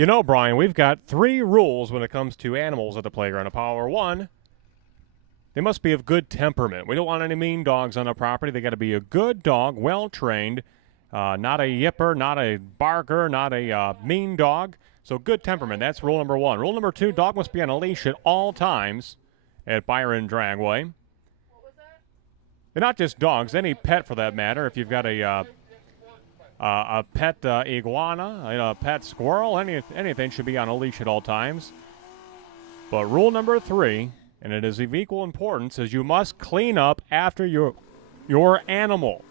You know, Brian, we've got 3 rules when it comes to animals at the playground. Power 1, they must be of good temperament. We don't want any mean dogs on the property. They got to be a good dog, well trained, not a yipper, not a barker, not a mean dog. So good temperament. That's rule number 1. Rule number 2, dog must be on a leash at all times at Byron Dragway. And not just dogs, any pet for that matter. If you've got a pet iguana, a pet squirrel, anything should be on a leash at all times. But rule number 3, and it is of equal importance, is you must clean up after your animal.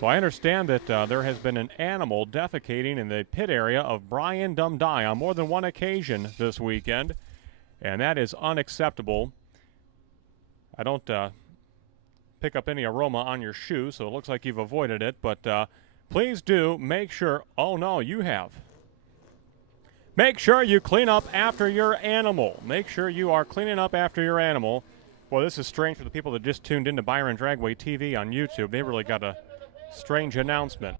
So I understand that there has been an animal defecating in the pit area of Brian Dumdye on more than one occasion this weekend, and that is unacceptable. I don't pick up any aroma on your shoe, so it looks like you've avoided it, but please do make sure. Oh no, you have. Make sure you clean up after your animal. Make sure you are cleaning up after your animal. Boy, this is strange for the people that just tuned into Byron Dragway TV on YouTube. They really got a strange announcement.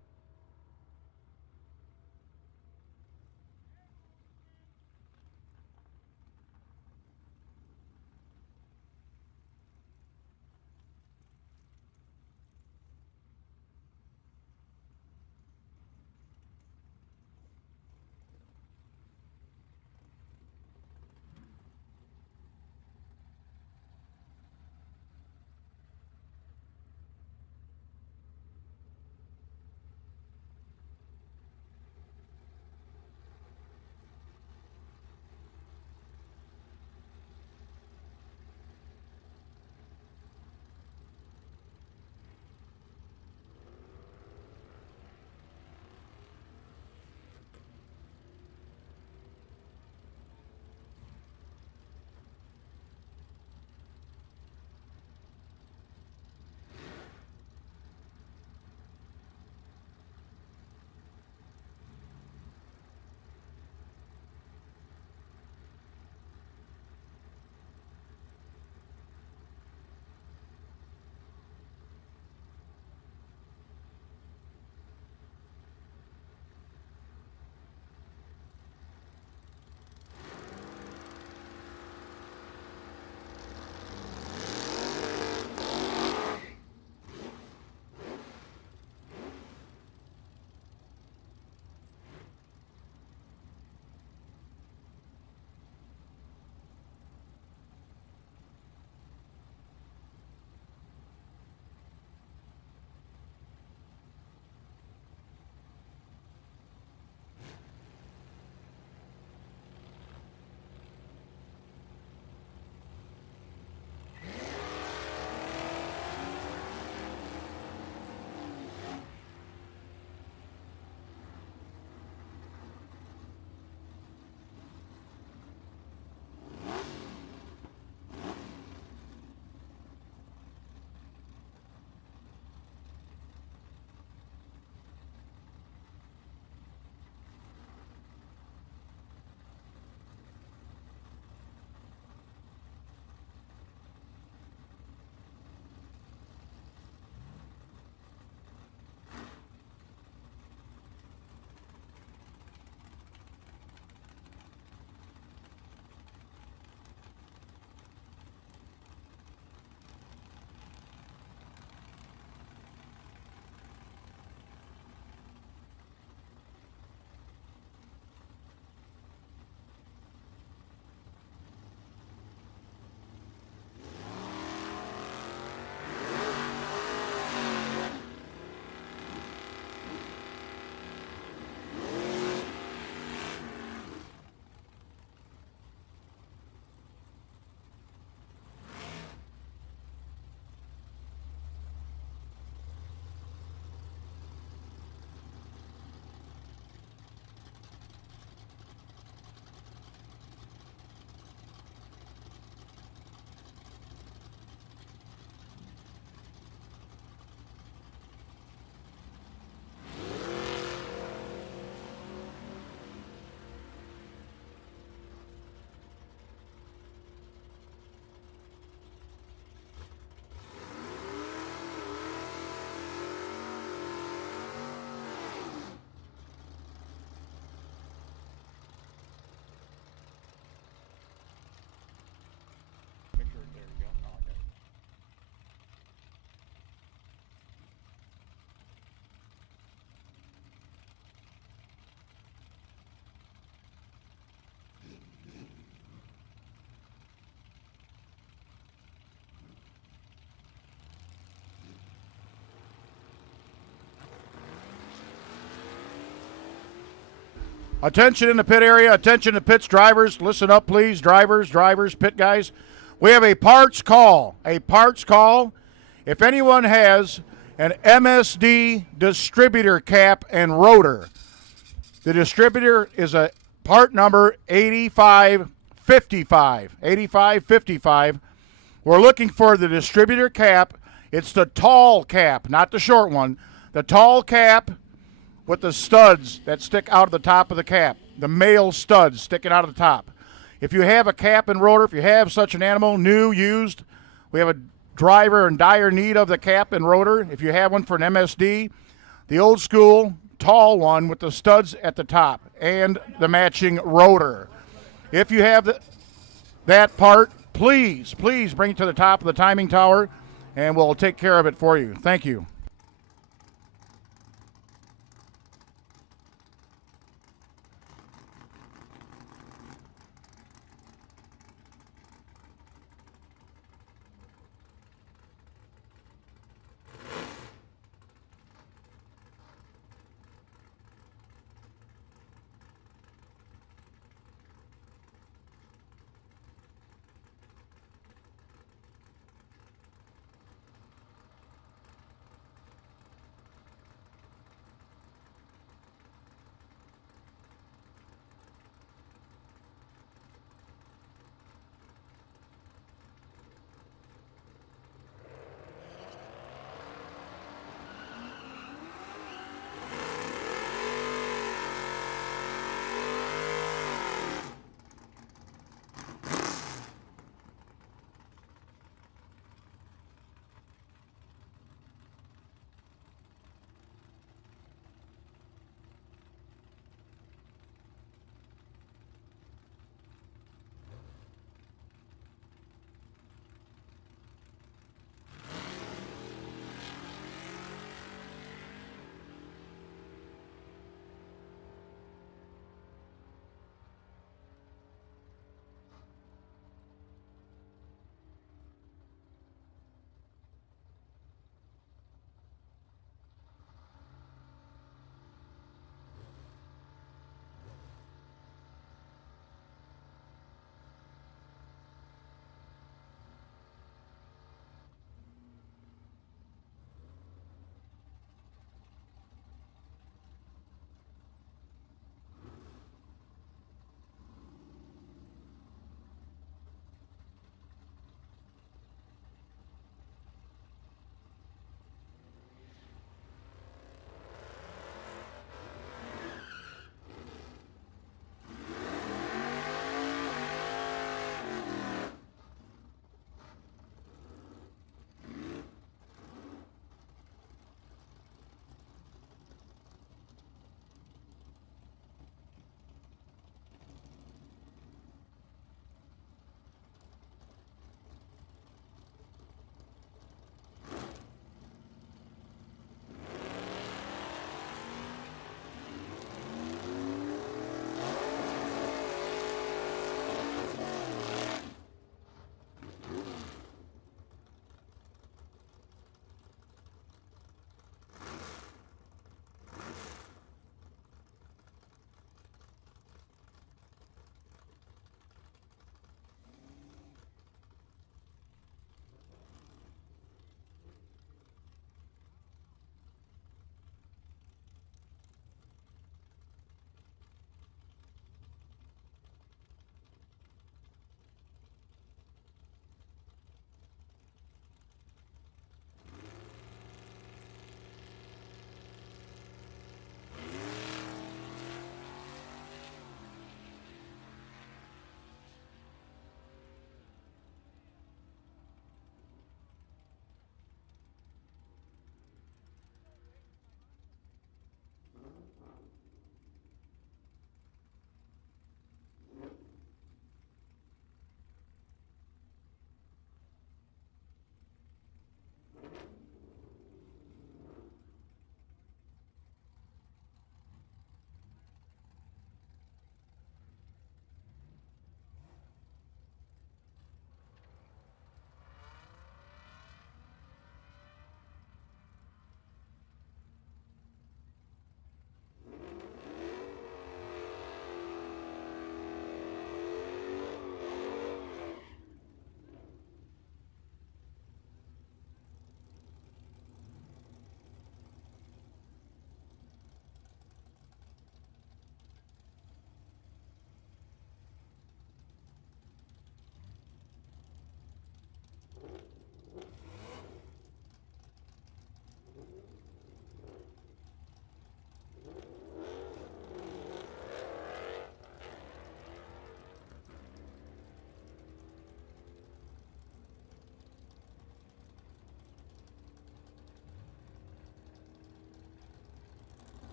Attention in the pit area. Attention to pits. Drivers, listen up, please. Drivers, pit guys. We have a parts call. A parts call. If anyone has an MSD distributor cap and rotor, the distributor is a part number 8555. 8555. We're looking for the distributor cap. It's the tall cap, not the short one. The tall cap with the studs that stick out of the top of the cap, the male studs sticking out of the top. If you have a cap and rotor, if you have such an animal, new, used, we have a driver in dire need of the cap and rotor. If you have one for an MSD, the old school tall one with the studs at the top and the matching rotor. If you have that part, please bring it to the top of the timing tower, and we'll take care of it for you. Thank you.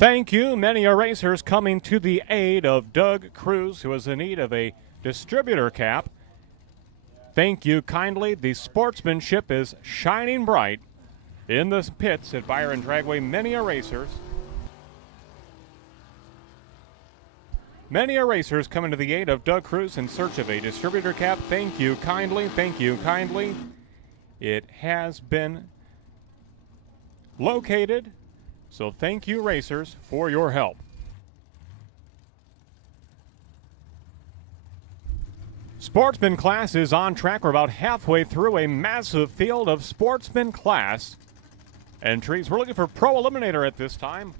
Thank you. Many racers coming to the aid of Doug Cruz, who is in need of a distributor cap. Thank you kindly. The sportsmanship is shining bright in the pits at Byron Dragway. Many racers. Many racers coming to the aid of Doug Cruz in search of a distributor cap. Thank you kindly. Thank you kindly. It has been located. So thank you, racers, for your help. Sportsman class is on track. We're about halfway through a massive field of sportsman class entries. We're looking for Pro Eliminator at this time.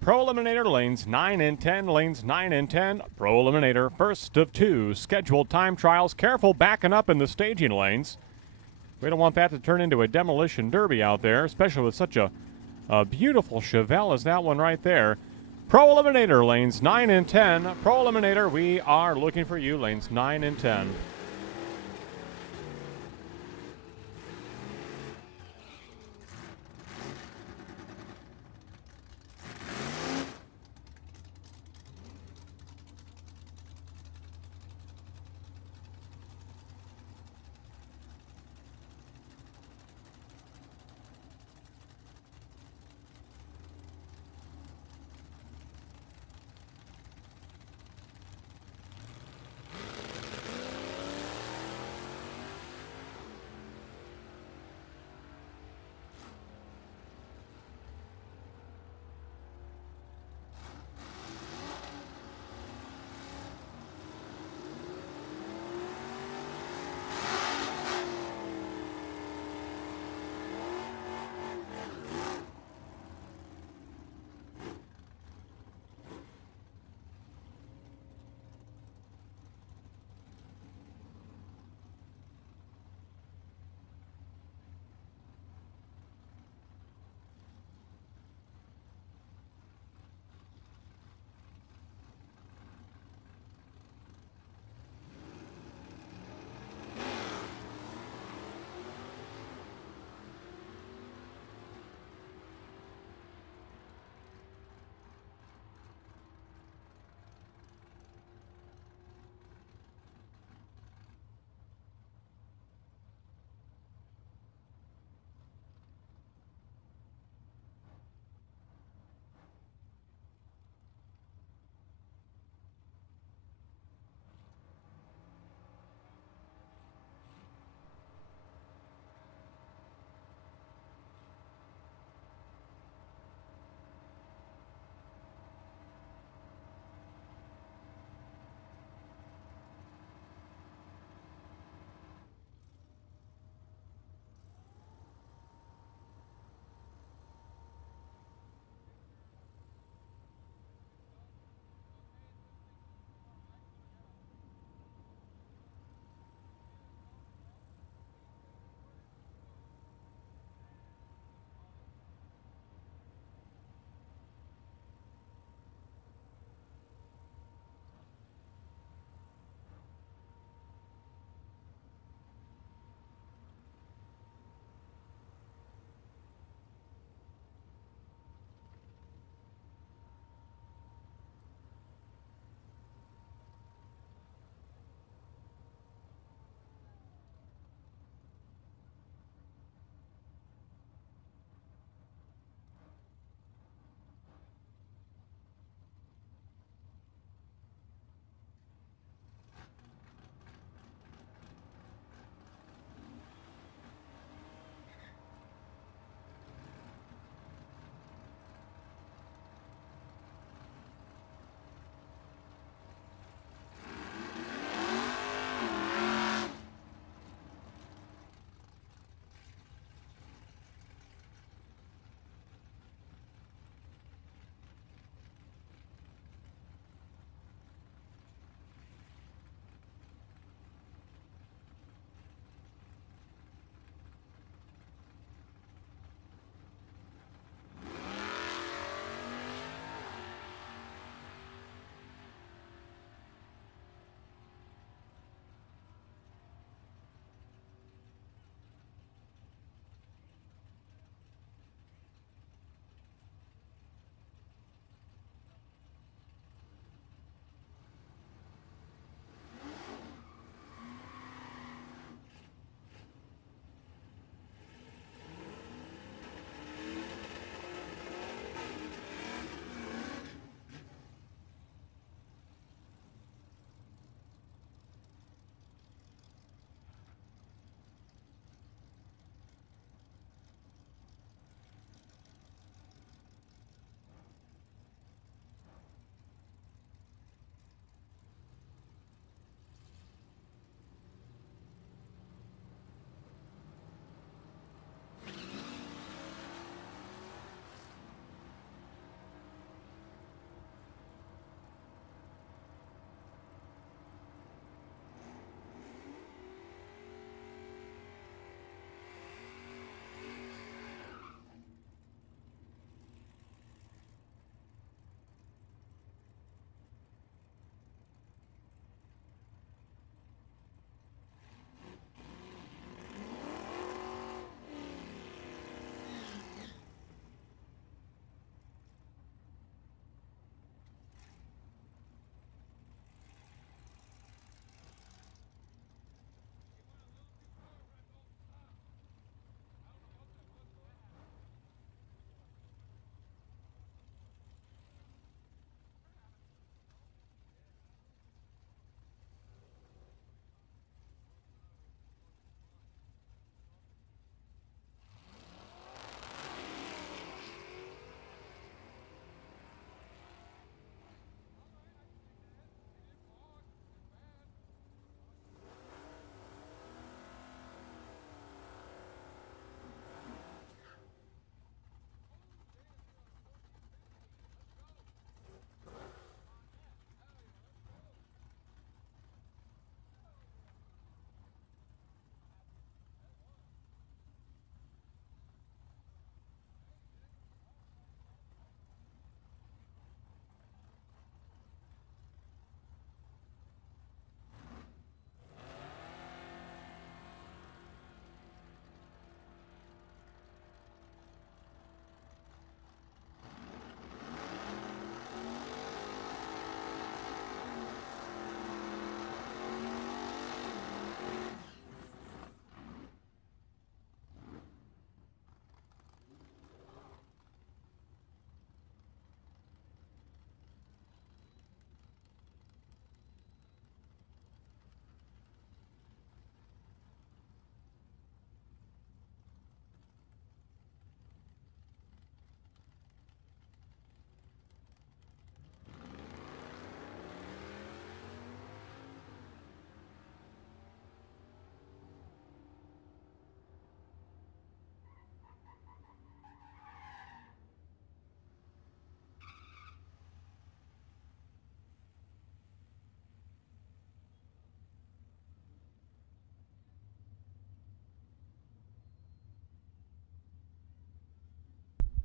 Pro Eliminator lanes 9 and 10, lanes 9 and 10. Pro Eliminator, first of two scheduled time trials. Careful backing up in the staging lanes. We don't want that to turn into a demolition derby out there, especially with such a beautiful Chevelle as that one right there. Pro Eliminator, lanes 9 and 10. Pro Eliminator, we are looking for you, lanes 9 and 10.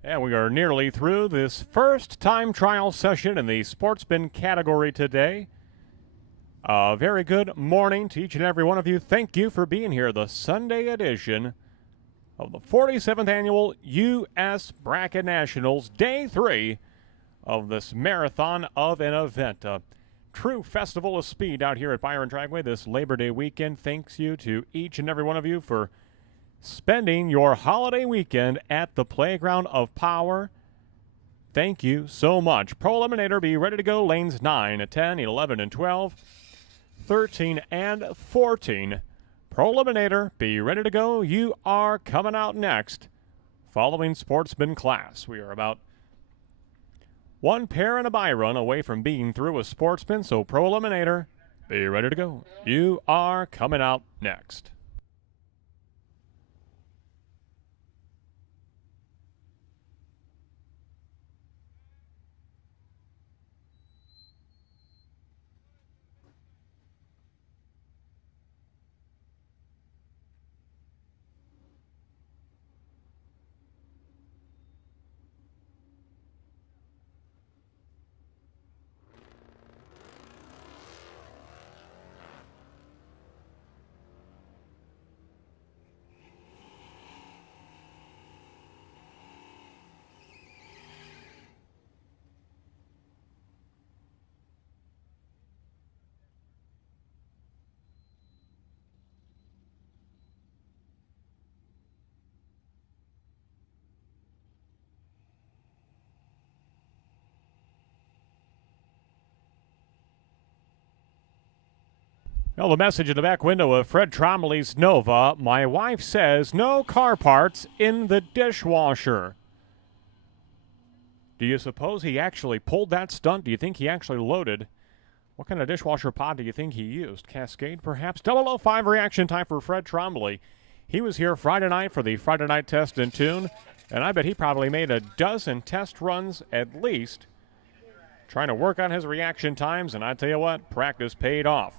And we are nearly through this first time trial session in the Sportsman category today. A very good morning to each and every one of you. Thank you for being here. The Sunday edition of the 47th Annual U.S. Bracket Nationals, Day 3 of this marathon of an event. A true festival of speed out here at Byron Dragway this Labor Day weekend. Thanks you to each and every one of you for spending your holiday weekend at the Playground of Power. Thank you so much. Pro Eliminator, be ready to go. Lanes 9, 10, 11, and 12, 13, and 14. Pro Eliminator, be ready to go. You are coming out next. Following Sportsman class, we are about one pair and a Byron away from being through with Sportsman, so Pro Eliminator, be ready to go. You are coming out next. Well, the message in the back window of Fred Trombley's Nova. My wife says no car parts in the dishwasher. Do you suppose he actually pulled that stunt? Do you think he actually loaded? What kind of dishwasher pod do you think he used? Cascade, perhaps? 005 reaction time for Fred Trombley. He was here Friday night for the Friday night test and tune, and I bet he probably made a dozen test runs at least, trying to work on his reaction times, and I tell you what, practice paid off.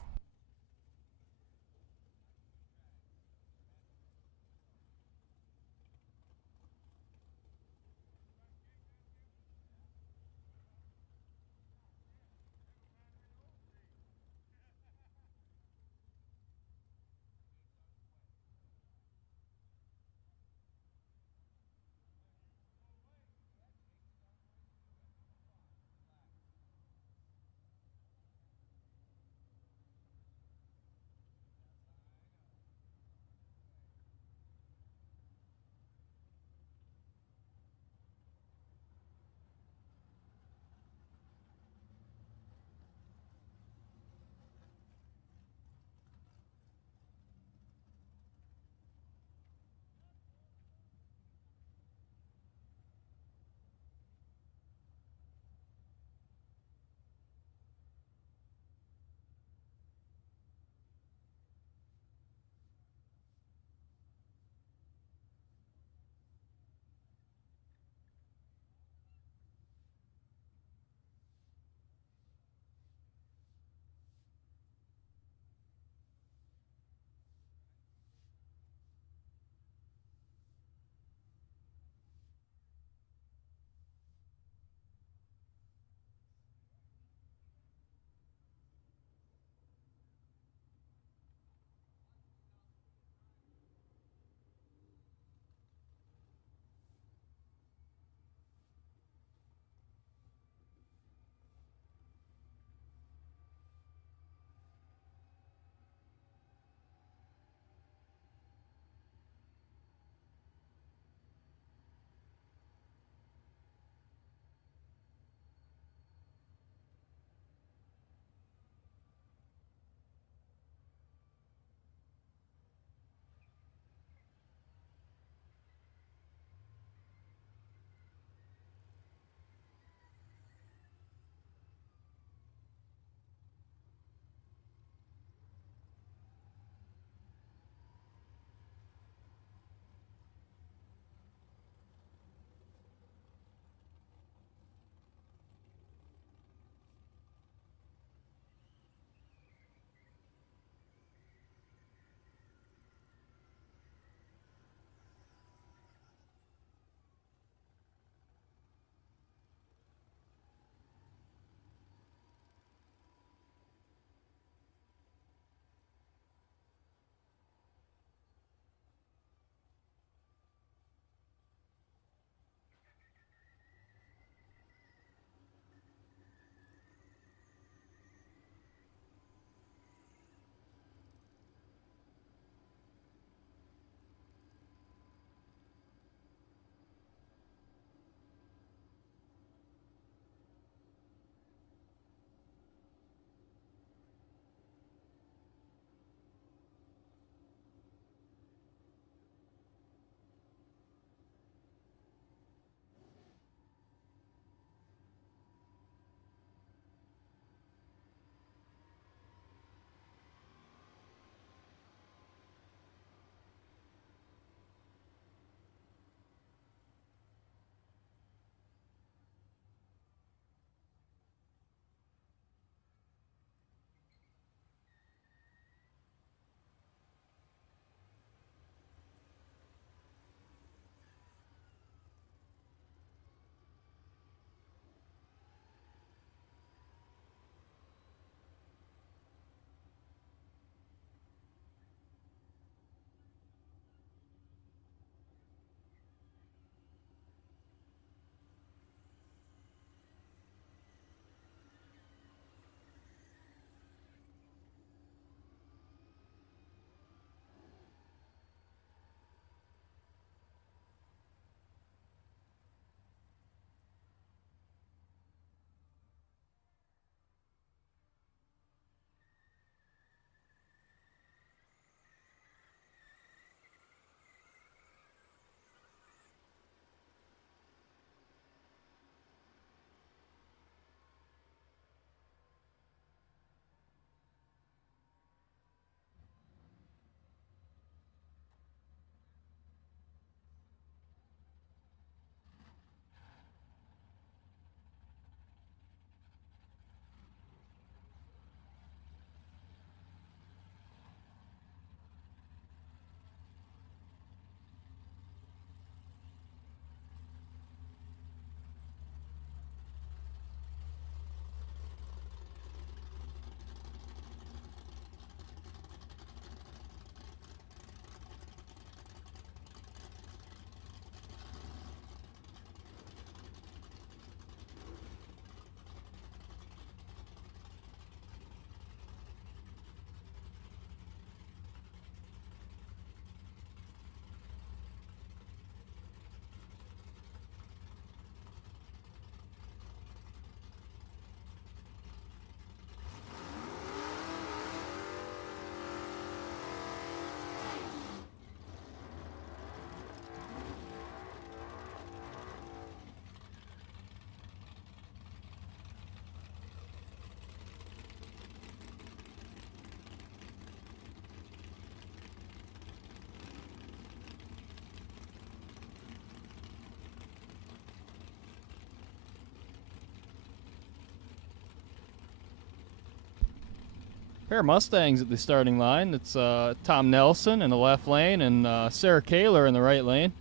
Pair of Mustangs at the starting line. It's Tom Nelson in the left lane and Sarah Kaler in the right lane.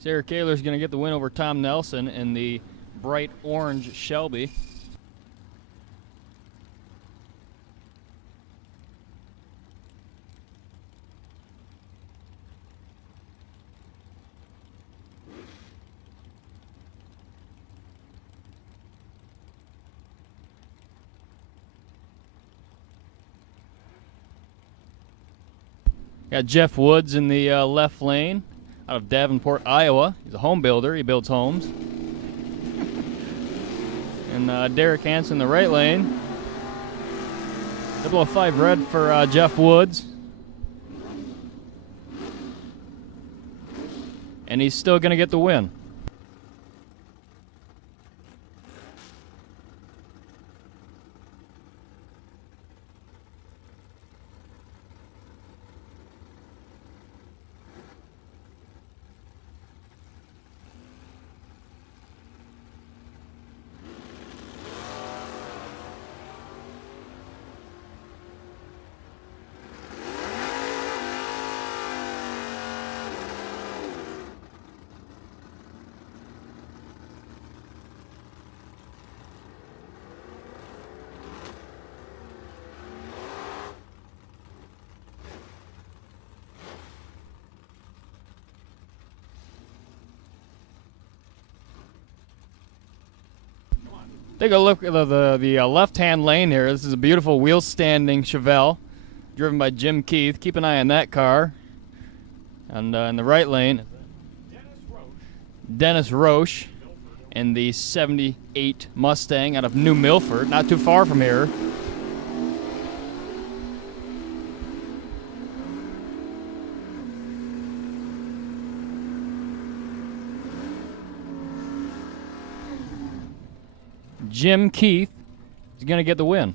Sarah Kaler's going to get the win over Tom Nelson in the bright orange Shelby. Got Jeff Woods in the left lane. Out of Davenport, Iowa. He's a home builder. He builds homes. And Derek Hansen in the right lane. 005 red for Jeff Woods. And he's still going to get the win. Take a look at the left-hand lane here. This is a beautiful wheel-standing Chevelle driven by Jim Keith. Keep an eye on that car. And in the right lane, Dennis Roche in the 78 Mustang out of New Milford, not too far from here. Jim Keith is going to get the win.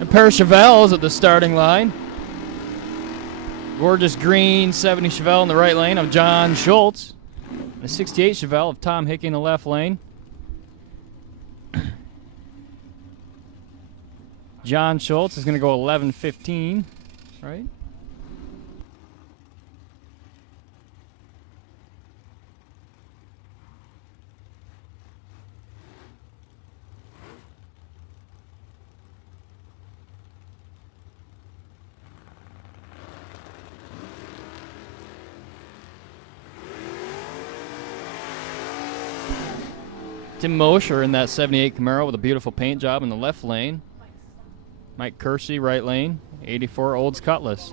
A pair of Chevelles at the starting line. Gorgeous green 70 Chevelle in the right lane of John Schultz. And a 68 Chevelle of Tom Hickey in the left lane. John Schultz is going to go 11-15, right? Tim Mosher in that 78 Camaro with a beautiful paint job in the left lane. Mike Kersey, right lane. 84 Olds Cutlass.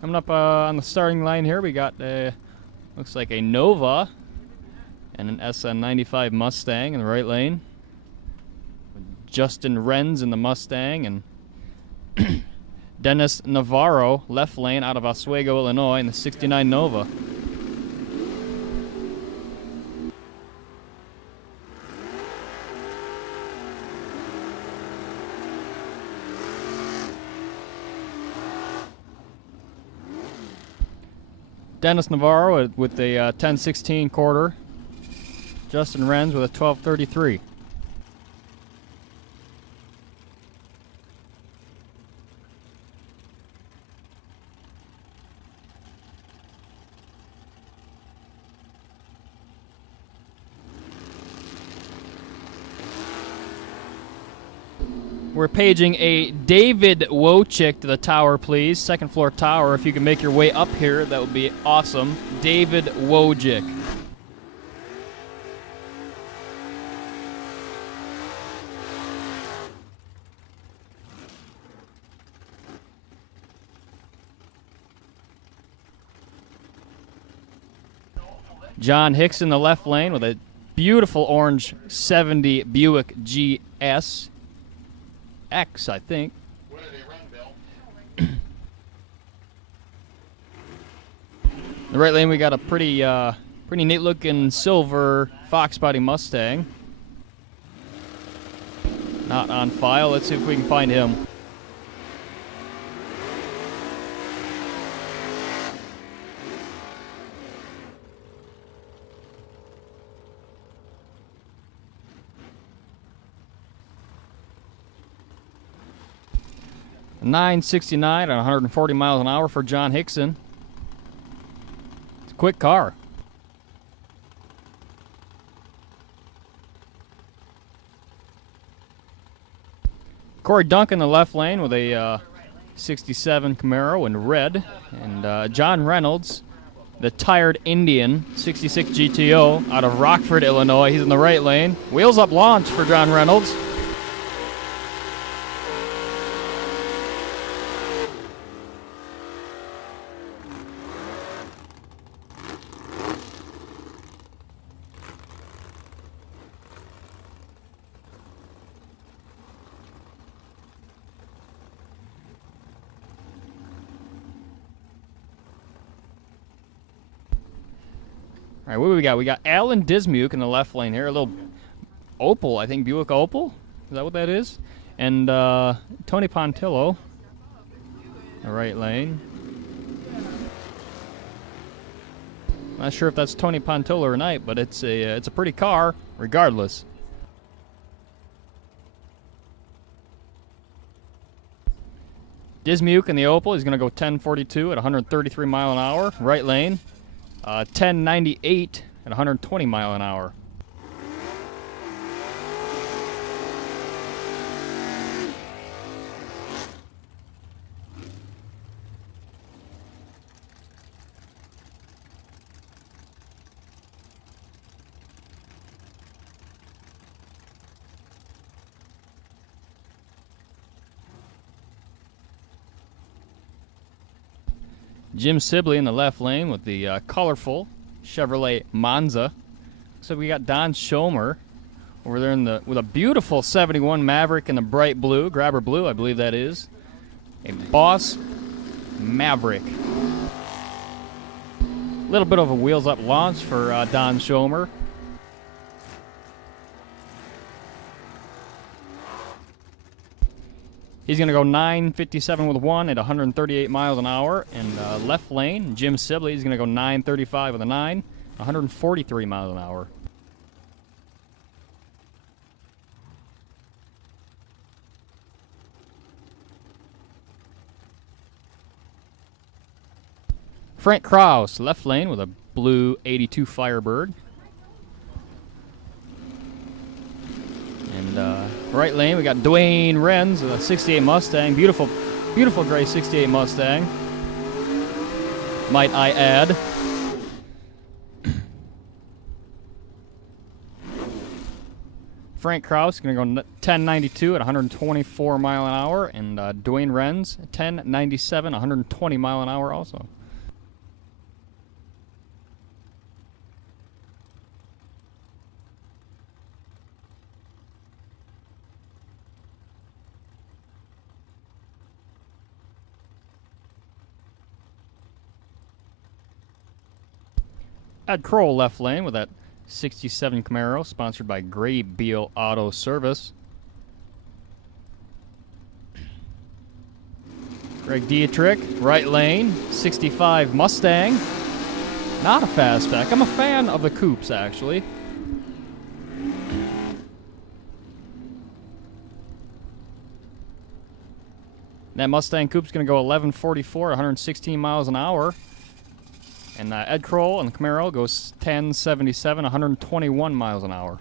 Coming up on the starting line here, we got looks like a Nova and an SN95 Mustang in the right lane. Justin Renz in the Mustang and Dennis Navarro, left lane out of Oswego, Illinois in the 69 Nova. Dennis Navarro with a 1016 quarter. Justin Renz with a 1233. We're paging a David Wojcik to the tower, please. Second floor tower. If you can make your way up here, that would be awesome. David Wojcik. John Hicks in the left lane with a beautiful orange 70 Buick GS X, I think. What did they run, Bill? In the right lane, we got a pretty neat-looking silver Fox Body Mustang. Not on file. Let's see if we can find him. .969 at 140 miles an hour for John Hickson. It's a quick car. Corey Duncan in the left lane with a 67 Camaro in red. And John Reynolds, the tired Indian, 66 GTO out of Rockford, Illinois. He's in the right lane. Wheels up launch for John Reynolds. All right, what do we got? We got Alan Dismuke in the left lane here. A little Opel, I think, Buick Opel. Is that what that is? And Tony Pontillo, the right lane. Not sure if that's Tony Pontillo or not, but it's a pretty car, regardless. Dismuke in the Opel. He's going to go 1042 at 133 mile an hour, right lane. 1098 at 120 mile an hour. Jim Sibley in the left lane with the colorful Chevrolet Monza. So we got Don Schomer over there with a beautiful 71 Maverick in the bright blue, grabber blue, I believe that is. A Boss Maverick. A little bit of a wheels up launch for Don Schomer. He's going to go 957 with one at 138 miles an hour. And left lane, Jim Sibley is going to go 935 with a 9, 143 miles an hour. Frank Kraus, left lane with a blue 82 Firebird. And right lane, we got Dwayne Renz with a 68 Mustang. Beautiful, beautiful gray 68 Mustang, might I add. Frank Kraus going to go 1092 at 124 mile an hour. And Dwayne Renz, 1097, 120 mile an hour also. Ed Kroll left lane with that 67 Camaro, sponsored by Gray Beal Auto Service. Greg Dietrich, right lane, 65 Mustang. Not a fastback. I'm a fan of the coupes, actually. That Mustang coupe's going to go 1144, 116 miles an hour. And Ed Kroll on the Camaro goes 1077, 121 miles an hour.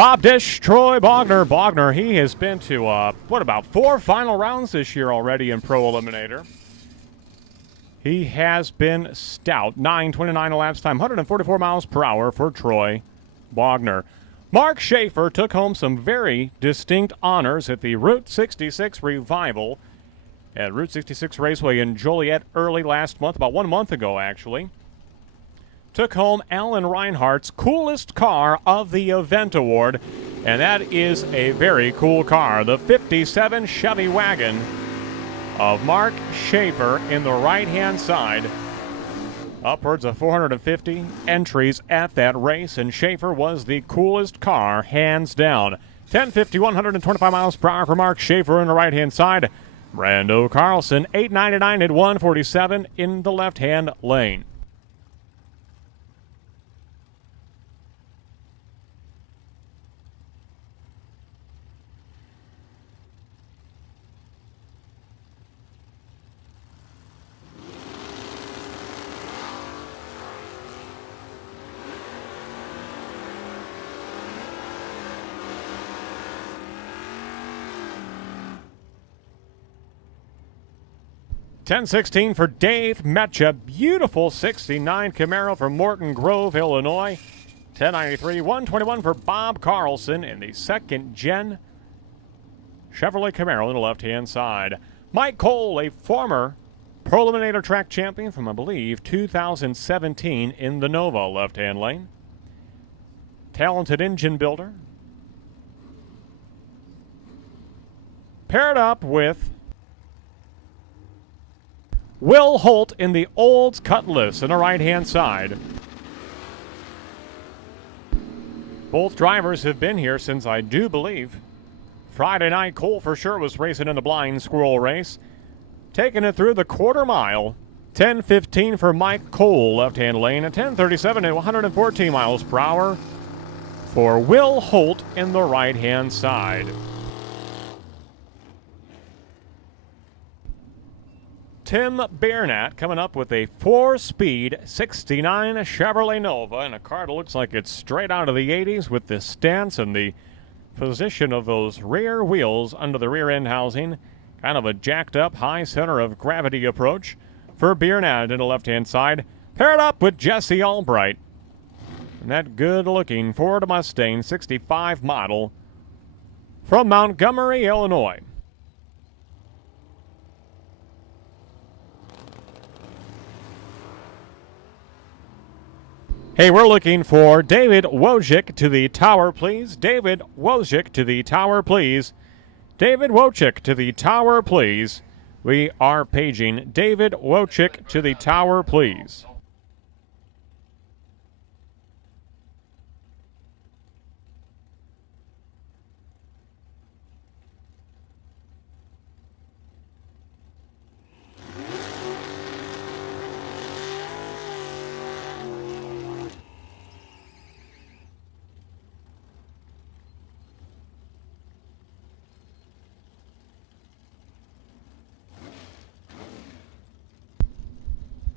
Bob Dish, Troy Bogner. Bogner, he has been to, about 4 final rounds this year already in Pro Eliminator. He has been stout. 9:29 elapsed time, 144 miles per hour for Troy Bogner. Mark Schaefer took home some very distinct honors at the Route 66 Revival at Route 66 Raceway in Joliet early last month, about 1 month ago, actually. Took home Alan Reinhardt's Coolest Car of the Event Award, and that is a very cool car, the 57 Chevy Wagon of Mark Schaefer in the right-hand side. Upwards of 450 entries at that race, and Schaefer was the coolest car, hands down. 1050, 125 miles per hour for Mark Schaefer in the right-hand side. Brando Carlson, 899 at 147 in the left-hand lane. $10.16 for Dave Metcha. Beautiful 69 Camaro from Morton Grove, Illinois. $10.93, $121 for Bob Carlson in the second-gen Chevrolet Camaro on the left-hand side. Mike Cole, a former Pro Eliminator track champion from, I believe, 2017 in the Nova left-hand lane. Talented engine builder. Paired up with Will Holt in the Olds Cutlass on the right-hand side. Both drivers have been here since, I do believe, Friday night. Cole for sure was racing in the blind squirrel race. Taking it through the quarter mile. 10:15 for Mike Cole, left-hand lane. At 10:37 at 114 miles per hour for Will Holt in the right-hand side. Tim Bernat coming up with a 4-speed 69 Chevrolet Nova, and a car that looks like it's straight out of the 80s with the stance and the position of those rear wheels under the rear end housing. Kind of a jacked up high center of gravity approach for Bernat in the left-hand side. Paired up with Jesse Albright. And that good-looking Ford Mustang 65 model from Montgomery, Illinois. Hey, we're looking for David Wojcik to the tower, please. David Wojcik to the tower, please. David Wojcik to the tower, please. We are paging David Wojcik to the tower, please.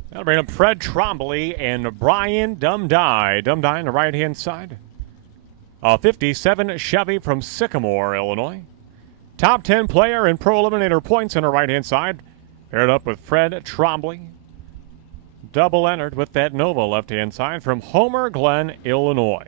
That'll bring up Fred Trombley and Brian Dumdye. Dumdye on the right-hand side. A 57 Chevy from Sycamore, Illinois. Top 10 player in Pro Eliminator points on the right-hand side. Paired up with Fred Trombley. Double entered with that Nova left-hand side from Homer Glen, Illinois.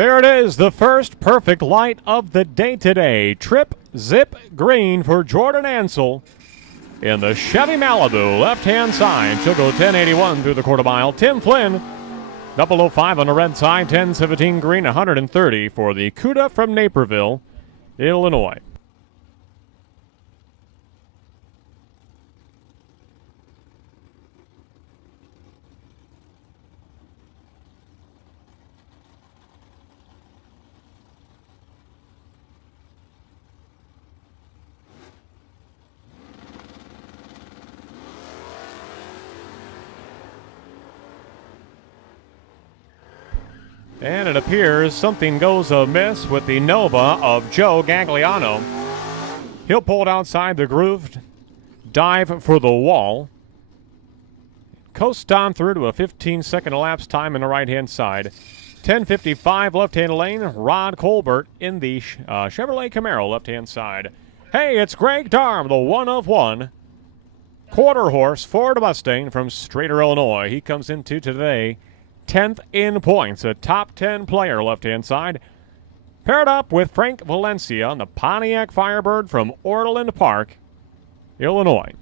There it is, the first perfect light of the day today. Trip Zip Green for Jordan Ansel in the Chevy Malibu, left-hand side. She'll go 1081 through the quarter mile. Tim Flynn, 005 on the red side, 1017 green, 130 for the CUDA from Naperville, Illinois. And it appears something goes amiss with the Nova of Joe Gagliano. He'll pull it outside the groove, dive for the wall, coast on through to a 15-second elapsed time in the right-hand side. 10:55 left-hand lane, Rod Colbert in the Chevrolet Camaro left-hand side. Hey, it's Greg Darm, the one of one quarter horse Ford Mustang from Strader, Illinois. He comes into today 10th in points, a top 10 player left-hand side. Paired up with Frank Valencia on the Pontiac Firebird from Orland Park, Illinois.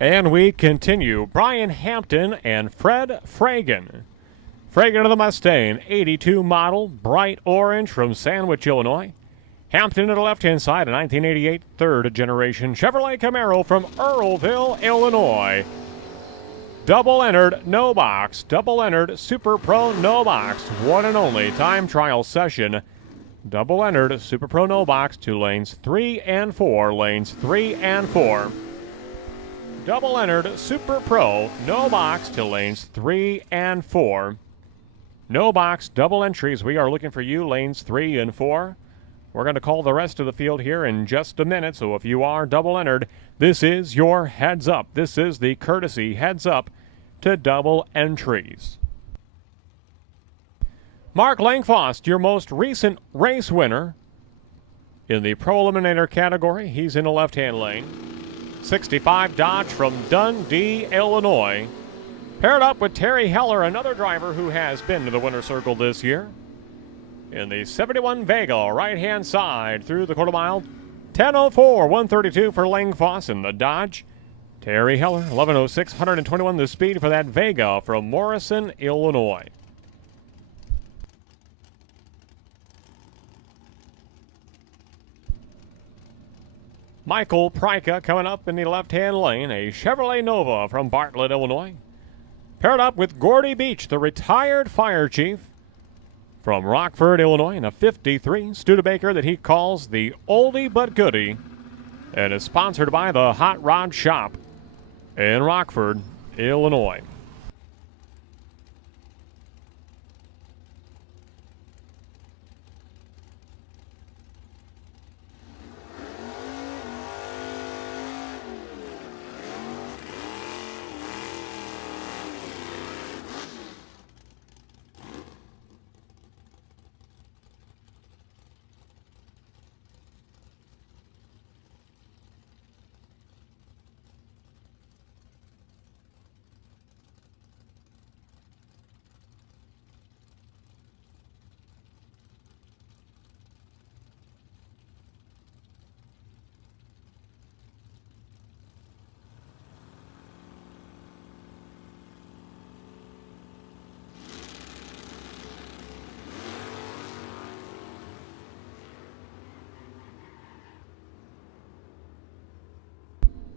And we continue. Brian Hampton and Fred Fragan. Fragan of the Mustang, 82 model, bright orange from Sandwich, Illinois. Hampton to the left-hand side, a 1988 third-generation Chevrolet Camaro from Earlville, Illinois. Double entered, no box. Double entered, Super Pro, no box. One and only time trial session. Double entered, Super Pro, no box to lanes 3 and 4. Lanes 3 and 4. Double entered, Super Pro, no box to lanes 3 and 4. No box, double entries. We are looking for you, lanes 3 and 4. We're going to call the rest of the field here in just a minute, so if you are double entered, this is your heads up. This is the courtesy heads up to double entries. Mark Langfoss, your most recent race winner in the Pro Eliminator category. He's in the left-hand lane. 65 Dodge from Dundee, Illinois. Paired up with Terry Heller, another driver who has been to the winner's circle this year. In the 71 Vega, right-hand side through the quarter mile. 10:04, 132 for Langfoss in the Dodge. Terry Heller, 11:06, 121 the speed for that Vega from Morrison, Illinois. Michael Pryka coming up in the left-hand lane, a Chevrolet Nova from Bartlett, Illinois. Paired up with Gordy Beach, the retired fire chief from Rockford, Illinois, in a 53 Studebaker that he calls the oldie but goodie and is sponsored by the Hot Rod Shop in Rockford, Illinois.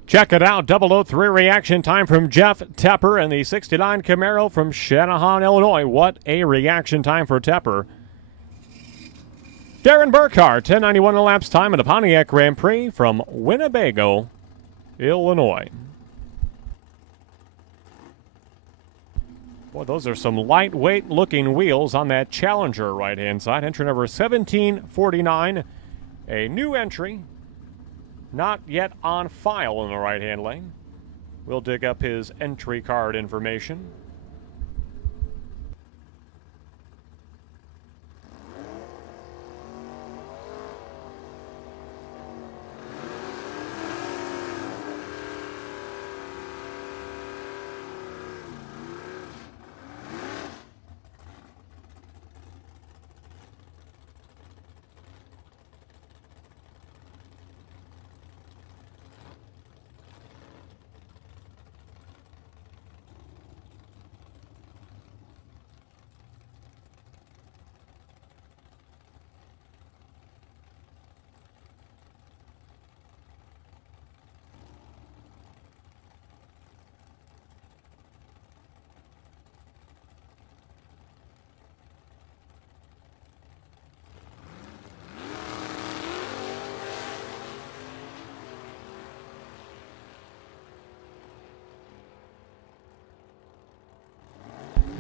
Check it out, 003 reaction time from Jeff Tepper and the 69 Camaro from Shanahan, Illinois. What a reaction time for Tepper. Darren Burkhart, 1091 elapsed time in the Pontiac Grand Prix from Winnebago, Illinois. Boy, those are some lightweight looking wheels on that Challenger right-hand side. Entry number 1749, a new entry. Not yet on file in the right-hand lane. We'll dig up his entry card information.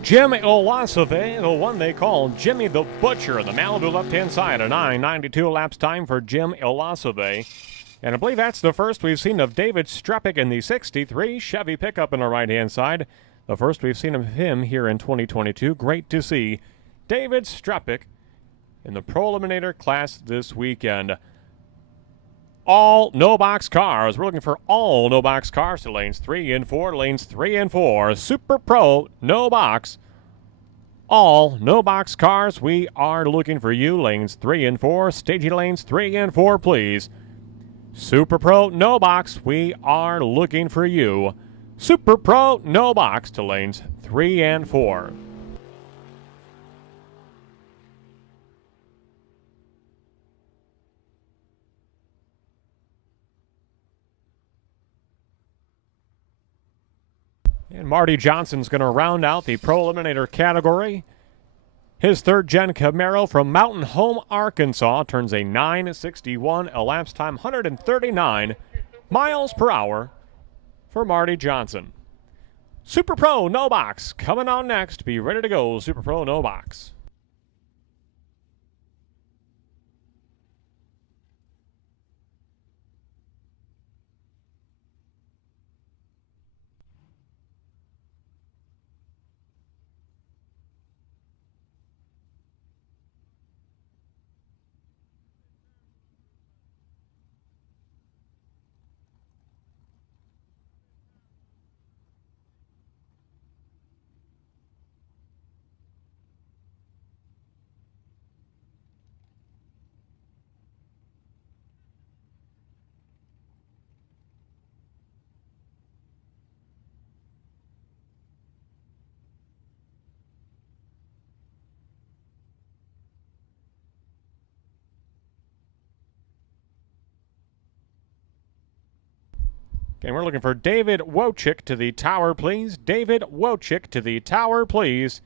Jim Olasave, the one they call Jimmy the Butcher, the Malibu left-hand side, a 9:92 elapsed time for Jim Olasave. And I believe that's the first we've seen of David Strepik in the 63 Chevy pickup in the right-hand side. The first we've seen of him here in 2022. Great to see David Strepik in the Pro Eliminator class this weekend. All no-box cars. We're looking for all no-box cars to lanes 3 and 4, lanes 3 and 4. Super Pro, no-box. All no-box cars, we are looking for you. Lanes 3 and 4, staging lanes 3 and 4, please. Super Pro, no-box, we are looking for you. Super Pro, no-box to lanes 3 and 4. And Marty Johnson's going to round out the Pro Eliminator category. His third-gen Camaro from Mountain Home, Arkansas turns a 9:61 elapsed time, 139 miles per hour for Marty Johnson. Super Pro No Box coming on next. Be ready to go, Super Pro No Box. Okay, we're looking for David Wojcik to the tower, please. David Wojcik to the tower, please.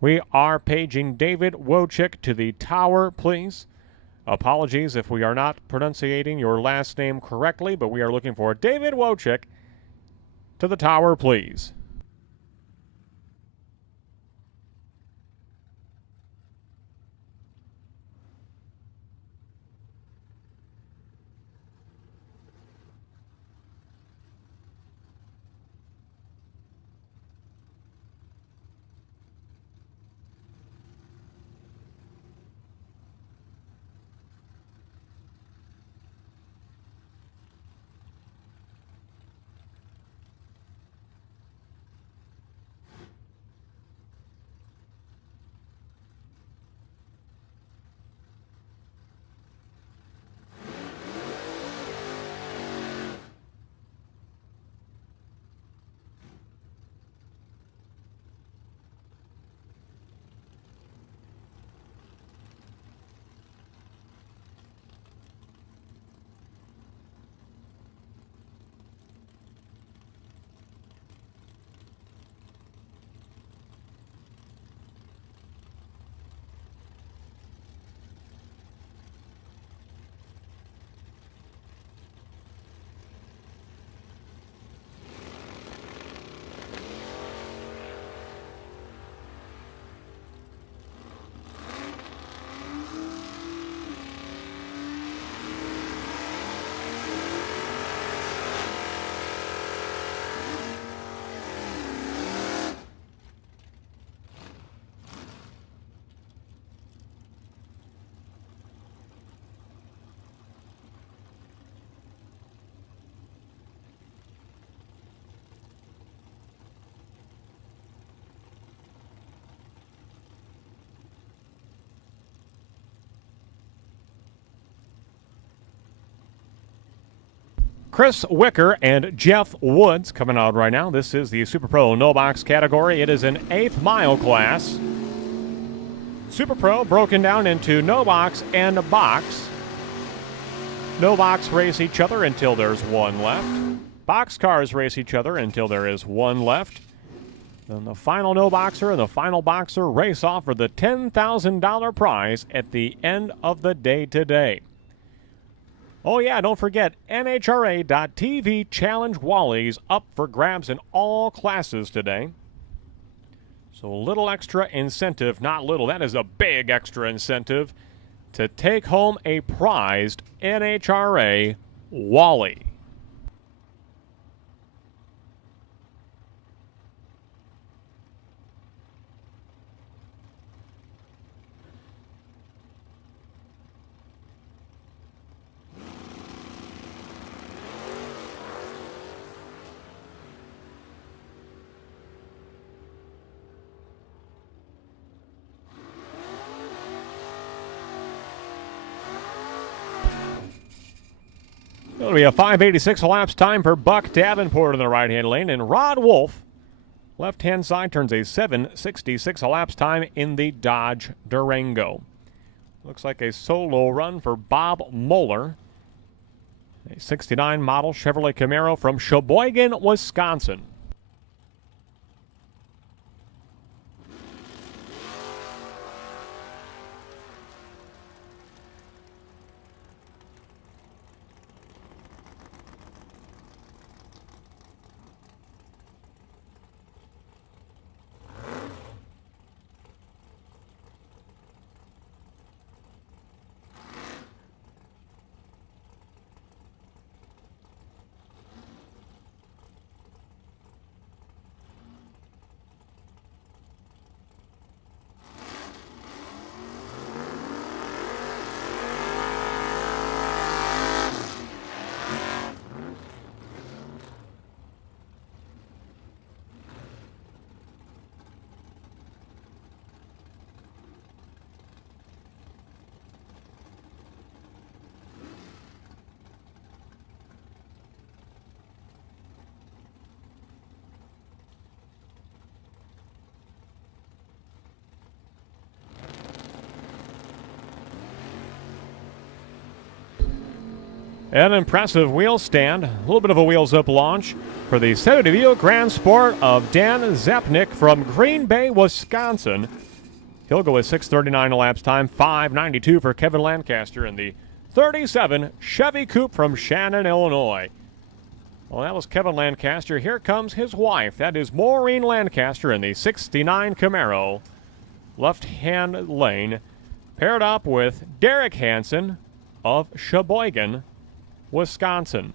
We are paging David Wojcik to the tower, please. Apologies if we are not pronouncing your last name correctly, but we are looking for David Wojcik. To the tower, please. Chris Wicker and Jeff Woods coming out right now. This is the Super Pro No Box category. It is an 8th mile class. Super Pro broken down into no box and box. No box race each other until there's one left. Box cars race each other until there is one left. Then the final no boxer and the final boxer race off for the $10,000 prize at the end of the day today. Oh yeah, don't forget, NHRA.TV Challenge Wally's up for grabs in all classes today. So a little extra incentive, not little, that is a big extra incentive to take home a prized NHRA Wally. It'll be a 5:86 elapsed time for Buck Davenport in the right-hand lane, and Rod Wolf, left-hand side, turns a 7:66 elapsed time in the Dodge Durango. Looks like a solo run for Bob Moeller, a 69 model Chevrolet Camaro from Sheboygan, Wisconsin. An impressive wheel stand, a little bit of a wheels up launch for the Sept Grand Sport of Dan Zepnick from Green Bay, Wisconsin. He'll go with 6:39 elapsed time, 5:92 for Kevin Lancaster in the 37 Chevy Coupe from Shannon, Illinois. Well, that was Kevin Lancaster. Here comes his wife. That is Maureen Lancaster in the 69 Camaro, left-hand lane, paired up with Derek Hansen of Sheboygan, Wisconsin.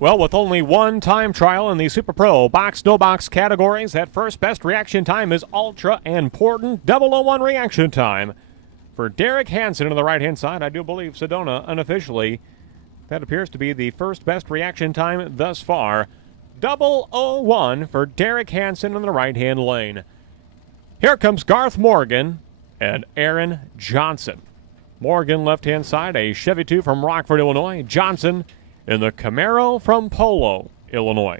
Well, with only one time trial in the Super Pro box, no box categories, that first best reaction time is ultra important 001 reaction time. For Derek Hansen on the right-hand side, I do believe Sedona unofficially, that appears to be the first best reaction time thus far. 001 for Derek Hansen on the right-hand lane. Here comes Garth Morgan and Aaron Johnson. Morgan left-hand side, a Chevy 2 from Rockford, Illinois. Johnson in the Camaro from Polo, Illinois.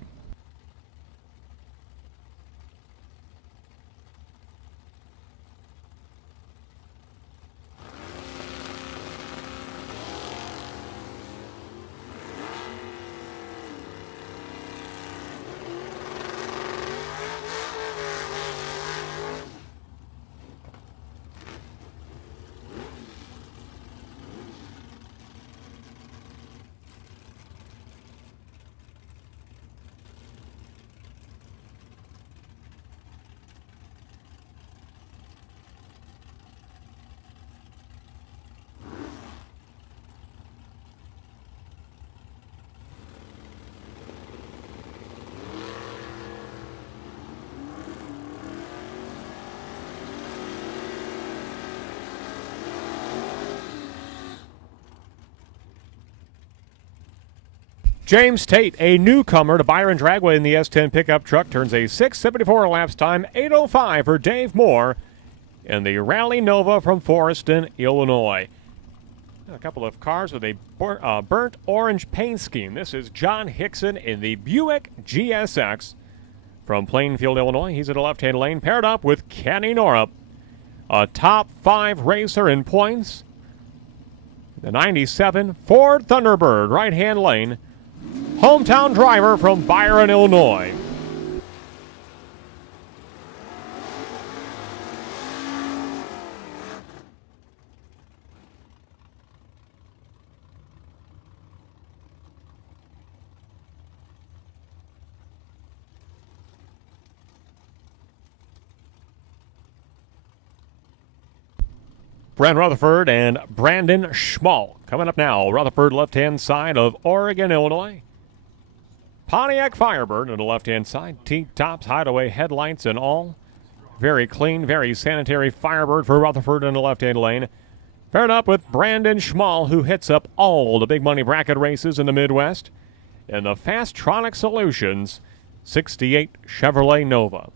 James Tate, a newcomer to Byron Dragway in the S10 pickup truck, turns a 6:74 elapsed time, 8:05 for Dave Moore in the Rally Nova from Forreston, Illinois. A couple of cars with a burnt orange paint scheme. This is John Hickson in the Buick GSX from Plainfield, Illinois. He's in the left-hand lane, paired up with Kenny Norup, a top 5 racer in points. The 97 Ford Thunderbird, right-hand lane. Hometown driver from Byron, Illinois. Brent Rutherford and Brandon Schmal coming up now. Rutherford left-hand side of Oregon, Illinois. Pontiac Firebird on the left-hand side. T-tops, hideaway headlights and all. Very clean, very sanitary Firebird for Rutherford in the left-hand lane. Paired up with Brandon Schmal, who hits up all the big money bracket races in the Midwest. In the Fastronic Solutions 68 Chevrolet Nova.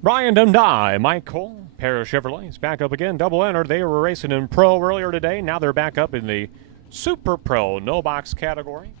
Brian Dundee, Mike Cole, pair of Chevrolets back up again, double entered. They were racing in Pro earlier today. Now they're back up in the Super Pro no box category.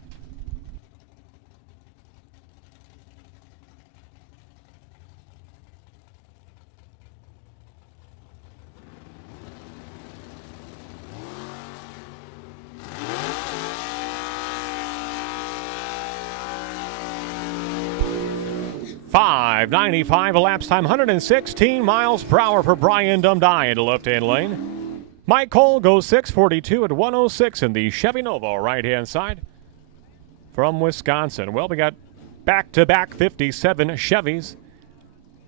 .595 elapsed time, 116 miles per hour for Brian Dundee in the left-hand lane. Mike Cole goes 6:42 at 106 in the Chevy Nova right-hand side from Wisconsin. Well, we got back-to-back 57 Chevys.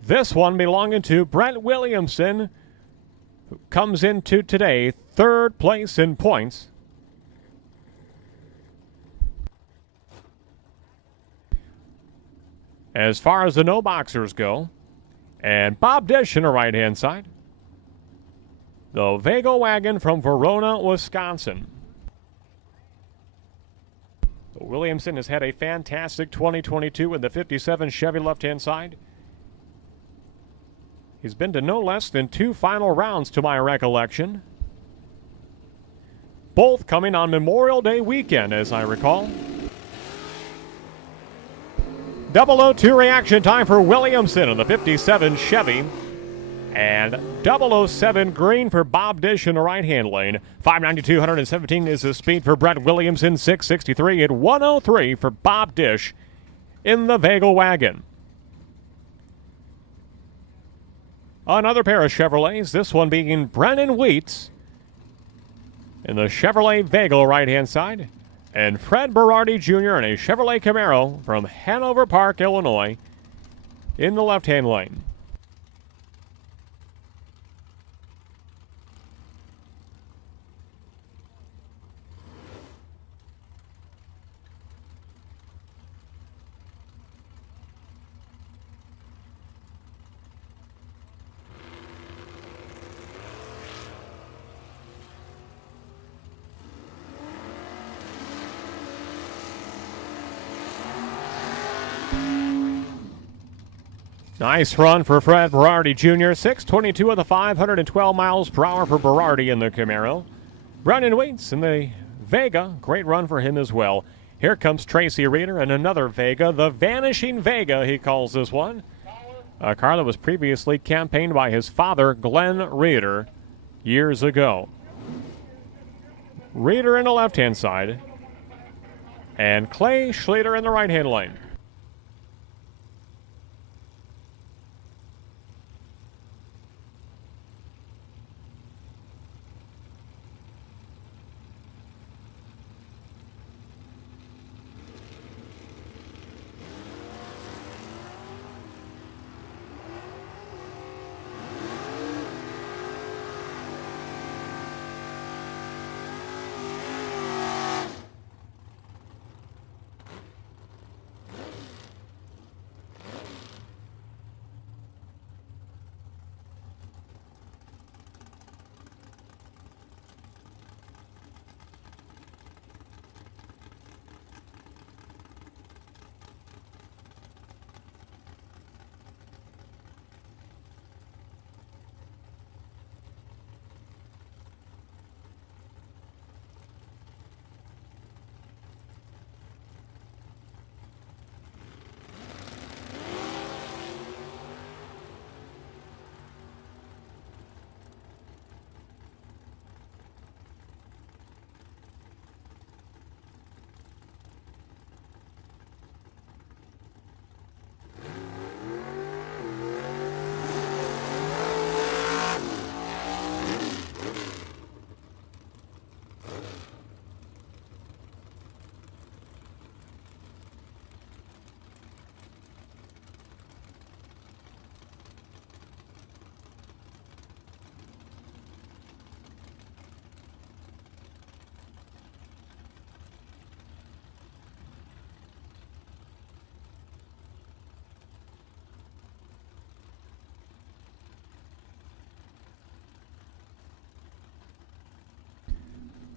This one belonging to Brent Williamson, who comes into today third place in points. As far as the no boxers go, and Bob Dish on the right-hand side, the Vega wagon from Verona, Wisconsin. So Williamson has had a fantastic 2022 with the 57 Chevy left-hand side. He's been to no less than 2 final rounds to my recollection. Both coming on Memorial Day weekend, as I recall. 002 reaction time for Williamson on the 57 Chevy. And 007 green for Bob Dish in the right-hand lane. 592, 117 is the speed for Brent Williamson. 663 at 103 for Bob Dish in the Vega wagon. Another pair of Chevrolets, this one being Brennan Wheats in the Chevrolet Vega right-hand side. And Fred Berardi Jr. in a Chevrolet Camaro from Hanover Park, Illinois, in the left-hand lane. Nice run for Fred Berardi Jr. 622 of the 512 miles per hour for Berardi in the Camaro. Brennan Wheats in the Vega. Great run for him as well. Here comes Tracy Reeder and another Vega. The Vanishing Vega, he calls this one. A car that was previously campaigned by his father, Glenn Reeder, years ago. Reeder in the left-hand side. And Clay Schlueter in the right-hand lane.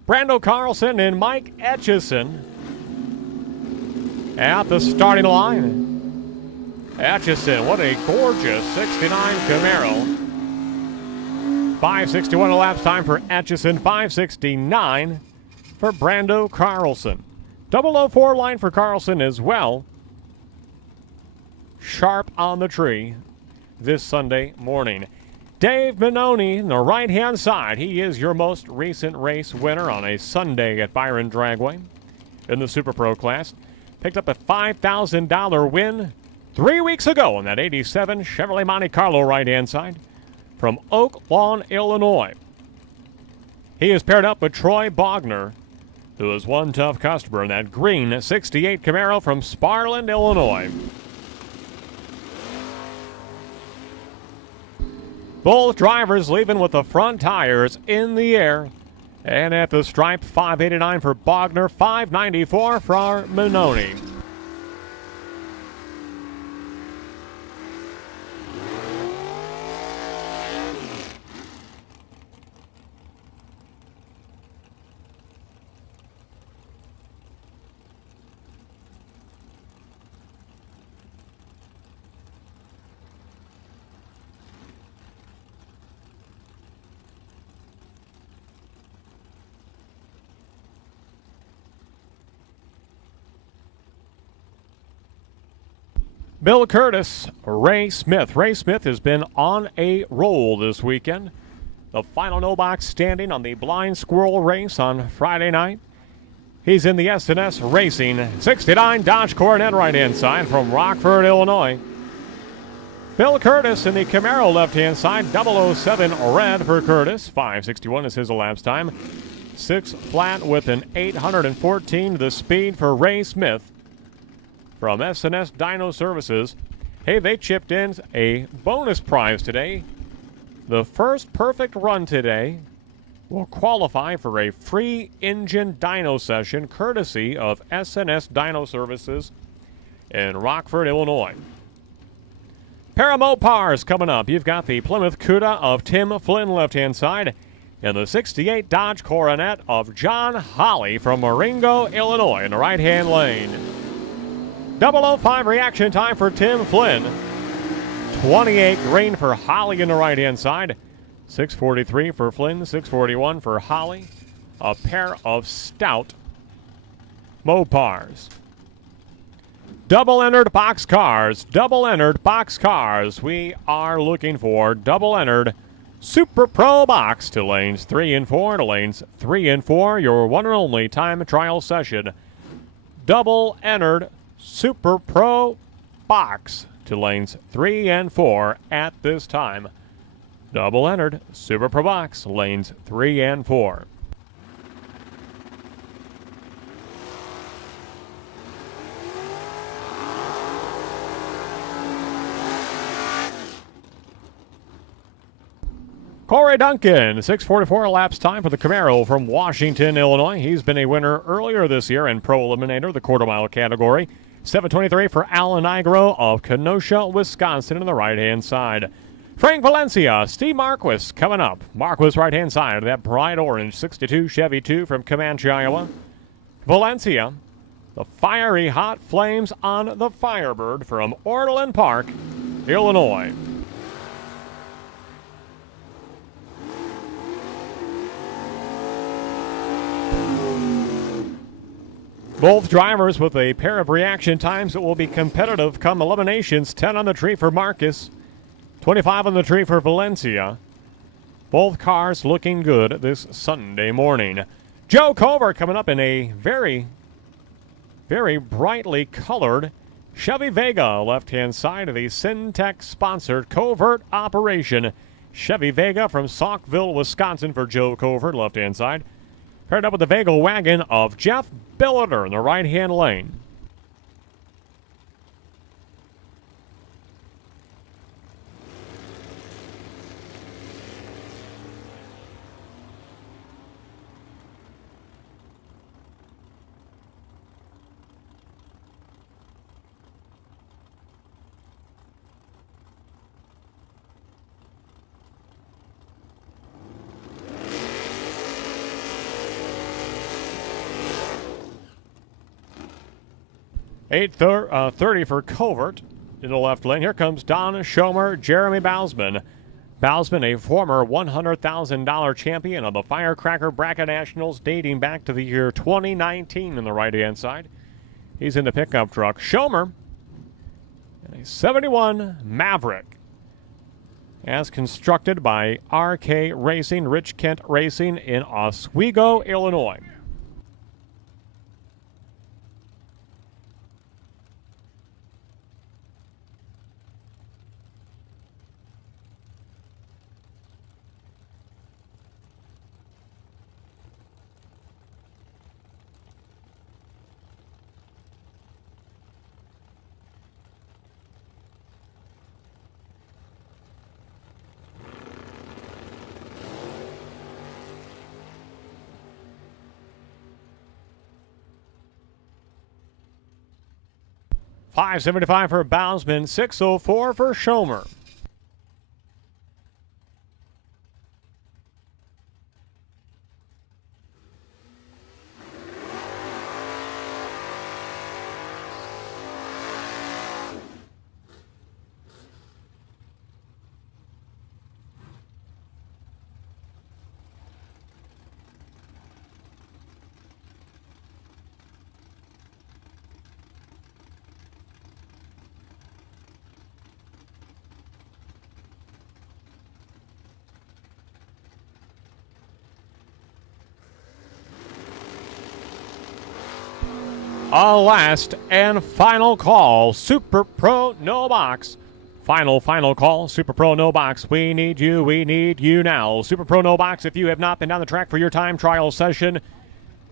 Brando Carlson and Mike Etchison at the starting line. Atchison, what a gorgeous 69 Camaro. 5:61 elapsed time for Atchison, 5:69 for Brando Carlson. 004 line for Carlson as well. Sharp on the tree this Sunday morning. Dave Minoni on the right-hand side. He is your most recent race winner on a Sunday at Byron Dragway in the Super Pro class. Picked up a $5,000 win 3 weeks ago in that 87 Chevrolet Monte Carlo right-hand side from Oak Lawn, Illinois. He is paired up with Troy Bogner, who is one tough customer in that green 68 Camaro from Sparland, Illinois. Both drivers leaving with the front tires in the air. And at the stripe, 589 for Bogner, 594 for Minoni. Bill Curtis, Ray Smith. Ray Smith has been on a roll this weekend. The final no box standing on the blind squirrel race on Friday night. He's in the S&S Racing 69 Dodge Coronet right-hand side from Rockford, Illinois. Bill Curtis in the Camaro left-hand side, 007 red for Curtis. 5:61 is his elapsed time. 6 flat with an 814 the speed for Ray Smith from S&S Dyno Services. Hey, they chipped in a bonus prize today. The first perfect run today will qualify for a free engine dyno session courtesy of S&S Dyno Services in Rockford, Illinois. Pair of Mopars coming up. You've got the Plymouth Cuda of Tim Flynn left-hand side and the 68 Dodge Coronet of John Holly from Marengo, Illinois in the right-hand lane. 005 reaction time for Tim Flynn. 28 green for Holly in the right-hand side. 643 for Flynn, 641 for Holly. A pair of stout Mopars. Double-entered box cars. Double-entered box cars. We are looking for double-entered Super Pro box to lanes 3 and 4. To lanes 3 and 4, your one and only time trial session. Double-entered Super Pro box to lanes 3 and 4 at this time. Double entered Super Pro box, lanes 3 and 4. Corey Duncan, 6:44 elapsed time for the Camaro from Washington, Illinois. He's been a winner earlier this year in Pro Eliminator, the quarter-mile category. 7:23 for Alan Nigro of Kenosha, Wisconsin on the right-hand side. Frank Valencia, Steve Marquis coming up. Marquis right-hand side of that bright orange 62 Chevy 2 from Comanche, Iowa. Valencia, the fiery hot flames on the Firebird from Orland Park, Illinois. Both drivers with a pair of reaction times that will be competitive come eliminations. 10 on the tree for Marcus, 25 on the tree for Valencia. Both cars looking good this Sunday morning. Joe Cover coming up in a very, very brightly colored Chevy Vega, left-hand side of the Syntec-sponsored covert operation. Chevy Vega from Saukville, Wisconsin for Joe Covert, left-hand side. Paired up with the Vega wagon of Jeff Billiter in the right-hand lane. $830 for Covert. in the left lane. Here comes Don Schomer, Jeremy Bausman. Bausman, a former $100,000 champion of the Firecracker Bracket Nationals dating back to the year 2019 in the right-hand side. He's in the pickup truck. Schomer in a 71 Maverick, as constructed by RK Racing, Rich Kent Racing in Oswego, Illinois. $575 for Bausman, $604 for Schomer. A last and final call. Super Pro no box. Final call. Super Pro no box. We need you now. Super Pro no box. If you have not been down the track for your time trial session,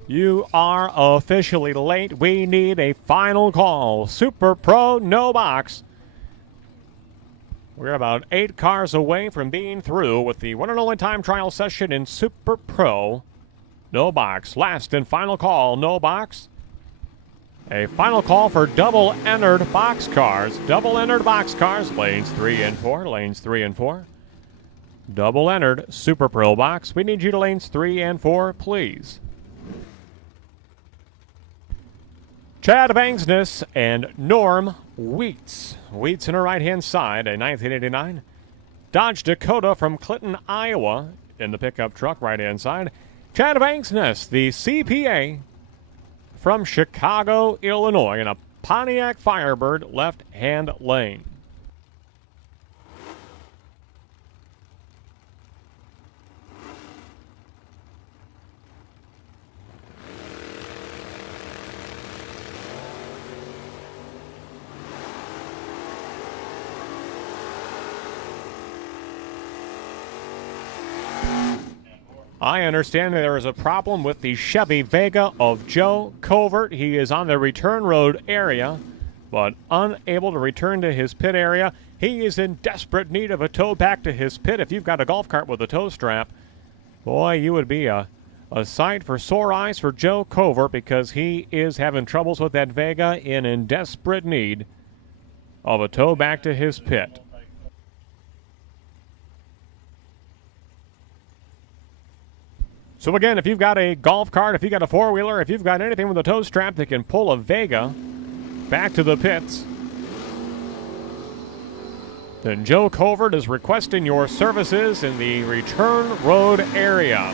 you are officially late. We need a final call. Super Pro no box. We're about 8 cars away from being through with the one and only time trial session in Super Pro no box. Last and final call, no box. A final call for double-entered boxcars. Double-entered boxcars, lanes 3 and 4, lanes 3 and 4. Double-entered Super Pro box. We need you to lanes 3 and 4, please. Chad Vangsness and Norm Wheats. Wheats on her right-hand side, a 1989 Dodge Dakota from Clinton, Iowa, in the pickup truck, right-hand side. Chad Vangsness, the CPA from Chicago, Illinois, in a Pontiac Firebird left-hand lane. I understand there is a problem with the Chevy Vega of Joe Covert. He is on the return road area, but unable to return to his pit area. He is in desperate need of a tow back to his pit. If you've got a golf cart with a tow strap, boy, you would be a sight for sore eyes for Joe Covert, because he is having troubles with that Vega and in desperate need of a tow back to his pit. So again, if you've got a golf cart, if you've got a four-wheeler, if you've got anything with a tow strap that can pull a Vega back to the pits, then Joe Covert is requesting your services in the return road area.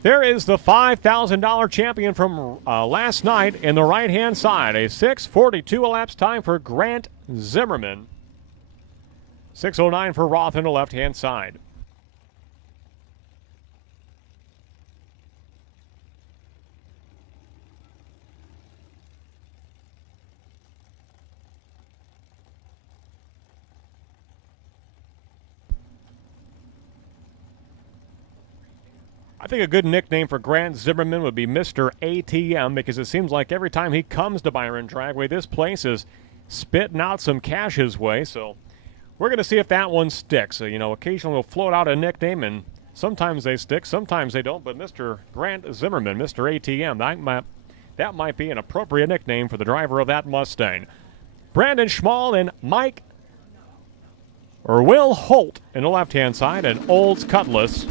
There is the $5,000 champion from last night in the right-hand side. A 6:42 elapsed time for Grant Zimmerman. 6:09 for Roth in the left-hand side. I think a good nickname for Grant Zimmerman would be Mr. ATM, because it seems like every time he comes to Byron Dragway, this place is spitting out some cash his way. So we're going to see if that one sticks. You know, occasionally we'll float out a nickname, and sometimes they stick, sometimes they don't. But Mr. Grant Zimmerman, Mr. ATM, that might be an appropriate nickname for the driver of that Mustang. Brandon Schmall and Will Holt in the left-hand side, and Olds Cutlass.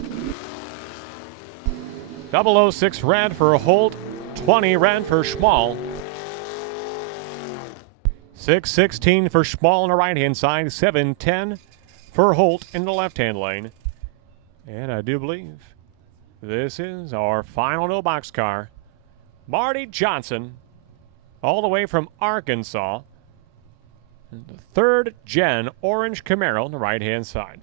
006 red for Holt, 20 red for Schmall. 6:16 for Schmall on the right-hand side. 7:10 for Holt in the left-hand lane. And I do believe this is our final no-box car. Marty Johnson, all the way from Arkansas. And the third-gen orange Camaro on the right-hand side.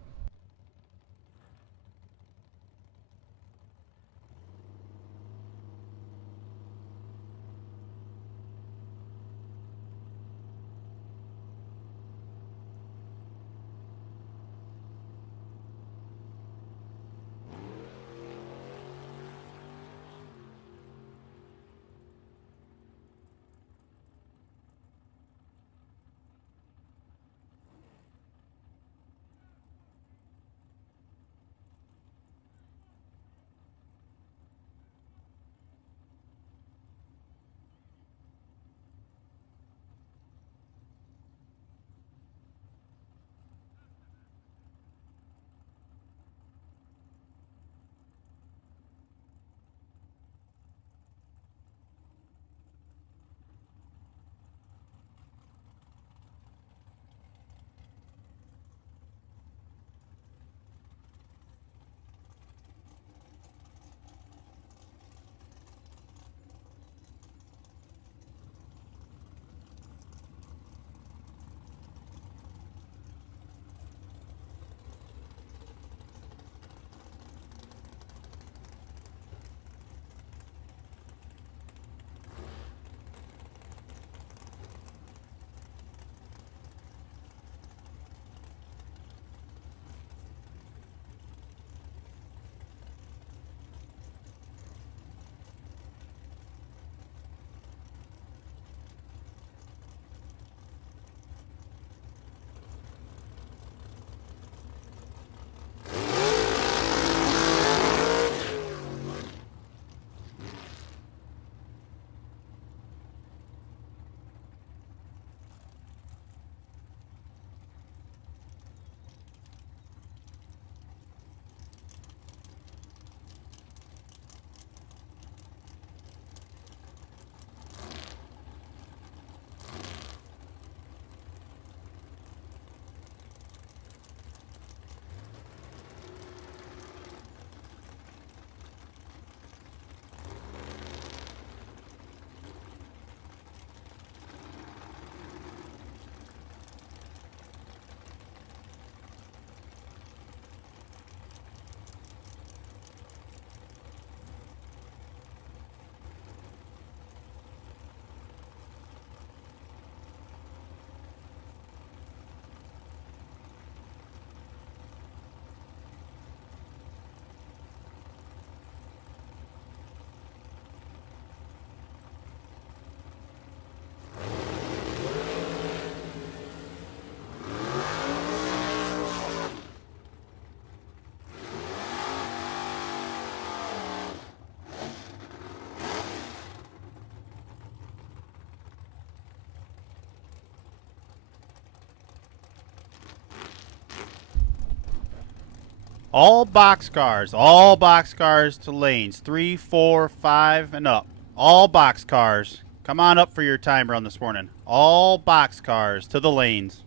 All boxcars to lanes 3, 4, 5, and up. All boxcars. Come on up for your time run this morning. All boxcars to the lanes.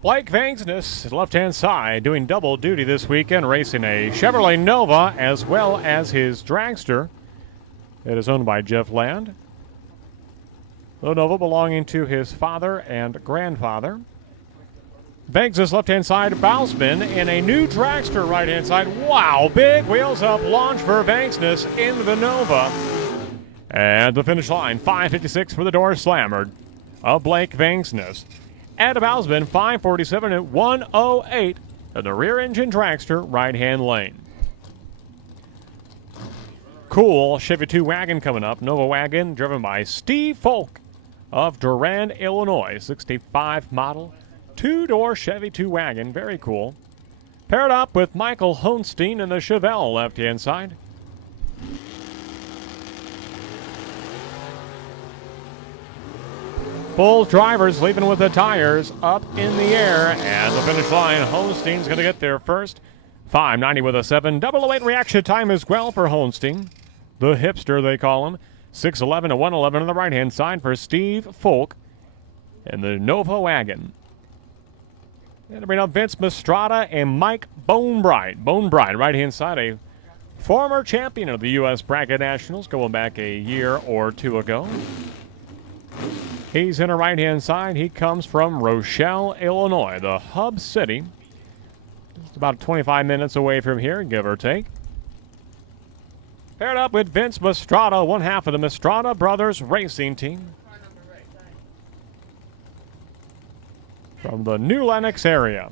Blake Vangsness, left-hand side, doing double duty this weekend, racing a Chevrolet Nova as well as his dragster. It is owned by Jeff Land. The Nova belonging to his father and grandfather. Vangsness, left-hand side, Bowsman, in a new dragster, right-hand side. Wow, big wheels up launch for Vangsness in the Nova. And the finish line, 5:56 for the door slammer of Blake Vangsness. At Bowsman, 5:47 at 1:08 in the rear engine dragster, right-hand lane. Cool Chevy 2 wagon coming up. Nova wagon driven by Steve Folk of Durand, Illinois. 65 model. Two-door Chevy 2 wagon. Very cool. Paired up with Michael Honstein in the Chevelle left-hand side. Both drivers leaving with the tires up in the air. And the finish line, Honstein's going to get there first. 5:90 with a 7. 008 reaction time as well for Honstein. The hipster, they call him. 6:11 to 1:11 on the right-hand side for Steve Folk and the Nova wagon. And to bring up Vince Mastrada and Mike Bonebride. Bonebride, right-hand side, a former champion of the U.S. Bracket Nationals going back a year or two ago. He's in a right-hand side. He comes from Rochelle, Illinois, the hub city. Just about 25 minutes away from here, give or take. Paired up with Vince Mastrada, one half of the Mastrada Brothers racing team. From the New Lenox area.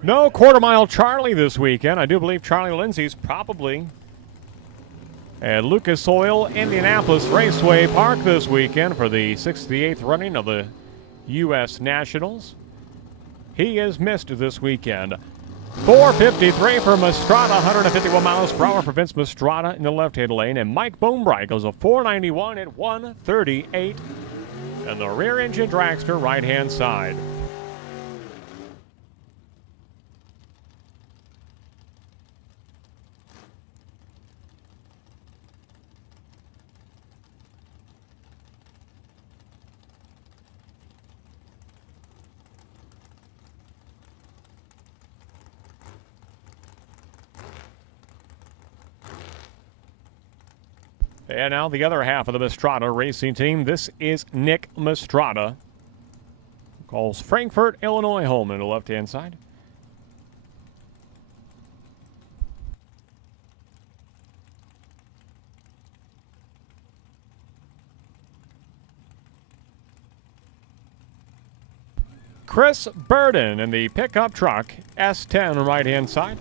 No quarter-mile Charlie this weekend. I do believe Charlie Lindsay's probably at Lucas Oil Indianapolis Raceway Park this weekend for the 68th running of the U.S. Nationals. He is missed this weekend. 4:53 for Mastrada, 151 miles per hour for Vince Mastrada in the left-hand lane. And Mike Bonebright goes a 4:91 at 1:38. And the rear engine dragster right-hand side. And now the other half of the Mastrada racing team. This is Nick Mastrada. Calls Frankfort, Illinois home in the left-hand side. Chris Burden in the pickup truck, S10 right-hand side.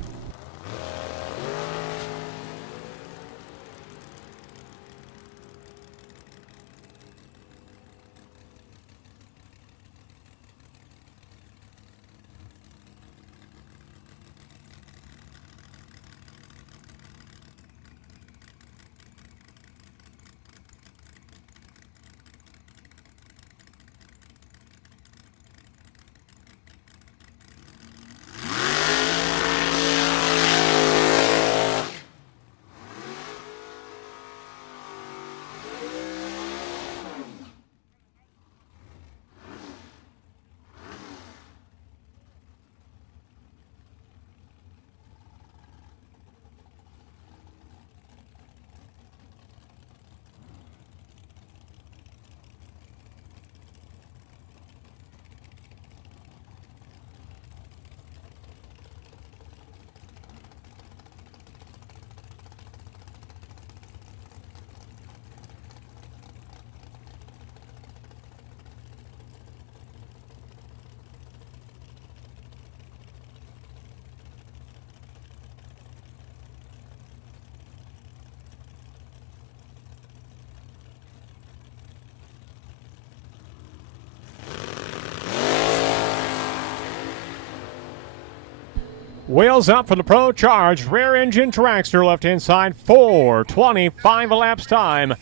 Wheels up for the Pro Charge rear engine dragster left-hand side. 4:25 elapsed time.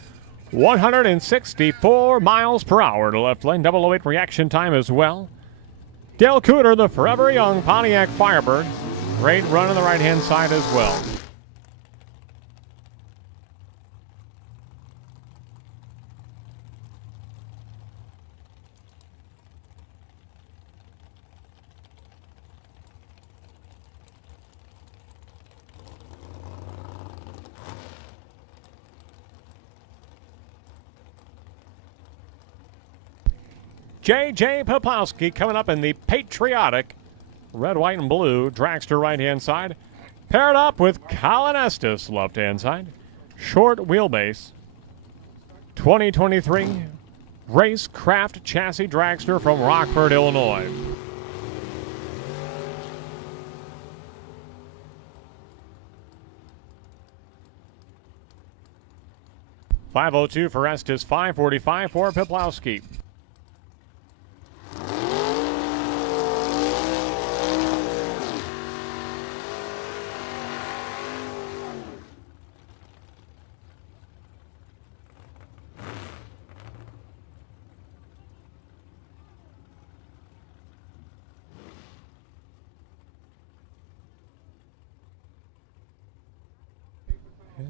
164 miles per hour to left lane. 008 reaction time as well. Dale Cooter, the forever young Pontiac Firebird. Great run on the right-hand side as well. J.J. Poplowski coming up in the patriotic red, white, and blue dragster right-hand side. Paired up with Colin Estes, left-hand side. Short wheelbase. 2023 Racecraft chassis dragster from Rockford, Illinois. .502 for Estes, 545 for Poplowski.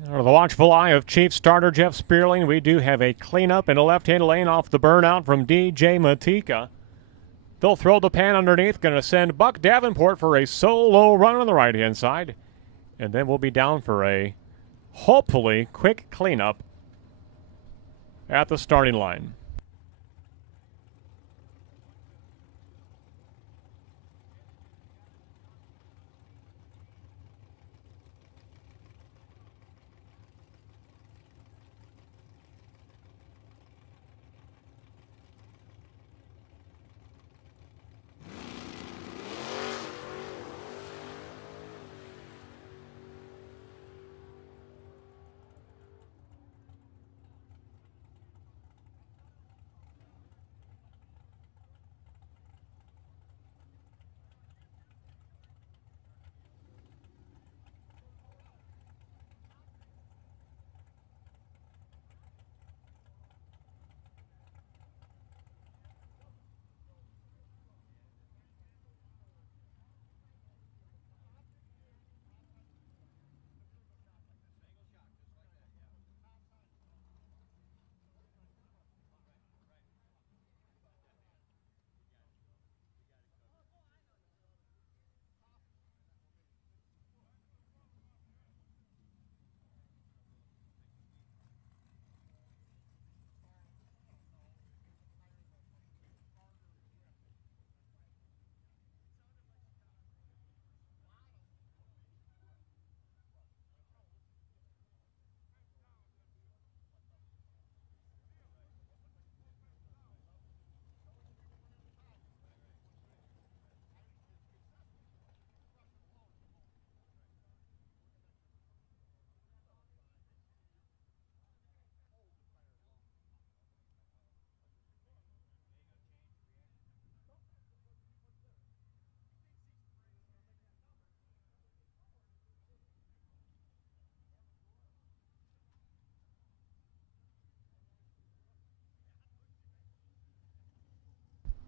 Under the watchful eye of Chief Starter Jeff Spearling, we do have a cleanup in the left-hand lane off the burnout from DJ Matika. They'll throw the pan underneath, going to send Buck Davenport for a solo run on the right-hand side. And then we'll be down for a, hopefully, quick cleanup at the starting line.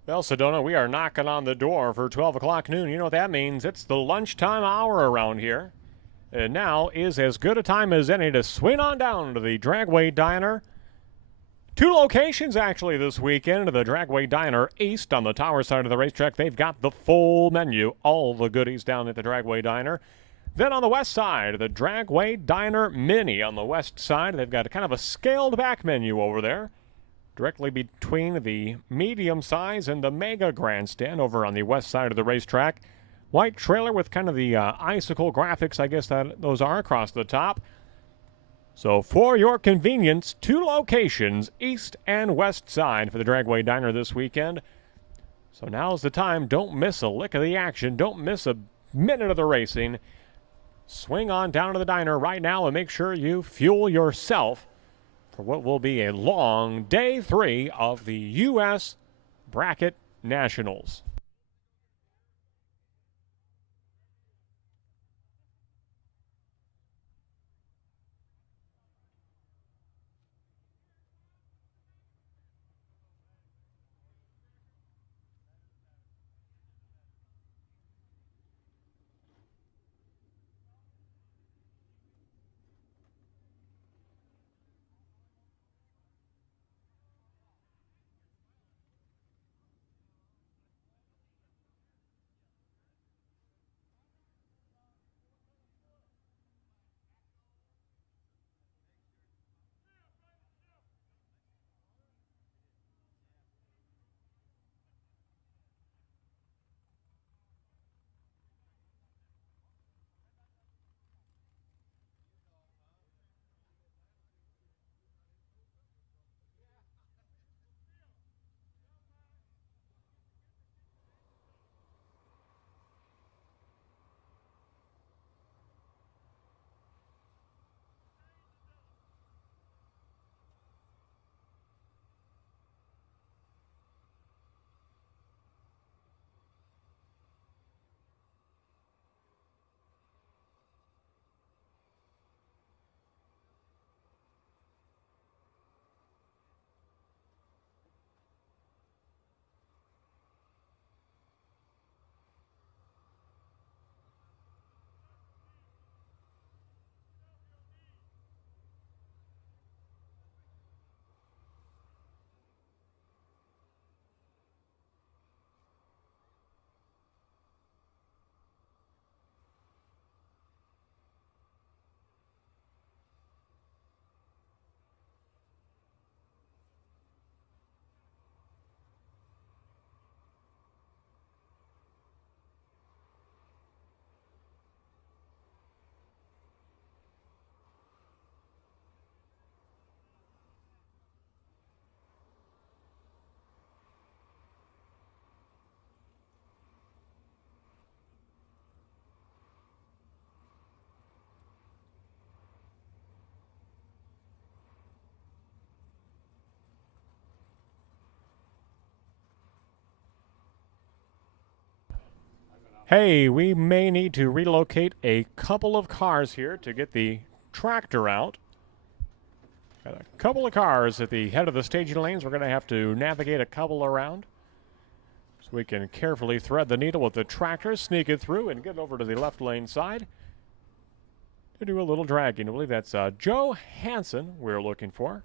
Well, Sedona, we are knocking on the door for 12 o'clock noon. You know what that means. It's the lunchtime hour around here. And now is as good a time as any to swing on down to the Dragway Diner. 2 locations, actually, this weekend. The Dragway Diner East on the tower side of the racetrack. They've got the full menu, all the goodies down at the Dragway Diner. Then on the west side, the Dragway Diner Mini on the west side. They've got a kind of a scaled-back menu over there, directly between the medium size and the mega grandstand over on the west side of the racetrack. White trailer with kind of the icicle graphics, I guess that those are, across the top. So for your convenience, 2 locations, east and west side, for the Dragway Diner this weekend. So now's the time. Don't miss a lick of the action. Don't miss a minute of the racing. Swing on down to the diner right now and make sure you fuel yourself for what will be a long day 3 of the U.S. Bracket Nationals. Hey, we may need to relocate a couple of cars here to get the tractor out. Got a couple of cars at the head of the staging lanes. We're going to have to navigate a couple around so we can carefully thread the needle with the tractor, sneak it through, and get over to the left lane side to do a little dragging. I believe that's Joe Hansen we're looking for.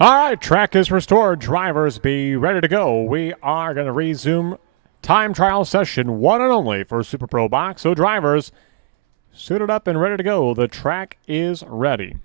All right, track is restored. Drivers, be ready to go. We are going to resume time trial session one and only for Super Pro Box. So drivers, suited up and ready to go. The track is ready.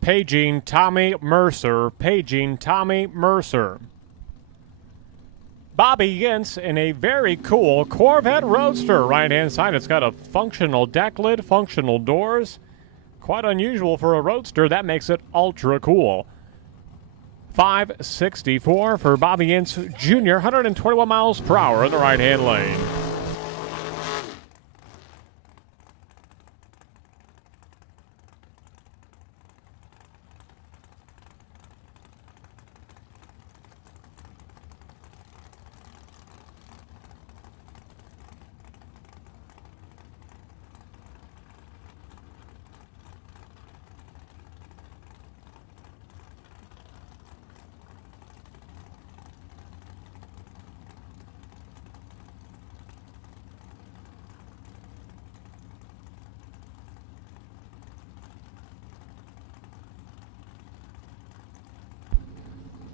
Paging Tommy Mercer. Paging Tommy Mercer. Bobby Yintz in a very cool Corvette Roadster. Right-hand side, it's got a functional deck lid, functional doors. Quite unusual for a Roadster. That makes it ultra cool. 564 for Bobby Yintz Jr., 121 miles per hour in the right-hand lane.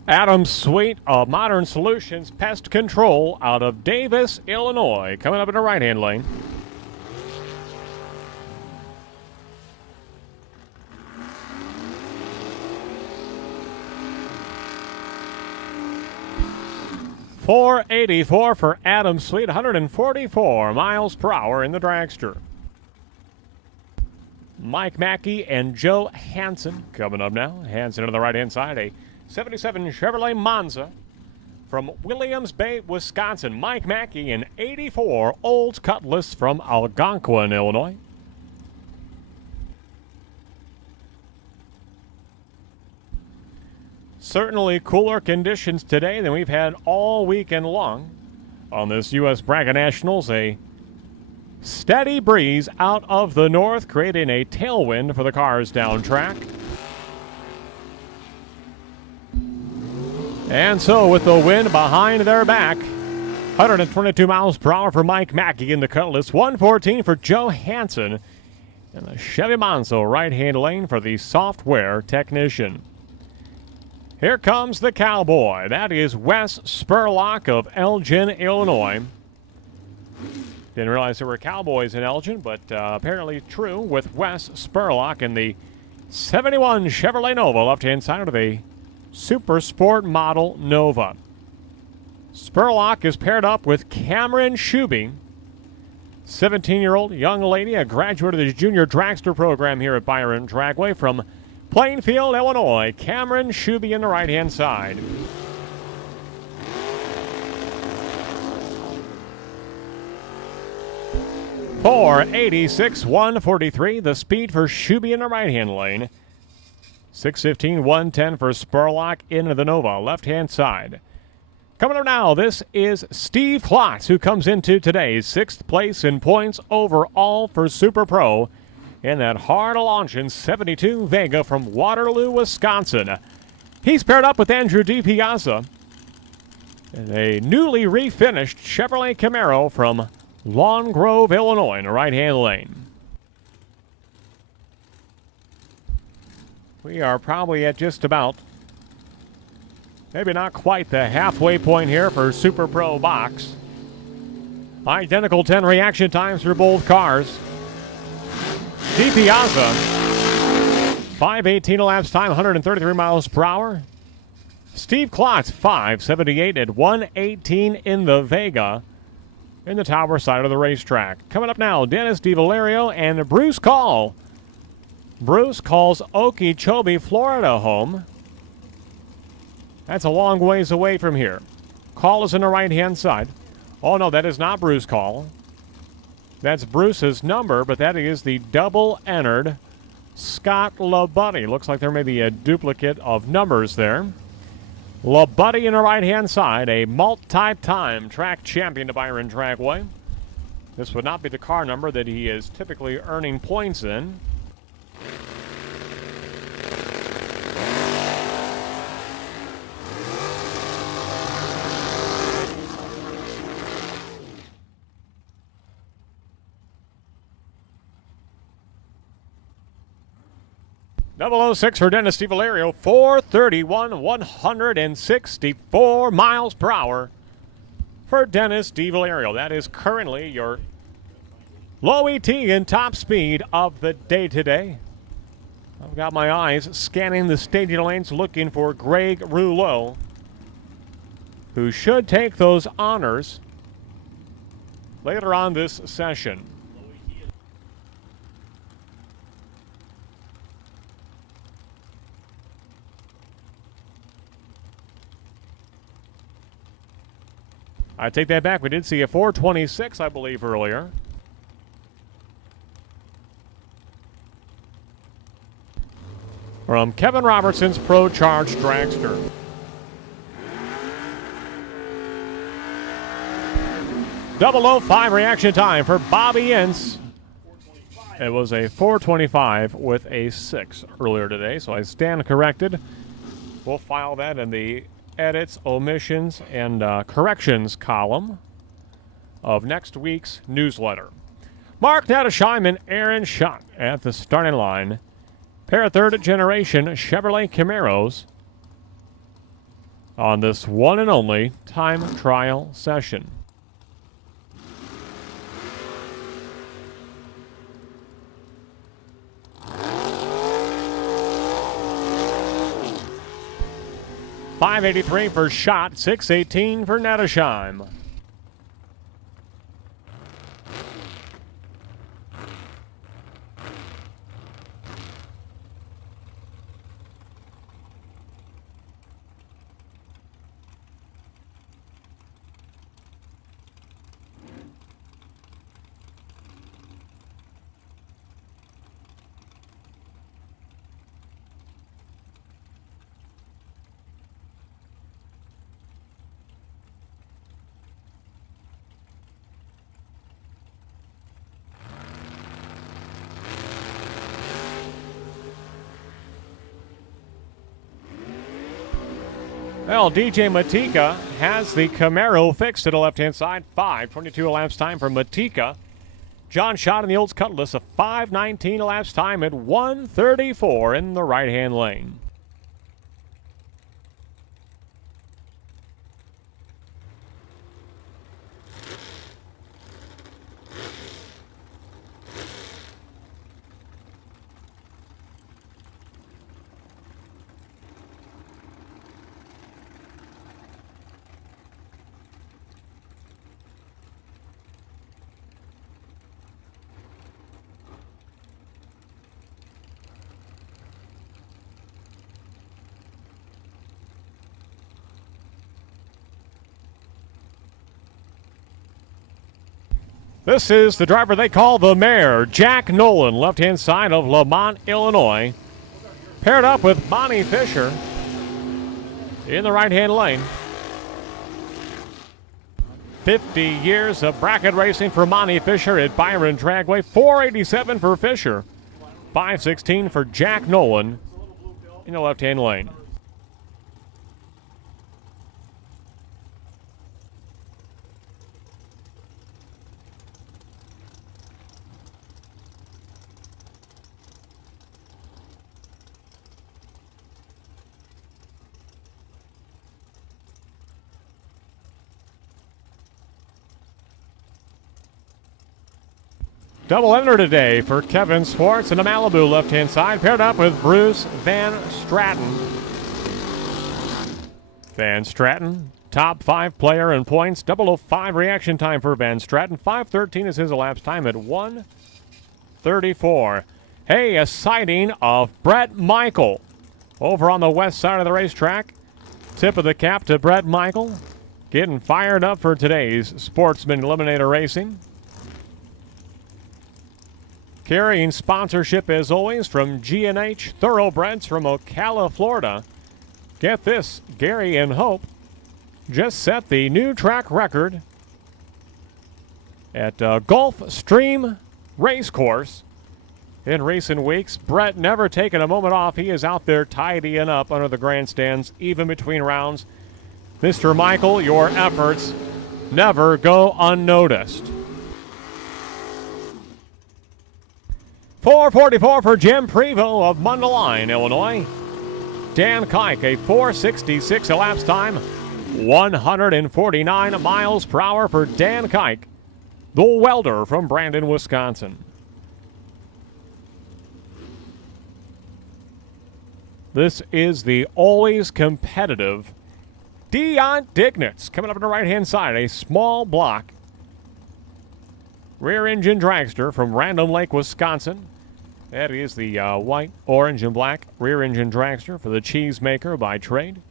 Adam Sweet of Modern Solutions Pest Control out of Davis, Illinois, coming up in the right-hand lane. .484 for Adam Sweet, 144 miles per hour in the dragster. Mike Mackey and Joe Hansen coming up now. Hansen on the right-hand side, a 77 Chevrolet Monza from Williams Bay, Wisconsin. Mike Mackey in 84 Olds Cutlass from Algonquin, Illinois. Certainly cooler conditions today than we've had all weekend long on this U.S. Bracket Nationals. A steady breeze out of the north, creating a tailwind for the cars down track. And so with the wind behind their back, 122 miles per hour for Mike Mackey in the Cutlass, 114 for Joe Hansen in the Chevy Monza right-hand lane for the software technician. Here comes the Cowboy. That is Wes Spurlock of Elgin, Illinois. Didn't realize there were Cowboys in Elgin, but apparently true with Wes Spurlock in the 71 Chevrolet Nova, left-hand side of the Super Sport Model Nova. Spurlock is paired up with Cameron Shuby, 17-year-old young lady, a graduate of the junior dragster program here at Byron Dragway from Plainfield, Illinois. Cameron Shuby in the right-hand side. .486, 143, the speed for Shuby in the right-hand lane. 615, 110 for Spurlock into the Nova, left-hand side. Coming up now, this is Steve Klotz, who comes into today's 6th place in points overall for Super Pro in that hard-launching 72 Vega from Waterloo, Wisconsin. He's paired up with Andrew DiPiazza in a newly refinished Chevrolet Camaro from Long Grove, Illinois, in the right-hand lane. We are probably at just about, maybe not quite the halfway point here for Super Pro Box. Identical 10 reaction times for both cars. DiPiazza 5:18 elapsed time, 133 miles per hour. Steve Klotz, 5:78 at 1:18 in the Vega in the tower side of the racetrack. Coming up now, Dennis DiValerio and Bruce Call. Bruce calls Okeechobee, Florida home. That's a long ways away from here. Call is on the right-hand side. Oh, no, that is not Bruce Call. That's Bruce's number, but that is the double-entered Scott LaBuddy. Looks like there may be a duplicate of numbers there. LaBuddy on the right-hand side, a multi-time track champion to Byron Dragway. This would not be the car number that he is typically earning points in. .006 for Dennis DiValerio, 431, 164 miles per hour for Dennis DiValerio. That is currently your low ET and top speed of the day today. I've got my eyes scanning the staging lanes looking for Greg Rouleau, who should take those honors later on this session. I take that back. We did see a 426, I believe, earlier. From Kevin Robertson's Pro Charged Dragster. .005 reaction time for Bobby Ince. It was a 425 with a 6 earlier today, so I stand corrected. We'll file that in the edits, omissions, and corrections column of next week's newsletter. Mark Nettesheim and Aaron Schott at the starting line. Pair of third-generation Chevrolet Camaros on this one and only time trial session. .583 for Schott, 618 for Nettesheim. Well, DJ Matika has the Camaro fixed to the left-hand side. 5:22 elapsed time for Matika. John Schott in the Olds Cutlass, a 5:19 elapsed time at 1:34 in the right-hand lane. This is the driver they call the Mayor, Jack Nolan, left-hand side of Lamont, Illinois. Paired up with Bonnie Fisher in the right-hand lane. 50 years of bracket racing for Bonnie Fisher at Byron Dragway. 487 for Fisher. 516 for Jack Nolan in the left-hand lane. Double ender today for Kevin Swartz in the Malibu left-hand side, paired up with Bruce Van Stratton. Van Stratton, top 5 player in points. 005 reaction time for Van Stratton. 5:13 is his elapsed time at 1:34. Hey, a sighting of Brett Michael over on the west side of the racetrack. Tip of the cap to Brett Michael. Getting fired up for today's Sportsman Eliminator Racing. Carrying sponsorship, as always, from G&H Thoroughbreds from Ocala, Florida. Get this, Gary and Hope just set the new track record at Gulfstream Racecourse in recent weeks. Brett never taking a moment off. He is out there tidying up under the grandstands, even between rounds. Mr. Michael, your efforts never go unnoticed. 4:44 for Jim Prevost of Mundelein, Illinois. Dan Kike, a 4:66 elapsed time, 149 miles per hour for Dan Kike, the welder from Brandon, Wisconsin. This is the always competitive Dion Dignitz coming up on the right-hand side, a small block rear engine dragster from Random Lake, Wisconsin. That is the white, orange, and black rear engine dragster for the cheesemaker by trade.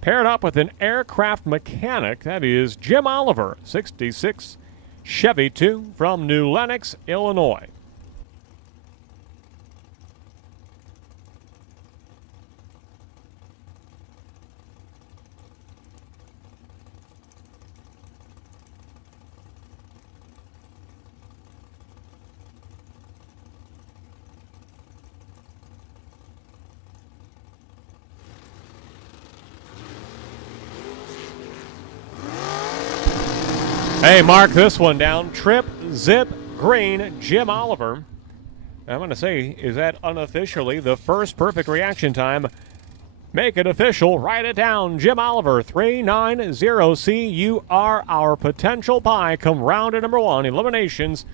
Paired up with an aircraft mechanic, that is Jim Oliver, 66 Chevy 2 from New Lenox, Illinois. Hey, mark this one down. Trip, zip, green, Jim Oliver. I'm going to say, is that unofficially the first perfect reaction time? Make it official. Write it down. Jim Oliver, 390C. You are our potential buy. Come round to number 1. Eliminations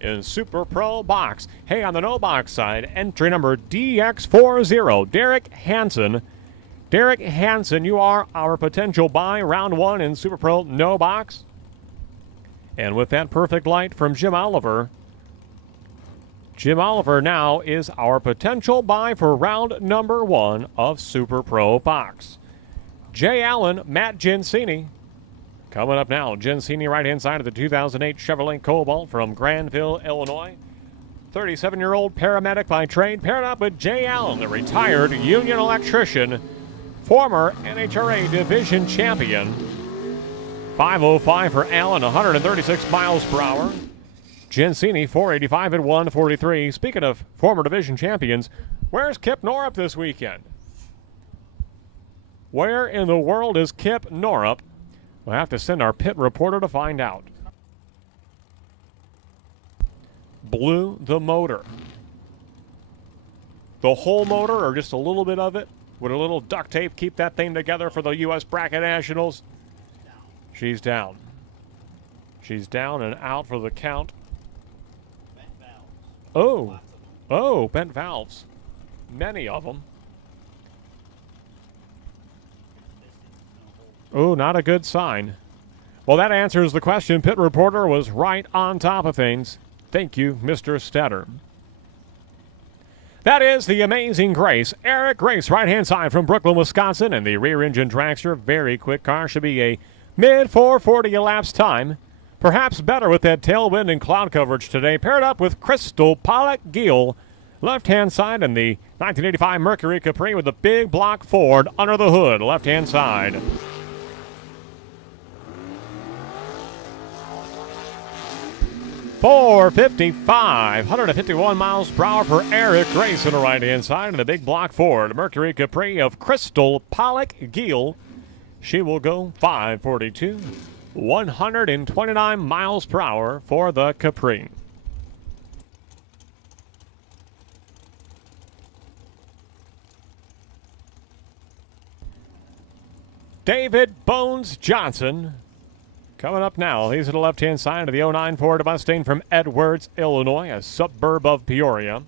in Super Pro Box. Hey, on the no box side, entry number DX40, Derek Hansen. Derek Hansen, you are our potential buy. Round 1 in Super Pro no box. And with that perfect light from Jim Oliver now is our potential buy for round number 1 of Super Pro Box. Jay Allen, Matt Gensini. Coming up now, Gensini right-hand side of the 2008 Chevrolet Cobalt from Granville, Illinois. 37-year-old paramedic by trade, paired up with Jay Allen, the retired union electrician, former NHRA division champion. 5:05 for Allen, 136 miles per hour. Gensini, 485 at 143. Speaking of former division champions, where's Kip Norup this weekend? Where in the world is Kip Norup? We'll have to send our pit reporter to find out. Blew the motor. The whole motor or just a little bit of it? Would a little duct tape keep that thing together for the U.S. Bracket Nationals? She's down. She's down and out for the count. Oh, bent valves. Many of them. Oh, not a good sign. Well, that answers the question. Pit reporter was right on top of things. Thank you, Mr. Stetter. That is the Amazing Grace. Eric Grace, right-hand side from Brooklyn, Wisconsin, and the rear-engine dragster. Very quick car. Should be a mid-440 elapsed time. Perhaps better with that tailwind and cloud coverage today. Paired up with Crystal Pollock Gill, left-hand side, and the 1985 Mercury Capri with the big block Ford under the hood, left-hand side. .455, 151 miles per hour for Eric Grace on the right-hand side, and the big block Ford Mercury Capri of Crystal Pollock Gill. She will go 542, 129 miles per hour for the Capri. David Bones Johnson Coming up now, he's to the left-hand side of the 09 Ford Mustang from Edwards, Illinois, a suburb of Peoria.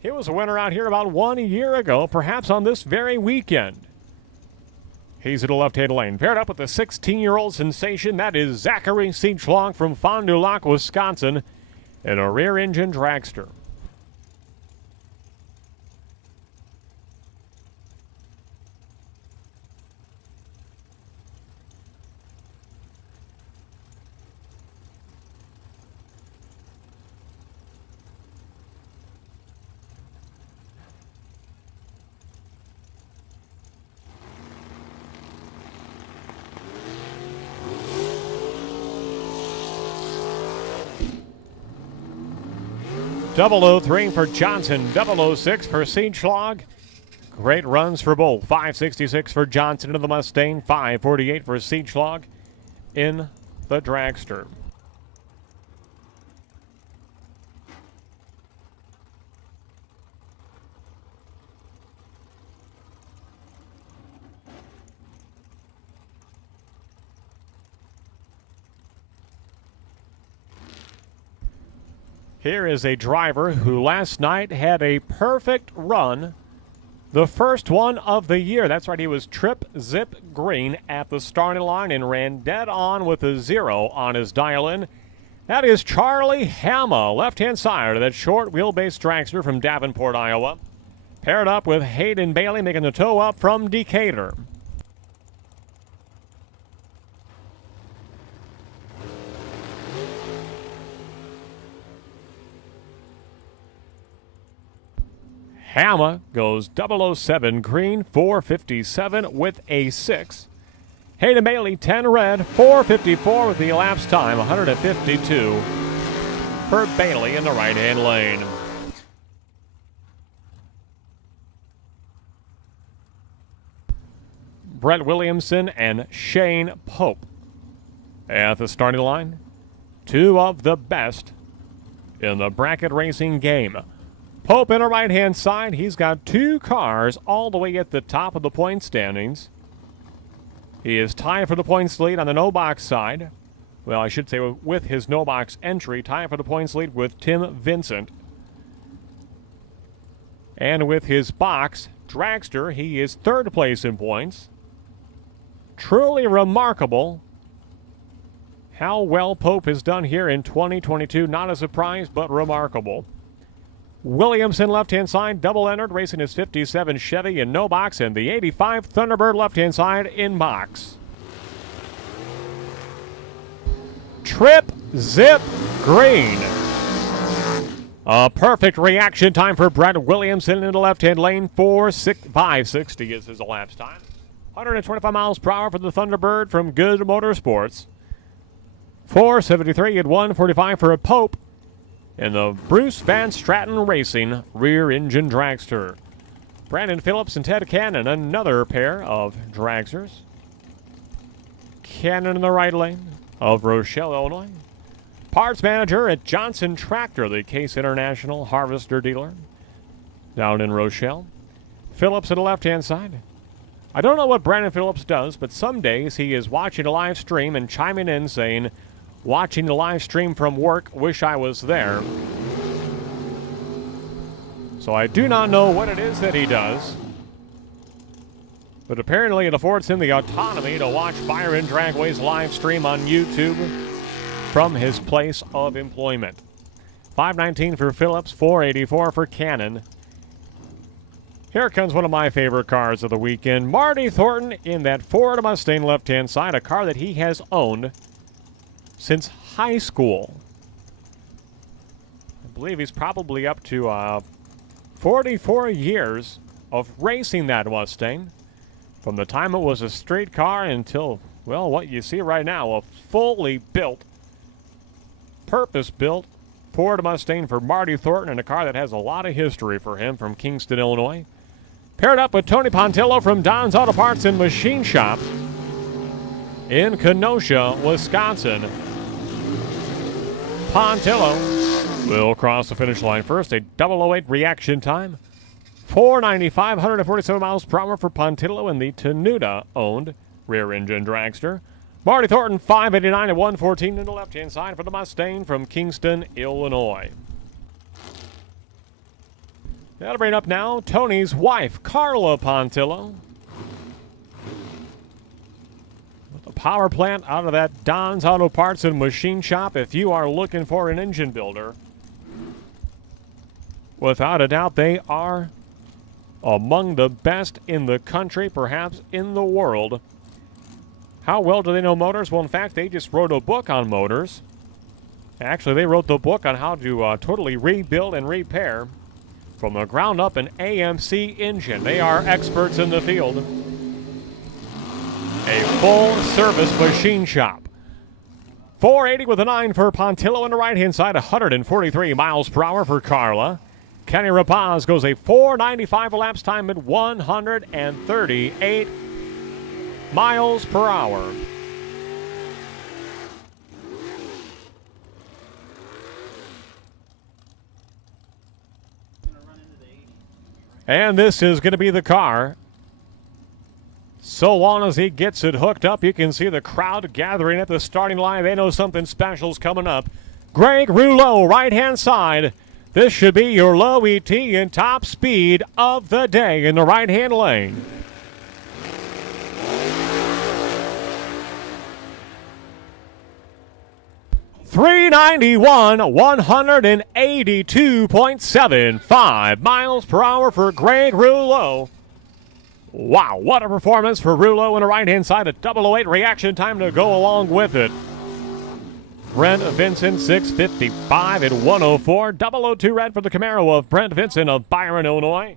He was a winner out here about 1 year ago, perhaps on this very weekend. He's at the left-hand lane, paired up with the 16-year-old sensation. That is Zachary Seachlong from Fond du Lac, Wisconsin, in a rear-engine dragster. .003 for Johnson, .006 for Seachlog. Great runs for both. 566 for Johnson in the Mustang, 548 for Seachlog in the dragster. Here is a driver who last night had a perfect run, the first one of the year. That's right, he was trip zip green at the starting line and ran dead on with a 0 on his dial-in. That is Charlie Hama, left-hand side of that short wheelbase dragster from Davenport, Iowa. Paired up with Hayden Bailey making the tow up from Decatur. Hama goes 007 green, 457 with a 6. Hayden Bailey 10 red, 454 with the elapsed time, 152 for Bailey in the right-hand lane. Brett Williamson and Shane Pope at the starting line. Two of the best in the bracket racing game. Pope in the right-hand side. He's got two cars all the way at the top of the point standings. He is tied for the points lead on the no-box side. Well, I should say with his no-box entry, tied for the points lead with Tim Vincent. And with his box dragster, he is third place in points. Truly remarkable how well Pope has done here in 2022. Not a surprise, but remarkable. Williamson left-hand side, double entered, racing his 57 Chevy in no box, and the 85 Thunderbird left-hand side in box. Trip Zip Green. A perfect reaction time for Brett Williamson in the left-hand lane. 560 is his elapsed time. 125 miles per hour for the Thunderbird from Good Motorsports. 473 at 145 for a Pope in the Bruce Van Stratton Racing rear-engine dragster. Brandon Phillips and Ted Cannon, another pair of dragsters. Cannon in the right lane of Rochelle, Illinois. Parts manager at Johnson Tractor, the Case International Harvester dealer down in Rochelle. Phillips at the left-hand side. I don't know what Brandon Phillips does, but some days he is watching a live stream and chiming in saying, "Watching the live stream from work, wish I was there." So I do not know what it is that he does, but apparently it affords him the autonomy to watch Byron Dragway's live stream on YouTube from his place of employment. 519 for Phillips, 484 for Cannon. Here comes one of my favorite cars of the weekend. Marty Thornton in that Ford Mustang left-hand side, a car that he has owned since high school. I believe he's probably up to 44 years of racing that Mustang. From the time it was a street car until, well, what you see right now, a fully built, purpose-built Ford Mustang for Marty Thornton, and a car that has a lot of history for him from Kingston, Illinois. Paired up with Tony Pontillo from Don's Auto Parts and Machine Shop in Kenosha, Wisconsin. Pontillo will cross the finish line first. A 008 reaction time. 495, 147 miles per hour for Pontillo in the Tenuta-owned rear-engine dragster. Marty Thornton, 589 at 114 in the left-hand side for the Mustang from Kingston, Illinois. That'll bring up now Tony's wife, Carla Pontillo. With the power plant out of that Don's Auto Parts and Machine Shop. If you are looking for an engine builder, without a doubt, they are among the best in the country, perhaps in the world. How well do they know motors? Well, in fact, they just wrote a book on motors. Actually, they wrote the book on how to totally rebuild and repair from the ground up an AMC engine. They are experts in the field. A full-service machine shop. 480 with a 9 for Pontillo on the right-hand side, 143 miles per hour for Carla. Kenny Rapaz goes a 495 elapsed time at 138 miles per hour. And this is going to be the car. So long as he gets it hooked up, you can see the crowd gathering at the starting line. They know something special's coming up. Greg Rouleau, right-hand side. This should be your low ET and top speed of the day in the right-hand lane. .391, 182.75 miles per hour for Greg Rouleau. Wow, what a performance for Rouleau on the right-hand side. A 008 reaction time to go along with it. Brent Vincent, 655 at 104. 002 red for the Camaro of Brent Vincent of Byron, Illinois.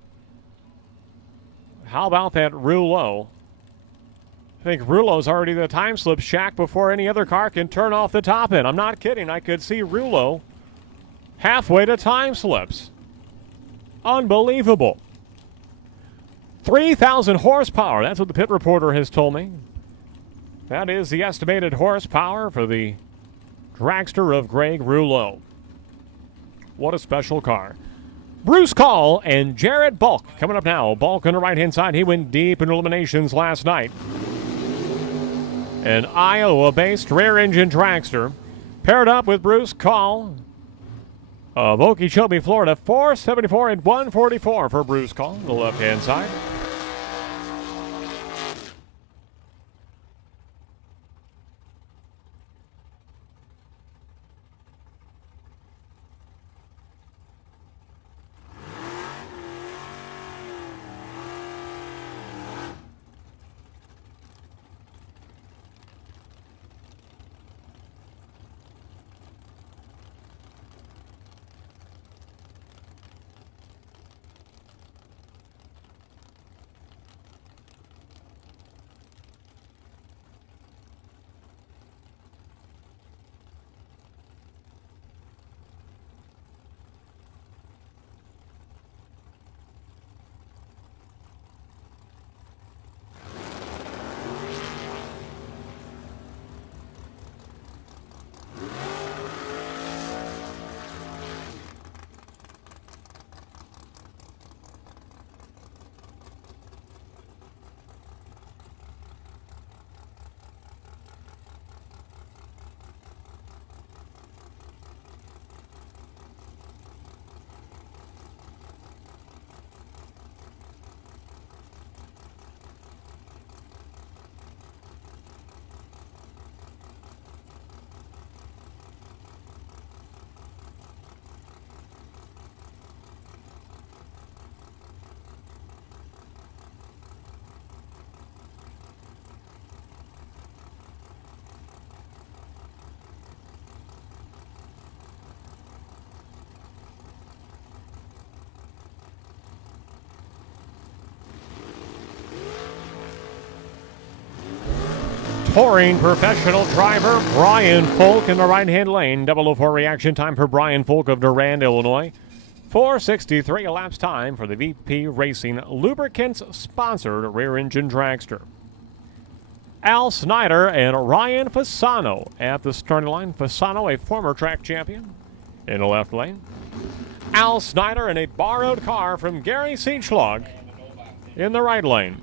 How about that Rouleau? I think Rouleau's already the time slip shack before any other car can turn off the top end. I'm not kidding. I could see Rouleau halfway to time slips. Unbelievable. 3,000 horsepower. That's what the pit reporter has told me. That is the estimated horsepower for the dragster of Greg Rouleau. What a special car. Bruce Call and Jared Bulk coming up now. Bulk on the right-hand side. He went deep in eliminations last night. An Iowa-based rear-engine dragster paired up with Bruce Call of Okeechobee, Florida. 474 and 144 for Bruce Call on the left-hand side. Touring professional driver Brian Folk in the right-hand lane. 004 reaction time for Brian Folk of Durand, Illinois. 4:63 elapsed time for the VP Racing Lubricants-sponsored rear-engine dragster. Al Snyder and Ryan Fasano at the starting line. Fasano, a former track champion, in the left lane. Al Snyder in a borrowed car from Gary Seachlog in the right lane.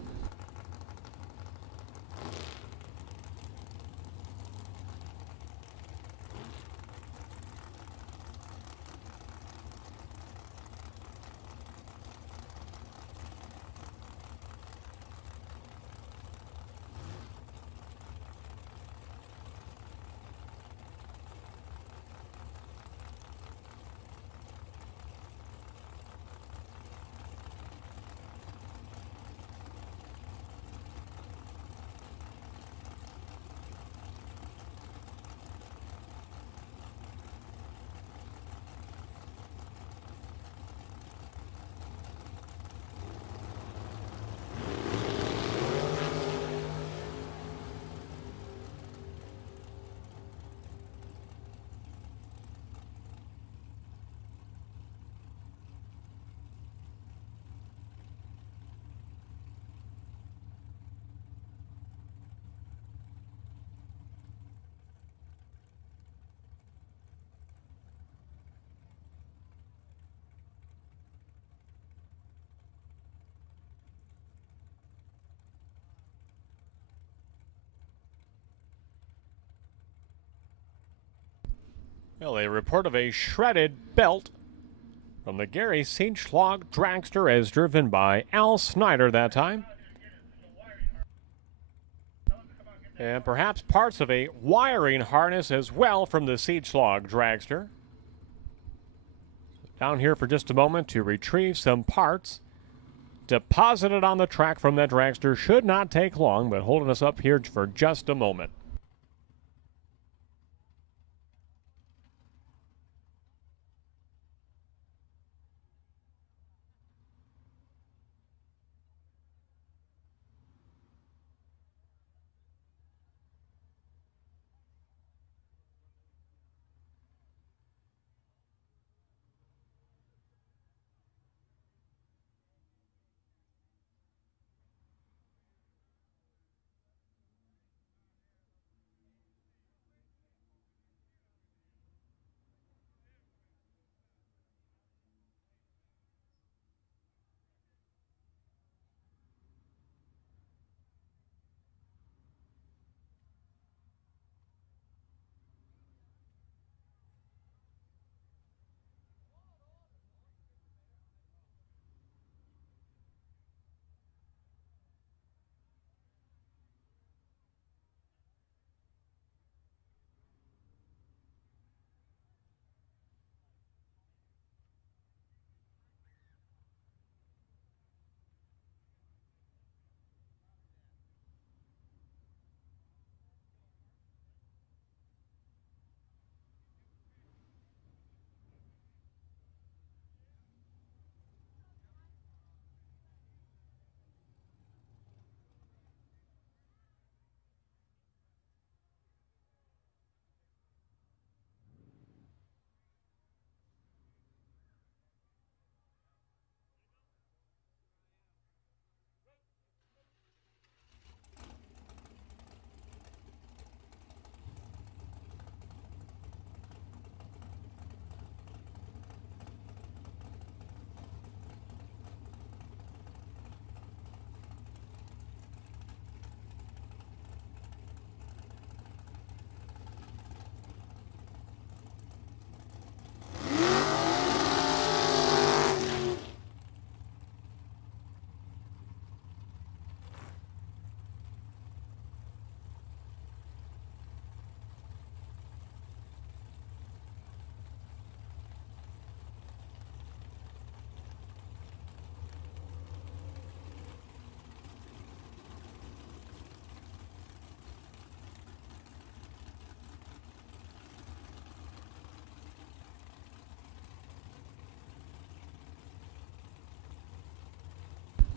Well, a report of a shredded belt from the Gary Sinchlog dragster as driven by Al Snyder that time. And perhaps parts of a wiring harness as well from the Sinchlog dragster. Down here for just a moment to retrieve some parts deposited on the track from that dragster. Should not take long, but holding us up here for just a moment.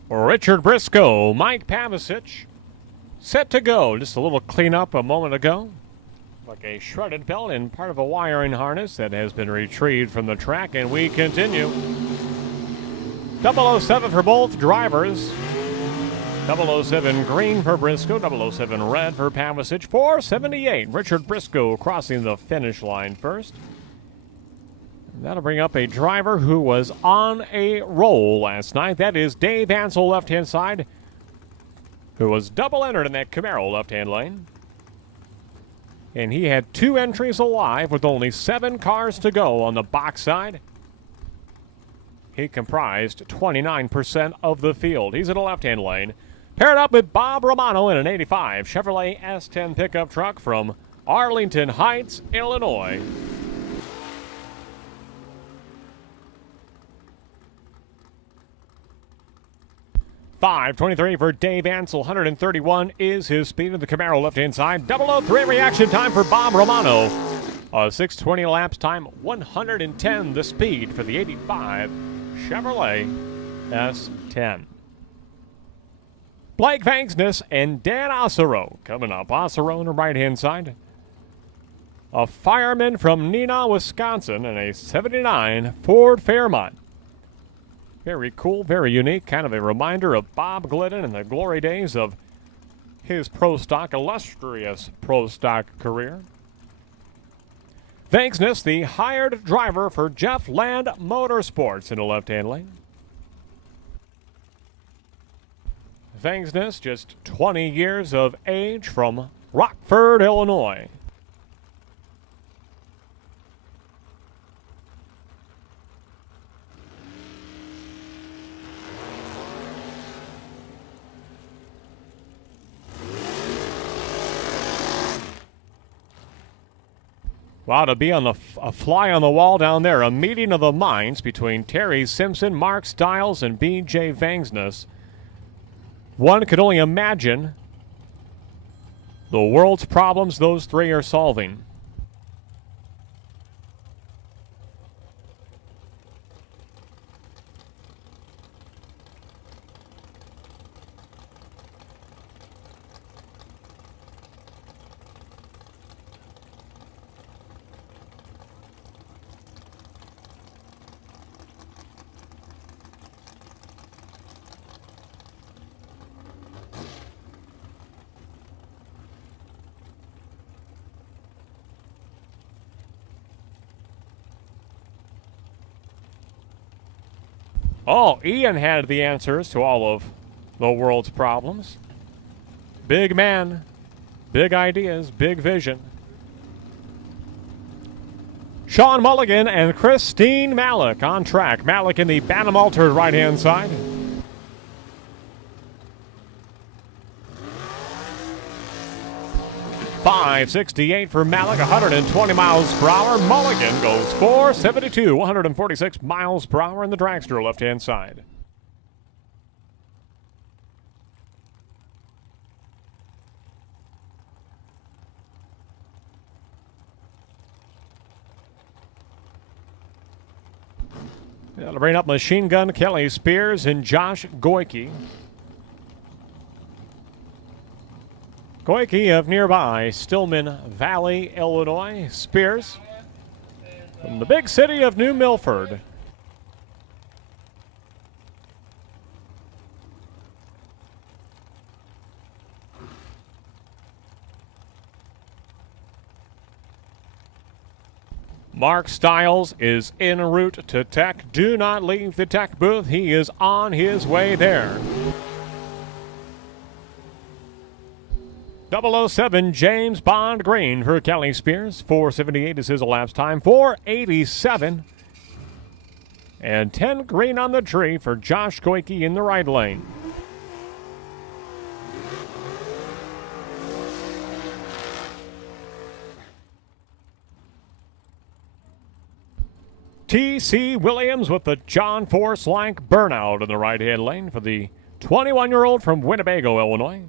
Richard Briscoe, Mike Pavicic, set to go. Just a little cleanup a moment ago. Like a shredded belt and part of a wiring harness that has been retrieved from the track, and we continue. 007 for both drivers. 007 green for Briscoe, 007 red for Pavicic. 478, Richard Briscoe crossing the finish line first. That'll bring up a driver who was on a roll last night. That is Dave Ansel, left-hand side, who was double entered in that Camaro left-hand lane. And he had 2 entries alive with only 7 cars to go on the box side. He comprised 29% of the field. He's in the left-hand lane. Paired up with Bob Romano in an 85 Chevrolet S10 pickup truck from Arlington Heights, Illinois. .523 for Dave Ansel. 131 is his speed of the Camaro left-hand side. 003 reaction time for Bob Romano. 620 laps time. 110 the speed for the 85 Chevrolet S10. Blake Vangsness and Dan Osero coming up. Osero on the right-hand side. A fireman from Neenah, Wisconsin, and a 79 Ford Fairmont. Very cool, very unique, kind of a reminder of Bob Glidden and the glory days of his pro stock, illustrious pro stock career. Vangsness, the hired driver for Jeff Land Motorsports in the left-hand lane. Vangsness, just 20 years of age from Rockford, Illinois. Wow, to be on a fly on the wall down there, a meeting of the minds between Terry Simpson, Mark Stiles, and B.J. Vangsness. One could only imagine the world's problems those three are solving. Oh, Ian had the answers to all of the world's problems. Big man, big ideas, big vision. Sean Mulligan and Christine Malik on track. Malik in the Bantam altered right-hand side. .568 for Malik, 120 miles per hour. Mulligan goes 472, 146 miles per hour in the dragster left-hand side. That'll bring up Machine Gun Kelly Spears and Josh Goyke. Goyke of nearby Stillman Valley, Illinois. Spears from the big city of New Milford. Mark Stiles is en route to Tech. Do not leave the Tech booth. He is on his way there. 007 James Bond Green for Kelly Spears. 478 is his elapsed time. 487. And 10 green on the tree for Josh Goyke in the right lane. T.C. Williams with the John Force-like burnout in the right-hand lane for the 21-year-old from Winnebago, Illinois.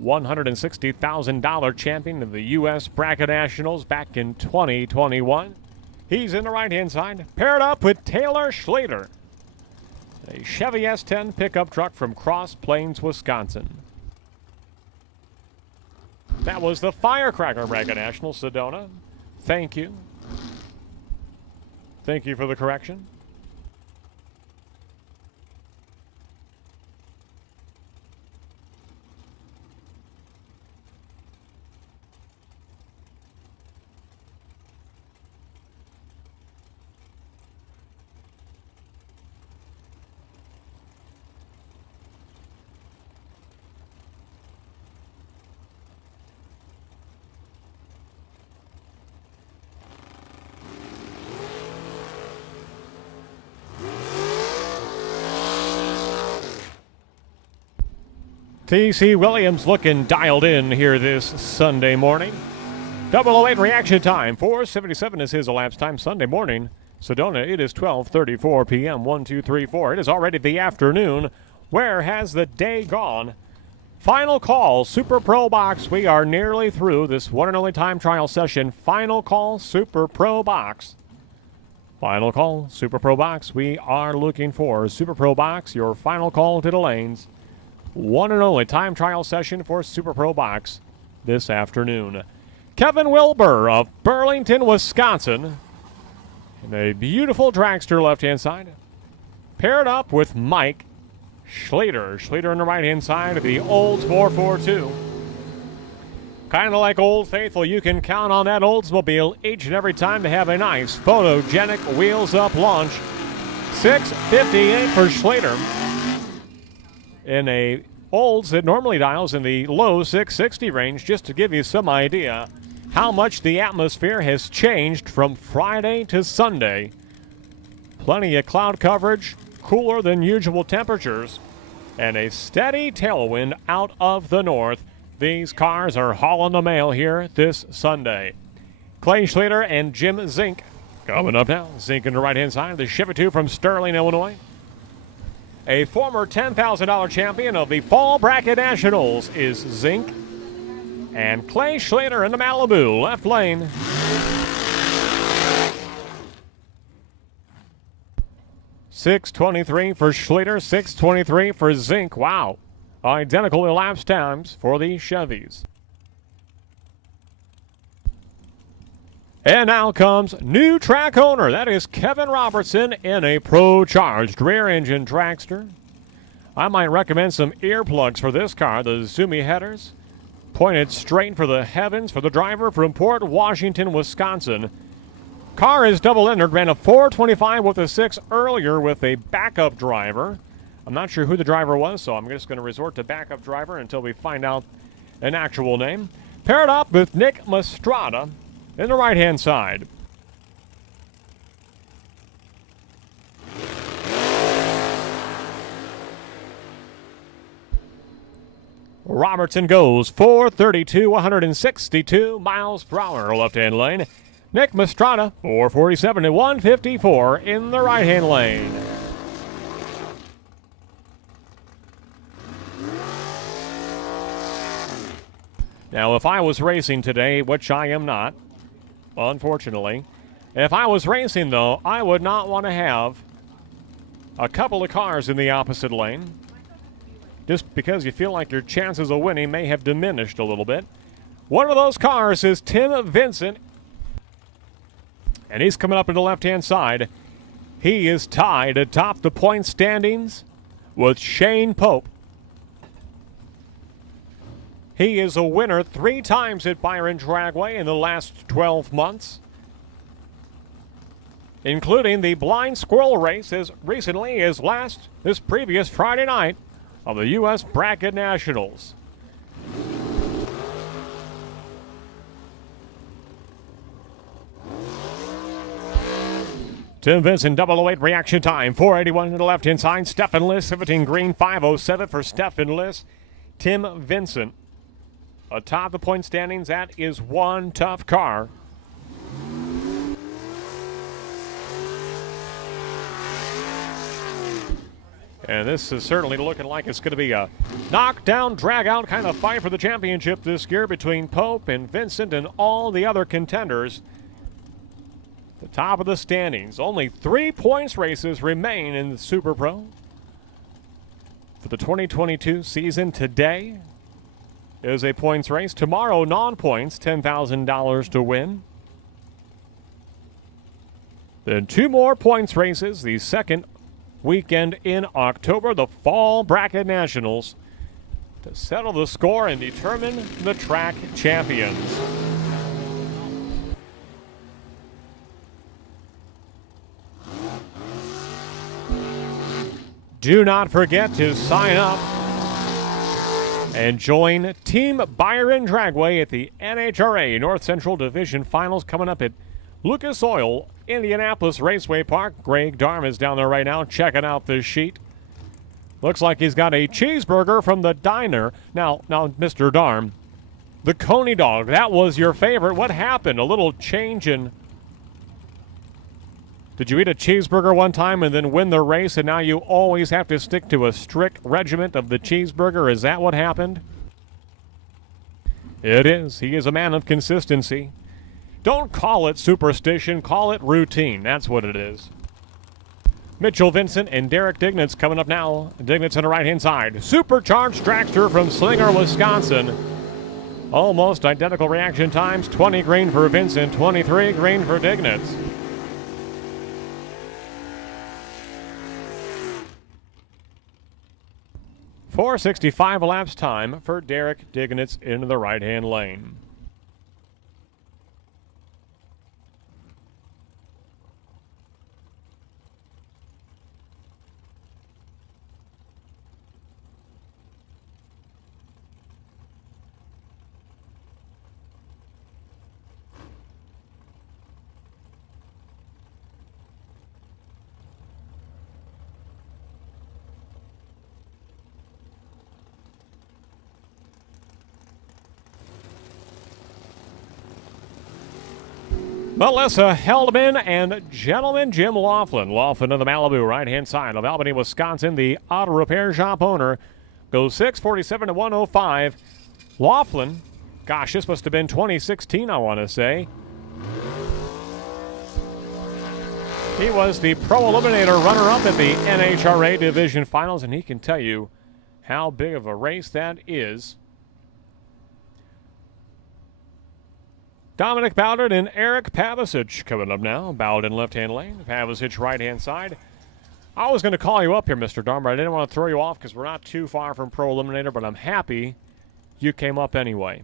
$160,000 champion of the U.S. Bracket Nationals back in 2021. He's in the right-hand side, paired up with Taylor Schlater, a Chevy S10 pickup truck from Cross Plains, Wisconsin. That was the Firecracker Bracket Nationals, Sedona. Thank you. Thank you for the correction. T.C. Williams looking dialed in here this Sunday morning. 008 reaction time. 4:77 is his elapsed time Sunday morning. Sedona, it is 12:34 p.m. 1, 2, 3, 4. It is already the afternoon. Where has the day gone? Final call, Super Pro Box. We are nearly through this one and only time trial session. Final call, Super Pro Box. Final call, Super Pro Box. We are looking for Super Pro Box, your final call to the lanes. One and only time trial session for Super Pro Box this afternoon. Kevin Wilbur of Burlington, Wisconsin, in a beautiful dragster left-hand side, paired up with Mike Schlater. Schlater on the right-hand side of the Olds 442. Kind of like Old Faithful, you can count on that Oldsmobile each and every time to have a nice photogenic wheels-up launch. 658 for Schlater. In a Olds that normally dials in the low 660 range, just to give you some idea how much the atmosphere has changed from Friday to Sunday. Plenty of cloud coverage, cooler than usual temperatures, and a steady tailwind out of the north. These cars are hauling the mail here this Sunday. Clay Schlater and Jim Zink coming up now. Zink on the right-hand side. The Chevy 2 from Sterling, Illinois. A former $10,000 champion of the Fall Bracket Nationals is Zink. And Clay Schlater in the Malibu, left lane. .623 for Schlater, 623 for Zink. Wow. Identical elapsed times for the Chevys. And now comes new track owner. That is Kevin Robertson in a Pro-Charged rear-engine dragster. I might recommend some earplugs for this car. The Zumi headers pointed straight for the heavens for the driver from Port Washington, Wisconsin. Car is double-entered, ran a 425 with a 6 earlier with a backup driver. I'm not sure who the driver was, so I'm just going to resort to backup driver until we find out an actual name. Paired up with Nick Mastrada in the right-hand side. Robertson goes 432, 162 miles per hour left-hand lane. Nick Mastrada 447 to 154 in the right-hand lane. Now, if I was racing today, which I am not, unfortunately, if I was racing, though, I would not want to have a couple of cars in the opposite lane, just because you feel like your chances of winning may have diminished a little bit. One of those cars is Tim Vincent, and he's coming up in the left-hand side. He is tied atop the point standings with Shane Pope. He is a winner 3 times at Byron Dragway in the last 12 months, including the Blind Squirrel race as recently as this previous Friday night of the U.S. Bracket Nationals. Tim Vincent, 008 reaction time, 481 to the left-hand side. Stefan Liss, 17 green, 507 for Stefan Liss. Tim Vincent atop the point standings. That is one tough car. And this is certainly looking like it's going to be a knockdown, drag-out kind of fight for the championship this year between Pope and Vincent and all the other contenders. The top of the standings. Only 3 points races remain in the Super Pro for the 2022 season. Today is a points race. Tomorrow, non-points, $10,000 to win. Then 2 more points races. The second weekend in October, the Fall Bracket Nationals, to settle the score and determine the track champions. Do not forget to sign up and join Team Byron Dragway at the NHRA North Central Division Finals coming up at Lucas Oil, Indianapolis Raceway Park. Greg Darm is down there right now checking out this sheet. Looks like he's got a cheeseburger from the diner. Now, Mr. Darm, the Coney dog, that was your favorite. What happened? A little change in... Did you eat a cheeseburger one time and then win the race, and now you always have to stick to a strict regiment of the cheeseburger? Is that what happened? It is. He is a man of consistency. Don't call it superstition, call it routine. That's what it is. Mitchell Vincent and Derek Dignitz coming up now. Dignitz on the right-hand side. Supercharged dragster from Slinger, Wisconsin. Almost identical reaction times. 20 green for Vincent, 23 green for Dignitz. .465 elapsed time for Derek Dignitz into the right-hand lane. Melissa Heldman and gentleman Jim Laughlin. Laughlin of the Malibu, right-hand side of Albany, Wisconsin. The auto repair shop owner goes 647 to 105. Laughlin, gosh, this must have been 2016, I want to say. He was the Pro Eliminator runner-up in the NHRA Division Finals, and he can tell you how big of a race that is. Dominic Bowden and Eric Pavicic coming up now. Bowden left-hand lane, Pavicic right-hand side. I was going to call you up here, Mr. Darn, but I didn't want to throw you off because we're not too far from Pro Eliminator, but I'm happy you came up anyway.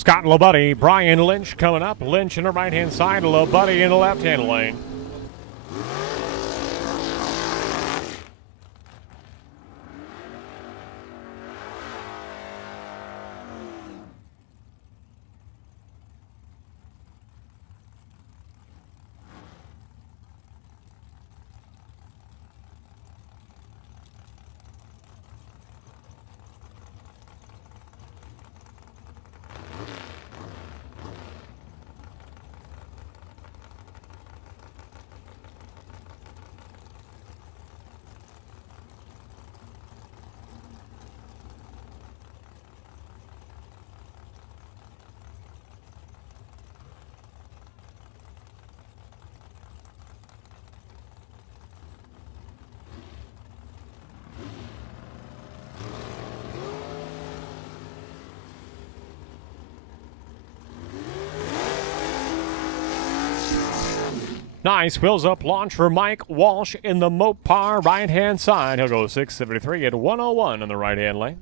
Scott Labuddy, Brian Lynch coming up. Lynch in the right-hand side, Labuddy in the left-hand lane. Nice wheels up launch for Mike Walsh in the Mopar right-hand side. He'll go 673 at 101 in the right-hand lane.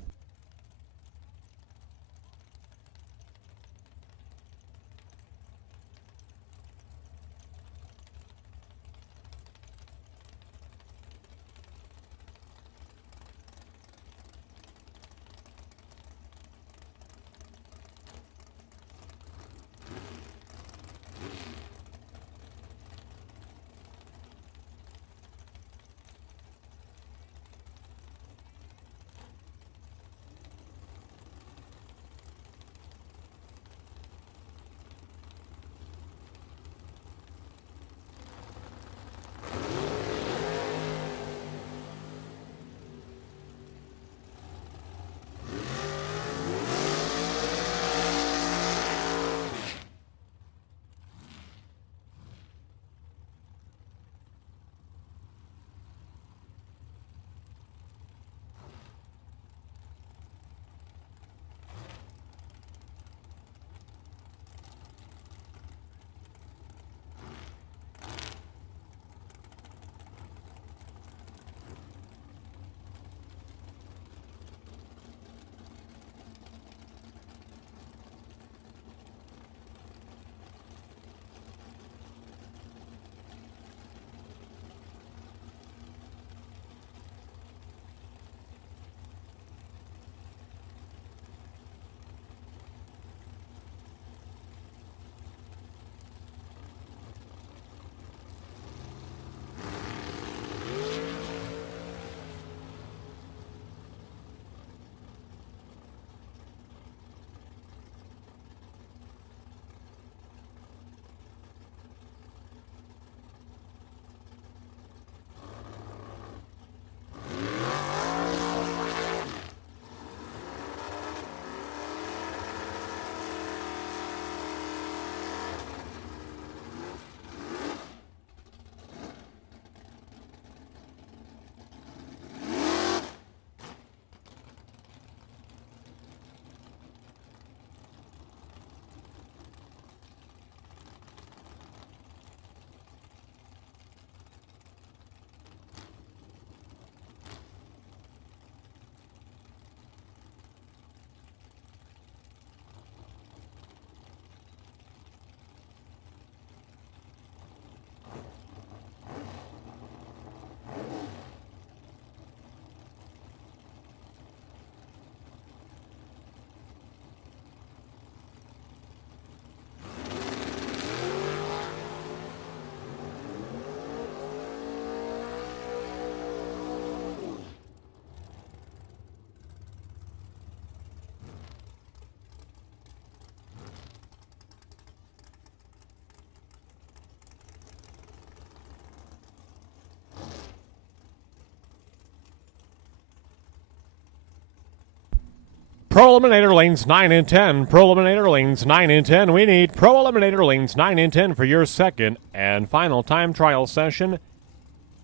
Pro Eliminator lanes 9 and 10. Pro Eliminator lanes 9 and 10. We need Pro Eliminator lanes 9 and 10 for your second and final time trial session.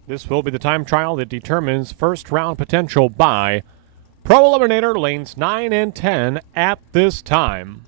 This will be the time trial that determines first round potential by Pro Eliminator lanes 9 and 10 at this time.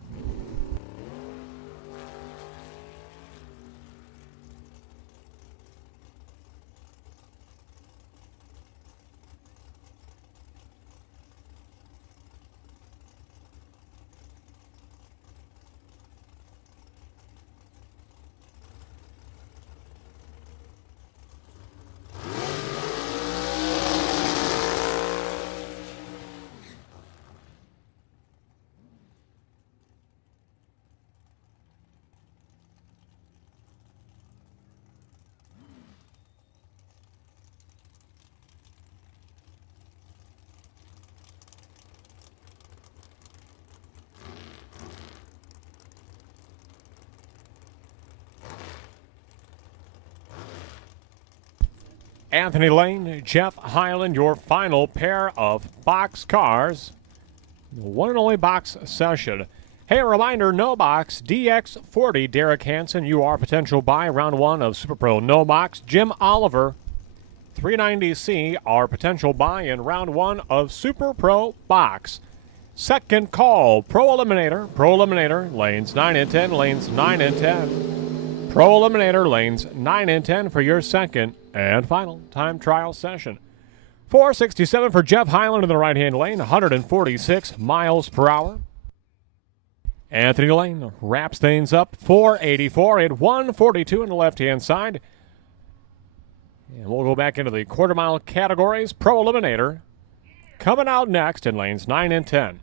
Anthony Lane, Jeff Highland, your final pair of box cars. One and only box session. Hey, a reminder, no box, DX40, Derek Hansen, you are potential buy round 1 of Super Pro no box. Jim Oliver, 390C, our potential buy in round 1 of Super Pro box. Second call, Pro Eliminator, lanes 9 and 10, lanes 9 and 10. Pro Eliminator, lanes 9 and 10 for your second and final time trial session. 467 for Jeff Highland in the right-hand lane, 146 miles per hour. Anthony Lane wraps things up, 484 at 142 in the left-hand side. And we'll go back into the quarter-mile categories. Pro Eliminator coming out next in lanes 9 and 10.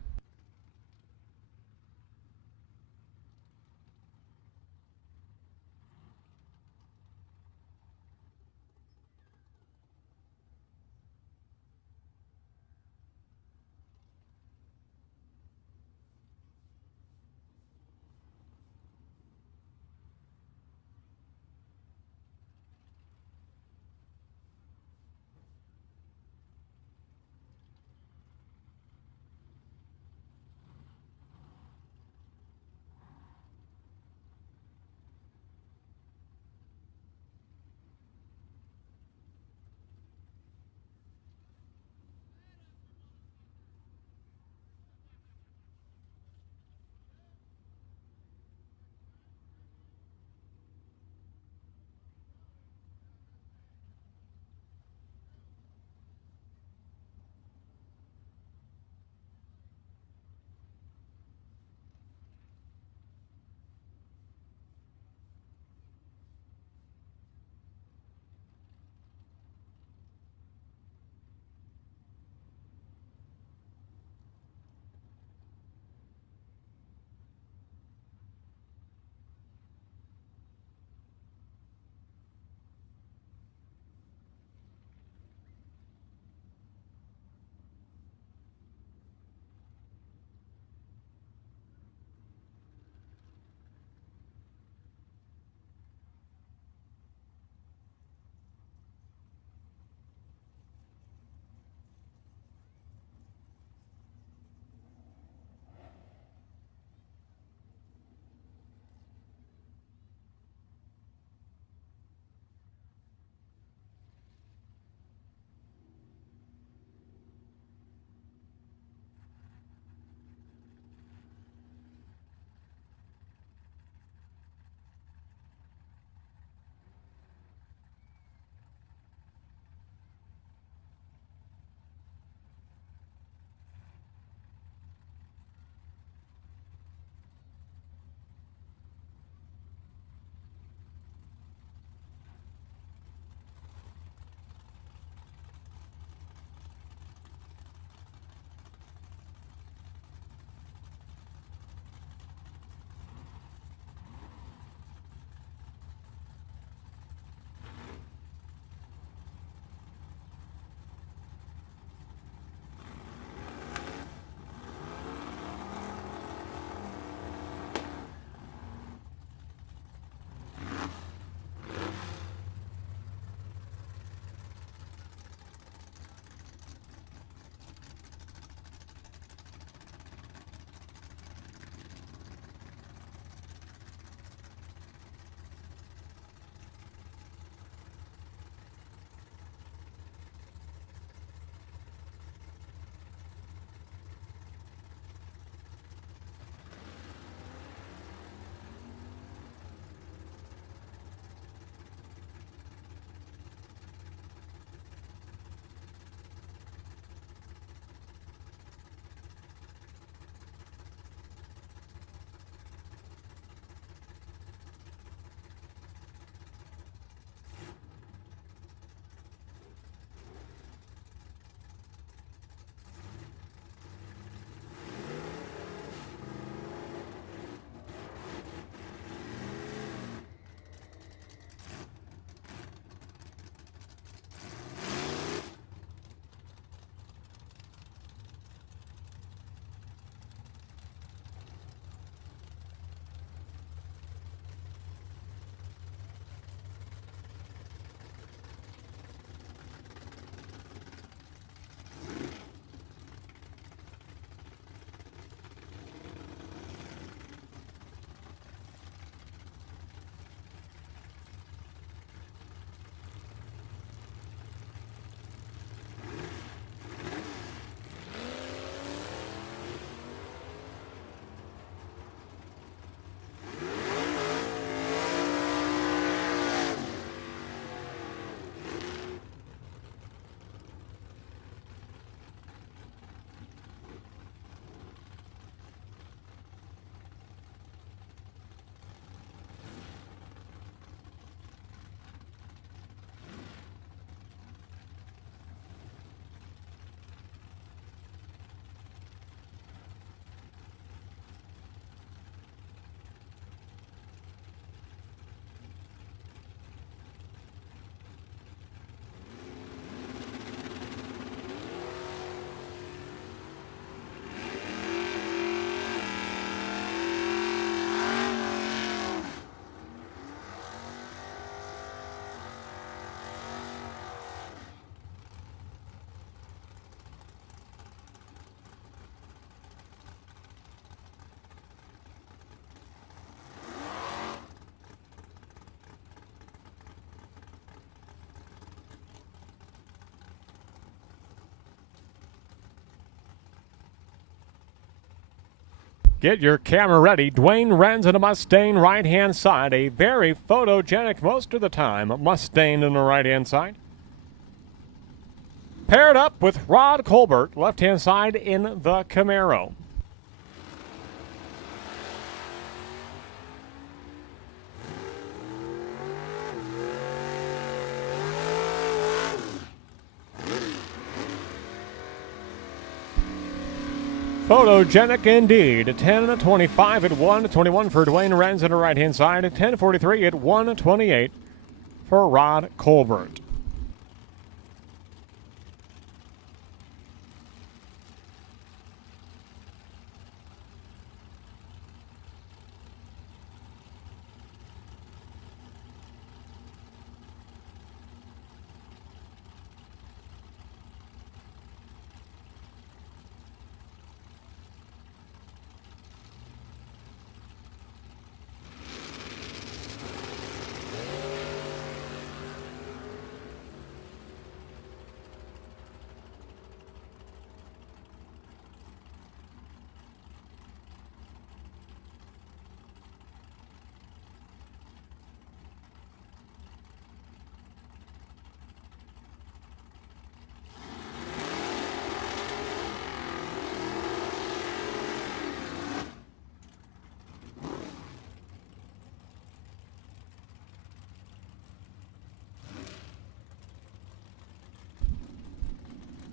Get your camera ready. Dwayne Renz in a Mustang right-hand side. A very photogenic most of the time Mustang in the right-hand side. Paired up with Rod Colbert, left-hand side in the Camaro. Photogenic indeed. 10:25 at 1:21 for Dwayne Renz on the right-hand side. 10:43 at 1:28 for Rod Colbert.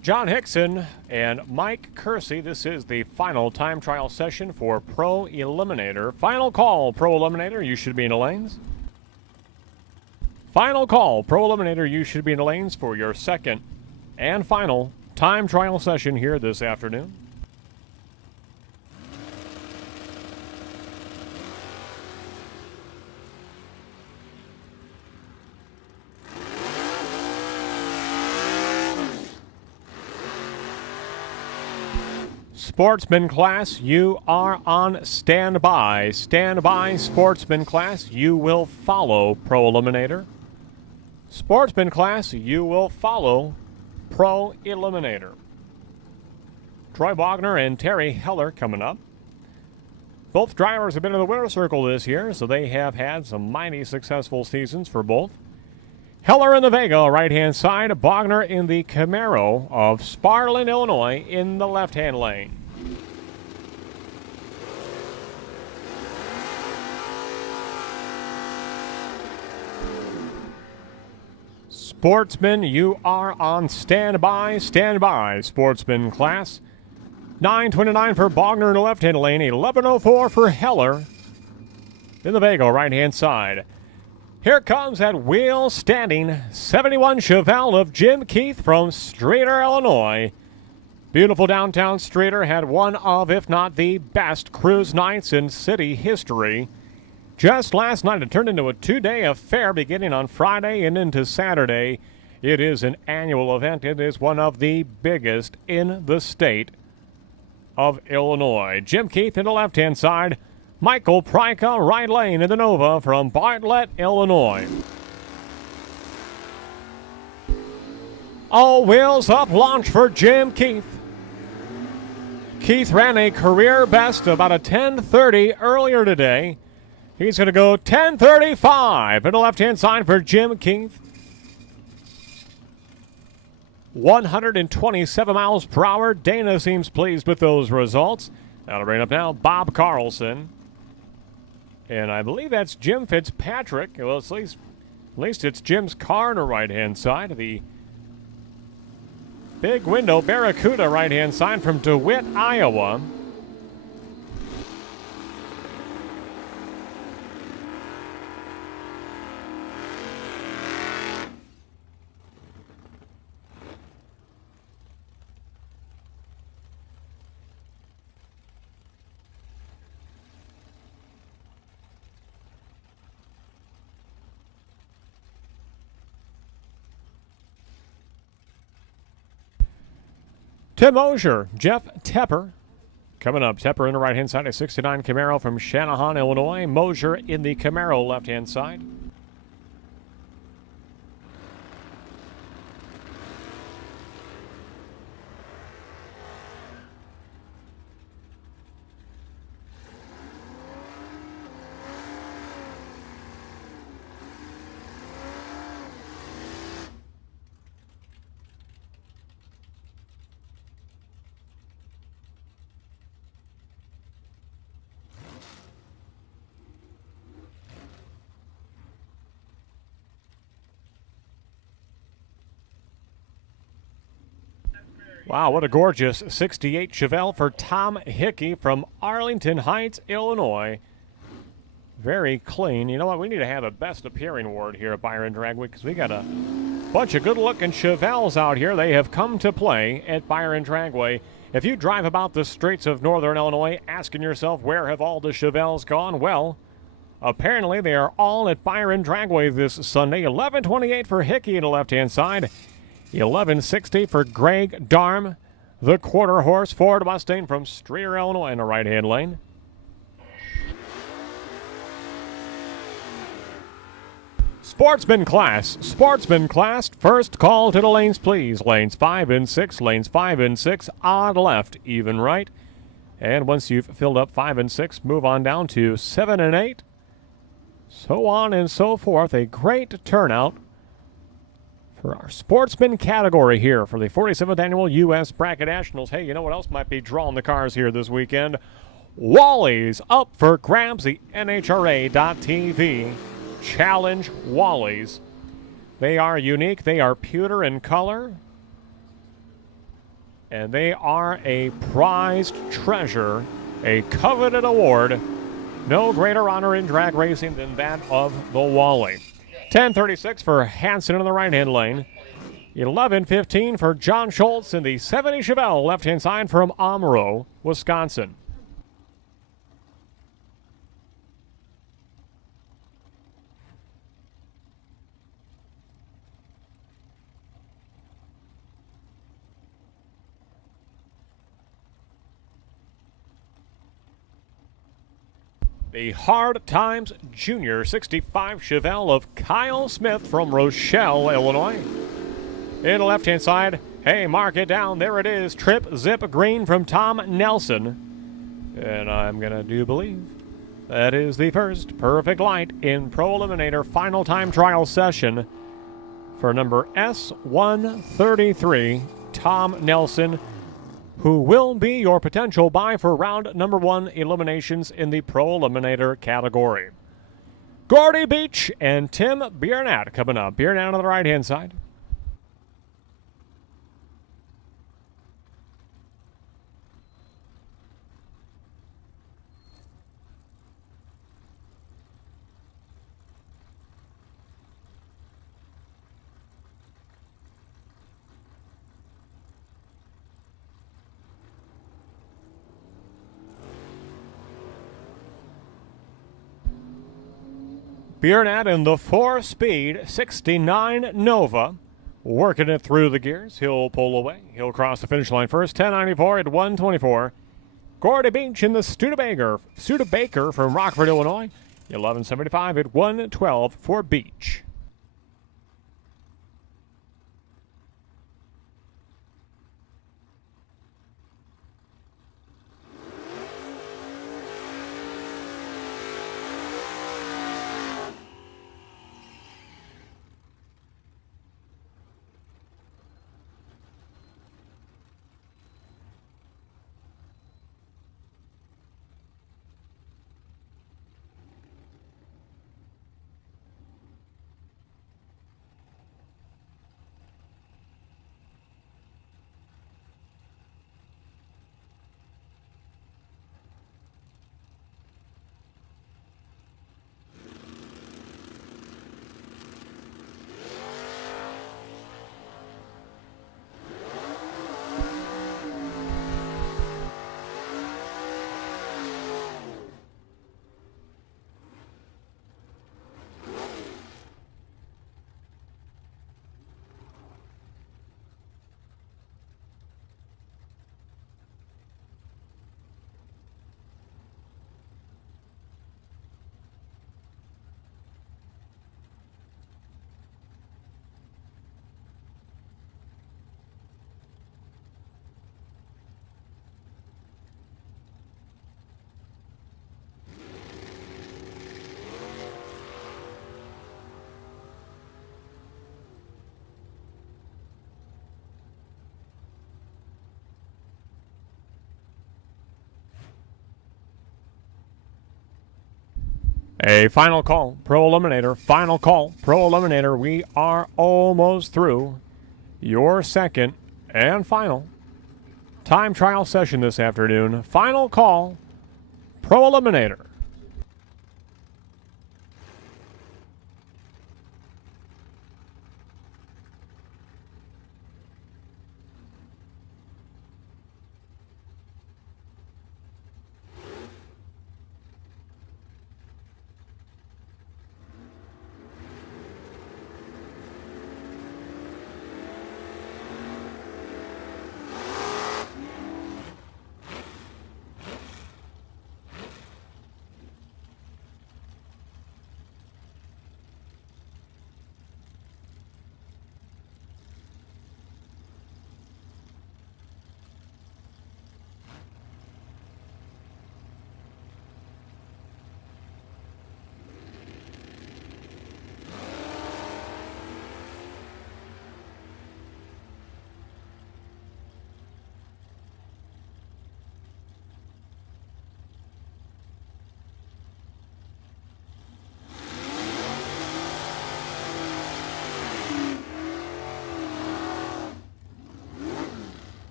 John Hickson and Mike Kersey. This is the final time trial session for Pro Eliminator. Final call, Pro Eliminator. You should be in the lanes. Final call, Pro Eliminator. You should be in the lanes for your second and final time trial session here this afternoon. Sportsman class, you are on standby. Standby, sportsman class, you will follow Pro Eliminator. Sportsman class, you will follow Pro Eliminator. Troy Bogner and Terry Heller coming up. Both drivers have been in the winner's circle this year, so they have had some mighty successful seasons for both. Heller in the Vega, right-hand side. Bogner in the Camaro of Sparlin, Illinois, in the left-hand lane. Sportsman, you are on standby. Standby, sportsman class. 9:29 for Bogner in the left-hand lane. 11:04 for Heller in the Vega, right-hand side. Here comes that wheel standing 71 Chevelle of Jim Keith from Streator, Illinois. Beautiful downtown Streator had one of, if not the best, cruise nights in city history. Just last night, it turned into a two-day affair beginning on Friday and into Saturday. It is an annual event. It is one of the biggest in the state of Illinois. Jim Keith in the left-hand side. Michael Pryka, right lane in the Nova from Bartlett, Illinois. All wheels up, launch for Jim Keith. Keith ran a career best about a 10:30 earlier today. He's going to go 10:35 in the left-hand side for Jim Keith. 127 miles per hour. Dana seems pleased with those results. That'll bring up now Bob Carlson. And I believe that's Jim Fitzpatrick. Well, at least it's Jim's car on the right-hand side. The big window Barracuda right-hand side from DeWitt, Iowa. Tim Osier, Jeff Tepper. Coming up, Tepper in the right-hand side, a 69 Camaro from Channahon, Illinois. Mosier in the Camaro left-hand side. Wow, what a gorgeous 68 Chevelle for Tom Hickey from Arlington Heights, Illinois. Very clean. You know what? We need to have a best appearing award here at Byron Dragway because we got a bunch of good-looking Chevelles out here. They have come to play at Byron Dragway. If you drive about the streets of northern Illinois asking yourself, where have all the Chevelles gone? Well, apparently they are all at Byron Dragway this Sunday. 11:28 for Hickey on the left-hand side. 11:60 for Greg Darm, the quarter horse Ford Mustang from Streeter, Illinois in the right-hand lane. Sportsman class, first call to the lanes, please. Lanes 5 and 6, odd left, even right. And once you've filled up 5 and 6, move on down to 7 and 8. So on and so forth. A great turnout for our Sportsman category here for the 47th Annual U.S. Bracket Nationals. Hey, you know what else might be drawing the cars here this weekend? Wally's up for grabs, the NHRA.TV Challenge Wally's. They are unique. They are pewter in color. And they are a prized treasure, a coveted award. No greater honor in drag racing than that of the Wally. 10:36 for Hansen in the right-hand lane. 11:15 for John Schultz in the 70 Chevelle left-hand side from Omro, Wisconsin. The Hard Times Junior 65 Chevelle of Kyle Smith from Rochelle, Illinois. In the left-hand side, hey, mark it down. There it is. Trip Zip Green from Tom Nelson. And I'm going to do believe that is the first perfect light in Pro Eliminator final time trial session for number S133, Tom Nelson, who will be your potential buy for round number 1 eliminations in the Pro Eliminator category. Gordy Beach and Tim Biernat coming up. Biernat on the right-hand side. Biernat in the 4-speed 69 Nova, working it through the gears. He'll pull away. He'll cross the finish line first. 10:94 at 1:24. Gordy Beach in the Studebaker from Rockford, Illinois. 11:75 at 1:12 for Beach. A final call, Pro Eliminator, final call, Pro Eliminator. We are almost through. Your second and final time trial session this afternoon. Final call, Pro Eliminator.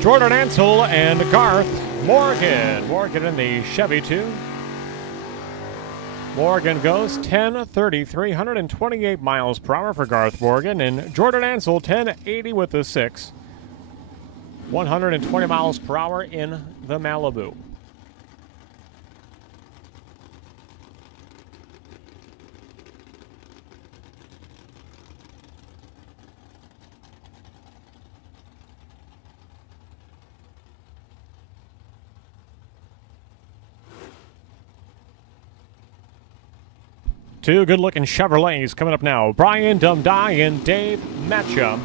Jordan Ansel and Garth Morgan. Morgan in the Chevy 2. Morgan goes 10:33, 128 miles per hour for Garth Morgan. And Jordan Ansel 10:80 with the 6. 120 miles per hour in the Malibu. Two good-looking Chevrolets coming up now. Brian Dumdye and Dave Metcha.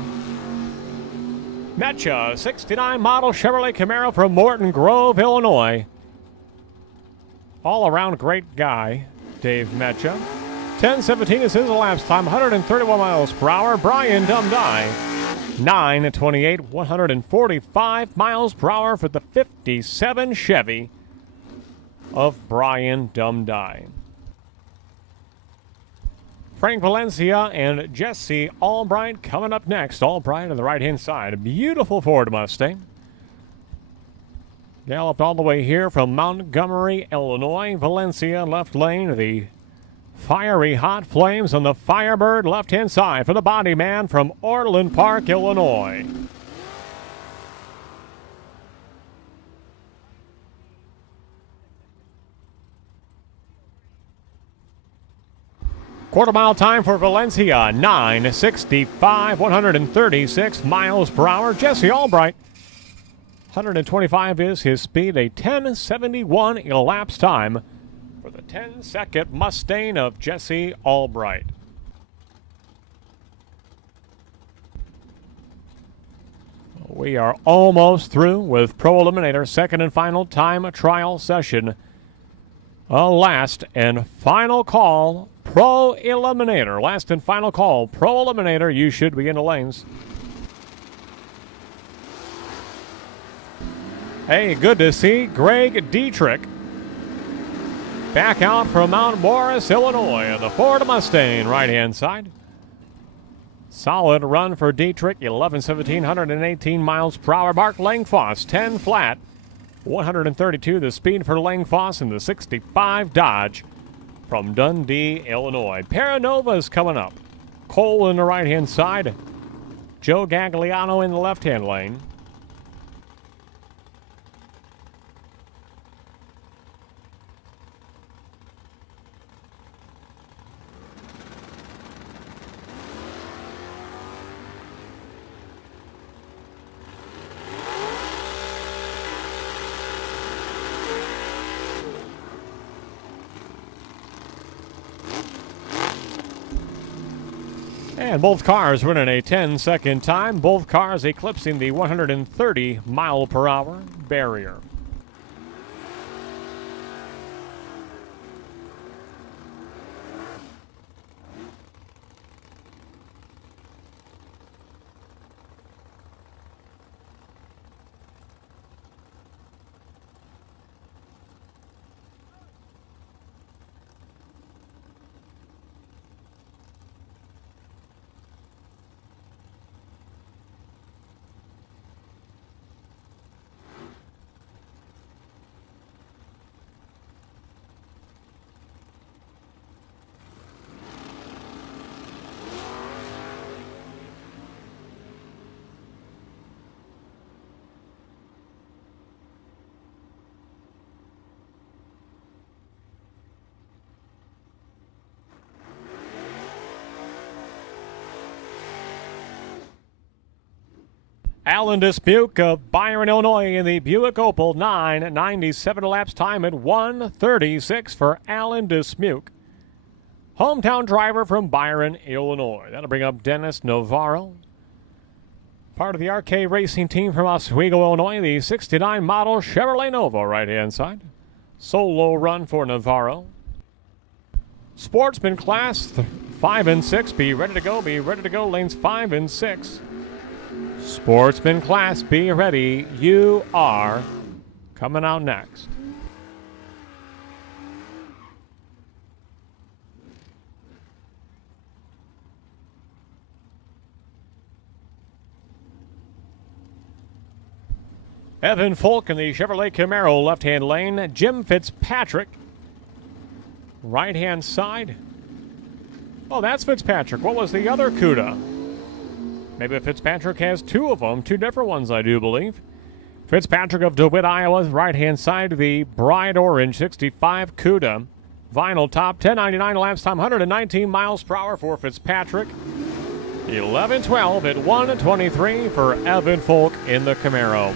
Metcha, 69 model Chevrolet Camaro from Morton Grove, Illinois. All-around great guy, Dave Metcha. 10:17 is his elapsed time, 131 miles per hour. Brian Dumdye, 9:28, 145 miles per hour for the 57 Chevy of Brian Dumdye. Frank Valencia and Jesse Albright coming up next. Albright on the right-hand side. A beautiful Ford Mustang. Galloped all the way here from Montgomery, Illinois. Valencia left lane. The fiery hot flames on the Firebird left-hand side for the body man from Orland Park, Illinois. Quarter-mile time for Valencia, 9:65, 136 miles per hour. Jesse Albright, 125 is his speed, a 10:71 elapsed time for the 10-second Mustang of Jesse Albright. We are almost through with Pro Eliminator, second and final time trial session. A last and final call. Pro Eliminator. Last and final call. Pro Eliminator. You should be in the lanes. Hey, good to see Greg Dietrich back out from Mount Morris, Illinois. The Ford Mustang, right-hand side. Solid run for Dietrich. 11:17, 118 miles per hour. Mark Langfoss, 10 flat. 132 the speed for Langfoss in the 65 Dodge from Dundee, Illinois. Paranova's coming up. Cole in the right-hand side. Joe Gagliano in the left-hand lane. And both cars running a 10-second time, both cars eclipsing the 130 mile per hour barrier. Alan Dispuke of Byron, Illinois in the Buick Opel 997 laps time at 1:36 for Alan Dispuke. Hometown driver from Byron, Illinois. That'll bring up Dennis Navarro. Part of the RK Racing team from Oswego, Illinois, the 69 model Chevrolet Nova right-hand side. Solo run for Navarro. Sportsman class 5 and 6. Be ready to go. Be ready to go. Lanes 5 and 6. Sportsman class, be ready. You are coming out next. Evan Folk in the Chevrolet Camaro left-hand lane. Jim Fitzpatrick, right-hand side. Oh, that's Fitzpatrick. What was the other CUDA? Maybe Fitzpatrick has two of them, two different ones, I do believe. Fitzpatrick of DeWitt, Iowa, right-hand side, the bright orange 65 CUDA. Vinyl top, 1099 laps time, 119 miles per hour for Fitzpatrick. 11-12 at 1:23 for Evan Folk in the Camaro.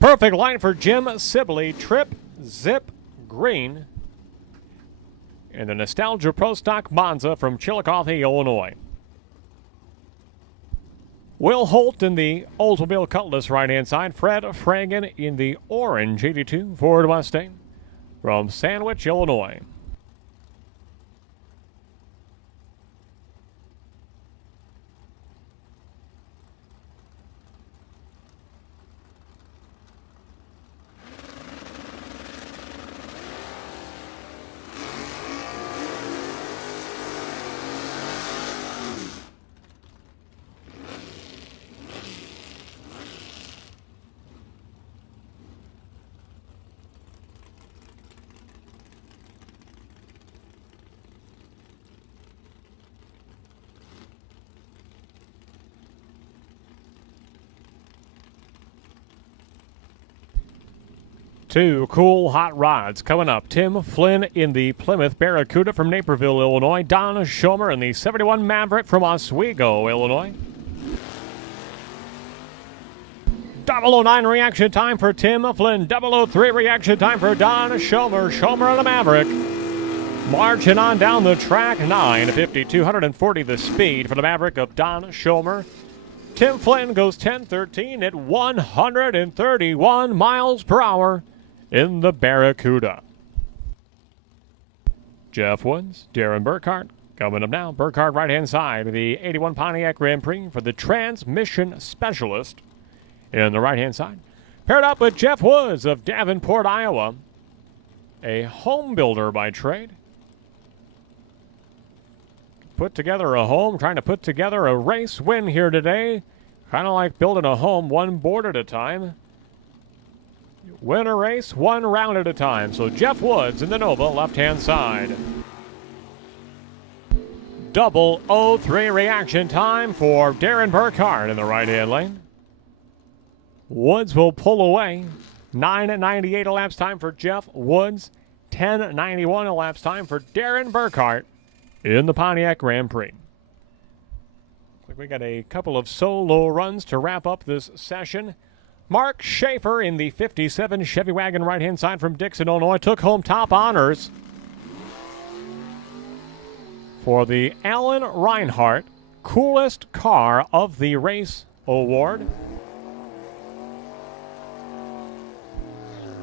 Perfect line for Jim Sibley, Trip Zip Green, and the Nostalgia Pro Stock Monza from Chillicothe, Illinois. Will Holt in the Oldsmobile Cutlass right-hand side. Fred Fragan in the orange 82 Ford Mustang from Sandwich, Illinois. Two cool hot rods coming up. Tim Flynn in the Plymouth Barracuda from Naperville, Illinois. Don Schomer in the 71 Maverick from Oswego, Illinois. 009 reaction time for Tim Flynn. 003 reaction time for Don Schomer. Schomer on the Maverick. Marching on down the track. 9:50, 240 the speed for the Maverick of Don Schomer. Tim Flynn goes 10:13 at 131 miles per hour in the Barracuda. Jeff Woods, Darren Burkhart, Coming up now, Burkhardt right-hand side of the 81 Pontiac Grand Prix for the transmission specialist. In the right-hand side, paired up with Jeff Woods of Davenport, Iowa, a home builder by trade. Put together a home, trying to put together a race win here today. Kind of like building a home one board at a time. Win a race one round at a time. So Jeff Woods in the Nova, left-hand side. Double 03 reaction time for Darren Burkhardt in the right-hand lane. Woods will pull away. 9:98 elapsed time for Jeff Woods. 10:91 elapsed time for Darren Burkhardt in the Pontiac Grand Prix. We got a couple of solo runs to wrap up this session. Mark Schaefer in the 57 Chevy wagon right-hand side from Dixon, Illinois, took home top honors for the Alan Reinhart Coolest Car of the Race Award.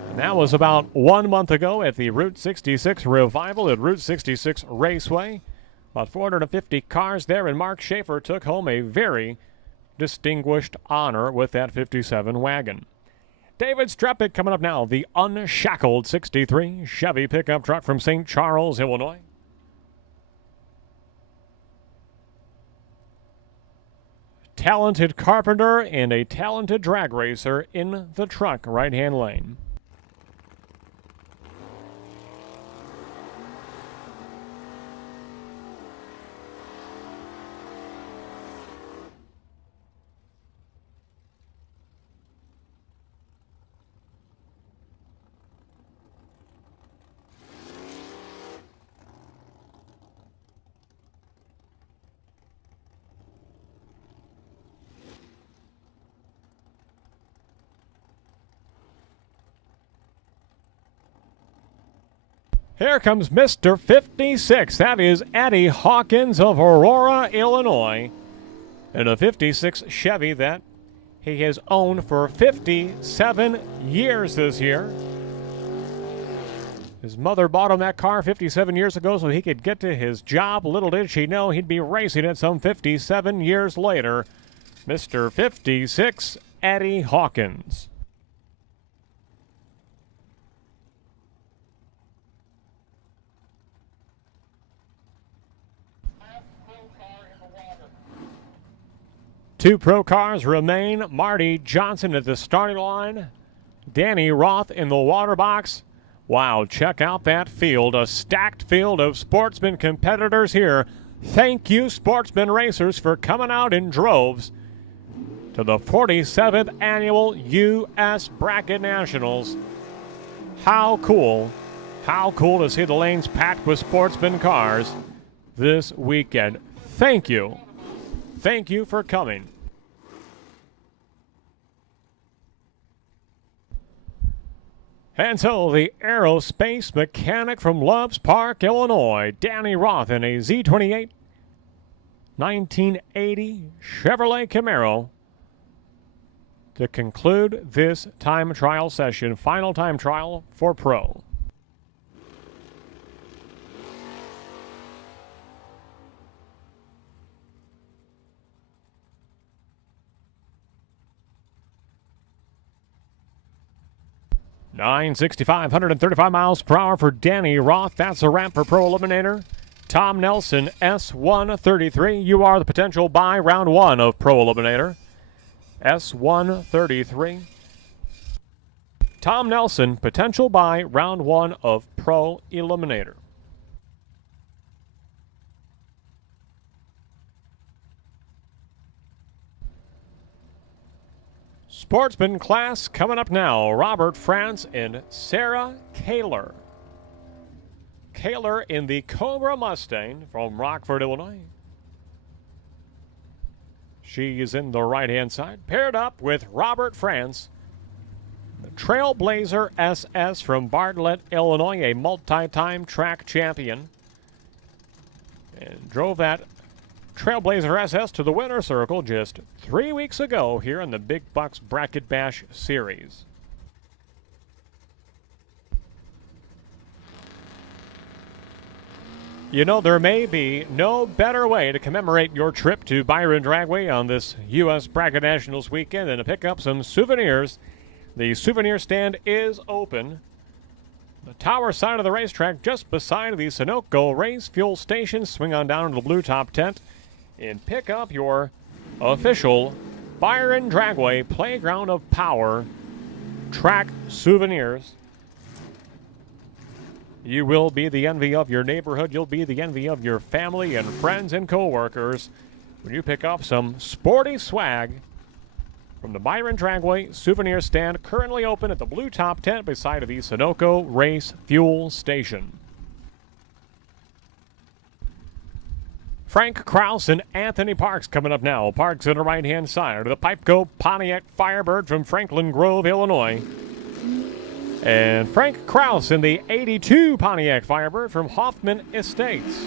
And that was about 1 month ago at the Route 66 Revival at Route 66 Raceway. About 450 cars there, and Mark Schaefer took home a very distinguished honor with that 57 wagon. David Strepik coming up now, the Unshackled 63 Chevy pickup truck from St. Charles, Illinois. Talented carpenter and a talented drag racer in the truck right-hand lane. Here comes Mr. 56. That is Eddie Hawkins of Aurora, Illinois. In a 56 Chevy that he has owned for 57 years this year. His mother bought him that car 57 years ago so he could get to his job. Little did she know he'd be racing it some 57 years later. Mr. 56, Eddie Hawkins. Two pro cars remain. Marty Johnson at the starting line. Danny Roth in the water box. Wow, check out that field. A stacked field of Sportsman competitors here. Thank you, Sportsman racers, for coming out in droves to the 47th Annual U.S. Bracket Nationals. How cool. How cool to see the lanes packed with Sportsman cars this weekend. Thank you. Thank you for coming. And so the aerospace mechanic from Loves Park, Illinois, Danny Roth in a Z28 1980 Chevrolet Camaro to conclude this time trial session, final time trial for pro. .965, 135 miles per hour for Danny Roth. That's a wrap for Pro Eliminator. Tom Nelson, S133. You are the potential buy round one of Pro Eliminator. S133. Tom Nelson, potential buy round one of Pro Eliminator. Sportsman class coming up now. Robert France and Sarah Kaler. Kaler in the Cobra Mustang from Rockford, Illinois. She is in the right-hand side, paired up with Robert France, the Trailblazer SS from Bartlett, Illinois, a multi-time track champion, and drove that Trailblazer SS to the winner's circle just 3 weeks ago here in the Big Bucks Bracket Bash Series. You know, there may be no better way to commemorate your trip to Byron Dragway on this U.S. Bracket Nationals weekend than to pick up some souvenirs. The souvenir stand is open. The tower side of the racetrack just beside the Sunoco Race Fuel Station. Swing on down to the blue top tent and pick up your official Byron Dragway Playground of Power track souvenirs. You will be the envy of your neighborhood. You'll be the envy of your family and friends and co-workers when you pick up some sporty swag from the Byron Dragway souvenir stand, currently open at the blue top tent beside the Sunoco Race Fuel Station. Frank Kraus and Anthony Parks coming up now. Parks on the right-hand side. The Pipeco Pontiac Firebird from Franklin Grove, Illinois. And Frank Kraus in the 82 Pontiac Firebird from Hoffman Estates.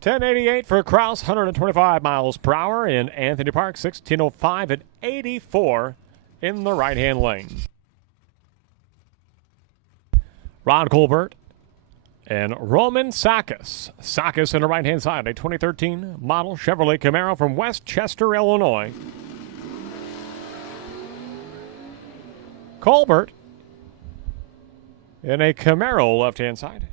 $10.88 for Kraus, 125 miles per hour. And Anthony Parks, 1605 at 84 in the right-hand lane. Ron Colbert and Roman Sakis. Sakis on the right-hand side, a 2013 model Chevrolet Camaro from Westchester, Illinois. Colbert in a Camaro left-hand side.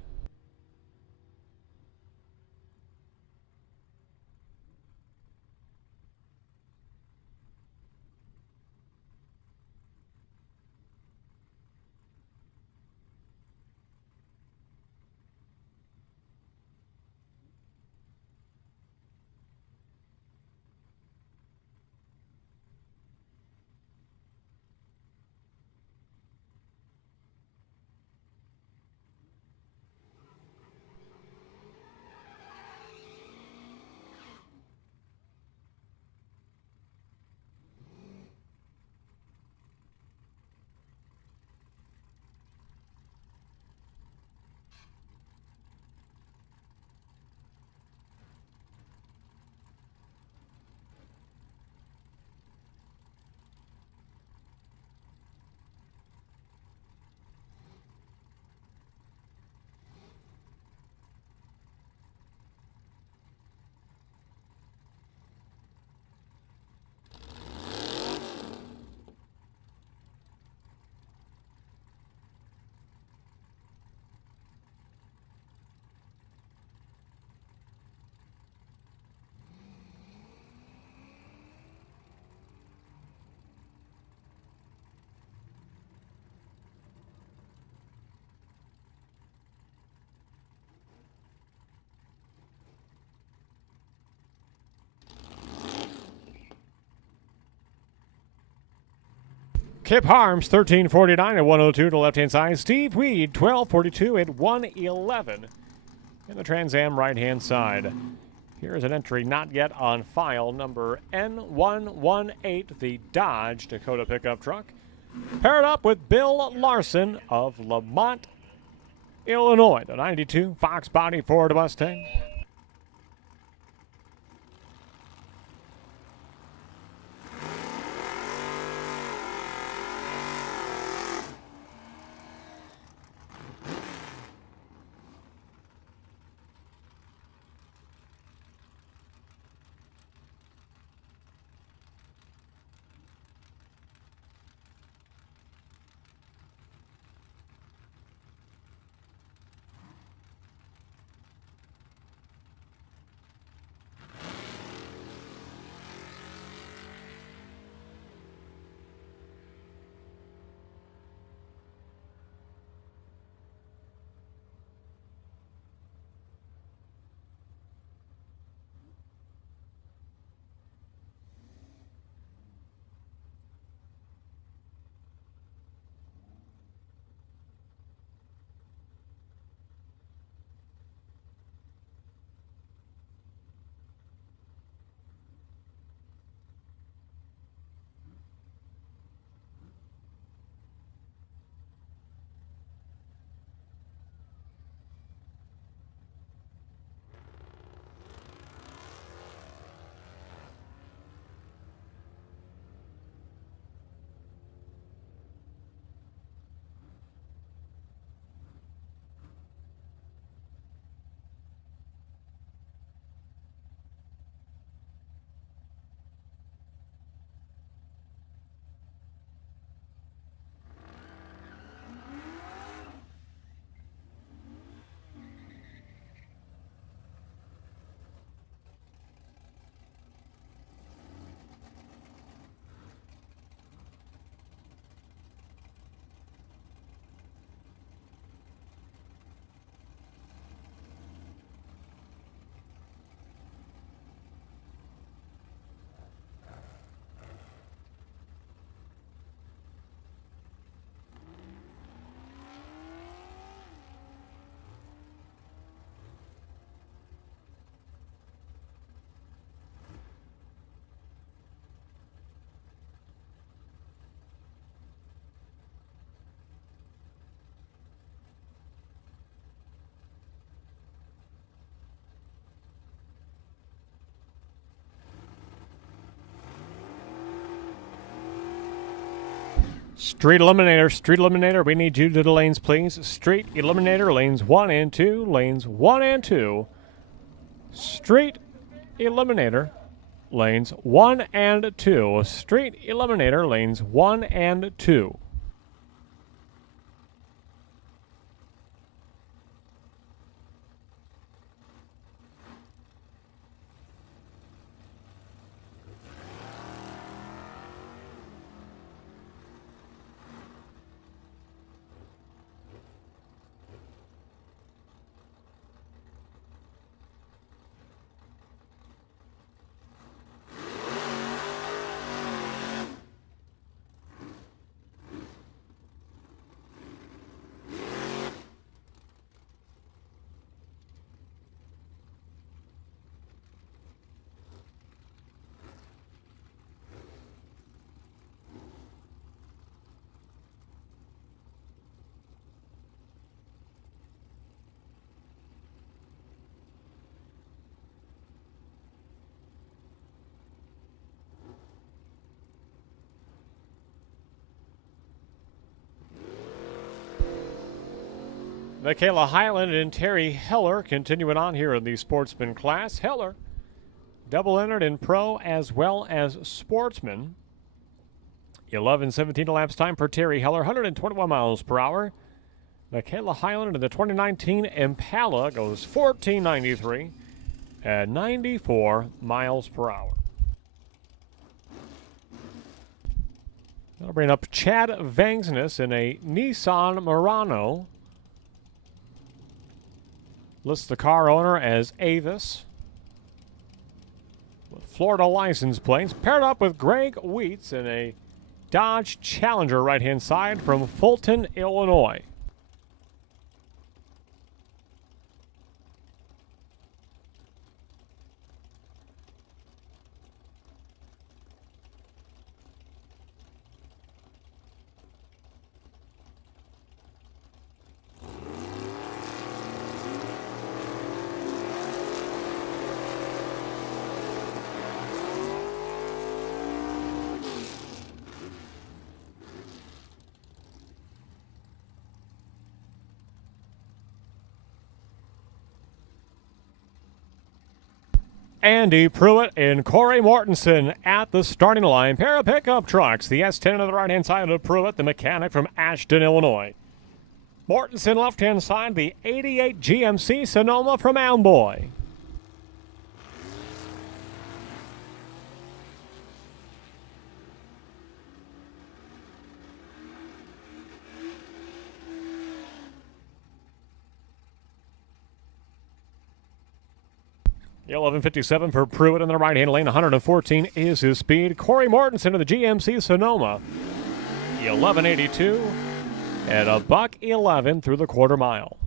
Kip Harms, 1349 at 102 to the left-hand side. Steve Weed, 1242 at 111 in the Trans Am right-hand side. Here's an entry not yet on file, number N118, the Dodge Dakota pickup truck. Paired up with Bill Larson of Lamont, Illinois, the 92 Fox Body Ford Mustang. Street Eliminator, we need you to the lanes, please. Street Eliminator, lanes 1 and 2, lanes 1 and 2. Street Eliminator, lanes 1 and 2. Street Eliminator, lanes 1 and 2. Michaela Highland and Terry Heller continuing on here in the Sportsman class. Heller double entered in Pro as well as Sportsman. 11:17 elapsed time for Terry Heller, 121 miles per hour. Michaela Highland in the 2019 Impala goes 1493 at 94 miles per hour. That'll bring up Chad Vangsness in a Nissan Murano. Lists the car owner as Avis, with Florida license plates, paired up with Greg Wheats in a Dodge Challenger right-hand side from Fulton, Illinois. Andy Pruitt and Corey Mortensen at the starting line. Pair of pickup trucks. The S10 on the right-hand side of Pruitt, the mechanic from Ashton, Illinois. Mortensen left-hand side, the 88 GMC Sonoma from Amboy. The 11:57 for Pruitt in the right-hand lane. 114 is his speed. Corey Mortensen of the GMC Sonoma. The 11:82 at a $1:11 through the quarter mile.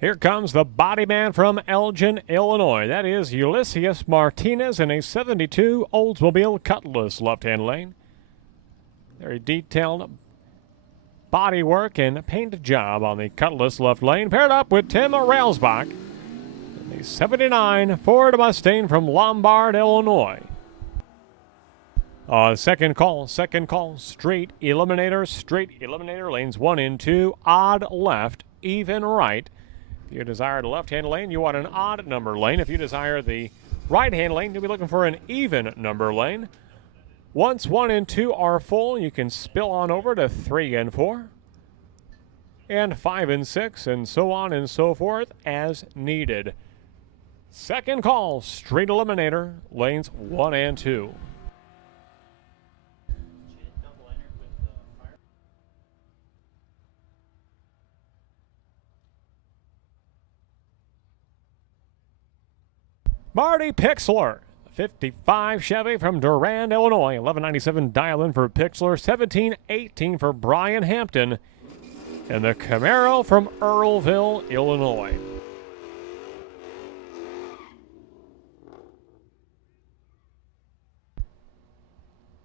Here comes the body man from Elgin, Illinois. That is Ulysses Martinez in a 72 Oldsmobile Cutlass left-hand lane. Very detailed body work and paint job on the Cutlass left lane, paired up with Tim Railsbach in the 79 Ford Mustang from Lombard, Illinois. Second call, straight eliminator, lanes 1 and 2, odd left, even right. If you desire the left-hand lane, you want an odd number lane. If you desire the right-hand lane, you'll be looking for an even number lane. Once 1 and 2 are full, you can spill on over to 3 and 4, and 5 and 6, and so on and so forth as needed. Second call, straight eliminator, lanes 1 and 2. Marty Pixler, 55 Chevy from Durand, Illinois. 1197 dial-in for Pixler. 1718 for Brian Hampton. And the Camaro from Earlville, Illinois.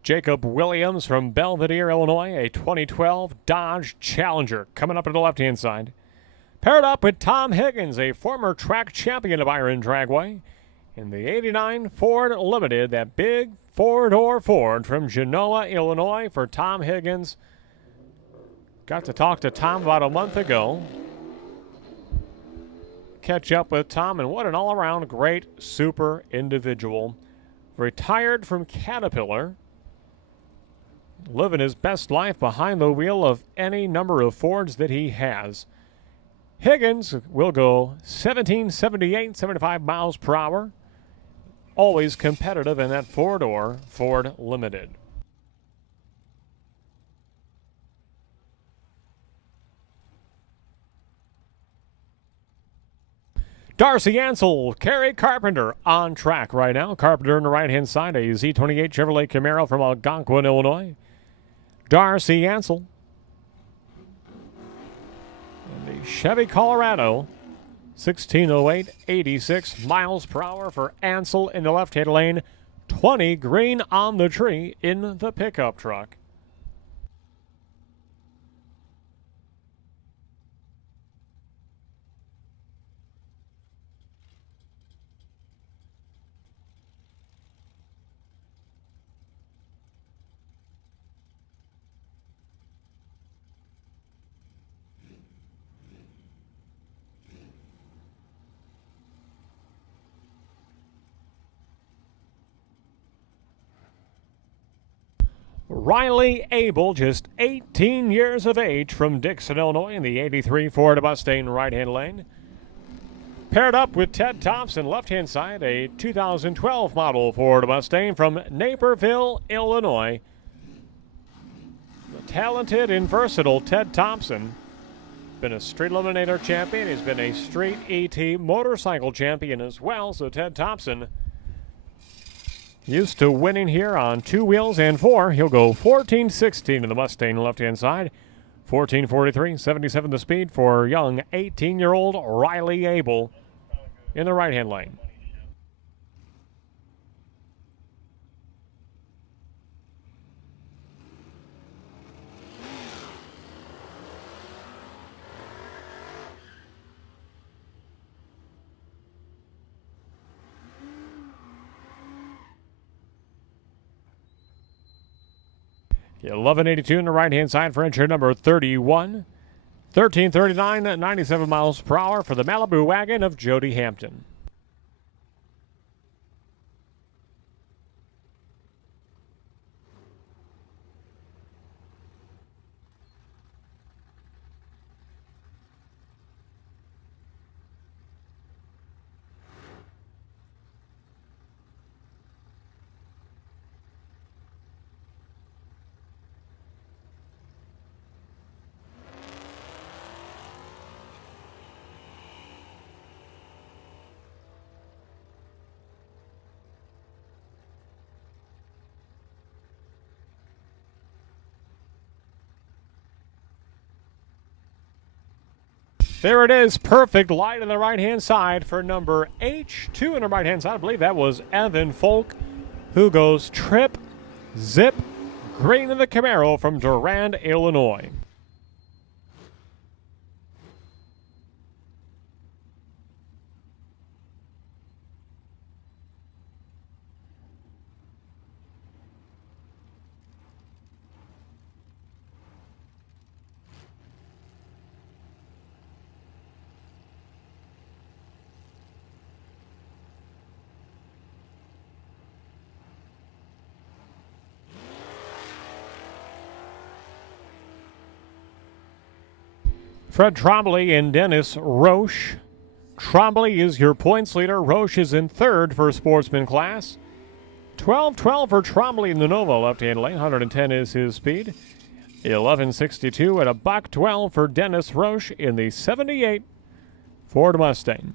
Jacob Williams from Belvedere, Illinois. A 2012 Dodge Challenger coming up to the left-hand side. Paired up with Tom Higgins, a former track champion of Byron Dragway, in the 89 Ford Limited, that big four-door Ford from Genoa, Illinois for Tom Higgins. Got to talk to Tom about a month ago. Catch up with Tom, and what an all-around great super individual. Retired from Caterpillar, living his best life behind the wheel of any number of Fords that he has. Higgins will go 1778, 75 miles per hour. Always competitive in that four-door Ford Limited. Darcy Ansel, Kerry Carpenter on track right now. Carpenter on the right-hand side, a Z28 Chevrolet Camaro from Algonquin, Illinois. Darcy Ansel. And the Chevy Colorado, 1608, 86 miles per hour for Ansel in the left-hand lane. 20 green on the tree in the pickup truck. Riley Abel, just 18 years of age, from Dixon, Illinois, in the 83 Ford Mustang right-hand lane. Paired up with Ted Thompson, left-hand side, a 2012 model Ford Mustang from Naperville, Illinois. The talented and versatile Ted Thompson. Been a street eliminator champion. He's been a street ET motorcycle champion as well. So Ted Thompson, used to winning here on two wheels and four. He'll go 14-16 in the Mustang left-hand side. 14-43, 77 the speed for young 18-year-old Riley Abel in the right-hand lane. Yeah, 1182 on the right-hand side for entry number 31. 1339, 97 miles per hour for the Malibu wagon of Jody Hampton. There it is, perfect light on the right-hand side for number H2 on the right-hand side. I believe that was Evan Folk, who goes trip, zip, green in the Camaro from Durand, Illinois. Fred Trombley and Dennis Roche. Trombley is your points leader. Roche is in third for Sportsman class. 12-12 for Trombley in the Nova left-hand lane. 110 is his speed. 1162 at a $1.12 for Dennis Roche in the 78 Ford Mustang.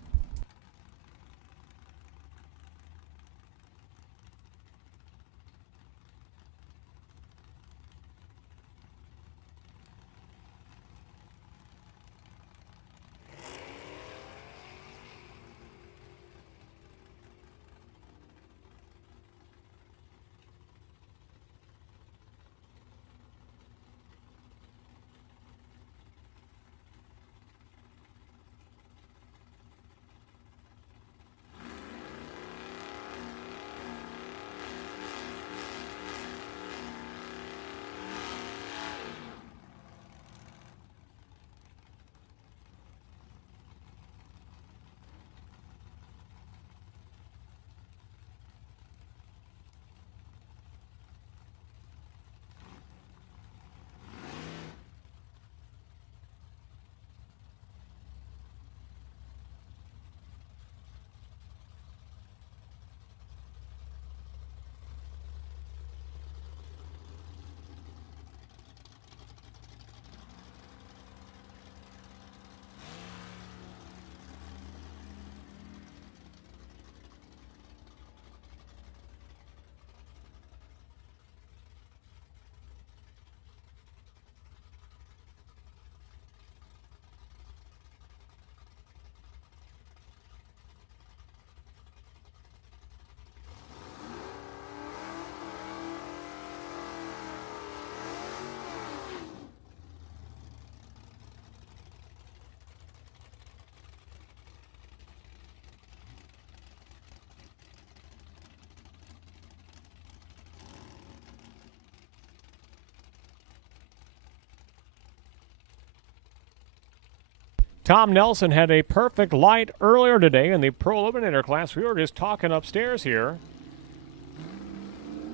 Tom Nelson had a perfect light earlier today in the Pro Eliminator class. We were just talking upstairs here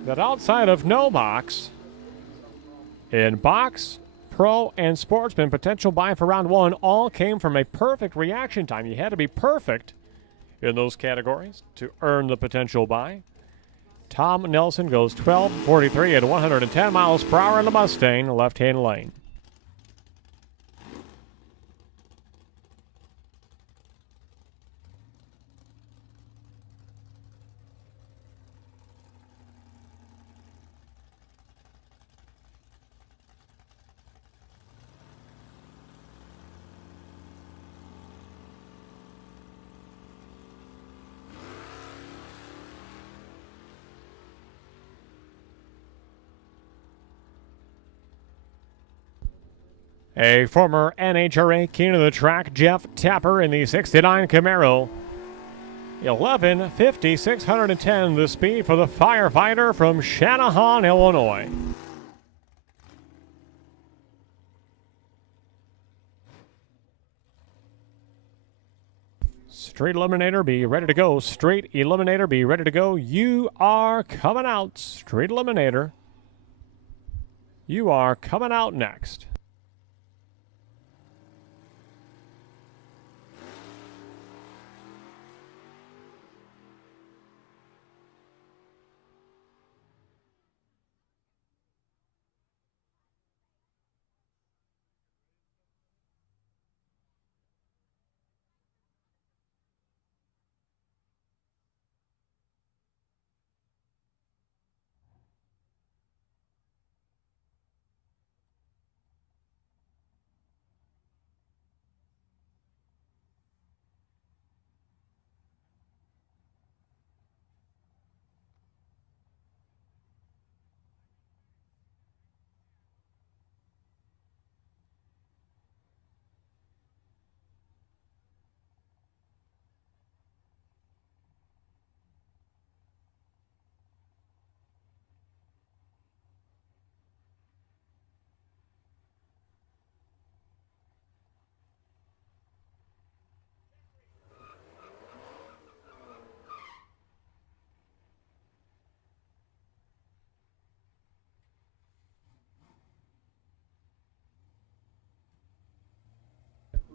that outside of no box, in box, Pro, and Sportsman, potential buy for round one all came from a perfect reaction time. You had to be perfect in those categories to earn the potential buy. Tom Nelson goes 12:43 at 110 miles per hour in the Mustang, left-hand lane. A former NHRA king of the track, Jeff Tapper, in the 69 Camaro. 11:50, 610 the speed for the firefighter from Channahon, Illinois. Straight Eliminator, be ready to go. Straight Eliminator, be ready to go. You are coming out. Straight Eliminator. You are coming out next.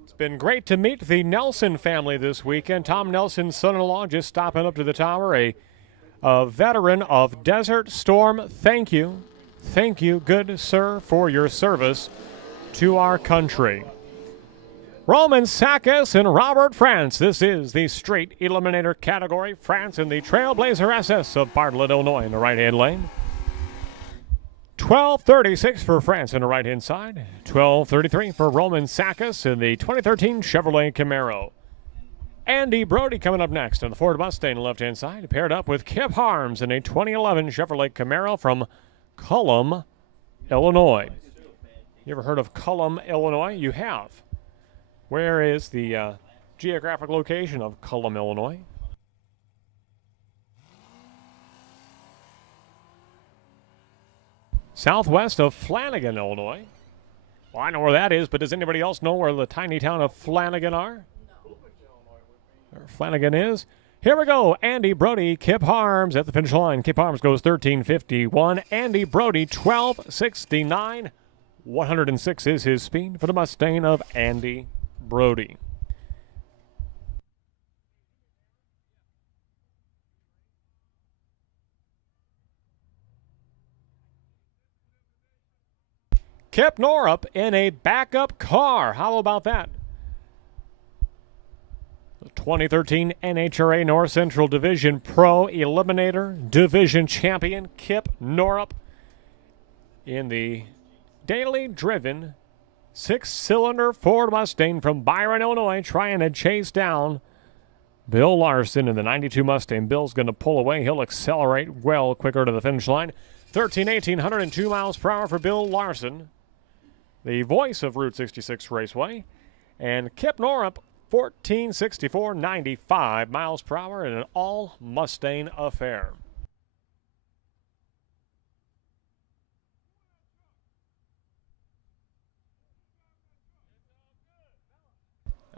It's been great to meet the Nelson family this weekend. Tom Nelson's son-in-law just stopping up to the tower, a veteran of Desert Storm. Thank you. Thank you, good sir, for your service to our country. Roman Sakis and Robert France. This is the straight eliminator category. France in the Trailblazer SS of Bartlett, Illinois in the right-hand lane. 12:36 for France in the right-hand side. 12:33 for Roman Sakis in the 2013 Chevrolet Camaro. Andy Brody coming up next on the Ford Mustang left-hand side, paired up with Kip Harms in a 2011 Chevrolet Camaro from Cullum, Illinois. You ever heard of Cullum, Illinois? You have. Where is the geographic location of Cullum, Illinois? Southwest of Flanagan, Illinois. Well, I know where that is, but does anybody else know where the tiny town of Flanagan are? Where Flanagan is? Here we go. Andy Brody, Kip Harms at the finish line. Kip Harms goes 13:51. Andy Brody, 12:69. 106 is his speed for the Mustang of Andy Brody. Kip Norup in a backup car. How about that? The 2013 NHRA North Central Division Pro Eliminator Division Champion Kip Norup in the daily driven 6-cylinder Ford Mustang from Byron, Illinois, trying to chase down Bill Larson in the 92 Mustang. Bill's going to pull away. He'll accelerate well quicker to the finish line. 13:18, 102 miles per hour for Bill Larson, the voice of Route 66 Raceway. And Kip Norup, 14:64, 95 miles per hour in an all-Mustang affair.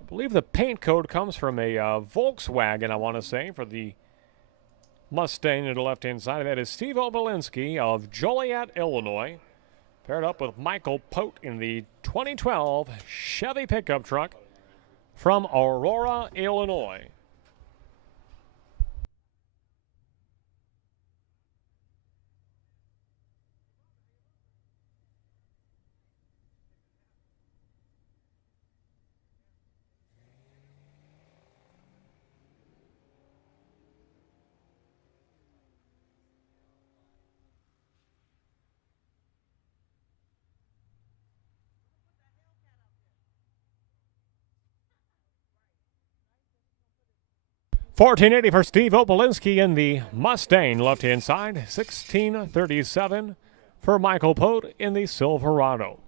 believe the paint code comes from a Volkswagen, I want to say, for the Mustang to the left-hand side. That is Steve Obolinski of Joliet, Illinois, paired up with Michael Pote in the 2012 Chevy pickup truck from Aurora, Illinois. $14.80 for Steve Obolinski in the Mustang left-hand side. $16.37 for Michael Pote in the Silverado.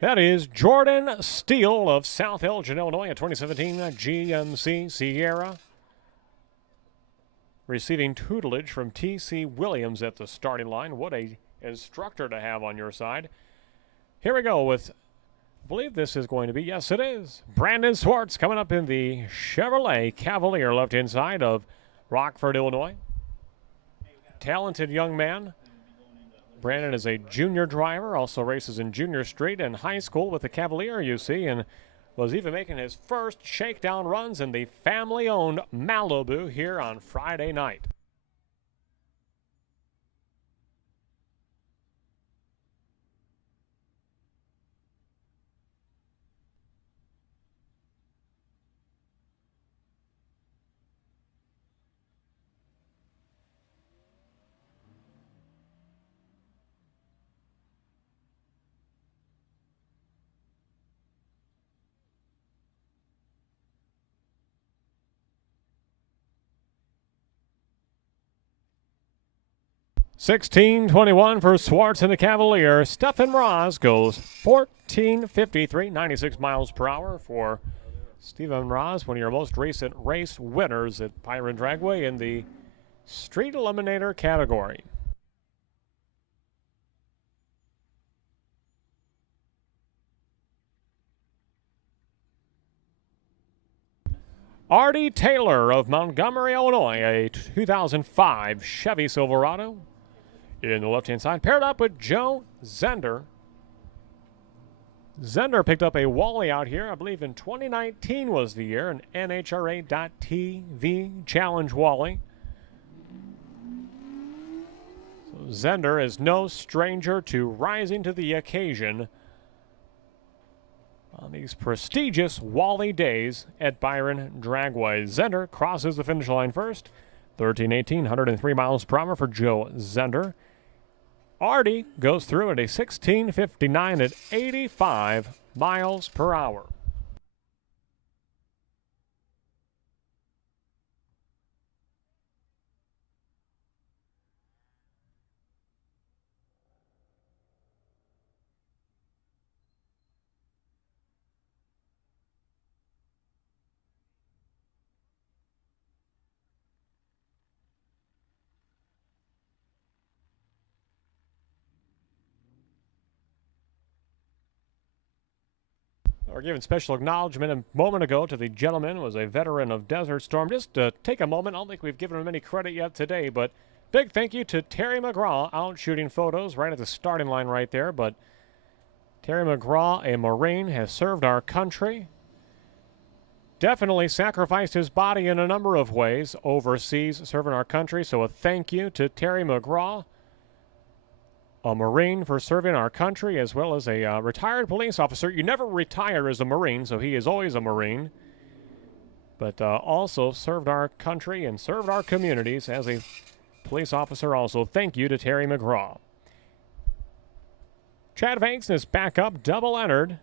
That is Jordan Steele of South Elgin, Illinois, a 2017 GMC Sierra. Receiving tutelage from T.C. Williams at the starting line. What a instructor to have on your side. Here we go with, I believe this is going to be, yes it is, Brandon Swartz coming up in the Chevrolet Cavalier left-hand side of Rockford, Illinois. Talented young man. Brandon is a junior driver, also races in junior street and high school with the Cavalier, you see, and was even making his first shakedown runs in the family-owned Malibu here on Friday night. $16.21 for Swartz in the Cavalier. Stephen Ross goes $14.53, 96 miles per hour for Stephen Ross, one of your most recent race winners at Byron Dragway in the Street Eliminator category. Artie Taylor of Montgomery, Illinois, a 2005 Chevy Silverado. In the left-hand side, paired up with Joe Zender. Zender picked up a Wally out here, I believe in 2019 was the year, an NHRA.TV Challenge Wally. So Zender is no stranger to rising to the occasion on these prestigious Wally days at Byron Dragway. Zender crosses the finish line first. 13:18, 103 miles per hour for Joe Zender. Artie goes through at a 16:59 at 85 miles per hour. We're giving special acknowledgement a moment ago to the gentleman who was a veteran of Desert Storm. Just take a moment. I don't think we've given him any credit yet today, but big thank you to Terry McGraw out shooting photos right at the starting line right there. But Terry McGraw, a Marine, has served our country. Definitely sacrificed his body in a number of ways overseas serving our country. So a thank you to Terry McGraw, a Marine, for serving our country, as well as a retired police officer. You never retire as a Marine, so he is always a Marine. But also served our country and served our communities as a police officer also. Thank you to Terry McGraw. Chad Vanks is back up, double entered.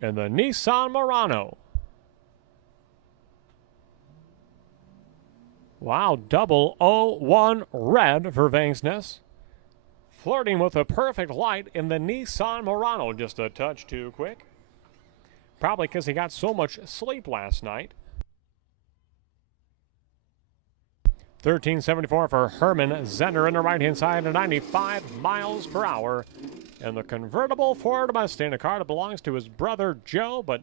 And the Nissan Murano. Wow, double 01 red for Vanksness. Flirting with a perfect light in the Nissan Murano. Just a touch too quick. Probably because he got so much sleep last night. 1374 for Herman Zender in the right-hand side at 95 miles per hour. And the convertible Ford Mustang, a car that belongs to his brother Joe, but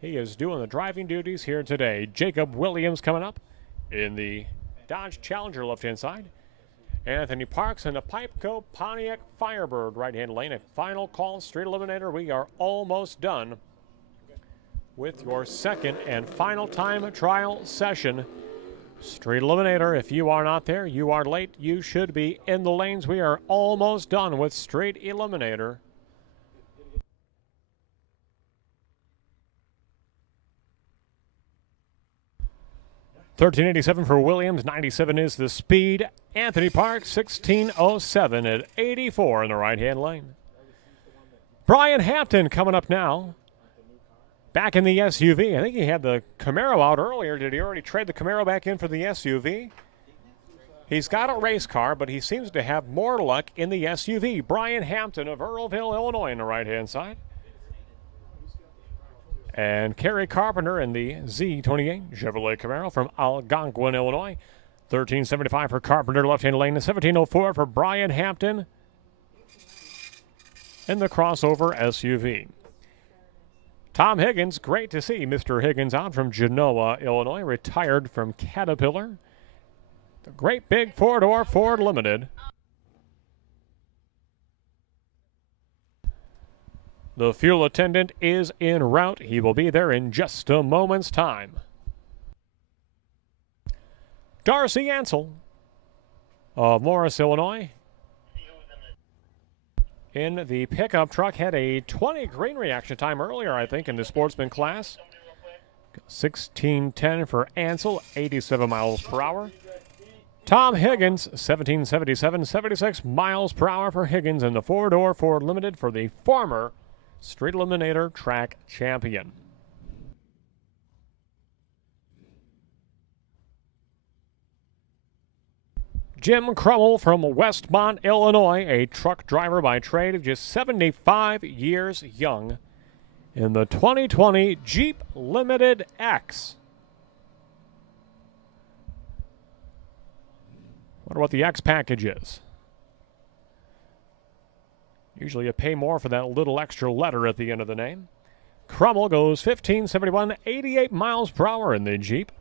he is doing the driving duties here today. Jacob Williams coming up in the Dodge Challenger left-hand side. Anthony Parks in the Pipeco Pontiac Firebird right-hand lane. A final call, Street Eliminator. We are almost done with your second and final time trial session. Street Eliminator, if you are not there, you are late. You should be in the lanes. We are almost done with Street Eliminator. $13.87 for Williams. 97 is the speed. Anthony Parks, 16.07 at 84 in the right-hand lane. Brian Hampton coming up now. Back in the SUV. I think he had the Camaro out earlier. Did he already trade the Camaro back in for the SUV? He's got a race car, but he seems to have more luck in the SUV. Brian Hampton of Earlville, Illinois on the right-hand side. And Kerry Carpenter in the Z28 Chevrolet Camaro from Algonquin, Illinois. $13.75 for Carpenter, left-hand lane. $17.04 for Brian Hampton in the crossover SUV. Tom Higgins, great to see Mr. Higgins out from Genoa, Illinois, retired from Caterpillar. The great big four-door Ford Limited. The fuel attendant is en route. He will be there in just a moment's time. Darcy Ansel of Morris, Illinois, in the pickup truck, had a 20 green reaction time earlier, I think, in the Sportsman class. 16:10 for Ansel, 87 miles per hour. Tom Higgins, 17:77, 76 miles per hour for Higgins in the four-door Ford Limited for the former Street Eliminator track champion. Jim Crummell from Westmont, Illinois, a truck driver by trade, just 75 years young, in the 2020 Jeep Limited X. Wonder what the X package is. Usually you pay more for that little extra letter at the end of the name. Crummell goes 1571, 88 miles per hour in the Jeep.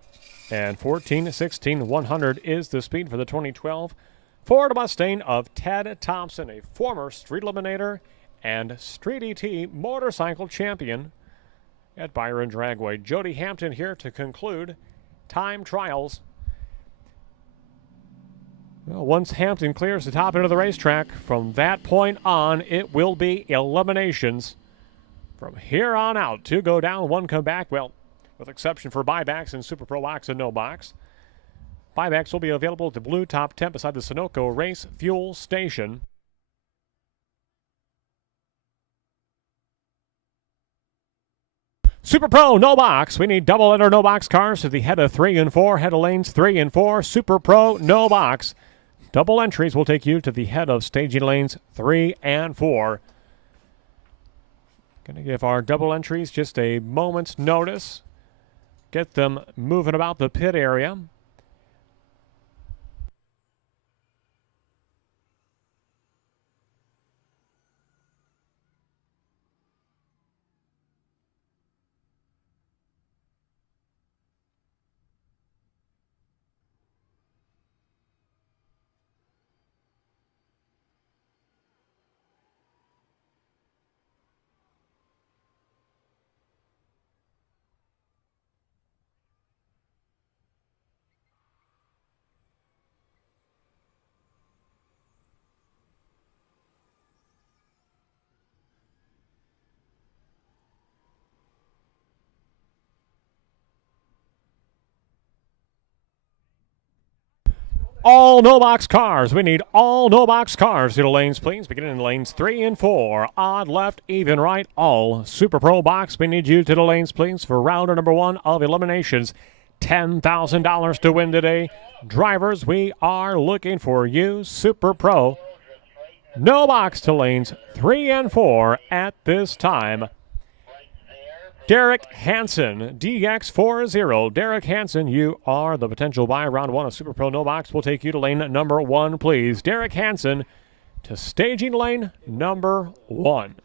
And 14:16 100 is the speed for the 2012 Ford Mustang of Ted Thompson, a former Street Eliminator and Street ET motorcycle champion at Byron Dragway. Jody Hampton here to conclude time trials. Well, once Hampton clears the top end of the racetrack, from that point on, it will be eliminations. From here on out, two go down, one come back. Well, with exception for buybacks and Super Pro box and no box. Buybacks will be available at the blue top tent beside the Sunoco Race Fuel Station. Super Pro, no box. We need double enter no box cars to the head of 3 and 4, head of lanes 3 and 4. Super Pro, no box. Double entries will take you to the head of staging lanes 3 and 4. Going to give our double entries just a moment's notice. Get them moving about the pit area. All no-box cars. We need all no-box cars to the lanes, please. Beginning in lanes 3 and 4. Odd left, even right, all. Super Pro box. We need you to the lanes, please, for round number 1 of eliminations. $10,000 to win today. Drivers, we are looking for you. Super Pro. No box to lanes 3 and 4 at this time. Derek Hansen, DX40. Derek Hansen, you are the potential buy. Round 1 of Super Pro No Box. We'll take you to lane number 1, please. Derek Hansen to staging lane number 1.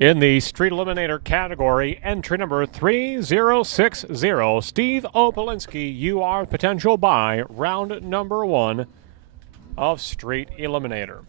In the Street Eliminator category, entry number 3060, Steve Opolinski, you are potential buy, round number 1 of Street Eliminator.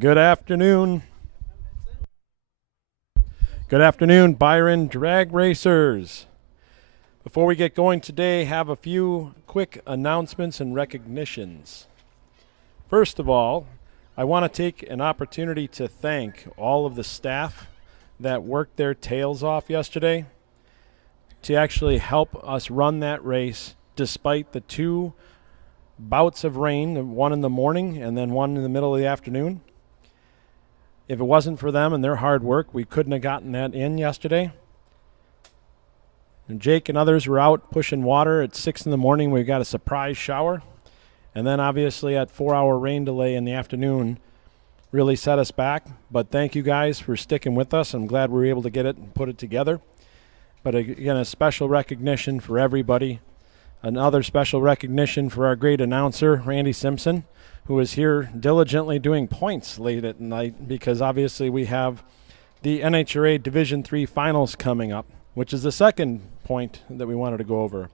Good afternoon. Good afternoon, Byron Drag Racers. Before we get going today, have a few quick announcements and recognitions. First of all, I want to take an opportunity to thank all of the staff that worked their tails off yesterday to actually help us run that race despite the 2 bouts of rain, one in the morning and then one in the middle of the afternoon. If it wasn't for them and their hard work, we couldn't have gotten that in yesterday. And Jake and others were out pushing water at 6 in the morning. We got a surprise shower. And then obviously at 4-hour rain delay in the afternoon really set us back. But thank you guys for sticking with us. I'm glad we were able to get it and put it together. But again, a special recognition for everybody. Another special recognition for our great announcer, Randy Simpson, who was here diligently doing points late at night because obviously we have the NHRA Division III Finals coming up, which is the second point that we wanted to go over.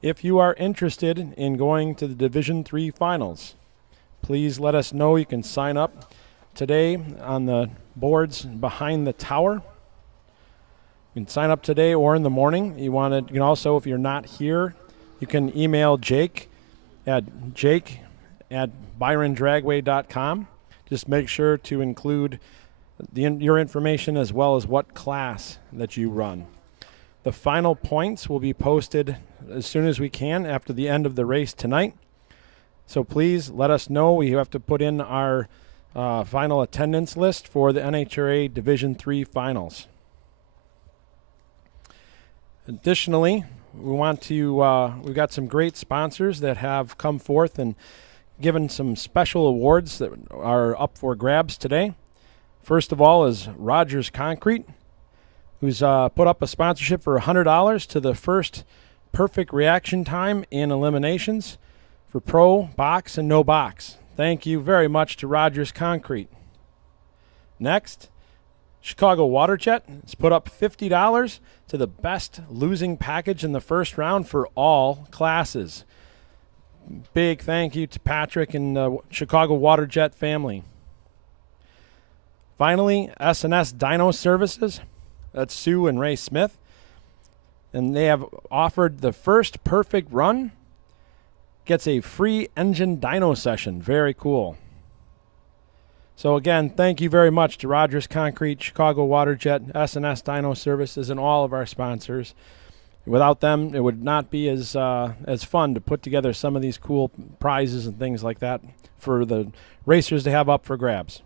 If you are interested in going to the Division III Finals, please let us know. You can sign up today on the boards behind the tower. You can sign up today or in the morning. You can also, if you're not here, you can email Jake at byrondragway.com. Just make sure to include your information as well as what class that you run. The final points will be posted as soon as we can after the end of the race tonight. So please let us know. We have to put in our final attendance list for the NHRA Division III Finals. Additionally, we've got some great sponsors that have come forth and given some special awards that are up for grabs today. First of all is Rogers Concrete, who's put up a sponsorship for $100 to the first perfect reaction time in eliminations for pro, box, and no box. Thank you very much to Rogers Concrete. Next, Chicago WaterJet has put up $50 to the best losing package in the first round for all classes. Big thank you to Patrick and the Chicago WaterJet family. Finally, S&S Dyno Services. That's Sue and Ray Smith. And they have offered the first perfect run gets a free engine dyno session. Very cool. So again, thank you very much to Rogers Concrete, Chicago WaterJet, S&S Dyno Services, and all of our sponsors. Without them, it would not be as fun to put together some of these cool prizes and things like that for the racers to have up for grabs.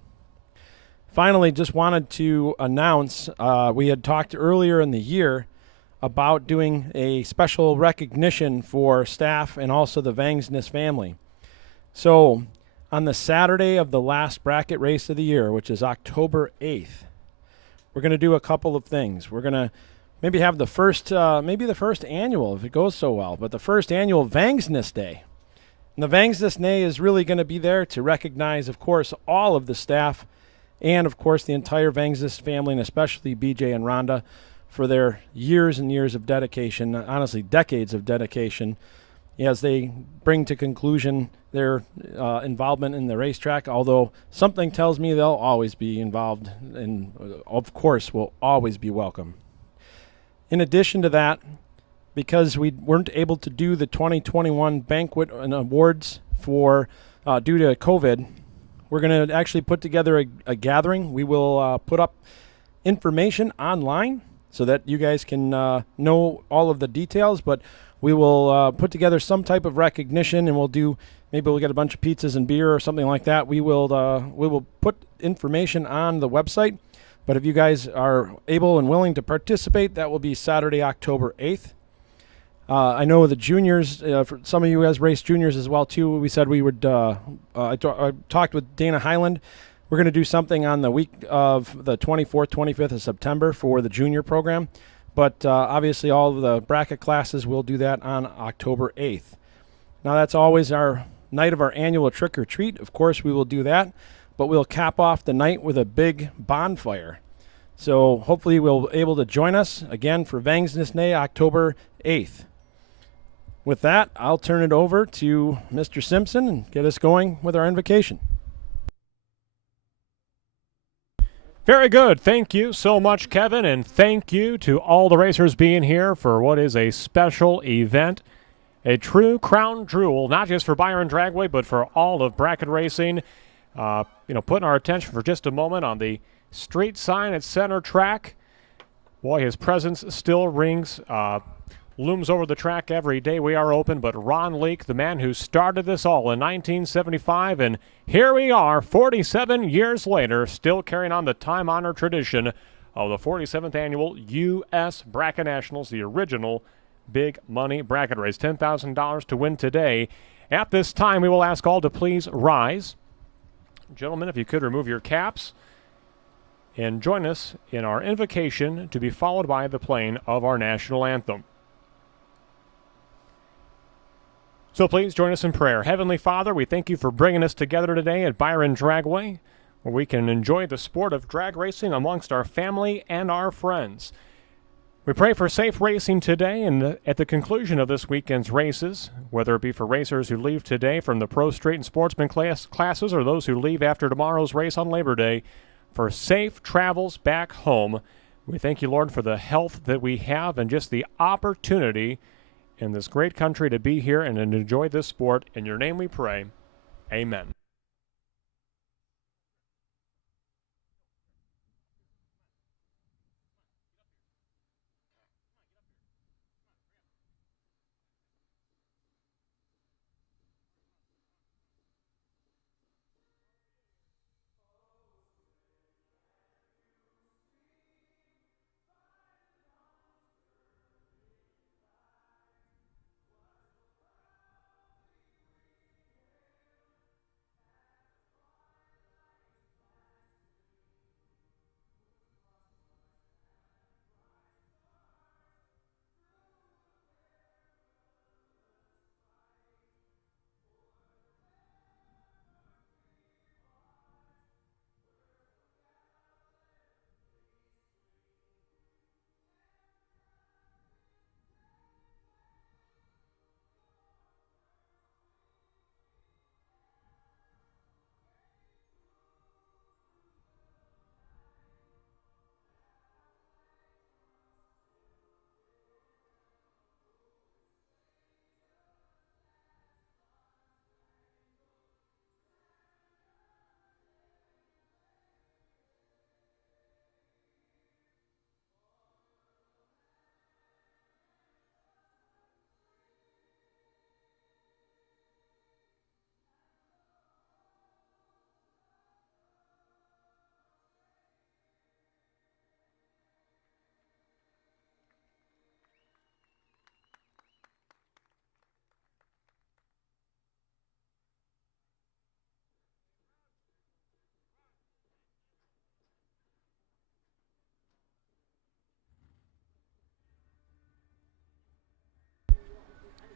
Finally, just wanted to announce, we had talked earlier in the year about doing a special recognition for staff and also the Vangsness family. So on the Saturday of the last bracket race of the year, which is October 8th, we're going to do a couple of things. We're going to maybe have the first annual, if it goes so well, but the first annual Vangsness Day. And the Vangsness Day is really going to be there to recognize, of course, all of the staff and, of course, the entire Vangsness family, and especially BJ and Rhonda, for their years and years of dedication, honestly, decades of dedication, as they bring to conclusion their involvement in the racetrack, although something tells me they'll always be involved and, of course, will always be welcome. In addition to that, because we weren't able to do the 2021 banquet and awards for due to COVID, we're going to actually put together a gathering. We will put up information online so that you guys can know all of the details, but we will put together some type of recognition, and maybe we'll get a bunch of pizzas and beer or something like that. We will put information on the website, but if you guys are able and willing to participate, that will be Saturday, October 8th. I know the juniors, for some of you guys race juniors as well too. We said we would, I talked with Dana Highland. We're going to do something on the week of the 24th, 25th of September for the junior program. But obviously all of the bracket classes will do that on October 8th. Now that's always our night of our annual trick or treat. Of course we will do that, but we'll cap off the night with a big bonfire. So hopefully we'll be able to join us again for Vangsness Day, October 8th. With that, I'll turn it over to Mr. Simpson and get us going with our invocation. Very good. Thank you so much, Kevin, and thank you to all the racers being here for what is a special event, a true crown jewel, not just for Byron Dragway, but for all of bracket racing. Putting our attention for just a moment on the street sign at center track. Boy, his presence still looms over the track every day we are open, but Ron Leake, the man who started this all in 1975, and here we are 47 years later, still carrying on the time-honored tradition of the 47th annual U.S. Bracket Nationals, the original big money bracket race. $10,000 to win today. At this time, we will ask all to please rise. Gentlemen, if you could remove your caps and join us in our invocation, to be followed by the playing of our national anthem. So please join us in prayer. Heavenly Father, we thank you for bringing us together today at Byron Dragway, where we can enjoy the sport of drag racing amongst our family and our friends. We pray for safe racing today and at the conclusion of this weekend's races, whether it be for racers who leave today from the Pro Street and Sportsman classes or those who leave after tomorrow's race on Labor Day, for safe travels back home. We thank you, Lord, for the health that we have and just the opportunity in this great country to be here and enjoy this sport. In your name we pray. Amen.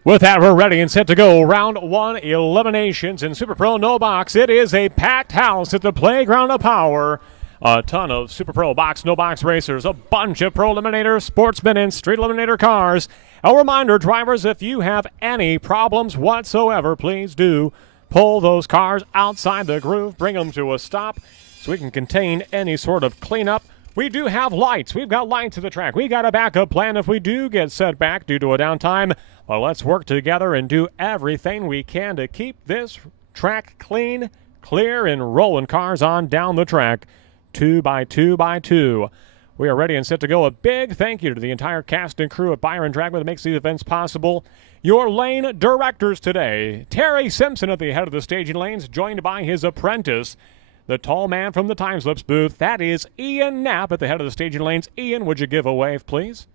With that, we're ready and set to go. Round one, eliminations in Super Pro No Box. It is a packed house at the Playground of Power. A ton of Super Pro Box, No Box racers, a bunch of Pro Eliminator, Sportsman, and Street Eliminator cars. A reminder, drivers, if you have any problems whatsoever, please do pull those cars outside the groove, bring them to a stop so we can contain any sort of cleanup. We do have lights. We've got lights at the track. We got a backup plan if we do get set back due to a downtime. Well, let's work together and do everything we can to keep this track clean, clear, and rolling cars on down the track, 2 by 2 by 2. We are ready and set to go. A big thank you to the entire cast and crew at Byron Dragway that makes these events possible. Your lane directors today, Terry Simpson at the head of the staging lanes, joined by his apprentice, the tall man from the time slips booth. That is Ian Knapp at the head of the staging lanes. Ian, would you give a wave, please?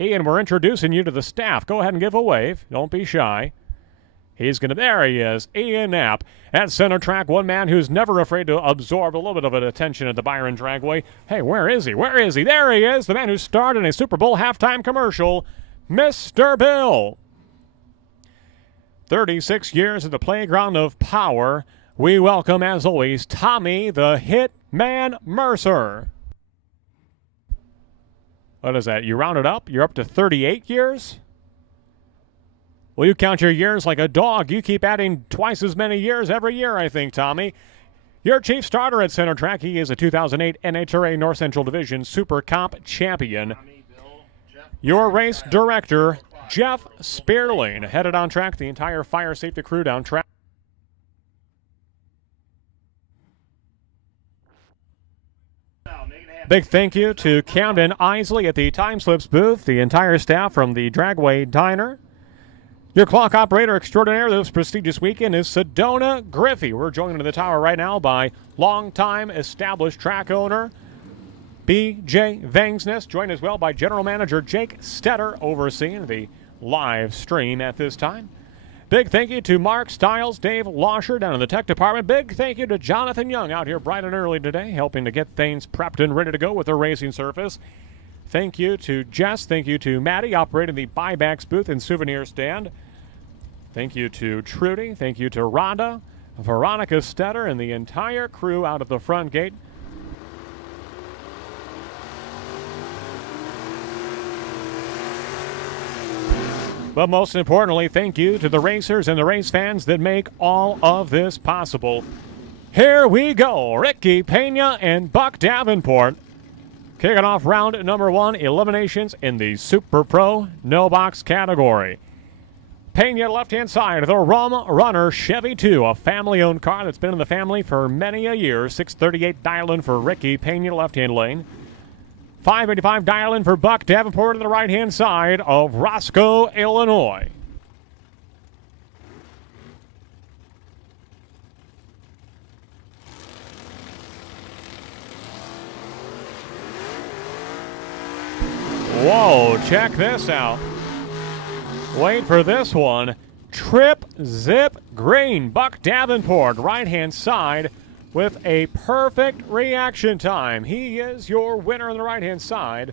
Ian, we're introducing you to the staff. Go ahead and give a wave. Don't be shy. There he is, Ian Knapp. At center track, one man who's never afraid to absorb a little bit of an attention at the Byron Dragway. Hey, where is he? Where is he? There he is, the man who starred in a Super Bowl halftime commercial, Mr. Bill. 36 years at the Playground of Power. We welcome, as always, Tommy the Hitman Mercer. What is that? You rounded up? You're up to 38 years? Well, you count your years like a dog. You keep adding twice as many years every year, I think, Tommy. Your chief starter at center track. He is a 2008 NHRA North Central Division Super Comp champion. Your race director, Jeff Spearling, headed on track. The entire fire safety crew down track. Big thank you to Camden Isley at the time slips booth, the entire staff from the Dragway Diner. Your clock operator extraordinaire this prestigious weekend is Sedona Griffey. We're joined in the tower right now by longtime established track owner B.J. Vangsness, joined as well by general manager Jake Stetter, overseeing the live stream at this time. Big thank you to Mark Stiles, Dave Losher down in the tech department. Big thank you to Jonathan Young out here bright and early today, helping to get things prepped and ready to go with the racing surface. Thank you to Jess. Thank you to Maddie, operating the buybacks booth and souvenir stand. Thank you to Trudy. Thank you to Rhonda, Veronica Stetter, and the entire crew out of the front gate. But most importantly, thank you to the racers and the race fans that make all of this possible. Here we go. Ricky Pena and Buck Davenport kicking off round number one, eliminations in the Super Pro No Box category. Pena left-hand side, the Rum Runner Chevy 2, a family-owned car that's been in the family for many a year. 638 dial-in for Ricky Pena, left-hand lane. 585 dial-in for Buck Davenport on the right-hand side of Roscoe, Illinois. Whoa, check this out. Wait for this one. Trip Zip Green. Buck Davenport, right-hand side, with a perfect reaction time. He is your winner on the right-hand side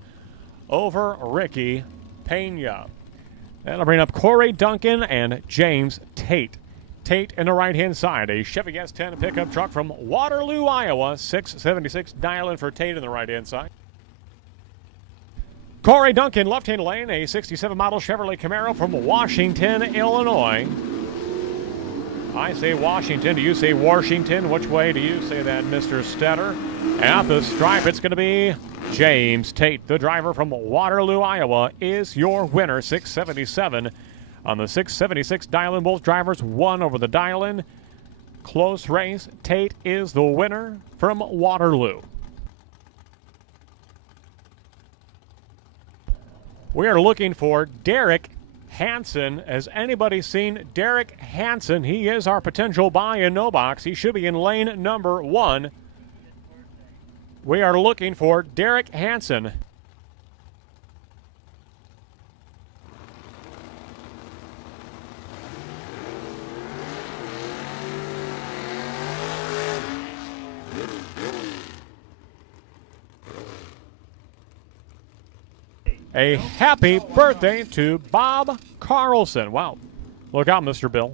over Ricky Pena. That'll bring up Corey Duncan and James Tate. Tate in the right-hand side, a Chevy S10 pickup truck from Waterloo, Iowa. 676 dial-in for Tate in the right-hand side. Corey Duncan, left-hand lane, a 67 model Chevrolet Camaro from Washington, Illinois. I say Washington. Do you say Washington? Which way do you say that, Mr. Stetter? At the stripe, it's going to be James Tate, the driver from Waterloo, Iowa, is your winner. 677 on the 676 dial-in. Both drivers won over the dial-in. Close race. Tate is the winner from Waterloo. We are looking for Derek Hansen. Has anybody seen Derek Hansen? He is our potential buy in no box. He should be in lane number one. We are looking for Derek Hansen. A happy birthday to Bob Carlson. Wow. Look out, Mr. Bill.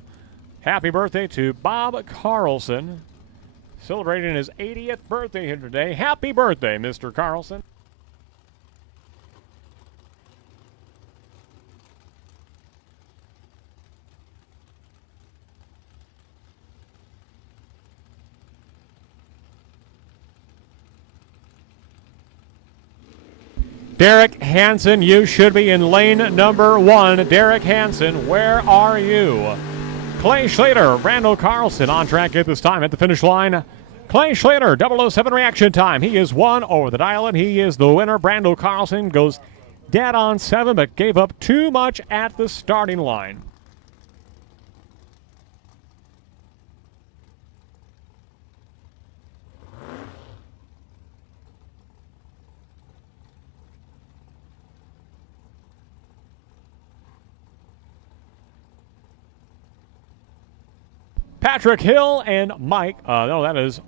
Happy birthday to Bob Carlson. Celebrating his 80th birthday here today. Happy birthday, Mr. Carlson. Derek Hansen, you should be in lane number 1. Derek Hansen, where are you? Clay Schlater, Randall Carlson on track at this time at the finish line. Clay Schlater, 007 reaction time. He is 1 over the dial, and he is the winner. Randall Carlson goes dead on 7, but gave up too much at the starting line. Patrick Hill and Mike, no, that is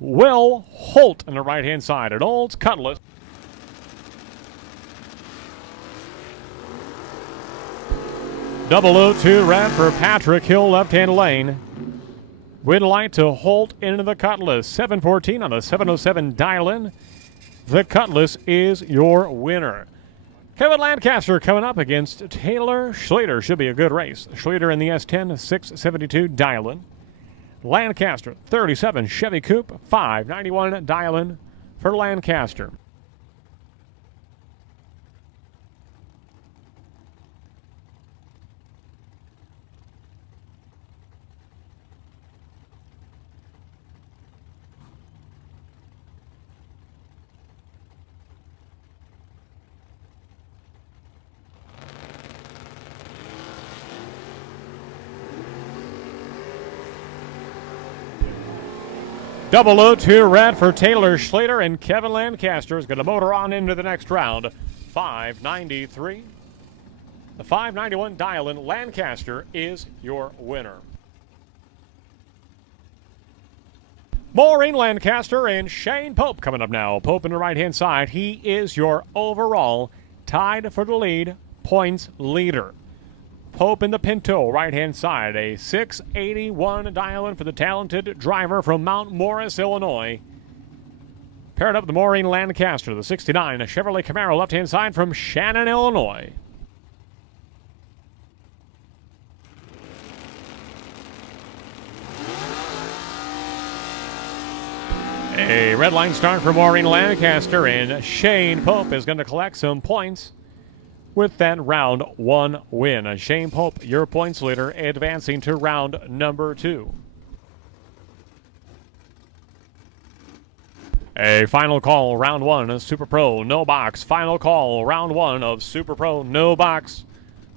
Will Holt on the right-hand side. An old Cutlass. .002 red for Patrick Hill, left-hand lane. Wind light to Holt into the Cutlass. 714 on the 707 dial-in. The Cutlass is your winner. Kevin Lancaster coming up against Taylor Schlater. Should be a good race. Schlater in the S10, 672 dial-in. Lancaster, 37 Chevy Coupe, 591 dial-in for Lancaster. .002 red for Taylor Schlater, and Kevin Lancaster is going to motor on into the next round. 593. The 591 dial-in. Lancaster is your winner. Maureen Lancaster and Shane Pope coming up now. Pope in the right-hand side. He is your overall tied for the lead points leader. Pope in the Pinto, right-hand side, a 681 dial-in for the talented driver from Mount Morris, Illinois. Paired up with Maureen Lancaster, the 69 Chevrolet Camaro, left-hand side from Shannon, Illinois. A red line start for Maureen Lancaster, and Shane Pope is going to collect some points with that round 1 win. Shane Pope, your points leader, advancing to round number 2. A final call, round 1, Super Pro, no box. Final call, round 1 of Super Pro, no box.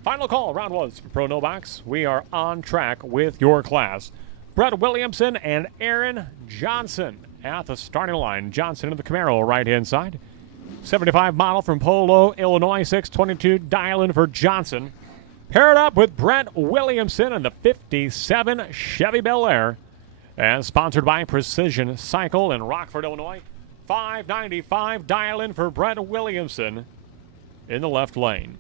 Final call, round 1, Super Pro, no box. We are on track with your class. Brett Williamson and Aaron Johnson at the starting line. Johnson in the Camaro, right-hand side. 75 model from Polo, Illinois, 622 dial-in for Johnson. Paired up with Brett Williamson in the 57 Chevy Bel Air. And sponsored by Precision Cycle in Rockford, Illinois. 595 dial-in for Brett Williamson in the left lane.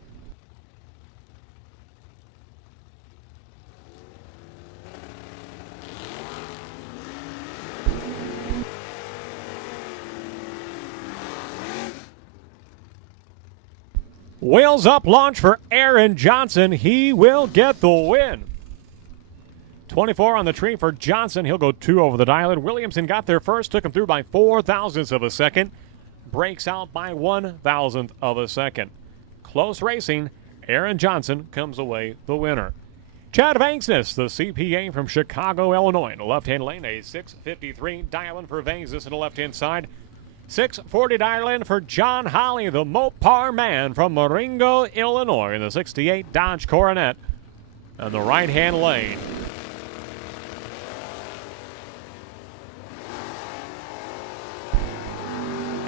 Wheels up launch for Aaron Johnson. He will get the win. 24 on the tree for Johnson. He'll go 2 over the dial-in. Williamson got there first, took him through by 0.04 of a second. Breaks out by 0.01 of a second. Close racing. Aaron Johnson comes away the winner. Chad Vangsness, the CPA from Chicago, Illinois. In the left-hand lane, a 653 dial-in for Vangsness in the left-hand side. 640 dial-in for John Holly, the Mopar man from Marengo, Illinois, in the 68 Dodge Coronet on the right-hand lane.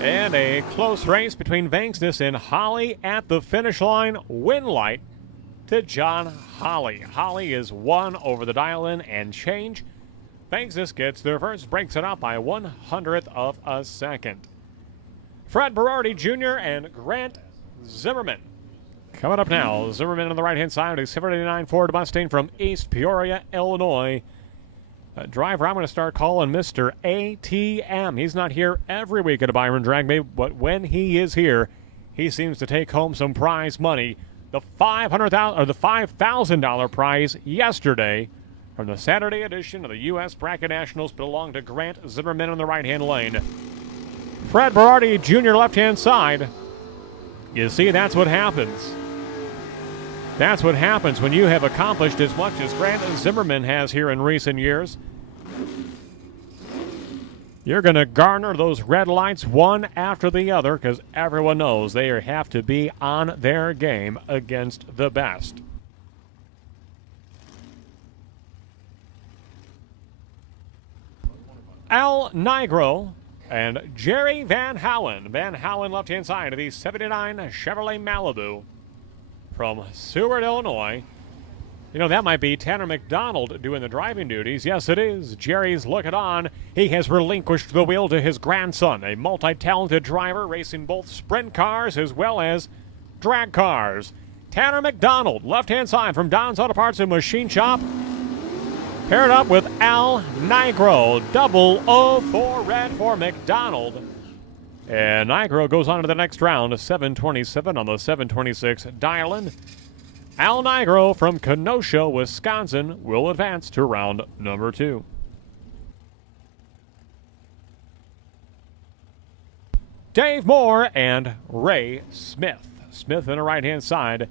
And a close race between Vangsness and Holly at the finish line. Win light to John Holly. Holly is 1 over the dial-in and change. Vangsness gets there first, breaks it out by 1/100th of a second. Fred Berardi Jr. and Grant Zimmerman Coming up now, Zimmerman on the right-hand side, a 79 Ford Mustang from East Peoria, Illinois. A driver I'm going to start calling Mr. ATM. He's not here every week at a Byron Dragway, but when he is here, he seems to take home some prize money. The $5,000 prize yesterday from the Saturday edition of the U.S. Bracket Nationals belonged to Grant Zimmerman on the right-hand lane. Fred Berardi Jr. left-hand side. You see, that's what happens. That's what happens when you have accomplished as much as Grant Zimmerman has here in recent years. You're going to garner those red lights one after the other because everyone knows they have to be on their game against the best. Al Nigro and Jerry Van Howen. Van Howen left-hand side of the 79 Chevrolet Malibu from Seward, Illinois. You know, that might be Tanner McDonald doing the driving duties. Yes, it is. Jerry's looking on. He has relinquished the wheel to his grandson, a multi-talented driver racing both sprint cars as well as drag cars. Tanner McDonald, left-hand side from Don's Auto Parts and Machine Shop. Paired up with Al Nigro, 004 red for McDonald. And Nigro goes on to the next round, 727 on the 726 dial-in. Al Nigro from Kenosha, Wisconsin will advance to round number 2. Dave Moore and Ray Smith. Smith on the right-hand side.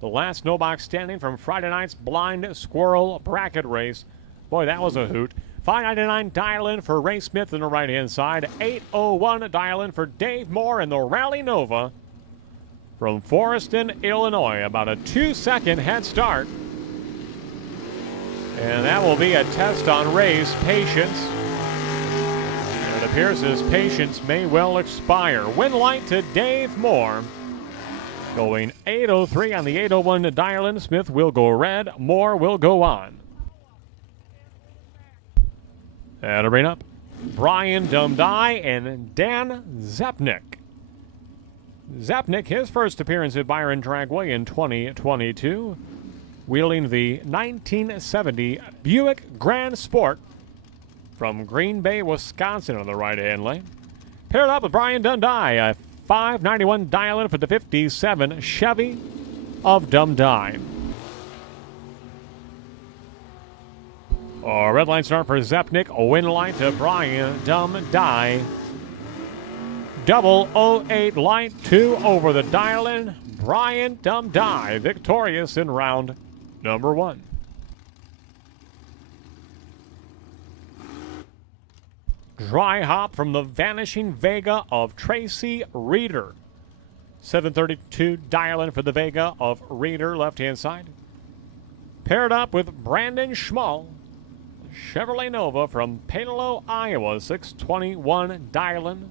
The last no box standing from Friday night's Blind Squirrel Bracket Race. Boy, that was a hoot. 599 dial-in for Ray Smith on the right-hand side. 801 dial-in for Dave Moore in the Rally Nova from Foreston, Illinois. About a 2-second head start. And that will be a test on Ray's patience. And it appears his patience may well expire. Win light to Dave Moore. Going 803 on the 801 dial-in. Smith will go red. Moore will go on. That'll bring up Brian Dumdye and Dan Zepnick. Zepnick, his first appearance at Byron Dragway in 2022, wielding the 1970 Buick Grand Sport from Green Bay, Wisconsin on the right-hand lane. Paired up with Brian Dumdye, a 591 dial-in for the 57 Chevy of Dumdye. Red line start for Zepnick. Win line to Brian Dumdye. 008 light 2 over the dial-in. Brian Dumdye victorious in round number 1. Dry hop from the Vanishing Vega of Tracy Reeder. 732 dial-in for the Vega of Reeder, left-hand side. Paired up with Brandon Schmall. Chevrolet Nova from Palo, Iowa. 621 dial-in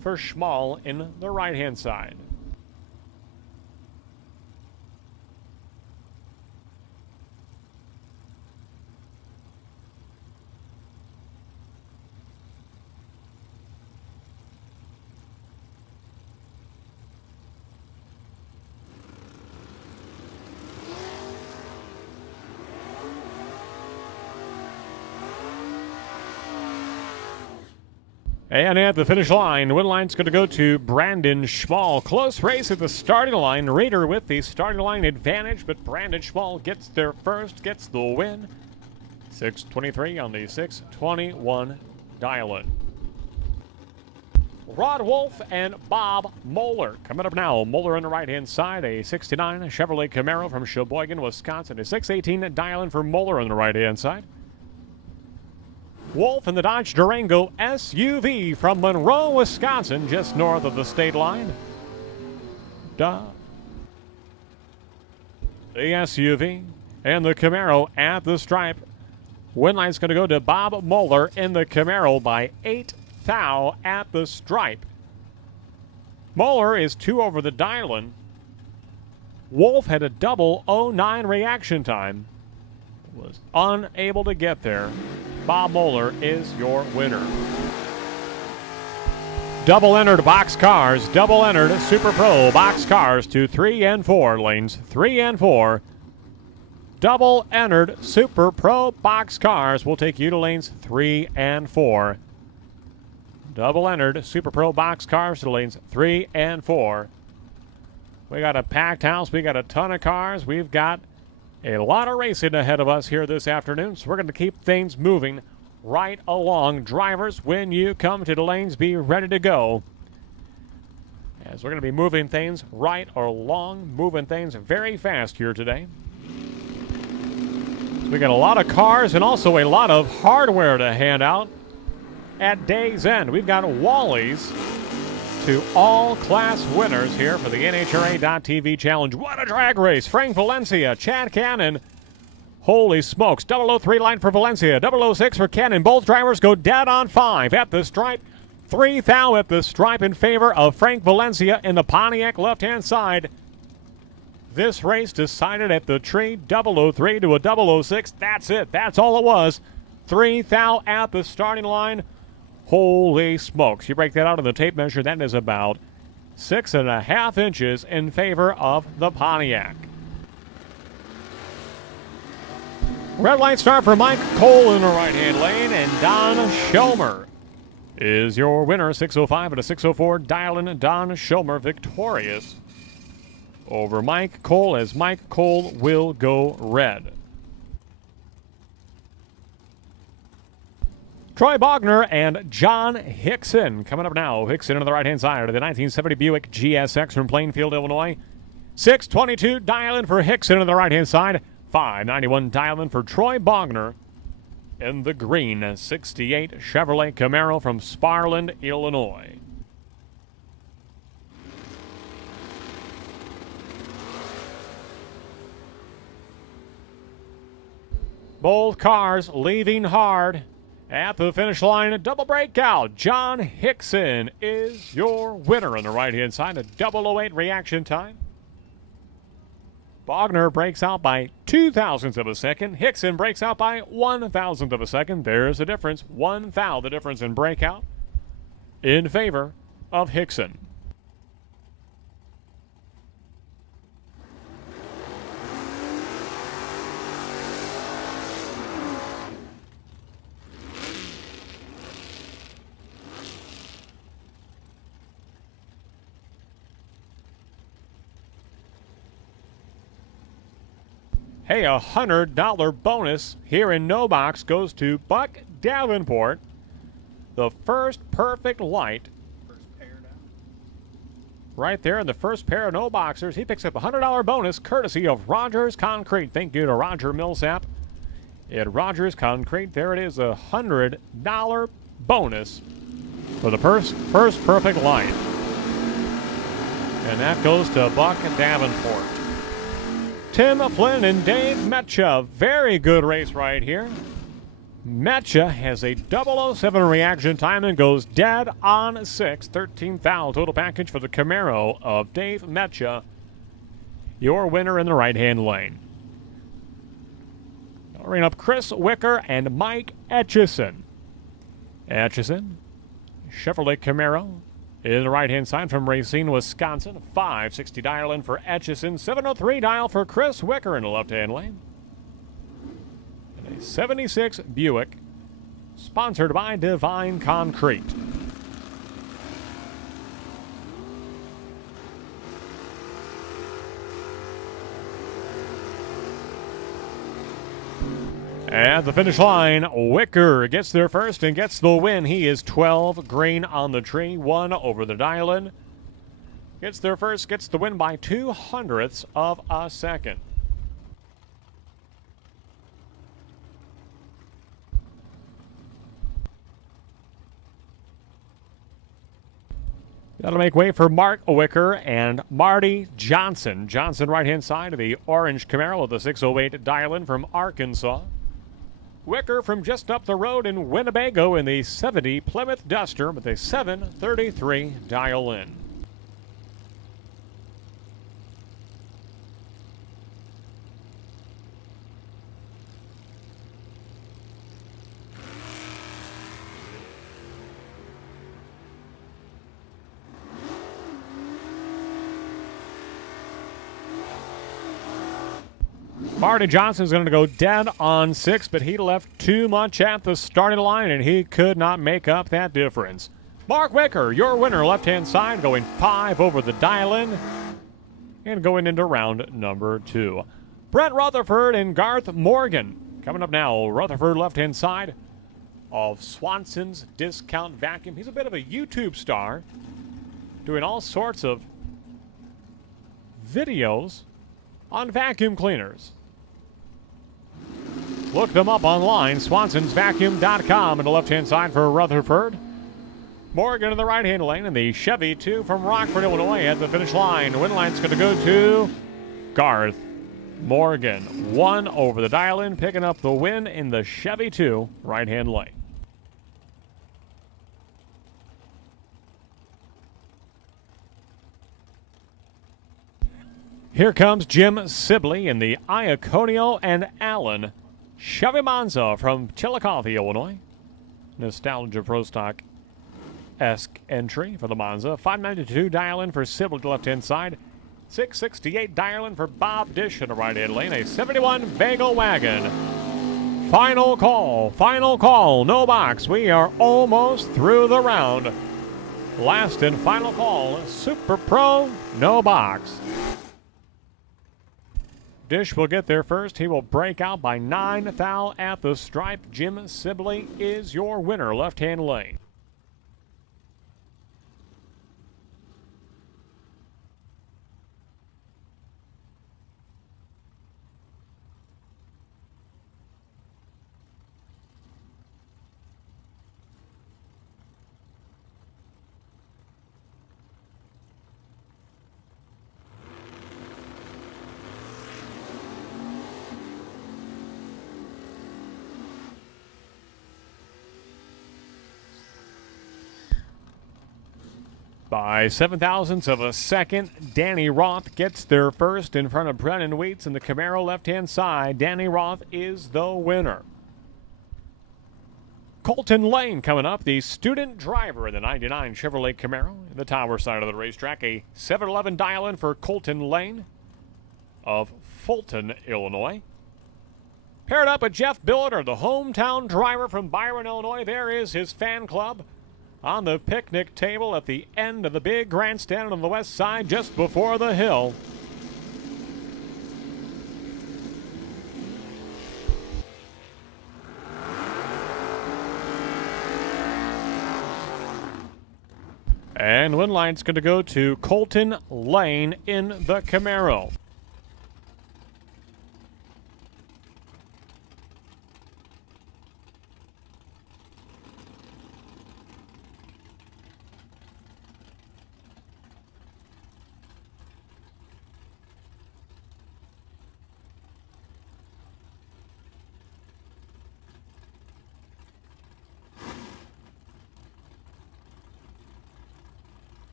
for Schmall in the right-hand side. And at the finish line, win line's going to go to Brandon Schmall. Close race at the starting line. Reeder with the starting line advantage, but Brandon Schmall gets there first, gets the win. 623 on the 621 dial-in. Rod Wolf and Bob Moeller coming up now. Moeller on the right-hand side, a 69 Chevrolet Camaro from Sheboygan, Wisconsin. A 618 dial-in for Moeller on the right-hand side. Wolf in the Dodge Durango SUV from Monroe, Wisconsin, just north of the state line. The SUV and the Camaro at the stripe. Win line's going to go to Bob Moeller in the Camaro by 8 thou at the stripe. Moeller is 2 over the dial-in. Wolf had a 009 reaction time. Was unable to get there. Bob Moeller is your winner. Double entered box cars, double entered Super Pro box cars to 3 and 4, lanes 3 and 4. Double entered Super Pro box cars will take you to lanes 3 and 4. Double entered Super Pro box cars to lanes 3 and 4. We got a packed house. We got a ton of cars. We've got a lot of racing ahead of us here this afternoon, so we're going to keep things moving right along. Drivers, when you come to the lanes, be ready to go, as we're going to be moving things right along, moving things very fast here today. So we got a lot of cars and also a lot of hardware to hand out at day's end. We've got Wallies to all class winners here for the NHRA.TV Challenge. What a drag race! Frank Valencia, Chad Cannon. Holy smokes. 003 line for Valencia, 006 for Cannon. Both drivers go dead on 5 at the stripe. 3 thou at the stripe in favor of Frank Valencia in the Pontiac left-hand side. This race decided at the tree, 003 to a 006. That's it. That's all it was. 3 thou at the starting line. Holy smokes. You break that out on the tape measure, that is about 6.5 inches in favor of the Pontiac. Red light start for Mike Cole in the right-hand lane, and Don Schomer is your winner. 6:05 and a 6:04. Dial in Don Schomer victorious over Mike Cole, as Mike Cole will go red. Troy Bogner and John Hickson coming up now. Hickson on the right-hand side of the 1970 Buick GSX from Plainfield, Illinois. 6:22 dial in for Hickson on the right-hand side. 5:91 dial in for Troy Bogner in the green 68 Chevrolet Camaro from Sparland, Illinois. Both cars leaving hard at the finish line. Double breakout. John Hickson is your winner on the right-hand side. A 008 reaction time. Bogner breaks out by 0.02 of a second. Hickson breaks out by 0.01 of a second. There's the difference. 1 thou, the difference in breakout in favor of Hickson. Hey, a $100 bonus here in No Box goes to Buck Davenport. The first perfect light. Right there in the first pair of No Boxers. He picks up a $100 bonus courtesy of Rogers Concrete. Thank you to Roger Millsap at Rogers Concrete. There it is, a $100 bonus for the first perfect light. And that goes to Buck Davenport. Tim Flynn and Dave Metcha. Very good race right here. Metcha has a 007 reaction time and goes dead on 6. 13 thou total package for the Camaro of Dave Metcha. Your winner in the right-hand lane. Bring up Chris Wicker and Mike Etchison. Etchison, Chevrolet Camaro. In the right-hand side from Racine, Wisconsin. 560 dial in for Etchison. 703 dial for Chris Wicker in the left-hand lane. And a 76 Buick, sponsored by Divine Concrete. At the finish line, Wicker gets there first and gets the win. He is 12 green on the tree, 1 over the dial-in. Gets there first, gets the win by 0.02 of a second. That'll make way for Mark Wicker and Marty Johnson. Johnson right-hand side of the orange Camaro with the 608 dial-in from Arkansas. Wicker from just up the road in Winnebago in the 70 Plymouth Duster with a 733 dial-in. Marty Johnson's going to go dead on 6, but he left too much at the starting line, and he could not make up that difference. Mark Wicker, your winner, left-hand side, going 5 over the dial-in and going into round number 2. Brent Rutherford and Garth Morgan. Coming up now, Rutherford left-hand side of Swanson's Discount Vacuum. He's a bit of a YouTube star, doing all sorts of videos on vacuum cleaners. Look them up online, swansonsvacuum.com, on the left-hand side for Rutherford. Morgan in the right-hand lane, and the Chevy 2 from Rockford, Illinois at the finish line. The win line's going to go to Garth Morgan. 1 over the dial-in, picking up the win in the Chevy 2 right-hand lane. Here comes Jim Sibley in the Iaconio and Allen Chevy Monza from Chillicothe, Illinois. Nostalgia Pro Stock-esque entry for the Monza. 592 dial-in for Sibley to the left-hand side. 668 dial-in for Bob Dish in the right-hand lane. A 71 Bagel Wagon. Final call, no box. We are almost through the round. Last and final call, Super Pro, no box. Dish will get there first. He will break out by 9 thou at the stripe. Jim Sibley is your winner, left-hand lane. By 7 thousandths of a second, Danny Roth gets there first in front of Brennan Wheats in the Camaro left-hand side. Danny Roth is the winner. Colton Lane coming up, the student driver in the 99 Chevrolet Camaro in the tower side of the racetrack. A 711 dial-in for Colton Lane of Fulton, Illinois. Paired up with Jeff Billiter, the hometown driver from Byron, Illinois. There is his fan club on the picnic table at the end of the big grandstand on the west side just before the hill. And win line's going to go to Colton Lane in the Camaro.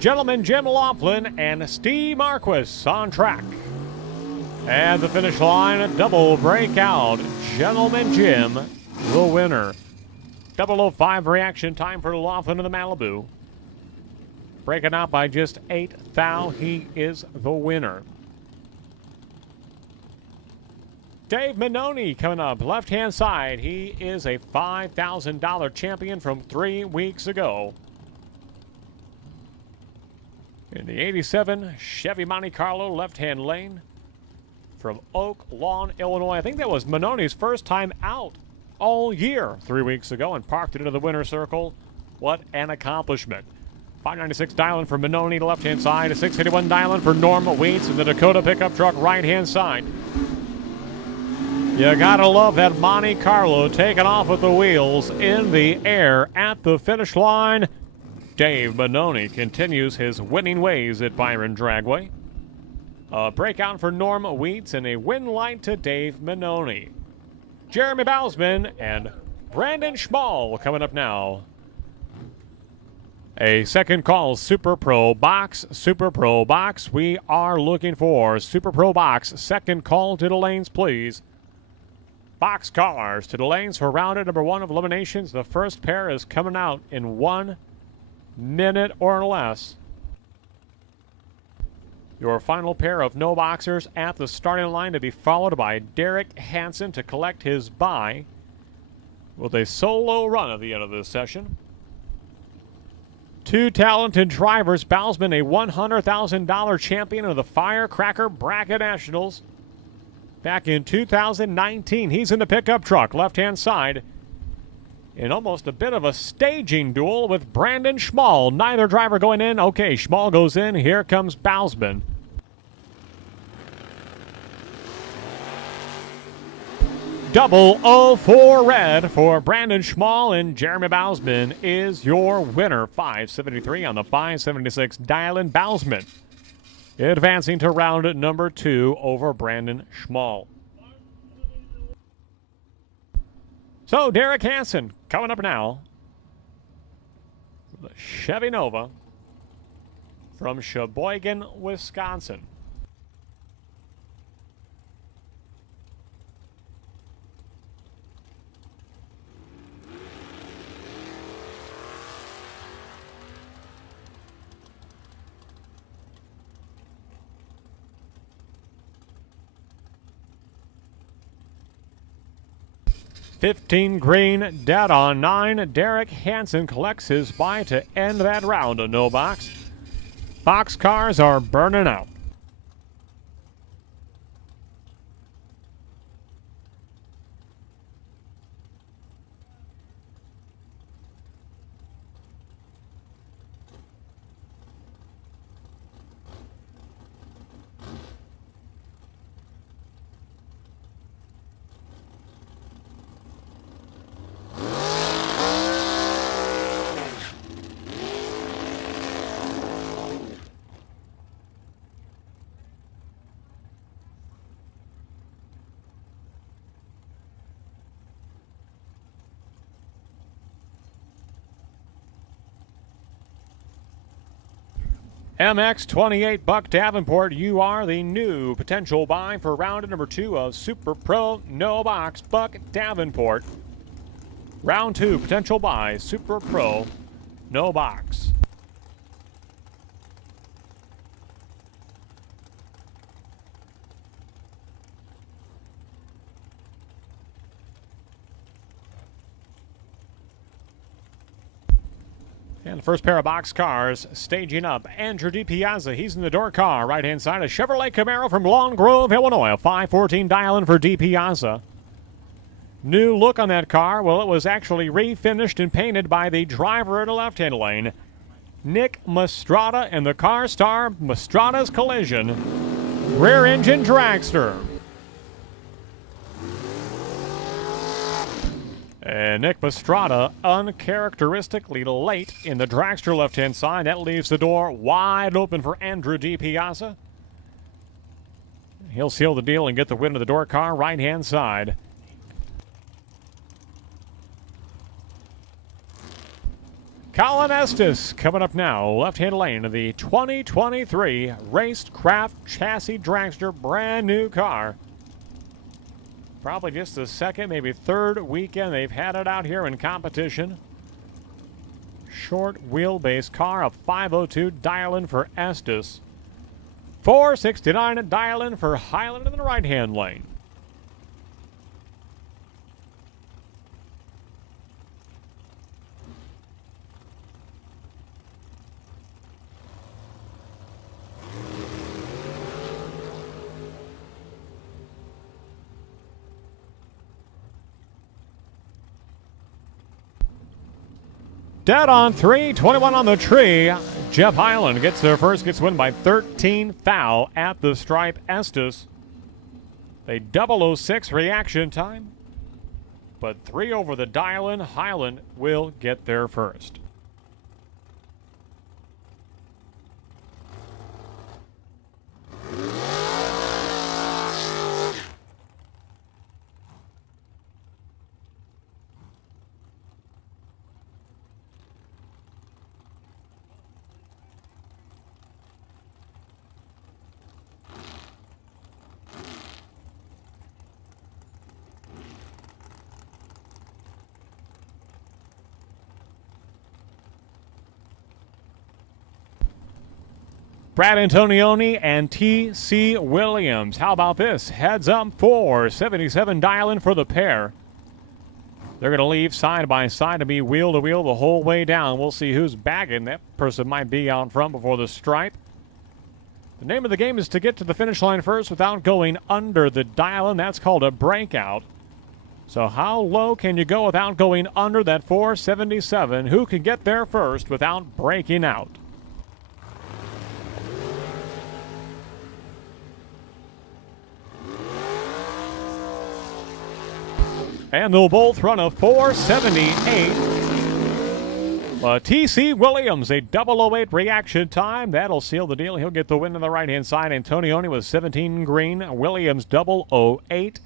Gentleman Jim Laughlin and Steve Marquis on track. And the finish line, a double breakout. Gentleman Jim, the winner. 005 reaction time for Laughlin in the Malibu. Breaking out by just 8 thou, he is the winner. Dave Minoni coming up, left-hand side. He is a $5,000 champion from 3 weeks ago. In the 87 Chevy Monte Carlo left-hand lane from Oak Lawn, Illinois. I think that was Minoni's first time out all year 3 weeks ago and parked it into the winner's circle. What an accomplishment. 596 dial-in for Minoni, the left-hand side. A 681 dial-in for Norm Wheats in the Dakota pickup truck right-hand side. You gotta love that Monte Carlo taking off with the wheels in the air at the finish line. Dave Minoni continues his winning ways at Byron Dragway. A breakout for Norm Wheats and a win light to Dave Minoni. Jeremy Bausman and Brandon Schmall coming up now. A second call, Super Pro Box, Super Pro Box. We are looking for Super Pro Box. Second call to the lanes, please. Box cars to the lanes for round number 1 of eliminations. The first pair is coming out in 1 minute or less. Your final pair of no boxers at the starting line to be followed by Derek Hansen to collect his bye with a solo run at the end of this session. Two talented drivers. Bousman, a $100,000 champion of the Firecracker Bracket Nationals back in 2019. He's in the pickup truck, left-hand side, in almost a bit of a staging duel with Brandon Schmall. Neither driver going in. Okay, Schmall goes in. Here comes Bousman. Double 0-4 red for Brandon Schmall, and Jeremy Bousman is your winner. 573 on the 576 Dylan Bousman, advancing to round number 2 over Brandon Schmall. So Derek Hansen coming up now. The Chevy Nova from Sheboygan, Wisconsin. $15 green, dead on 9. Derek Hansen collects his bye to end that round of no box. Box cars are burning out. MX28 Buck Davenport, you are the new potential buy for round number 2 of Super Pro No Box. Buck Davenport. Round 2, potential buy, Super Pro No Box. And the first pair of box cars staging up. Andrew DiPiazza, he's in the door car. Right-hand side, a Chevrolet Camaro from Long Grove, Illinois. A 514 dial-in for DiPiazza. New look on that car. Well, it was actually refinished and painted by the driver in the left-hand lane, Nick Mastrada, and the car star Mastrada's Collision rear-engine dragster. And Nick Mastrada uncharacteristically late in the dragster left-hand side. That leaves the door wide open for Andrew DiPiazza. He'll seal the deal and get the win of the door car right-hand side. Colin Estes coming up now, left-hand lane of the 2023 Racecraft Chassis Dragster, brand new car. Probably just the second, maybe third weekend they've had it out here in competition. Short wheelbase car, a 502 dial-in for Estes. 469 dial-in for Highland in the right-hand lane. Dead on 3, 21 on the tree. Jeff Highland gets there first, gets win by 13 foul at the stripe. Estes, a 006 reaction time, but 3 over the dial-in. Highland will get there first. Brad Antonioni and T.C. Williams. How about this? Heads up 477 dial-in for the pair. They're going to leave side by side to be wheel to wheel the whole way down. We'll see who's bagging. That person might be out front before the stripe. The name of the game is to get to the finish line first without going under the dial-in. That's called a breakout. So how low can you go without going under that 477? Who can get there first without breaking out? And they'll both run a 478. T.C. Williams, a 008 reaction time. That'll seal the deal. He'll get the win on the right-hand side. Antonioni with 17 green. Williams 008.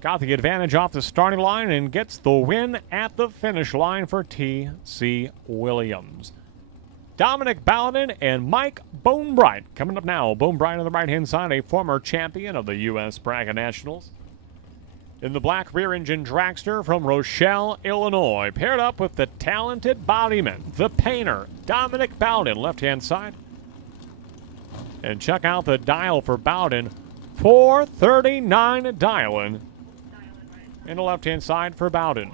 Got the advantage off the starting line and gets the win at the finish line for T.C. Williams. Dominic Bowden and Mike Bonebright coming up now. Bonebright on the right-hand side, a former champion of the U.S. Bracket Nationals. In the black rear-engine dragster from Rochelle, Illinois, paired up with the talented bodyman, the painter, Dominic Bowden, left-hand side. And check out the dial for Bowden, 439 dial-in. And the left-hand side for Bowden.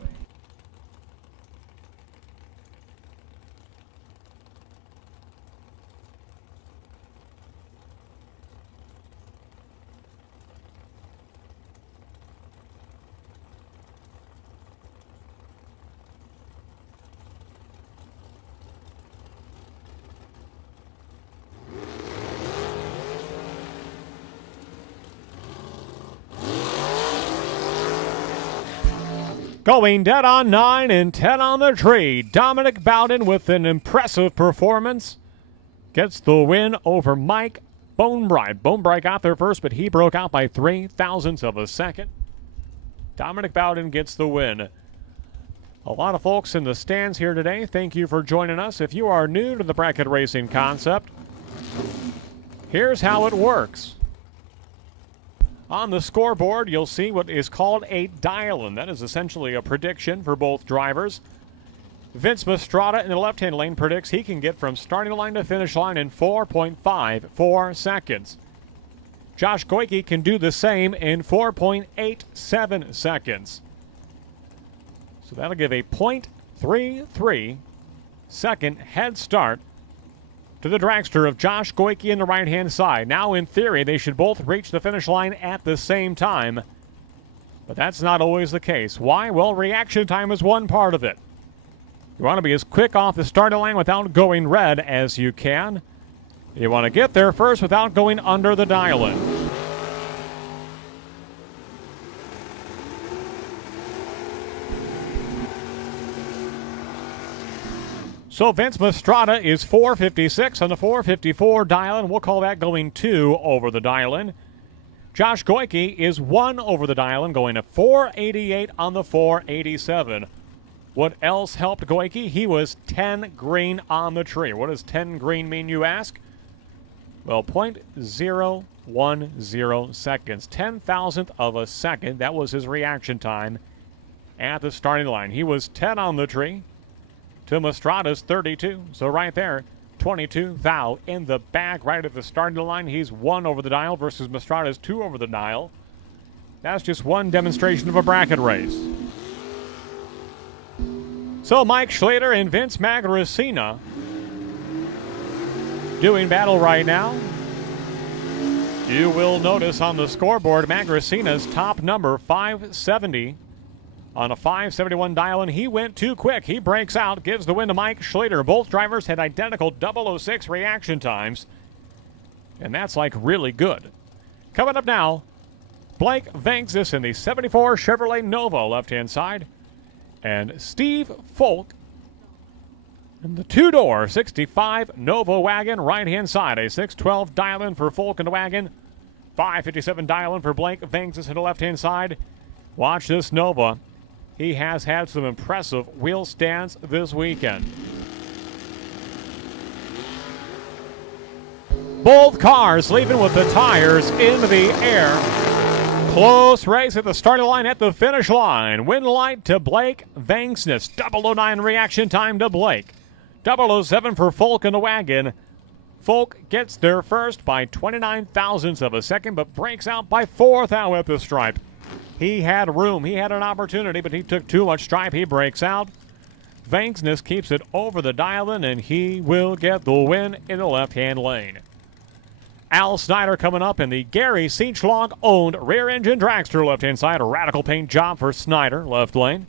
Going dead on 9 and 10 on the tree. Dominic Bowden with an impressive performance. Gets the win over Mike Bonebright. Bonebright got there first, but he broke out by 0.03 of a second. Dominic Bowden gets the win. A lot of folks in the stands here today. Thank you for joining us. If you are new to the bracket racing concept, here's how it works. On the scoreboard, you'll see what is called a dial-in. That is essentially a prediction for both drivers. Vince Mastrada in the left-hand lane predicts he can get from starting line to finish line in 4.54 seconds. Josh Goike can do the same in 4.87 seconds. So that'll give a 0.33 second head start to the dragster of Josh Goike in the right-hand side. Now, in theory, they should both reach the finish line at the same time. But that's not always the case. Why? Well, reaction time is one part of it. You want to be as quick off the starting line without going red as you can. You want to get there first without going under the dial-in. So Vince Mastrada is 456 on the 454 dial-in. We'll call that going 2 over the dial-in. Josh Goike is 1 over the dial-in, going to 488 on the 487. What else helped Goike? He was 10 green on the tree. What does 10 green mean, you ask? Well, 0.010 seconds. 10,000th of a second. That was his reaction time at the starting line. He was 10 on the tree to Mastrada's 32. So right there, 22 thou in the bag right at the starting line. He's 1 over the dial versus Mastrada's 2 over the dial. That's just one demonstration of a bracket race. So Mike Schlater and Vince Magricina doing battle right now. You will notice on the scoreboard Magricina's top number, 570. On a 571 dial-in, he went too quick. He breaks out, gives the win to Mike Schlater. Both drivers had identical 006 reaction times, and that's like really good. Coming up now, Blake Vanksis in the 74 Chevrolet Nova left-hand side, and Steve Folk in the two-door 65 Nova wagon right-hand side. A 612 dial-in for Folk in the wagon, 557 dial-in for Blake Vanksis in the left-hand side. Watch this Nova. He has had some impressive wheel stands this weekend. Both cars leaving with the tires in the air. Close race at the starting line, at the finish line. Win light to Blake Vanksis. 009 reaction time to Blake. 007 for Folk in the wagon. Folk gets there first by 29 thousandths of a second, but breaks out by 4th out at the stripe. He had room. He had an opportunity, but he took too much stripe. He breaks out. Vanksness keeps it over the dial-in, and he will get the win in the left-hand lane. Al Snyder coming up in the Gary Seachlog-owned rear-engine dragster left-hand side. A radical paint job for Snyder, left lane.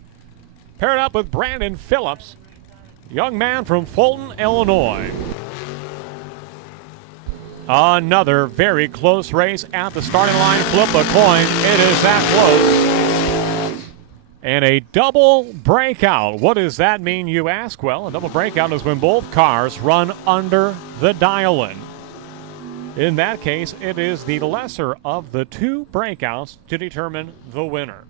Paired up with Brandon Phillips, young man from Fulton, Illinois. Another very close race at the starting line. Flip a coin. It is that close. And a double breakout. What does that mean, you ask? Well, a double breakout is when both cars run under the dial-in. In that case, it is the lesser of the two breakouts to determine the winner.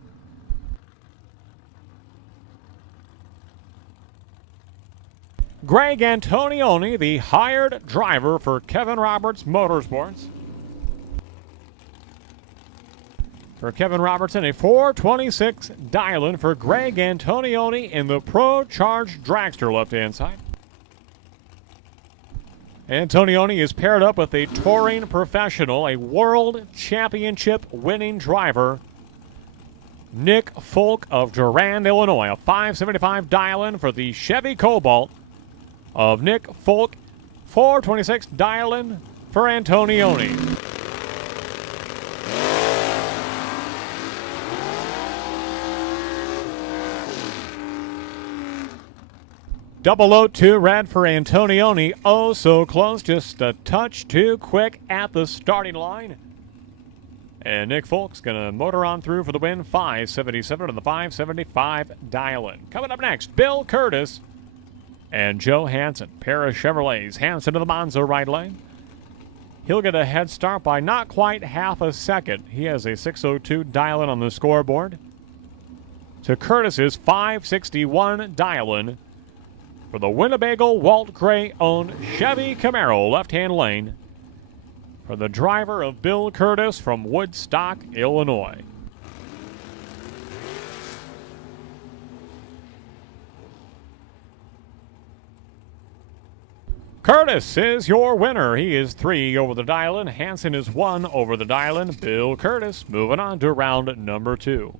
Greg Antonioni, the hired driver for Kevin Roberts Motorsports. For Kevin Robertson, a 426 dial-in for Greg Antonioni in the Pro Charge Dragster left-hand side. Antonioni is paired up with a touring professional, a world championship winning driver, Nick Folk of Durand, Illinois. A 575 dial-in for the Chevy Cobalt of Nick Folk. 426 dial-in for Antonioni. .002 red for Antonioni. Oh, so close. Just a touch too quick at the starting line. And Nick Folk's going to motor on through for the win. 577 on the 575 dial-in. Coming up next, Bill Curtis and Joe Hansen. Pair of Chevrolets. Hansen to the Monza right lane. He'll get a head start by not quite half a second. He has a 602 dial-in on the scoreboard. To Curtis's 561 dial-in for the Winnebago Walt Gray-owned Chevy Camaro left-hand lane for the driver of Bill Curtis from Woodstock, Illinois. Curtis is your winner. He is 3 over the dial-in. Hansen is 1 over the dial-in. Bill Curtis moving on to round number 2.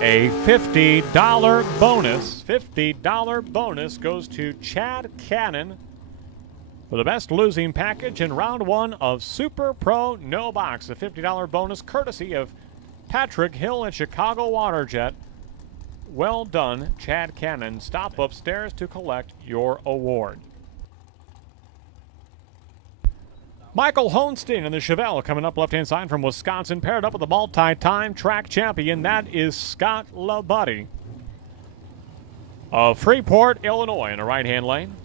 A $50 bonus. $50 bonus goes to Chad Cannon for the best losing package in round 1 of Super Pro No Box. A $50 bonus courtesy of Patrick Hill and Chicago Waterjet. Well done, Chad Cannon. Stop upstairs to collect your award. Michael Hohnstein in the Chevelle coming up left-hand side from Wisconsin, paired up with the multi-time track champion. That is Scott LaBuddy of Freeport, Illinois, in the right-hand lane.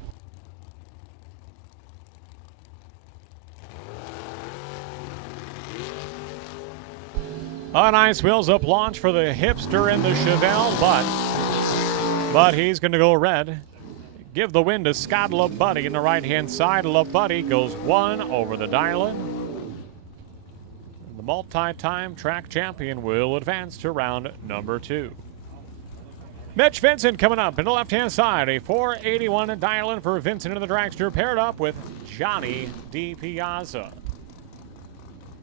A nice wheels-up launch for the hipster in the Chevelle, but he's going to go red. Give the win to Scott LaBuddy in the right-hand side. LaBuddy goes 1 over the dial-in. The multi-time track champion will advance to round number 2. Mitch Vincent coming up in the left-hand side. A 481 dial-in for Vincent in the dragster, paired up with Johnny DiPiazza.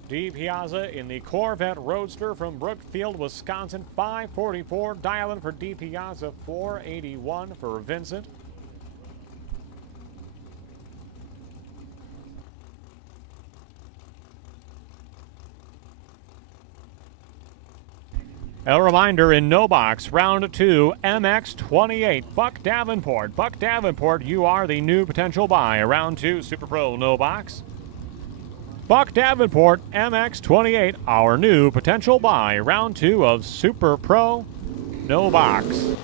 DiPiazza in the Corvette Roadster from Brookfield, Wisconsin. 544 dial-in for DiPiazza, 481 for Vincent. A reminder in no box, round 2, MX28, Buck Davenport. Buck Davenport, you are the new potential buy. Round 2, Super Pro no box. Buck Davenport, MX28, our new potential buy. Round 2 of Super Pro no box.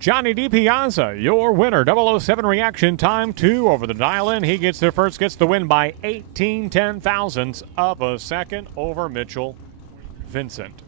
Johnny DiPiazza, your winner. 007 reaction time 2 over the dial-in. He gets there first, gets the win by 18 10,000ths of a second over Mitchell Vincent.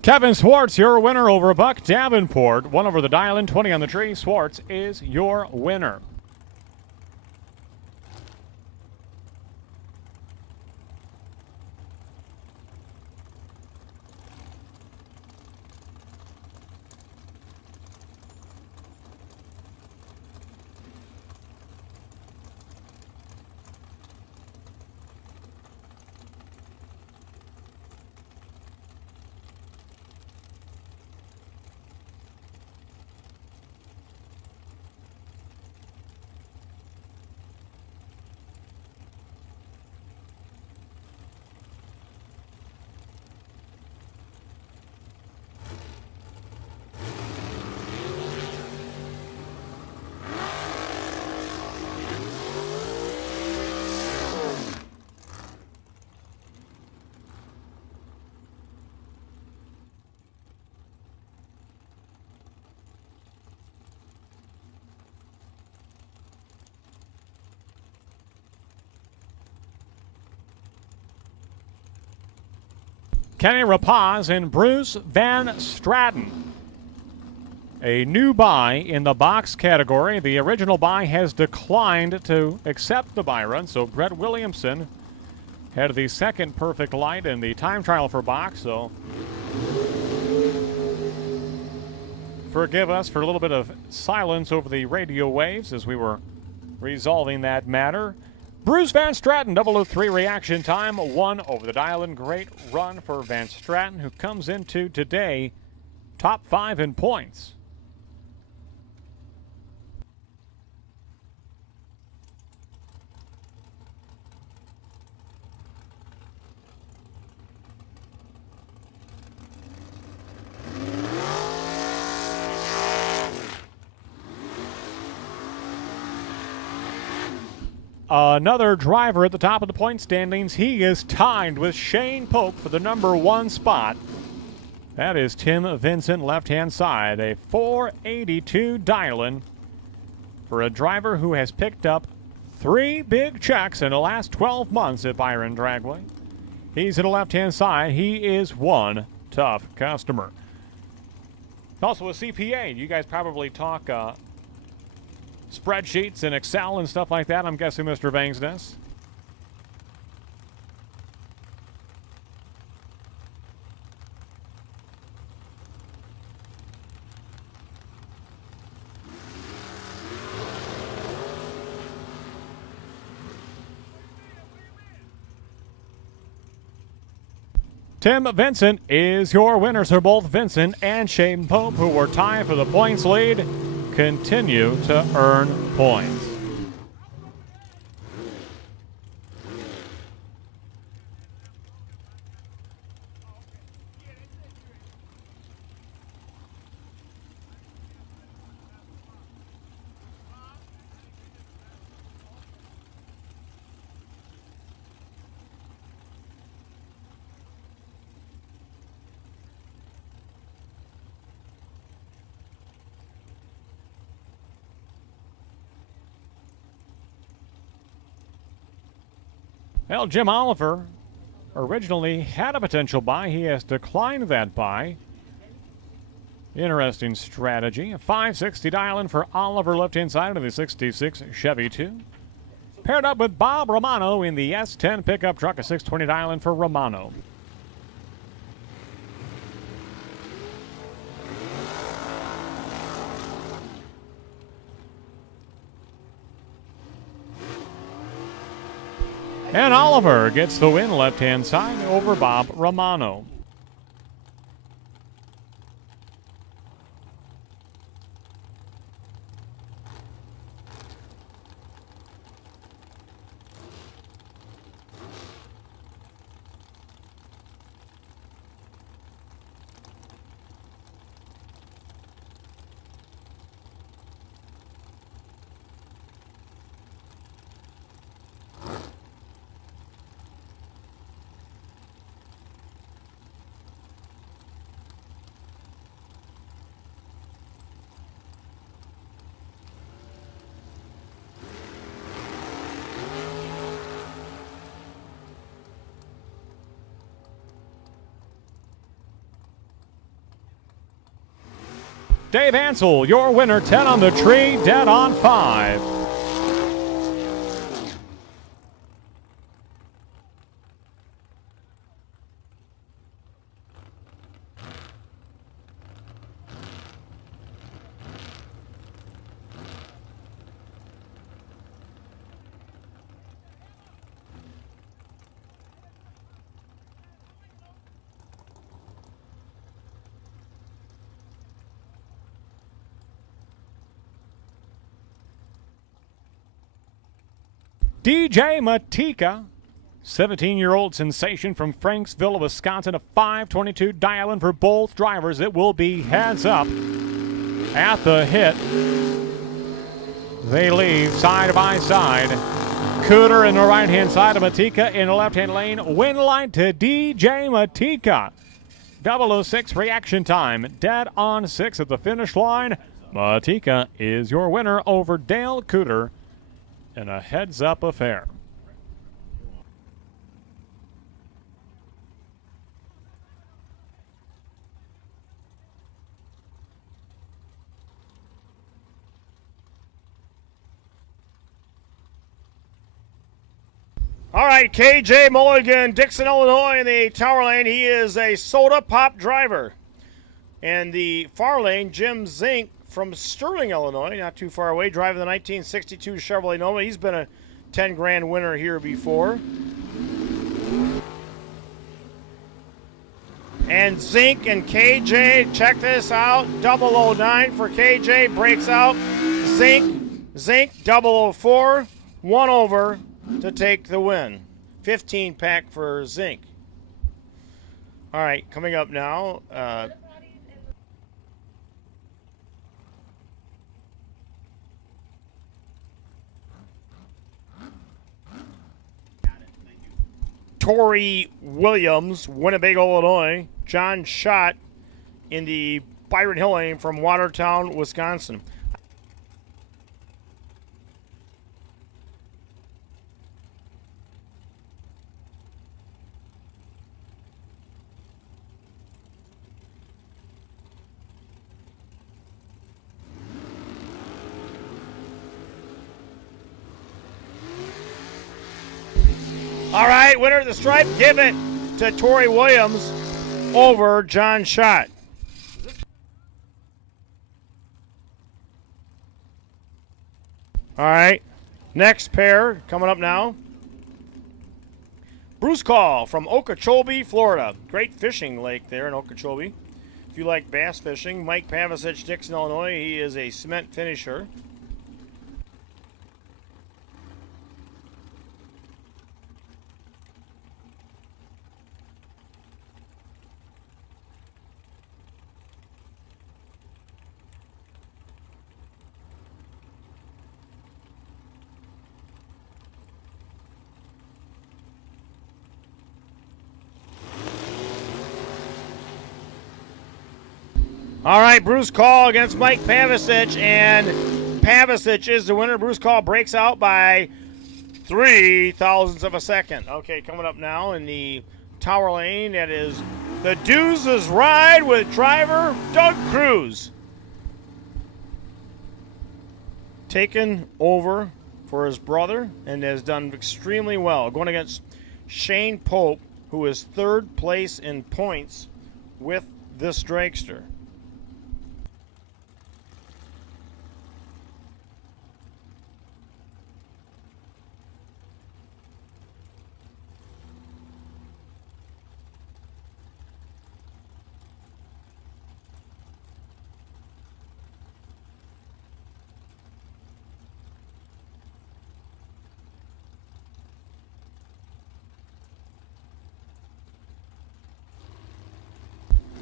Kevin Swartz, your winner over Buck Davenport. 1 over the dial-in, 20 on the tree. Swartz is your winner. Kenny Rapaz and Bruce Van Stratton. A new buy in the box category. The original buy has declined to accept the Byron, so Brett Williamson had the second perfect light in the time trial for box, so forgive us for a little bit of silence over the radio waves as we were resolving that matter. Bruce Van Stratton, 003 reaction time, 1 over the dial-in. Great run for Van Stratton, who comes into today top 5 in points. Another driver at the top of the point standings. He is tied with Shane Pope for the #1 spot That is Tim Vincent, left-hand side. A 482 dial-in for a driver who has picked up 3 big checks in the last 12 months at Byron Dragway. He's to the left-hand side. He is one tough customer. Also a CPA. You guys probably talk spreadsheets and Excel and stuff like that, I'm guessing, Mr. Vangsness. Tim Vincent is your winner, so both Vincent and Shane Pope, who were tied for the points lead, continue to earn points. Well, Jim Oliver originally had a potential buy. He has declined that buy. Interesting strategy. A 560 dial-in for Oliver, left-hand side of the 66 Chevy 2. Paired up with Bob Romano in the S10 pickup truck, a 620 dial-in for Romano. And Oliver gets the win, left-hand side, over Bob Romano. Dave Ansel, your winner, 10 on the tree, dead on 5. DJ Matika, 17-year-old sensation from Franksville, Wisconsin, a 522 dial-in for both drivers. It will be heads up at the hit. They leave side by side. Cooter in the right-hand side of Matika in the left-hand lane. Win line to DJ Matika. 006 reaction time. Dead on 6 at the finish line. Matika is your winner over Dale Cooter in a heads-up affair. All right, KJ Mulligan, Dixon, Illinois in the tower lane. He is a soda pop driver. And the far lane, Jim Zink from Sterling, Illinois, not too far away, driving the 1962 Chevrolet Nova. He's been a 10 grand winner here before. And Zink and KJ, check this out. 009 for KJ, breaks out. Zink 004, 1 over to take the win. 15 pack for Zink. All right, coming up now. Tori Williams, Winnebago, Illinois. John Schott, in the Byron Hill lane from Watertown, Wisconsin. All right, winner of the stripe, give it to Tori Williams over John Schott. All right, next pair coming up now. Bruce Call from Okeechobee, Florida. Great fishing lake there in Okeechobee. If you like bass fishing, Mike Pavasich, Dixon, Illinois. He is a cement finisher. All right, Bruce Call against Mike Pavasich, and Pavasich is the winner. Bruce Call breaks out by 3 thousandths of a second. Okay, coming up now in the Tower Lane, that is the Deuces Ride with driver Doug Cruz. Taken over for his brother and has done extremely well. Going against Shane Pope, who is third place in points with this dragster.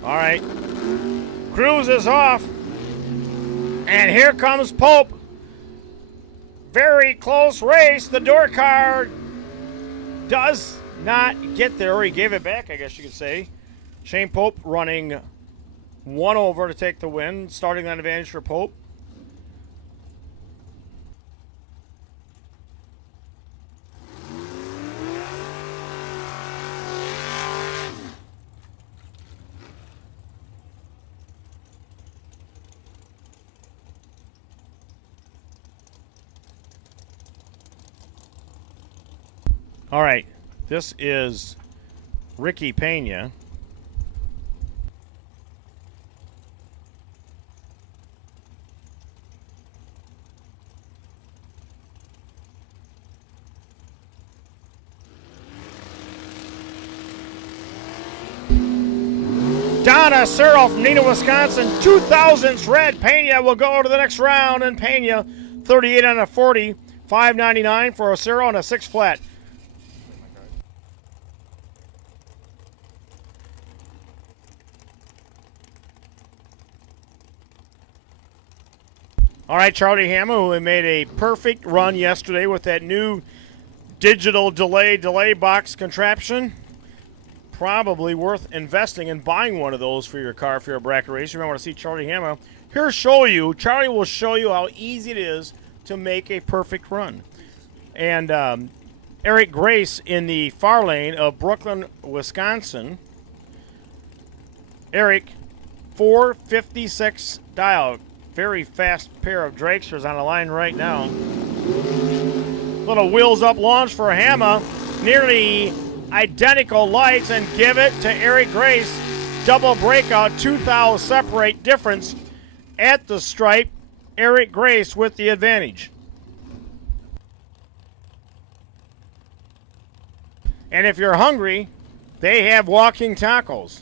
All right, Cruz is off, and here comes Pope. Very close race. The door car does not get there, or he gave it back, I guess you could say. Shane Pope running one over to take the win, starting that advantage for Pope. All right, this is Ricky Pena. Donna Searle from Neenah, Wisconsin. 2000s red. Pena will go to the next round, and Pena 38 on a 40, $5.99 for a Searle on a 6 flat. All right, Charlie Hama, who made a perfect run yesterday with that new digital delay box contraption. Probably worth investing and buying one of those for your car if you're a bracket racer. You might want to see Charlie Hama. Charlie will show you how easy it is to make a perfect run. And Eric Grace in the far lane of Brooklyn, Wisconsin. Eric, 456 dial. Very fast pair of dragsters on the line right now. Little wheels up launch for Hama. Nearly identical lights, and give it to Eric Grace. Double breakout, 2,000 separate difference at the stripe. Eric Grace with the advantage. And if you're hungry, they have walking tacos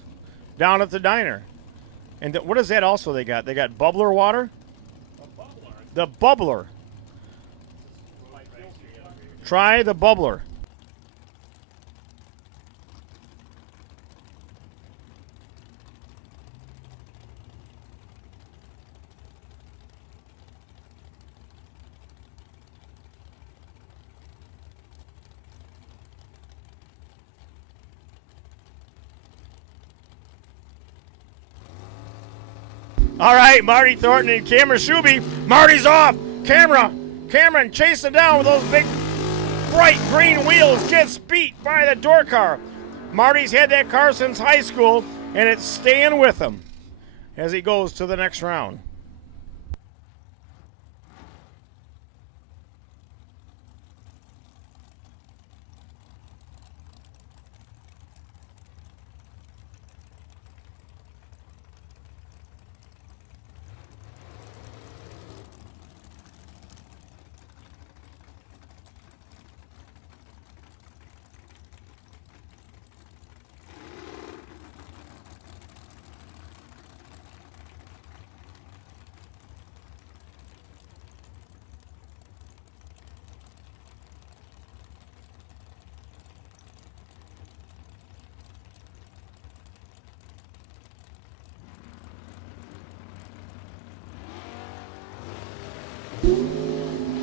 down at the diner. And what is that also they got? They got bubbler water? The bubbler. Try the bubbler. All right, Marty Thornton and Cameron Shuby. Marty's off. Cameron chasing down with those big bright green wheels. Gets beat by the door car. Marty's had that car since high school, and it's staying with him as he goes to the next round.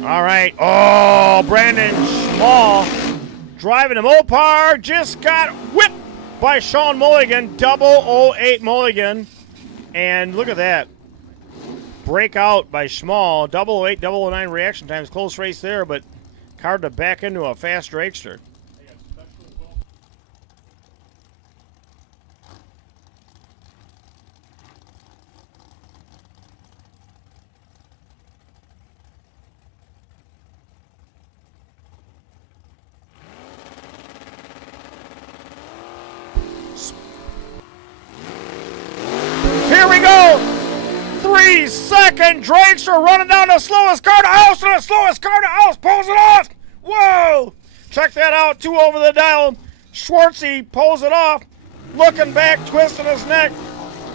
All right. Oh, Brandon Small driving a Mopar just got whipped by Sean Mulligan. 008 Mulligan. And look at that. Breakout by Small. 008, 009 reaction times. Close race there, but hard to back into a fast dragster. Here we go. 3-second dragster running down the slowest car to house, and the slowest car to house pulls it off. Whoa! Check that out. 2 over the dial. Schwartzy pulls it off. Looking back, twisting his neck.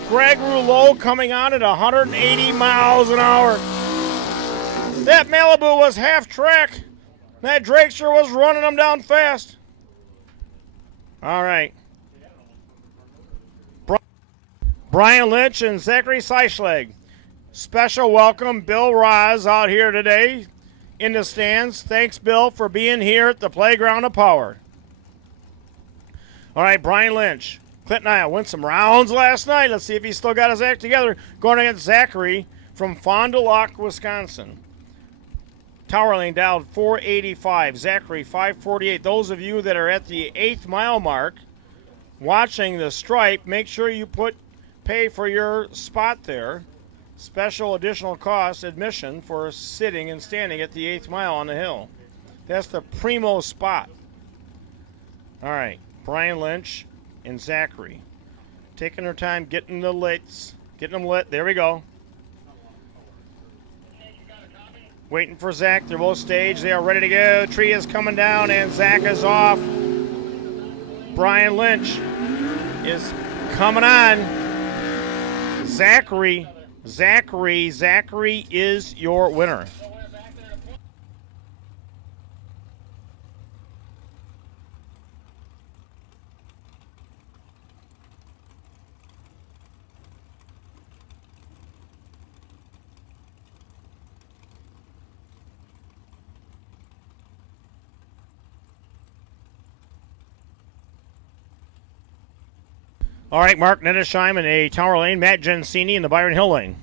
Greg Rouleau coming on at 180 miles an hour. That Malibu was half track. That dragster was running them down fast. All right. Brian Lynch and Zachary Seischlag. Special welcome, Bill Roz out here today in the stands. Thanks, Bill, for being here at the Playground of Power. All right, Brian Lynch. Clinton and I went some rounds last night. Let's see if he's still got his act together. Going against Zachary from Fond du Lac, Wisconsin. Tower lane down 485. Zachary 548. Those of you that are at the 8th mile mark watching the stripe, make sure you pay for your spot there. Special additional cost admission for sitting and standing at the 8th mile on the hill. That's the primo spot. All right, Brian Lynch and Zachary taking their time getting the lights, getting them lit. There we go. Waiting for Zach. They're both staged. They are ready to go. Tree is coming down and Zach is off. Brian Lynch is coming on. Zachary is your winner. All right, Mark Nettesheim in a Tower lane, Matt Gensini in the Byron Hill lane.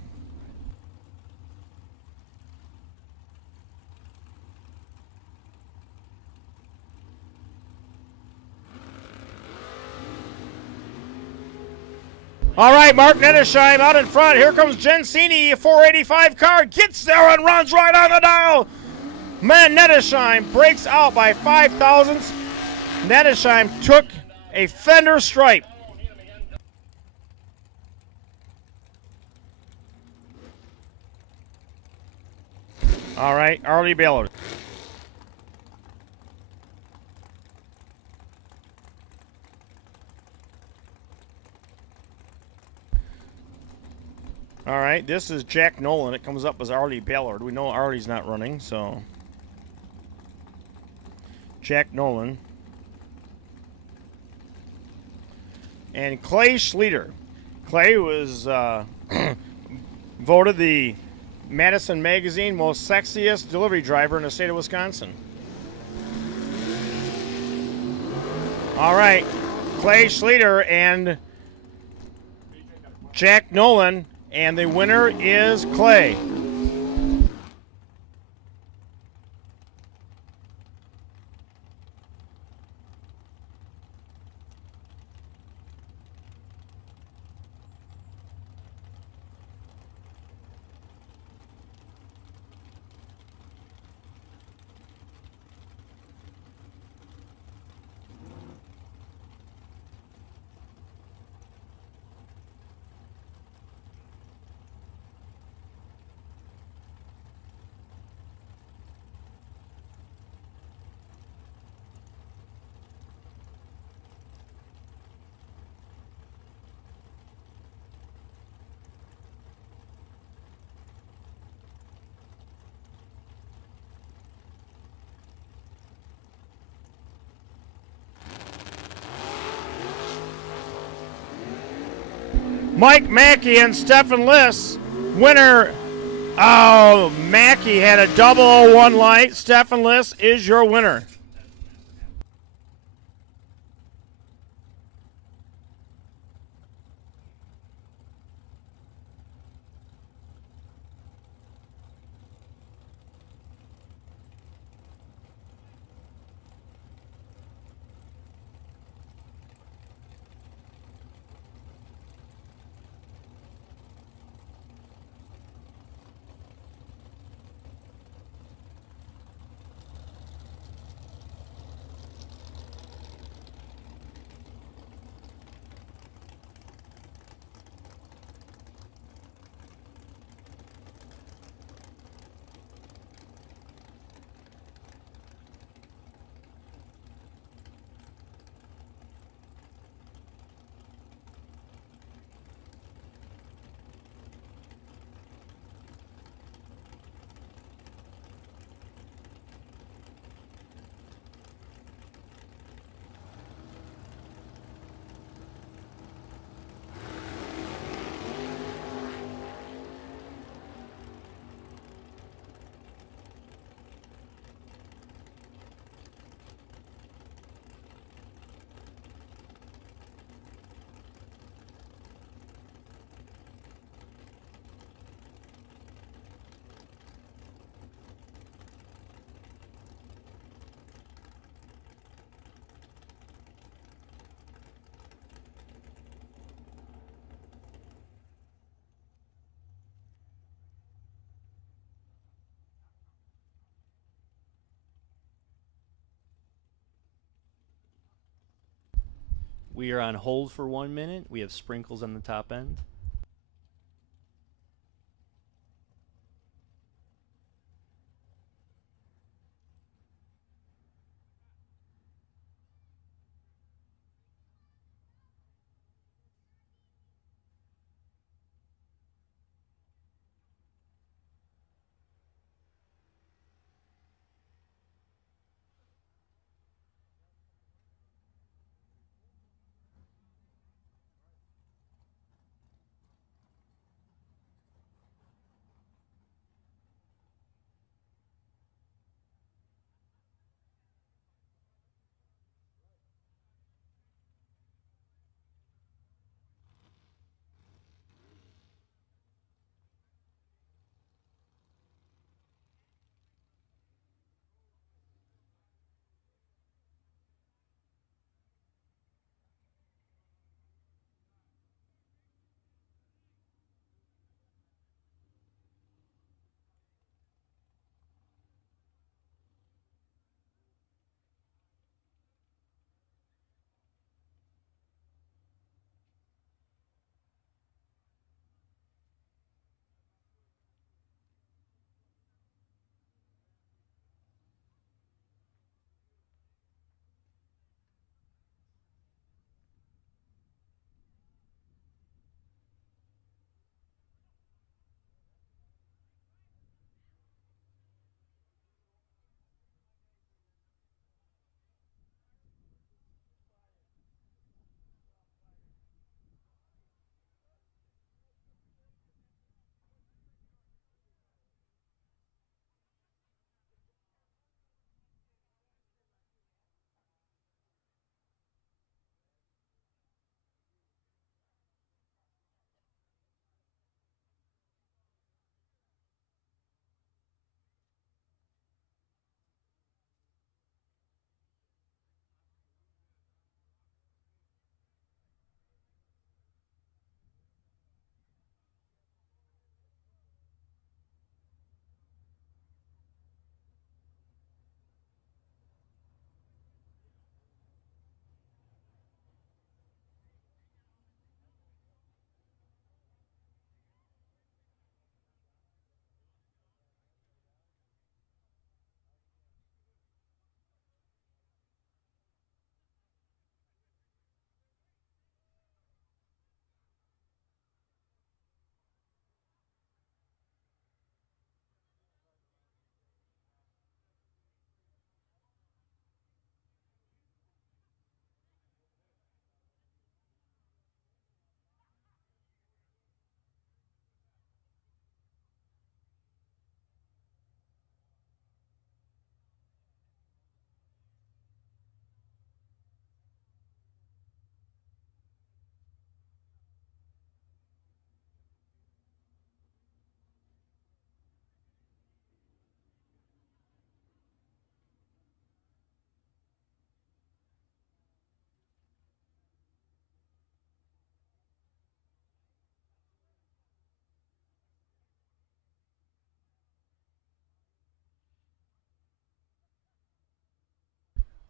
All right, Mark Nettesheim out in front. Here comes Gensini, a 485 car, gets there and runs right on the dial. Man, Nettesheim breaks out by 5 thousandths. Nettesheim took a fender stripe. All right, Arlie Ballard. All right, this is Jack Nolan. It comes up as Arlie Ballard. We know Arlie's not running, so. Jack Nolan. And Clay Schleter. Clay was voted the Madison Magazine most sexiest delivery driver in the state of Wisconsin. All right, Clay Schleter and Jack Nolan And the winner is Clay. Mike Mackey and Stefan Liss. Winner. Oh, Mackey had a 001 light. Stefan Liss is your winner. We are on hold for 1 minute. We have sprinkles on the top end.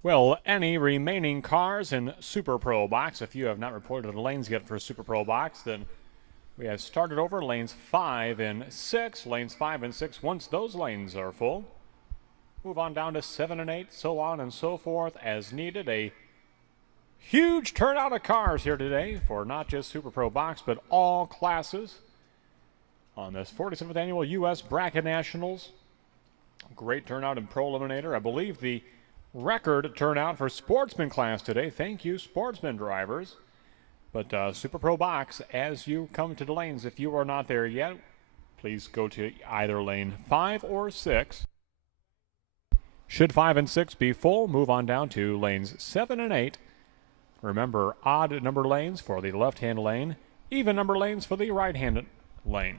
Well, any remaining cars in Super Pro Box, if you have not reported the lanes yet for Super Pro Box, then we have started over lanes 5 and 6. Lanes 5 and 6, once those lanes are full, move on down to 7 and 8, so on and so forth as needed. A huge turnout of cars here today for not just Super Pro Box, but all classes on this 47th Annual U.S. Bracket Nationals. Great turnout in Pro Eliminator. I believe the record turnout for Sportsman class today. Thank you, Sportsman drivers. But Super Pro Box, as you come to the lanes, if you are not there yet, please go to either lane 5 or 6. Should 5 and 6 be full, move on down to lanes 7 and 8. Remember, odd number lanes for the left-hand lane, even number lanes for the right-hand lane.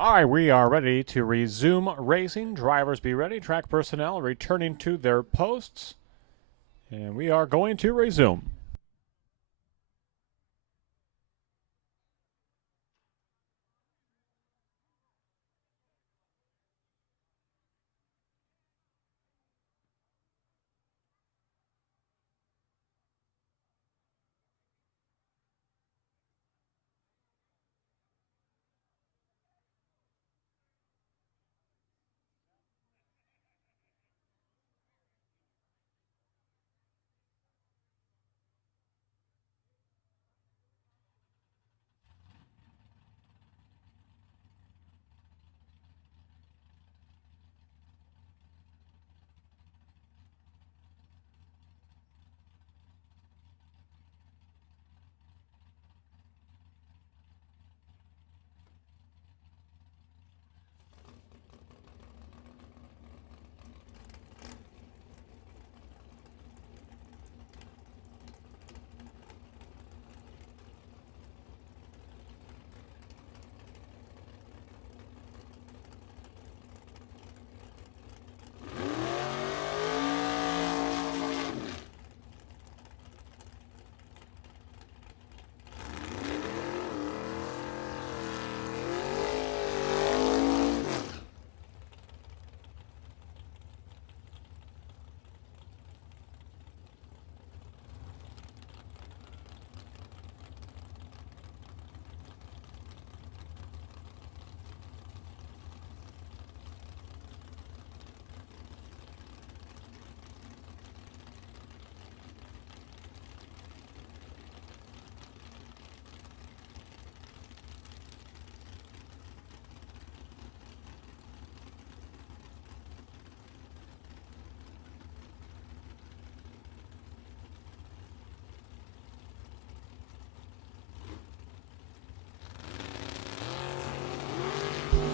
All right, we are ready to resume racing. Drivers be ready. Track personnel returning to their posts. And we are going to resume.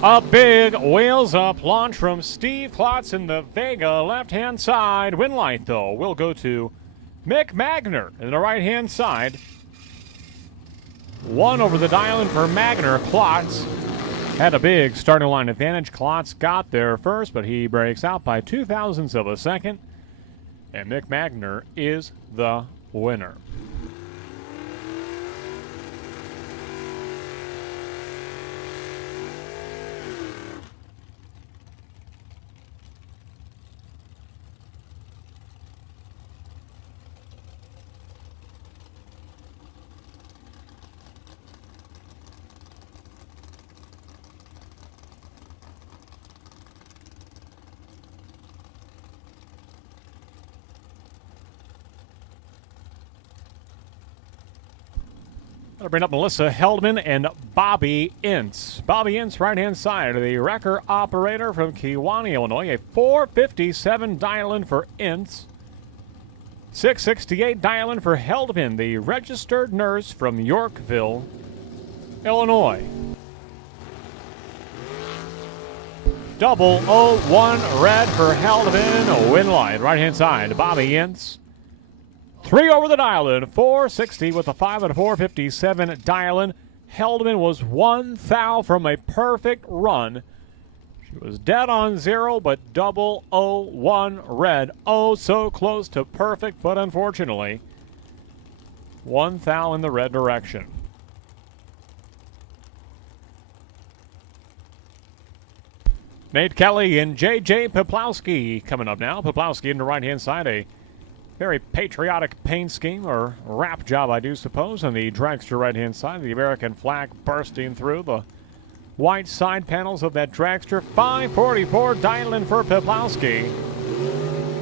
A big wheels up launch from Steve Klotz in the Vega left-hand side. Win light, though, will go to Mick Magner in the right-hand side. One over the dial-in for Magner. Klotz had a big starting line advantage. Klotz got there first, but he breaks out by 0.02 of a second. And Mick Magner is the winner. I'll bring up Melissa Heldman and Bobby Ince. Bobby Ince, right-hand side, the wrecker operator from Kewanee, Illinois. A 457 dial-in for Ince. 668 dial-in for Heldman, the registered nurse from Yorkville, Illinois. 001 red for Heldman. Win light, right-hand side, Bobby Ince. 3 over the dial-in, 460 with a 5 and a 457 dial-in. Heldman was 1 thou from a perfect run. She was dead on 0, but 001 red. Oh, so close to perfect, but unfortunately, 1 thou in the red direction. Nate Kelly and J.J. Poplowski coming up now. Poplowski in the right-hand side, a very patriotic paint scheme, or wrap job, I do suppose, on the dragster right-hand side. The American flag bursting through the white side panels of that dragster. 544 dial-in for Poplowski.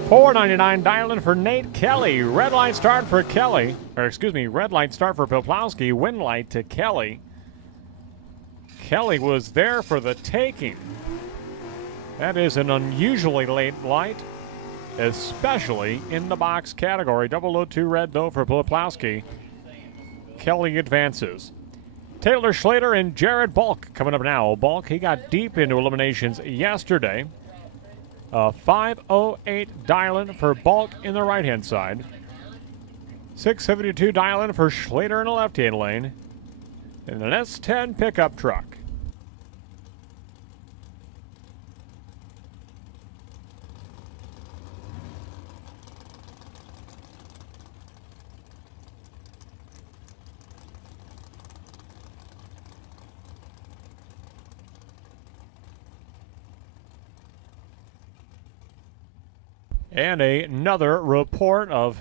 499 dial-in for Nate Kelly. Red light start for Kelly. Red light start for Poplowski. Win light to Kelly. Kelly was there for the taking. That is an unusually late light, especially in the box category. 002 red, though, for Poplowski. Kelly advances. Taylor Schlater and Jared Bulk coming up now. Bulk, he got deep into eliminations yesterday. 508 dial-in for Bulk in the right-hand side. 672 dial-in for Schlater in the left-hand lane. And an S10 pickup truck. And another report of,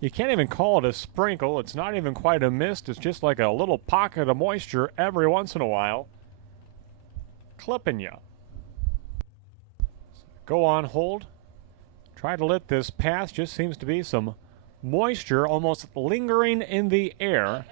you can't even call it a sprinkle. It's not even quite a mist. It's just like a little pocket of moisture every once in a while, clipping you. Go on hold. Try to let this pass. Just seems to be some moisture almost lingering in the air.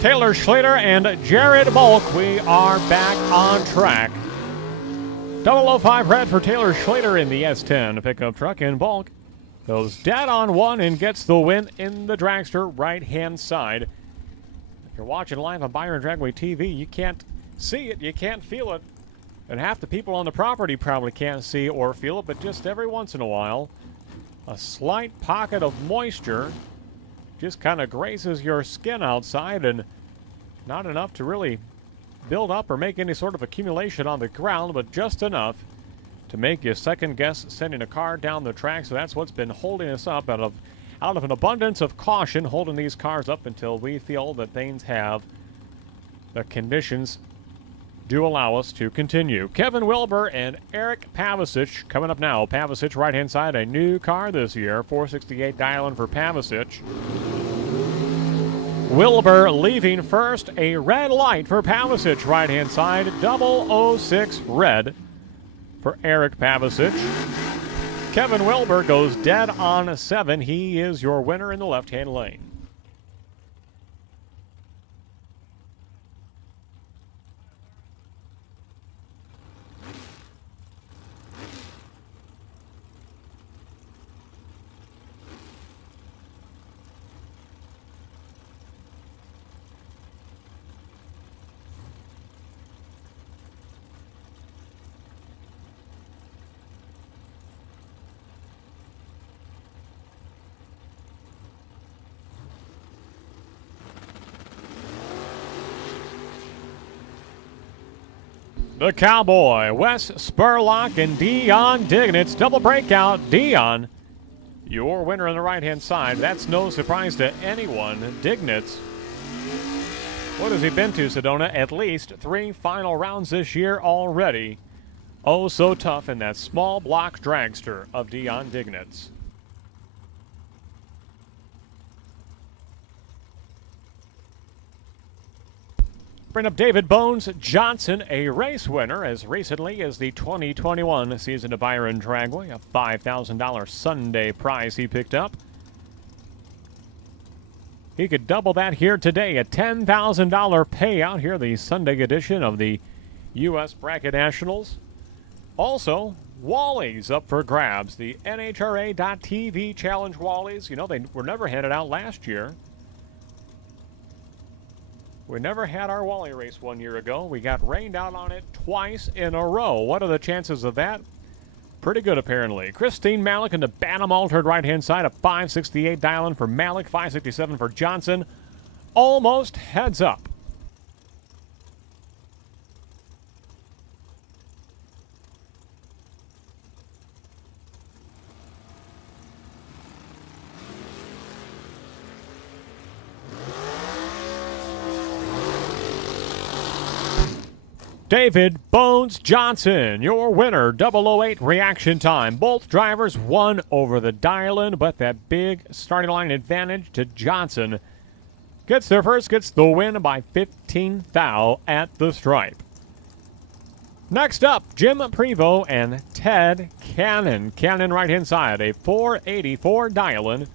Taylor Schlater and Jared Bulk, we are back on track. 005 red for Taylor Schlater in the S10 pickup truck, and Bulk goes dead on one and gets the win in the dragster right-hand side. If you're watching live on Byron Dragway TV, you can't see it, you can't feel it, and half the people on the property probably can't see or feel it, but just every once in a while, a slight pocket of moisture just kind of grazes your skin outside, and not enough to really build up or make any sort of accumulation on the ground, but just enough to make you second guess sending a car down the track. So that's what's been holding us up out of an abundance of caution, holding these cars up until we feel that things have the conditions do allow us to continue. Kevin Wilbur and Eric Pavicic coming up now. Pavicic right-hand side, a new car this year, 468 dialing for Pavicic. Wilbur leaving first, a red light for Pavicic right-hand side, 006 red for Eric Pavicic. Kevin Wilbur goes dead on 7. He is your winner in the left-hand lane. The Cowboy, Wes Spurlock and Dion Dignitz. Double breakout. Dion, your winner on the right-hand side. That's no surprise to anyone. Dignitz, what has he been to, Sedona? At least 3 final rounds this year already. Oh, so tough in that small block dragster of Dion Dignitz. Bring up David Bones Johnson, a race winner as recently as the 2021 season of Byron Dragway, a $5,000 Sunday prize he picked up. He could double that here today, a $10,000 payout here, the Sunday edition of the U.S. Bracket Nationals. Also, Wallies up for grabs, the NHRA.TV Challenge Wallies. You know, they were never handed out last year. We never had our Wally race 1 year ago. We got rained out on it twice in a row. What are the chances of that? Pretty good, apparently. Christine Malik in the Bantam altered right-hand side, a 568 dialing for Malik, 567 for Johnson. Almost heads up. David Bones Johnson, your winner, 008 reaction time. Both drivers won over the dial-in, but that big starting line advantage to Johnson gets there first, gets the win by 15 thou at the stripe. Next up, Jim Prevost and Ted Cannon. Cannon right-hand side, a 484 dial-in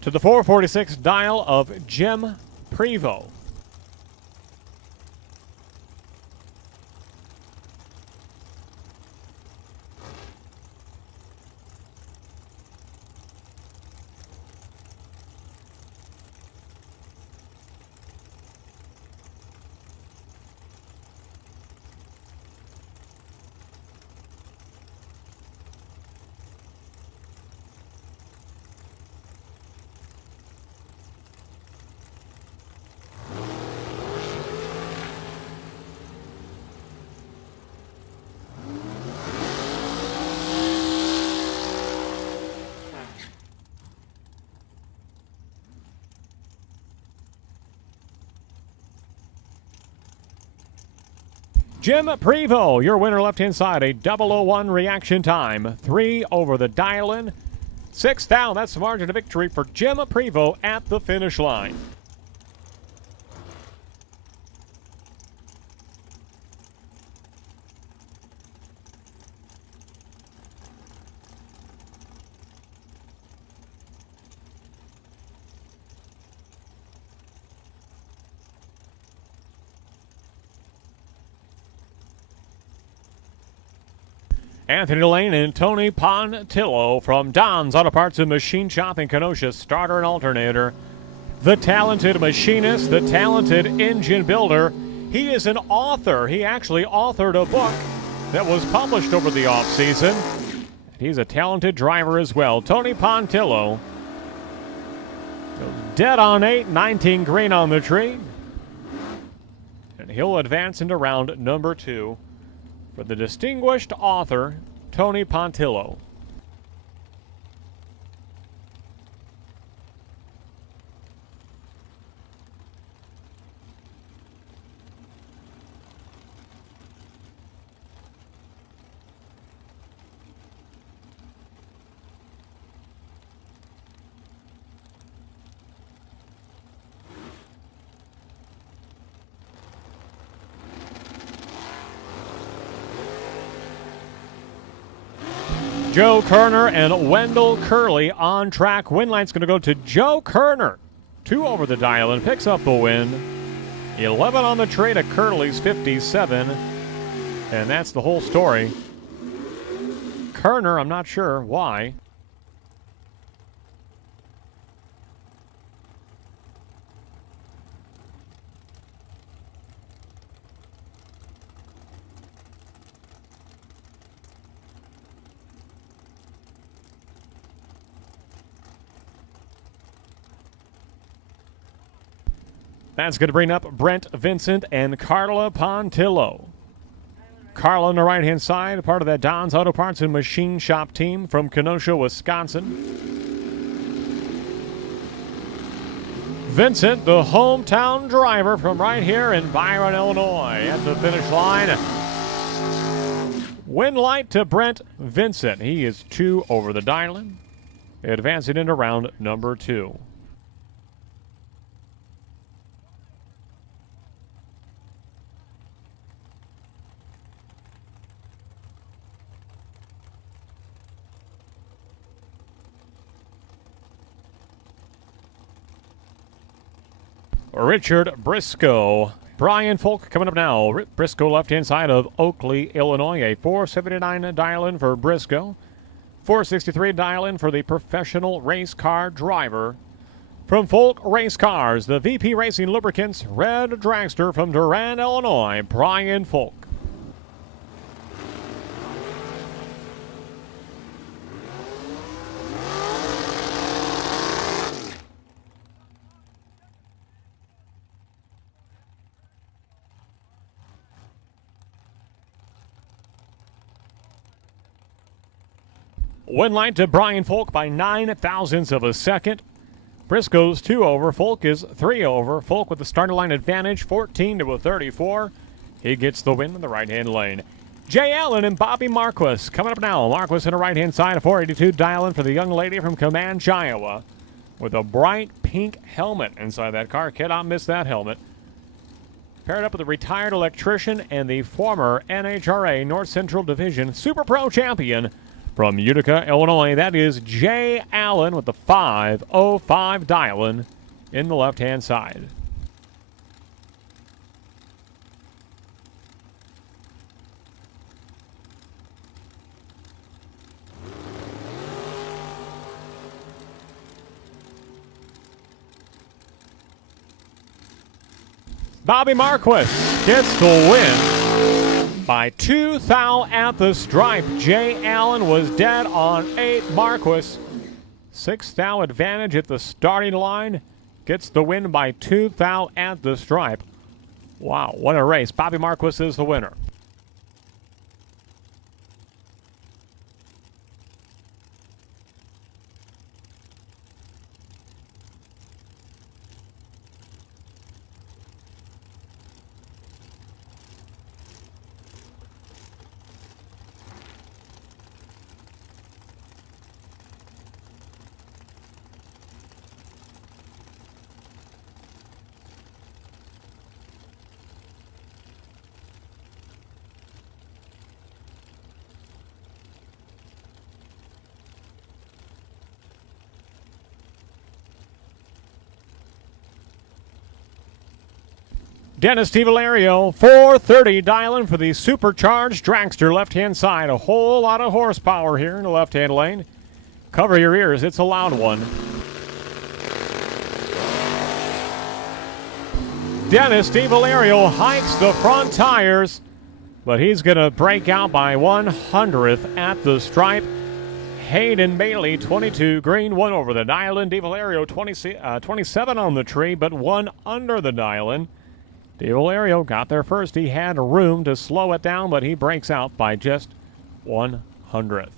to the 446 dial of Jim Prevost. Jim Prevost, your winner left-hand side, a 001 reaction time. 3 over the dial-in. 6 down, that's the margin of victory for Jim Prevost at the finish line. Anthony Lane and Tony Pontillo from Don's Auto Parts and Machine Shop in Kenosha, starter and alternator. The talented machinist, the talented engine builder. He is an author. He actually authored a book that was published over the offseason. He's a talented driver as well. Tony Pontillo goes dead on 8, 19 green on the tree. And he'll advance into round number 2 for the distinguished author, Tony Pontillo. Joe Kerner and Wendell Curley on track. Win line's going to go to Joe Kerner. 2 over the dial and picks up the win. 11 on the trade at Curley's 57. And that's the whole story. Kerner, I'm not sure why. That's going to bring up Brent Vincent and Carla Pontillo. Carla on the right-hand side, part of that Don's Auto Parts and Machine Shop team from Kenosha, Wisconsin. Vincent, the hometown driver from right here in Byron, Illinois, at the finish line. Win light to Brent Vincent. He is 2 over the dial-in, advancing into round number 2. Richard Briscoe. Brian Folk coming up now. Briscoe left-hand side of Oakley, Illinois. A 479 dial-in for Briscoe. 463 dial-in for the professional race car driver. From Folk Race Cars, the VP Racing Lubricants Red Dragster from Durand, Illinois, Brian Folk. Win line to Brian Folk by 9 thousandths of a second. Briscoe's 2 over. Folk is 3 over. Folk with the starter line advantage, 14 to a 34. He gets the win in the right-hand lane. Jay Allen and Bobby Marquis coming up now. Marquis in the right-hand side, a 482 dial-in for the young lady from Comanche, Iowa, with a bright pink helmet inside that car. Cannot miss that helmet. Paired up with a retired electrician and the former NHRA North Central Division Super Pro champion from Utica, Illinois. That is Jay Allen with the 505 dial-in in the left-hand side. Bobby Marquis gets the win by 2 thou at the stripe. Jay Allen was dead on 8. Marquis, 6 thou advantage at the starting line, gets the win by 2 thou at the stripe. Wow, what a race. Bobby Marquis is the winner. Dennis DiValerio, 430 dialing for the supercharged dragster left-hand side. A whole lot of horsepower here in the left-hand lane. Cover your ears, it's a loud one. Dennis DiValerio hikes the front tires, but he's going to break out by 100th at the stripe. Hayden Bailey, 22 green, 1 over the dial-in. DiValerio, 27 on the tree, but 1 under the dial-in. DiValerio got there first. He had room to slow it down, but he breaks out by just 100th.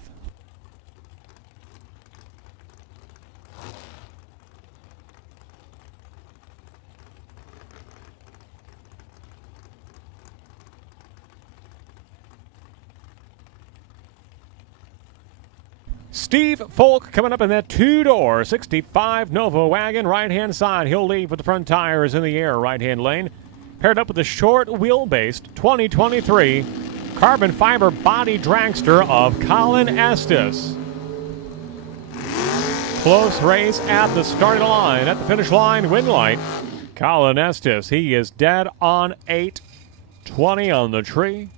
Steve Folk coming up in that two-door 65 Nova wagon, right-hand side. He'll leave with the front tires in the air, right-hand lane. Paired up with the short wheelbase 2023 carbon fiber body dragster of Colin Estes. Close race at the starting line. At the finish line, win light. Colin Estes, he is dead on 820 on the tree.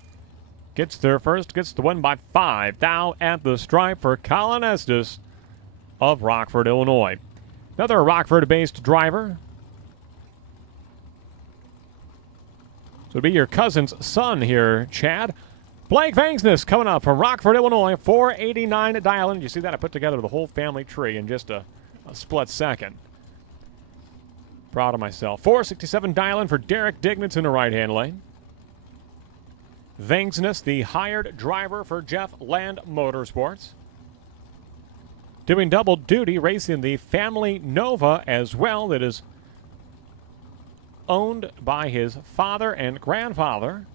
Gets there first, gets the win by 5. Now at the stripe for Colin Estes of Rockford, Illinois. Another Rockford-based driver. So it'd be your cousin's son here, Chad. Blake Vangsness coming up from Rockford, Illinois, 489 dialing. You see that? I put together the whole family tree in just a split second. Proud of myself. 467 dialing for Derek Dignitz in the right-hand lane. Vangsness, the hired driver for Jeff Land Motorsports. Doing double duty, racing the family Nova as well, that is owned by his father and grandfather.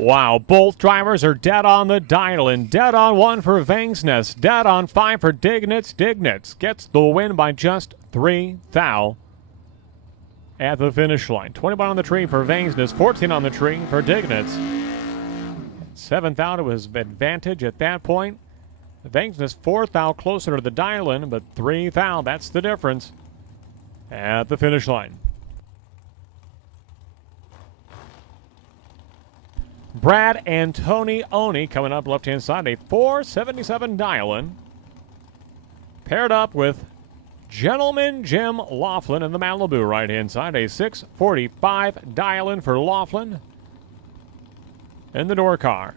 Wow, both drivers are dead on the dial-in. Dead on 1 for Vangsness. Dead on 5 for Dignitz. Dignitz gets the win by just 3 thou at the finish line. 21 on the tree for Vangsness. 14 on the tree for Dignitz. 7 thou to his advantage at that point. Vangsness 4 thou closer to the dial-in, but 3 thou, that's the difference at the finish line. Brad Antonioni coming up left-hand side, a 477 dial-in. Paired up with Gentleman Jim Laughlin in the Malibu right-hand side, a 645 dial-in for Laughlin in the door car.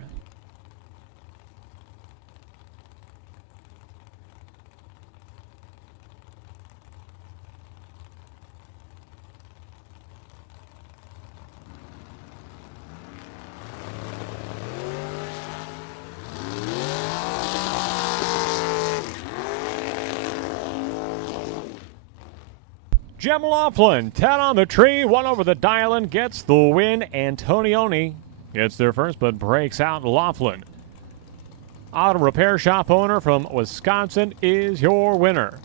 Jim Laughlin, 10 on the tree, 1 over the dial-in, gets the win. Antonioni gets there first, but breaks out Laughlin. Auto repair shop owner from Wisconsin is your winner.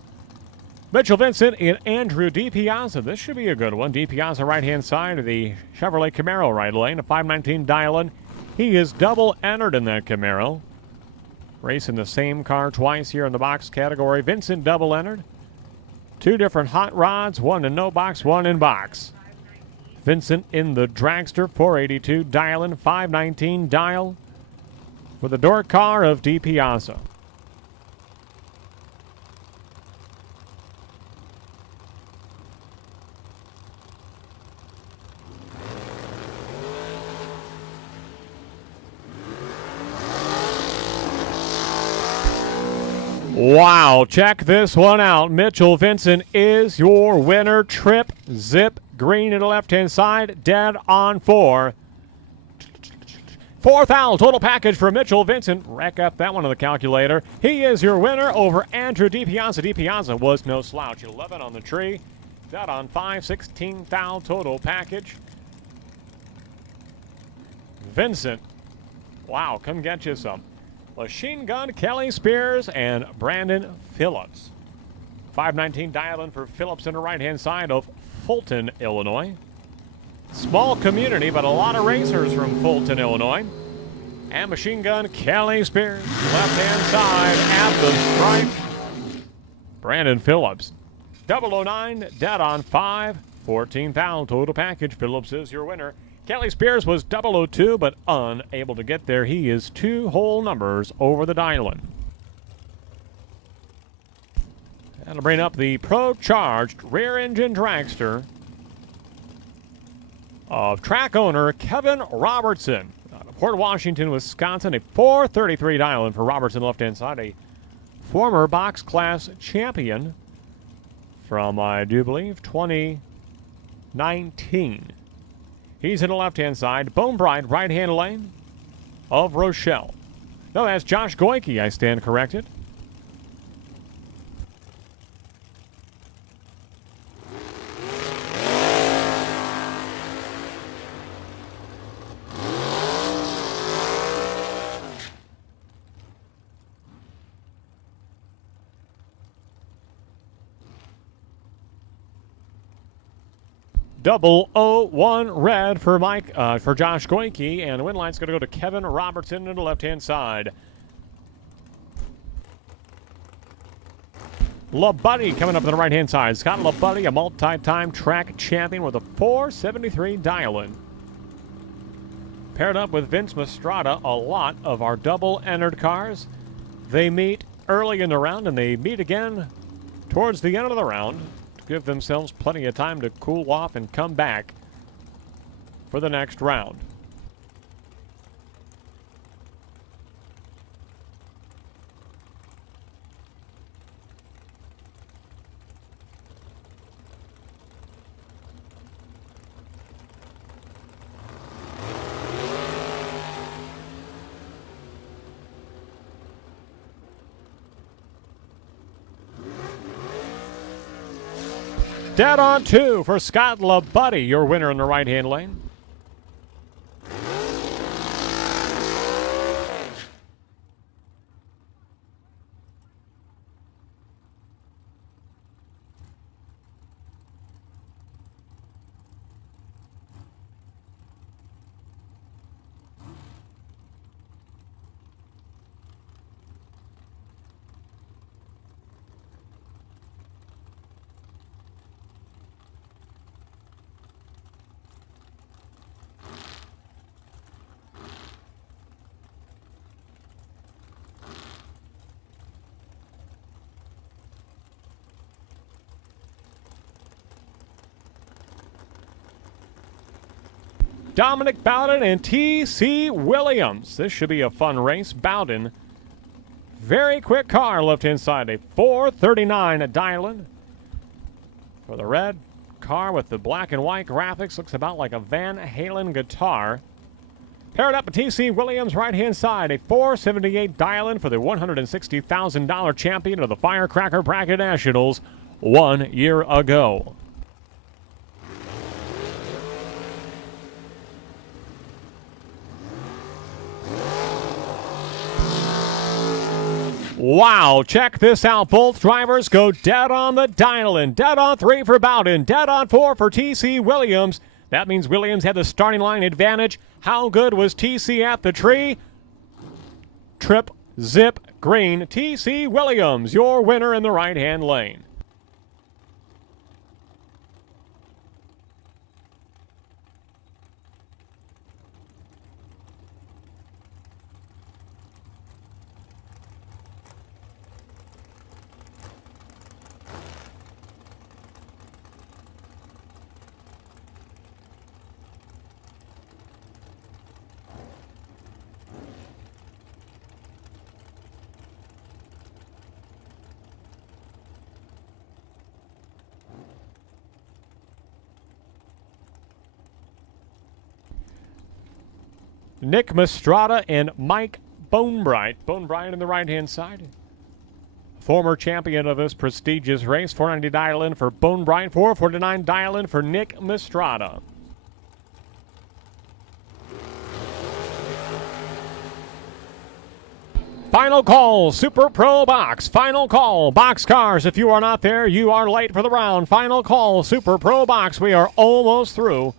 Mitchell Vincent and Andrew DiPiazza. This should be a good one. DiPiazza right-hand side of the Chevrolet Camaro right lane, a 519 dial-in. He is double entered in that Camaro. Racing the same car twice here in the box category. Vincent double entered. 2 different hot rods, 1 in no box, 1 in box. Vincent in the dragster, 482 dial-in, 519 dial for the door car of DiPiazza. Wow, check this one out. Mitchell Vincent is your winner. Trip, zip, green to the left-hand side, dead on 4. 4 thou total package for Mitchell Vincent. Rack up that one on the calculator. He is your winner over Andrew DiPiazza. DiPiazza was no slouch. 11 on the tree, dead on 5, 16 thou total package. Vincent, wow, come get you some. Machine Gun Kelly Spears and Brandon Phillips. 519 dial-in for Phillips on the right-hand side of Fulton, Illinois. Small community, but a lot of racers from Fulton, Illinois. And Machine Gun Kelly Spears, left-hand side at the stripe. Brandon Phillips. 009, dead on 5. 14,000 total package. Phillips is your winner. Kelly Spears was 002, but unable to get there. He is 2 whole numbers over the dial-in. That'll bring up the Pro-Charged rear-engine dragster of track owner Kevin Robertson. Out of Port Washington, Wisconsin, a 433 dial-in for Robertson left-hand side, a former box class champion from, I do believe, 2019. He's in the left-hand side. Bone Bride, right-hand lane of Rochelle. No, that's Josh Goyke, I stand corrected. Double 0-1 red for for Josh Goyke, and the win line's going to go to Kevin Robertson on the left-hand side. LaBuddy coming up on the right-hand side. Scott LaBuddy, a multi-time track champion with a 473 dial-in. Paired up with Vince Mastrada, a lot of our double-entered cars. They meet early in the round, and they meet again towards the end of the round. Give themselves plenty of time to cool off and come back for the next round. Dead on 2 for Scott LaBuddy, your winner in the right-hand lane. Dominic Bowden and T.C. Williams. This should be a fun race. Bowden, very quick car left-hand side. A 439 dial-in for the red car with the black and white graphics. Looks about like a Van Halen guitar. Paired up with T.C. Williams right-hand side. A 478 dial-in for the $160,000 champion of the Firecracker Bracket Nationals 1 year ago. Wow, check this out. Both drivers go dead on the dial-in. Dead on 3 for Bowden. Dead on 4 for T.C. Williams. That means Williams had the starting line advantage. How good was T.C. at the tree? Trip, zip, green. T.C. Williams, your winner in the right-hand lane. Nick Mastrada and Mike Bonebright. Bonebright on the right-hand side. Former champion of this prestigious race. 490 dial-in for Bonebright. 449 dial-in for Nick Mastrada. Final call, Super Pro Box. Final call, Boxcars. If you are not there, you are late for the round. Final call, Super Pro Box. We are almost through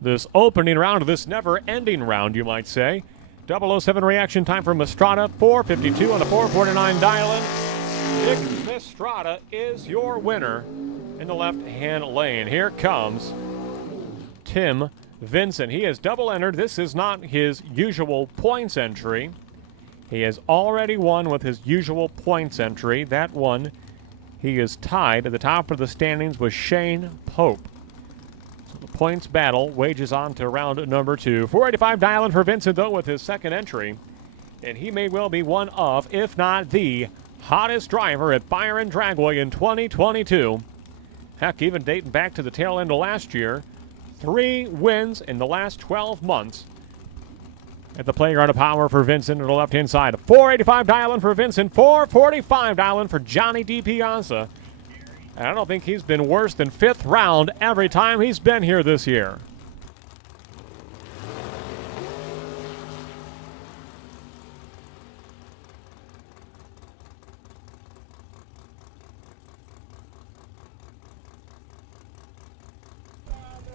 this opening round of this never-ending round, you might say. 007 reaction time for Mistrata, 452 on the 449 dial-in. Nick Mistrata is your winner in the left-hand lane. Here comes Tim Vincent. He has double entered. This is not his usual points entry. He has already won with his usual points entry. That one, he is tied at the top of the standings with Shane Pope. So the points battle wages on to round number 2. 485 dial-in for Vincent, though, with his second entry. And he may well be one of, if not the hottest driver at Byron Dragway in 2022. Heck, even dating back to the tail end of last year. 3 wins in the last 12 months at the Playground of Power for Vincent on the left-hand side. 485 dial-in for Vincent, 445 dial-in for Johnny DiPiazza. And I don't think he's been worse than 5th round every time he's been here this year.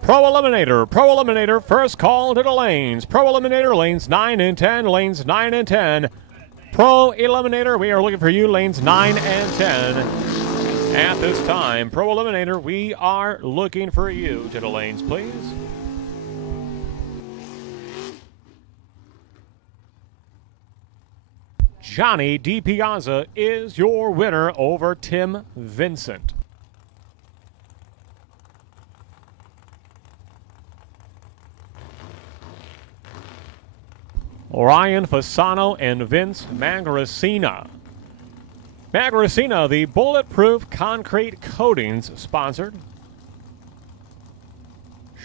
Pro Eliminator, first call to the lanes. Pro Eliminator, lanes 9 and 10, lanes 9 and 10. Pro Eliminator, we are looking for you, lanes 9 and 10. At this time, Pro Eliminator, we are looking for you to the lanes, please. Johnny DiPiazza is your winner over Tim Vincent. Ryan Fasano and Vince Magracina. Magracina, the bulletproof concrete coatings sponsored.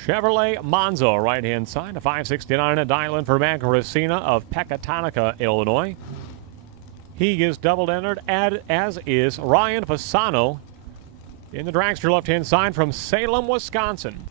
Chevrolet Monza, right-hand side, a 569 a dial-in for Magracina of Pecatonica, Illinois. He is double entered, as is Ryan Fasano in the dragster left-hand side from Salem, Wisconsin.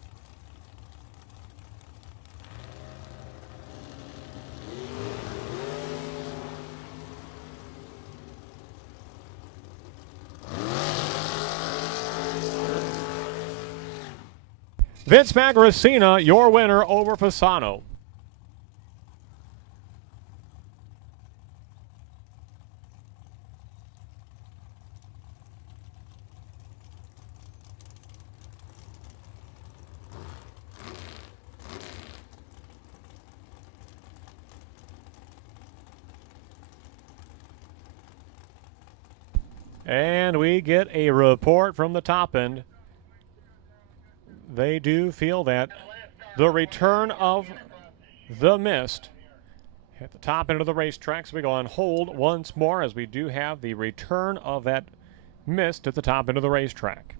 Vince Magracina, your winner over Fasano. And we get a report from the top end. They do feel that the return of the mist at the top end of the racetrack. So we go on hold once more as we do have the return of that mist at the top end of the racetrack.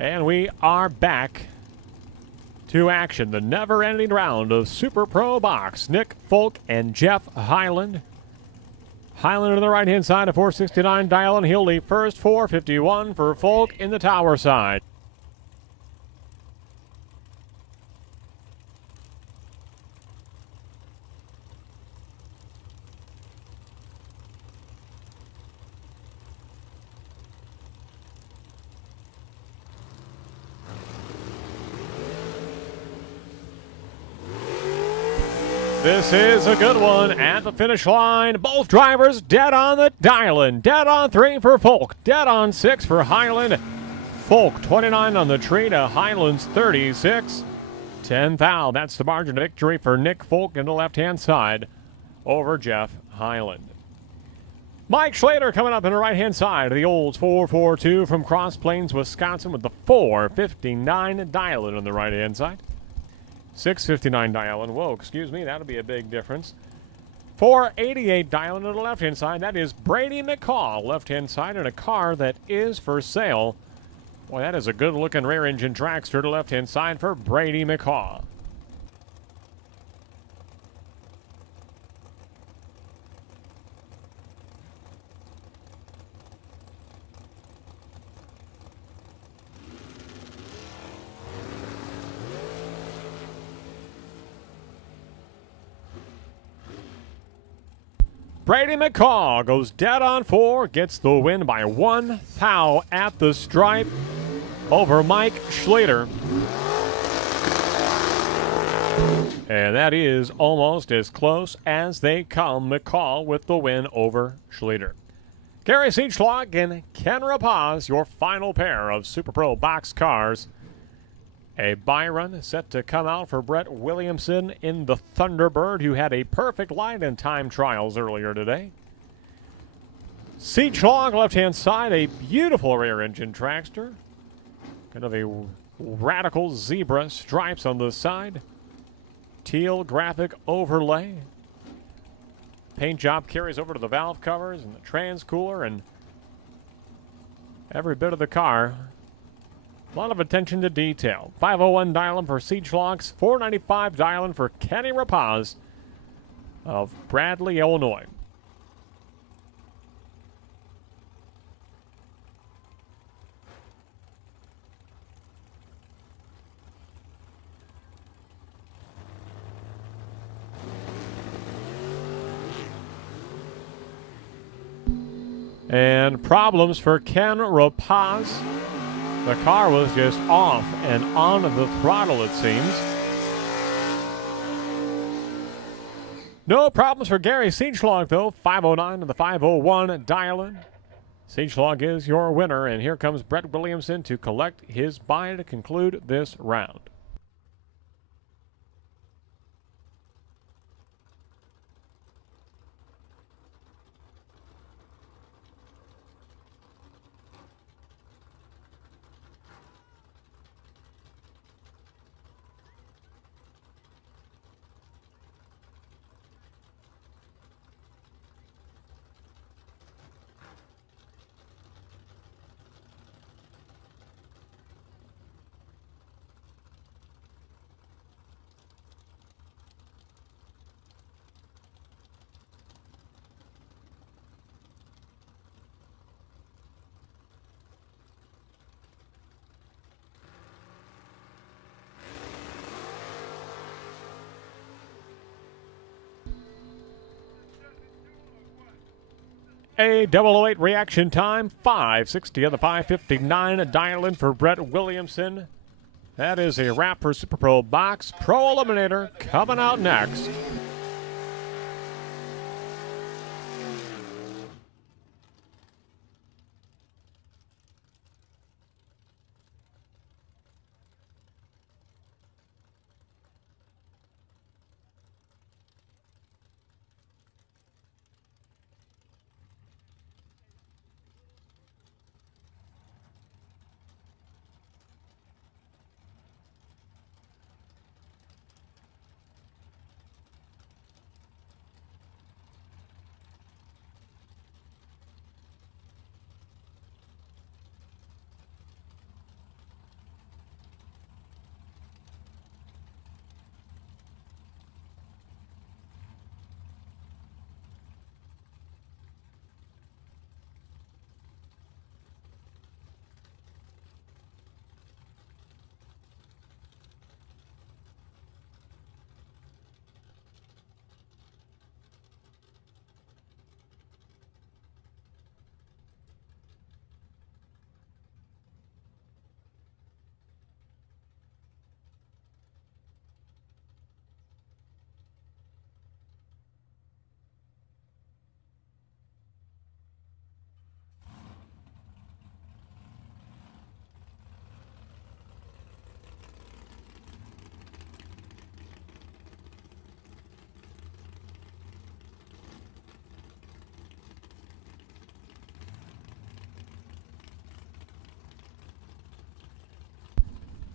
And we are back to action. The never-ending round of Super Pro Box. Nick Folk and Jeff Highland. Highland to the right-hand side of 469 Dylan. He'll lead first. 451 for Folk in the tower side. This is a good one at the finish line. Both drivers dead on the Dylan. Dead on 3 for Folk. Dead on 6 for Highland. Folk 29 on the tree to Highland's 36. 10 thou. That's the margin of victory for Nick Folk in the left-hand side over Jeff Highland. Mike Schlater coming up in the right-hand side of the Olds 442 from Cross Plains, Wisconsin with the 459 Dylan on the right-hand side. 659 Dylan. Whoa, excuse me, that'll be a big difference. 488 Dylan on the left-hand side. That is Brady McCall, left-hand side, in a car that is for sale. Boy, that is a good-looking rear-engine dragster to the left-hand side for Brady McCall. Brady McCall goes dead on 4, gets the win by 1 thou at the stripe over Mike Schlater. And that is almost as close as they come. McCall with the win over Schlater. Gary Siechlock and Ken Rapaz, your final pair of Super Pro box cars. A Byron set to come out for Brett Williamson in the Thunderbird, who had a perfect line in time trials earlier today. Siechlock, left-hand side, a beautiful rear-engine dragster. Kind of a radical zebra stripes on the side. Teal graphic overlay. Paint job carries over to the valve covers and the trans cooler and every bit of the car. A lot of attention to detail. 501 Dylan for Siechlocks, 495 Dylan for Kenny Rapaz of Bradley, Illinois. And problems for Ken Rapaz. The car was just off and on the throttle, it seems. No problems for Gary Siechlock, though. 509 to the 501 Dylan. Siechlock is your winner, and here comes Brett Williamson to collect his buy to conclude this round. A 008 reaction time, 560 of the 559, Dylan for Brett Williamson. That is a wrap for Super Pro Box. Pro Eliminator coming out next.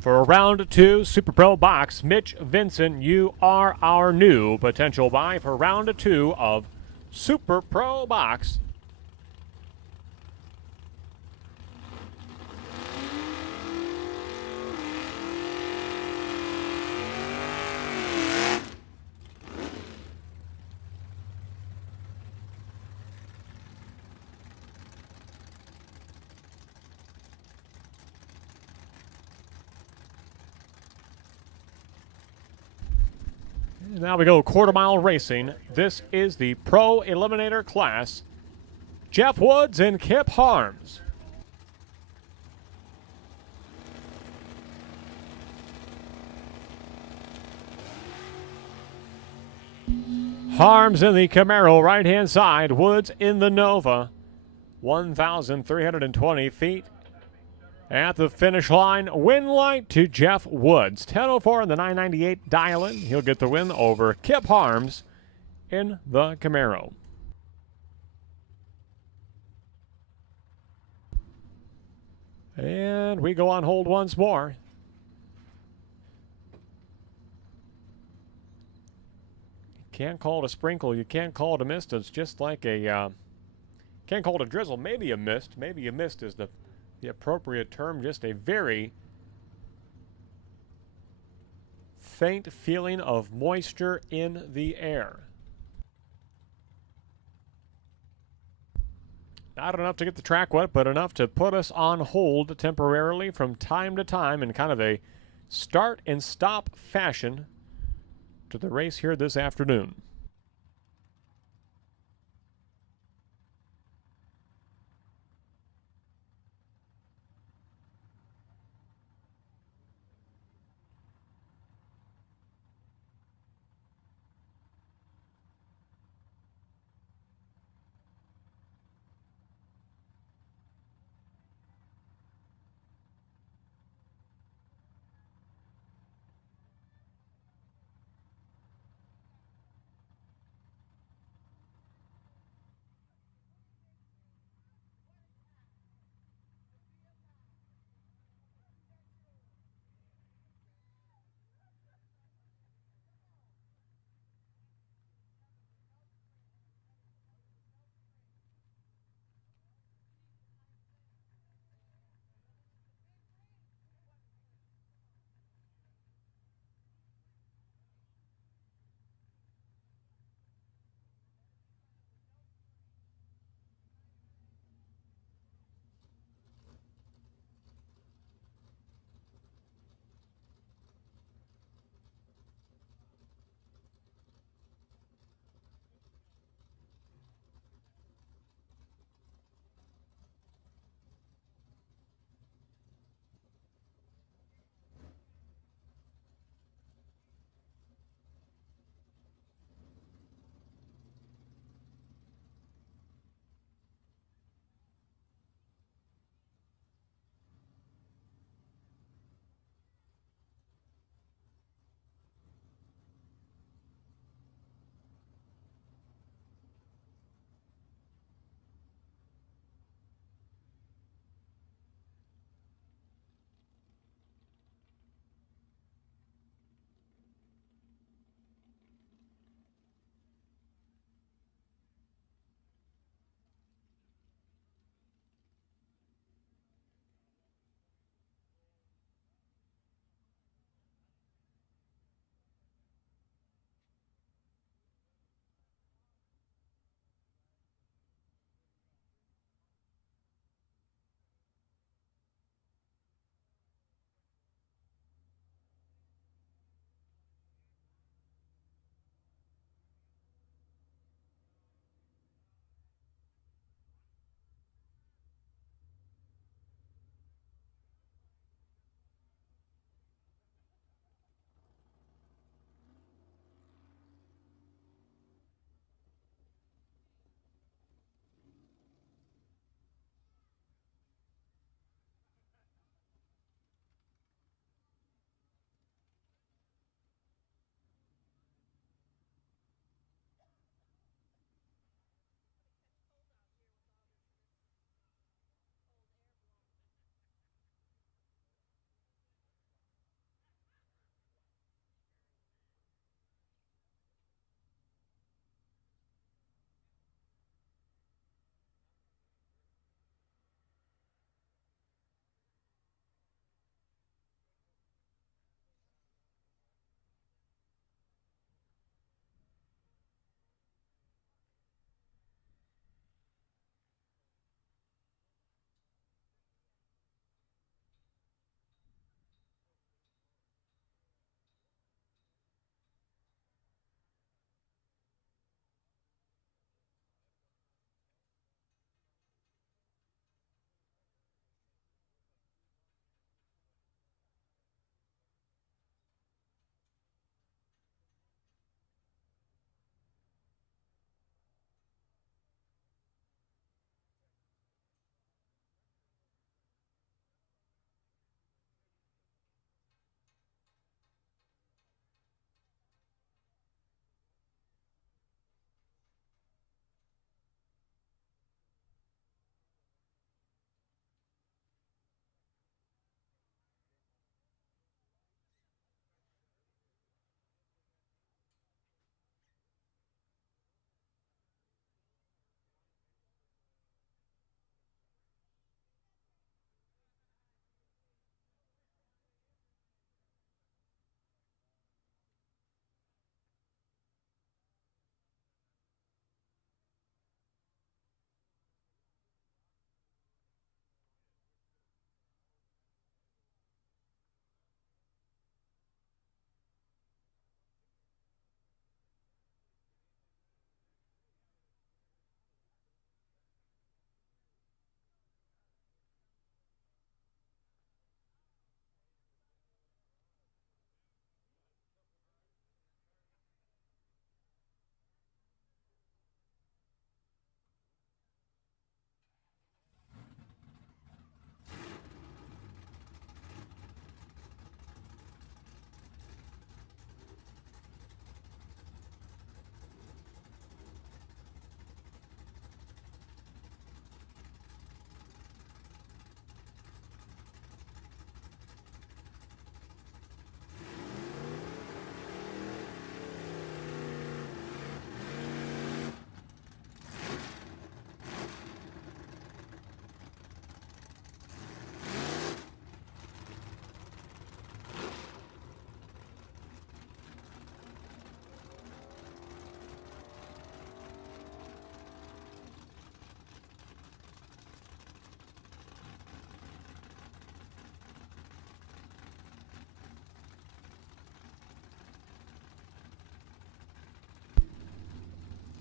For round 2 Super Pro box, Mitch Vincent, you are our new potential buy for round 2 of Super Pro box. Now we go quarter-mile racing. This is the Pro Eliminator class. Jeff Woods and Kip Harms. Harms in the Camaro, right-hand side. Woods in the Nova. 1,320 feet. At the finish line, win light to Jeff Woods. 10:04 in the 998 dial-in. He'll get the win over Kip Harms in the Camaro. And we go on hold once more. You can't call it a sprinkle. You can't call it a mist. It's just like a... can't call it a drizzle. Maybe a mist. Maybe a mist is the appropriate term. Just a very faint feeling of moisture in the air. Not enough to get the track wet, but enough to put us on hold temporarily from time to time in kind of a start and stop fashion to the race here this afternoon.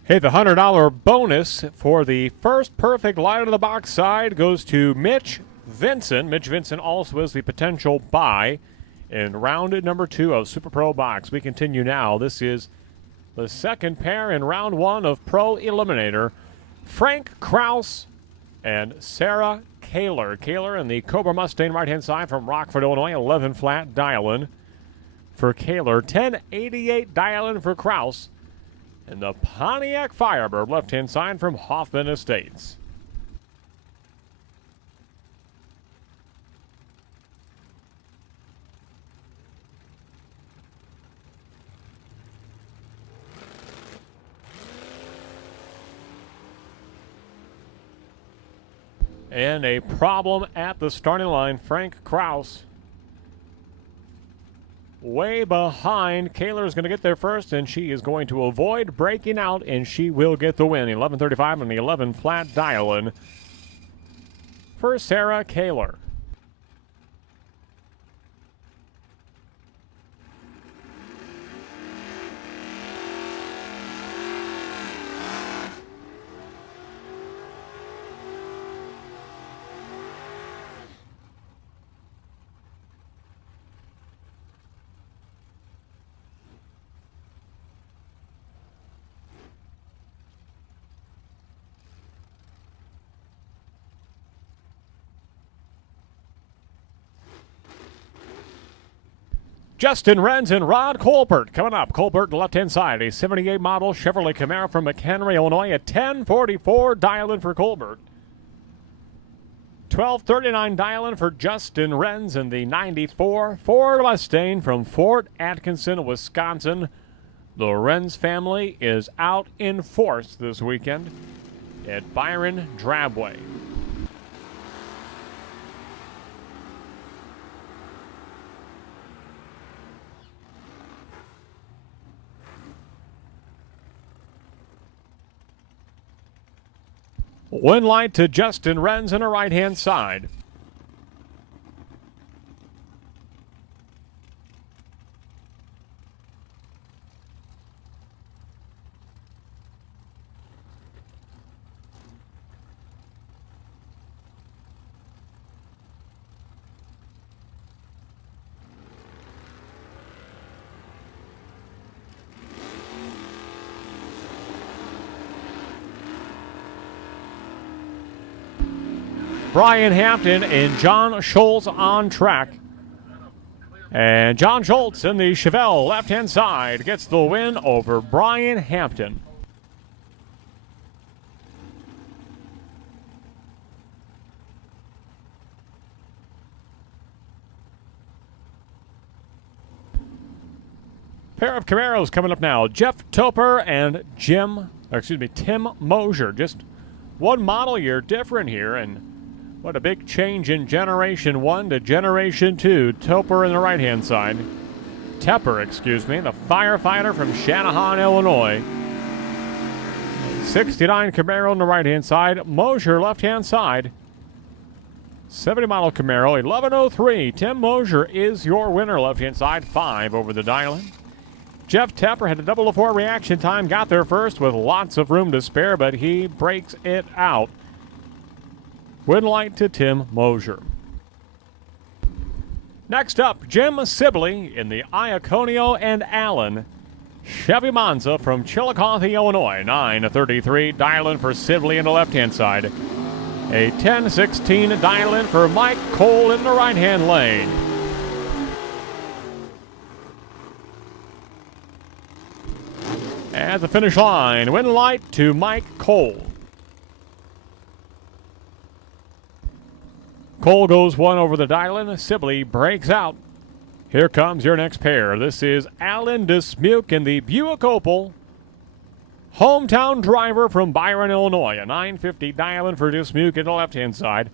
Hey, the $100 bonus for the first perfect line of the box side goes to Mitch Vincent. Mitch Vincent also is the potential buy in round number 2 of Super Pro Box. We continue now. This is the second pair in round 1 of Pro Eliminator. Frank Kraus and Sarah Kaler. Kaler in the Cobra Mustang right-hand side from Rockford, Illinois. 11 flat dial-in for Kaler. 1088 dial-in for Kraus. And the Pontiac Firebird left-hand side from Hoffman Estates. And a problem at the starting line. Frank Kraus way behind. Kaler is going to get there first, and she is going to avoid breaking out, and she will get the win. 11:35 on the 11 flat dial-in for Sarah Kaler. Justin Renz and Rod Colbert coming up. Colbert, the left-hand side, a 78 model Chevrolet Camaro from McHenry, Illinois, a 1044 dial-in for Colbert. 1239 dial-in for Justin Renz in the 94 Ford Mustang from Fort Atkinson, Wisconsin. The Renz family is out in force this weekend at Byron Dragway. Win light to Justin Renz on the right-hand side. Brian Hampton and John Schultz on track. And John Schultz in the Chevelle left-hand side gets the win over Brian Hampton. Pair of Camaros coming up now. Jeff Topper and Tim Mosier. Just one model year different here, and what a big change in Generation 1 to Generation 2. Topper in the right-hand side. Tepper, the firefighter from Channahon, Illinois. 69 Camaro on the right-hand side. Mosier, left-hand side. 70 model Camaro, 1103. Tim Mosier is your winner, left-hand side. 5 over the dial-in. Jeff Tepper had a 004 reaction time. Got there first with lots of room to spare, but he breaks it out. Win light to Tim Mosier. Next up, Jim Sibley in the Iaconio and Allen Chevy Monza from Chillicothe, Illinois. 933 dial-in for Sibley in the left-hand side. A 1016 dial-in for Mike Cole in the right-hand lane. At the finish line, win light to Mike Cole. Cole goes one over the dial-in. Sibley breaks out. Here comes your next pair. This is Alan Dismuke in the Buick Opal. Hometown driver from Byron, Illinois. A 950 dial-in for Dismuke in the left-hand side.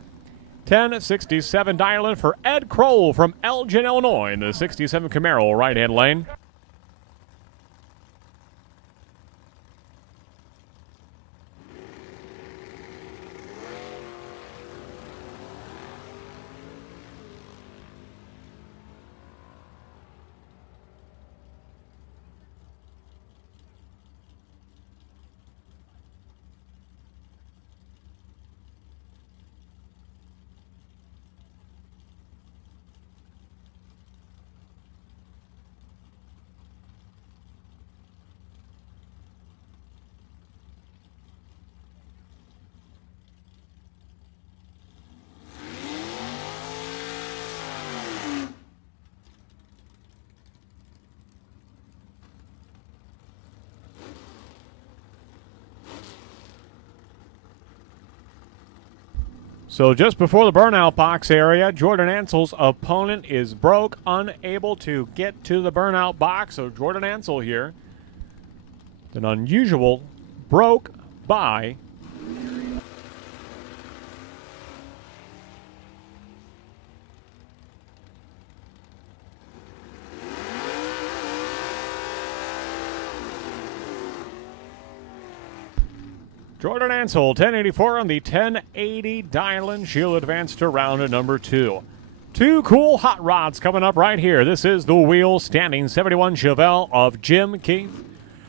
1067 dial-in for Ed Kroll from Elgin, Illinois in the 67 Camaro right-hand lane. So just before the burnout box area, Jordan Ansel's opponent is broke, unable to get to the burnout box. So Jordan Ansel here, an unusual broke by Jordan Ansel, 1084 on the 1080 dial-in. She'll advance to round number 2. Two cool hot rods coming up right here. This is the wheel standing 71 Chevelle of Jim Keith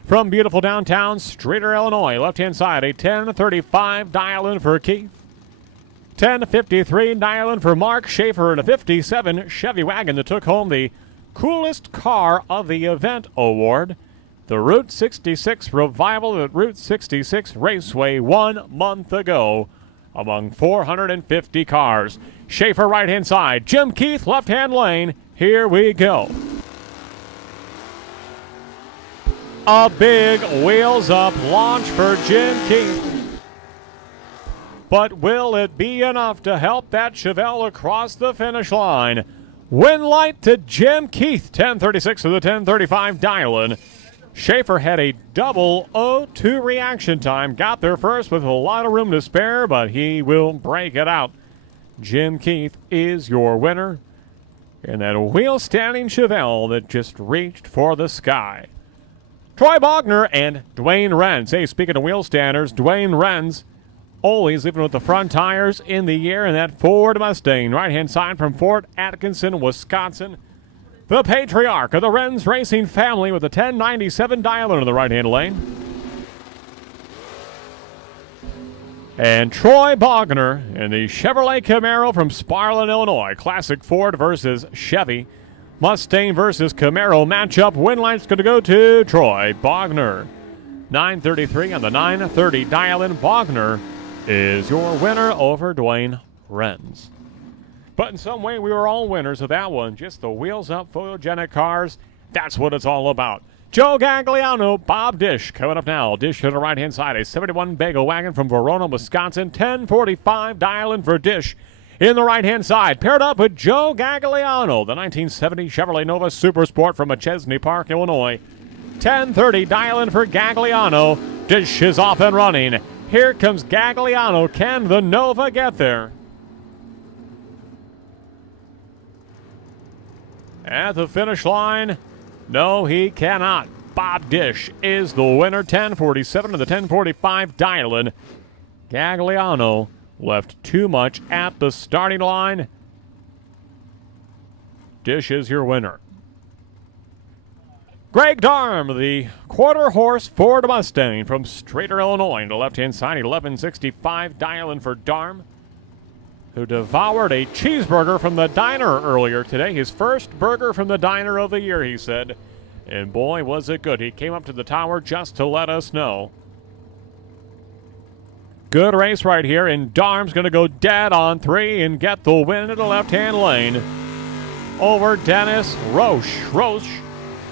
from beautiful downtown Streator, Illinois. Left-hand side, a 1035 dial-in for Keith. 1053 dial-in for Mark Schaefer and a 57 Chevy wagon that took home the coolest car of the event award. The Route 66 revival at Route 66 Raceway 1 month ago among 450 cars. Schaefer right-hand side, Jim Keith left-hand lane. Here we go. A big wheels up launch for Jim Keith. But will it be enough to help that Chevelle across the finish line? Win light to Jim Keith, 1036 to the 1035 dial-in. Schaefer had a double 0-2 reaction time. Got there first with a lot of room to spare, but he will break it out. Jim Keith is your winner in that wheel-standing Chevelle that just reached for the sky. Troy Bogner and Dwayne Renz. Hey, speaking of wheel standers, Dwayne Renz always leaving with the front tires in the air in that Ford Mustang. Right-hand side from Fort Atkinson, Wisconsin. The patriarch of the Renz Racing family with a 1097 dial-in the right-hand lane. And Troy Bogner in the Chevrolet Camaro from Sparlin, Illinois. Classic Ford versus Chevy. Mustang versus Camaro matchup. Win line's going to go to Troy Bogner. 933 on the 930 dial-in. Bogner is your winner over Dwayne Renz. But in some way, we were all winners of that one. Just the wheels-up photogenic cars. That's what it's all about. Joe Gagliano, Bob Dish coming up now. Dish to the right-hand side. A 71 Bagel wagon from Verona, Wisconsin. 1045 dial-in for Dish in the right-hand side. Paired up with Joe Gagliano, the 1970 Chevrolet Nova Super Sport from Machesney Park, Illinois. 1030 dial-in for Gagliano. Dish is off and running. Here comes Gagliano. Can the Nova get there? At the finish line, no, he cannot. Bob Dish is the winner, 1047 to the 1045 dial-in. Gagliano left too much at the starting line. Dish is your winner. Greg Darm, the quarter-horse Ford Mustang from Streator, Illinois. On the left-hand side, 1165 dial-in for Darm, who devoured a cheeseburger from the diner earlier today. His first burger from the diner of the year, he said. And boy, was it good. He came up to the tower just to let us know. Good race right here, and Darm's going to go dead on 3 and get the win in the left-hand lane over Dennis Roche. Roche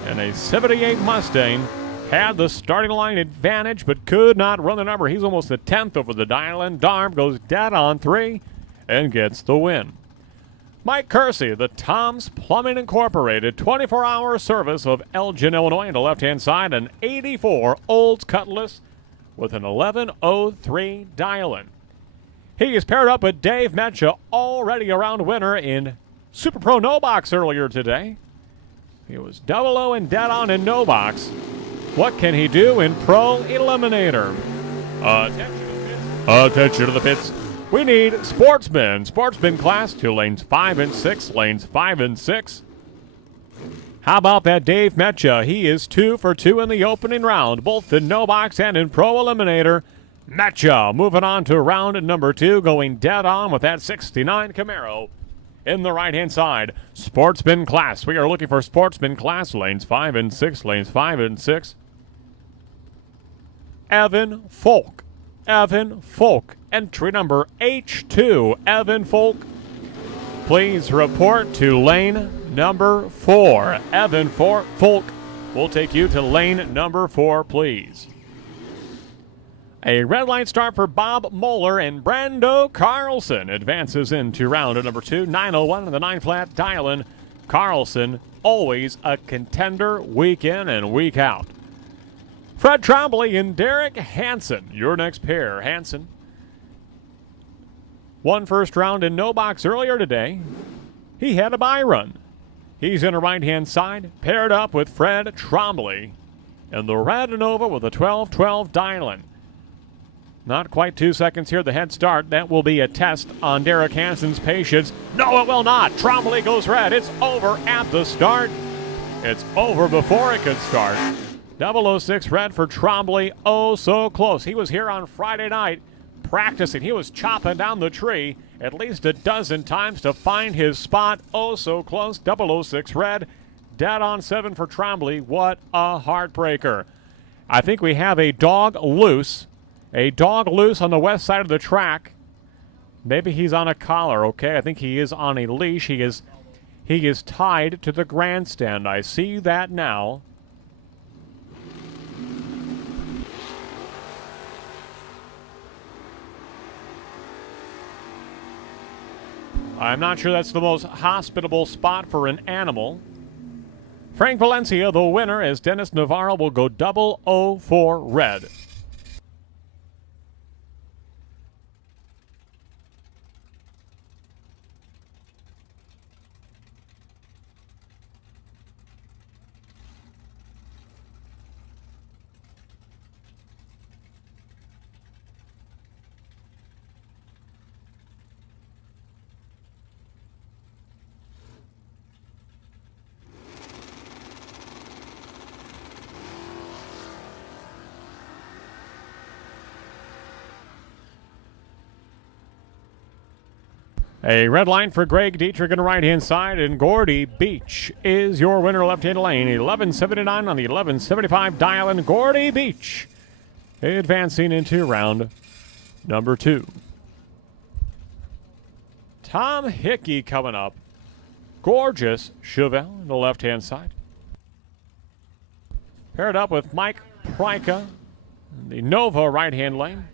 and a 78 Mustang had the starting line advantage but could not run the number. He's almost a 10th over the dial-in. Darm goes dead on 3 and gets the win. Mike Kersey, the Tom's Plumbing Incorporated 24-hour service of Elgin, Illinois. On the left-hand side, an 84 Olds Cutlass with an 1103 dial-in. He is paired up with Dave Metcha, already a round winner in Super Pro No Box earlier today. He was 00 and dead on in No Box. What can he do in Pro Eliminator? Attention to the pits. We need Sportsman. Sportsman class 2 lanes 5 and 6, lanes 5 and 6. How about that Dave Metcha? He is 2 for 2 in the opening round, both in No Box and in Pro Eliminator. Metcha moving on to round number 2, going dead on with that 69 Camaro in the right-hand side. Sportsman class. We are looking for Sportsman class, lanes 5 and 6, lanes 5 and 6. Evan Folk. Evan Folk. Entry number H2. Evan Folk. Please report to lane number 4. Evan Folk will take you to lane number 4, please. A red light start for Bob Moeller, and Brando Carlson advances into round number 2. 9:01 on the 9-flat dial-in. Carlson, always a contender week in and week out. Fred Trombley and Derek Hansen, your next pair. Hansen won first round in no box earlier today. He had a Byron. He's in the right-hand side, paired up with Fred Trombley. And the red Nova with a 12-12 dial-in. Not quite 2 seconds here, the head start. That will be a test on Derek Hansen's patience. No, it will not. Trombley goes red. It's over at the start. It's over before it could start. 006 red for Trombley. Oh, so close. He was here on Friday night practicing. He was chopping down the tree at least a dozen times to find his spot. Oh, so close. 006 red. Dead on 7 for Trombley. What a heartbreaker. I think we have a dog loose. A dog loose on the west side of the track. Maybe he's on a collar, okay? I think he is on a leash. He is tied to the grandstand. I see that now. I'm not sure that's the most hospitable spot for an animal. Frank Valencia, the winner, as Dennis Navarro will go 004 red. A red line for Greg Dietrich on the right-hand side, and Gordy Beach is your winner, left-hand lane. 11:79 on the 11:75 dial-in. Gordy Beach advancing into round number 2. Tom Hickey coming up. Gorgeous Chevelle on the left-hand side. Paired up with Mike Pryka, the Nova right-hand lane.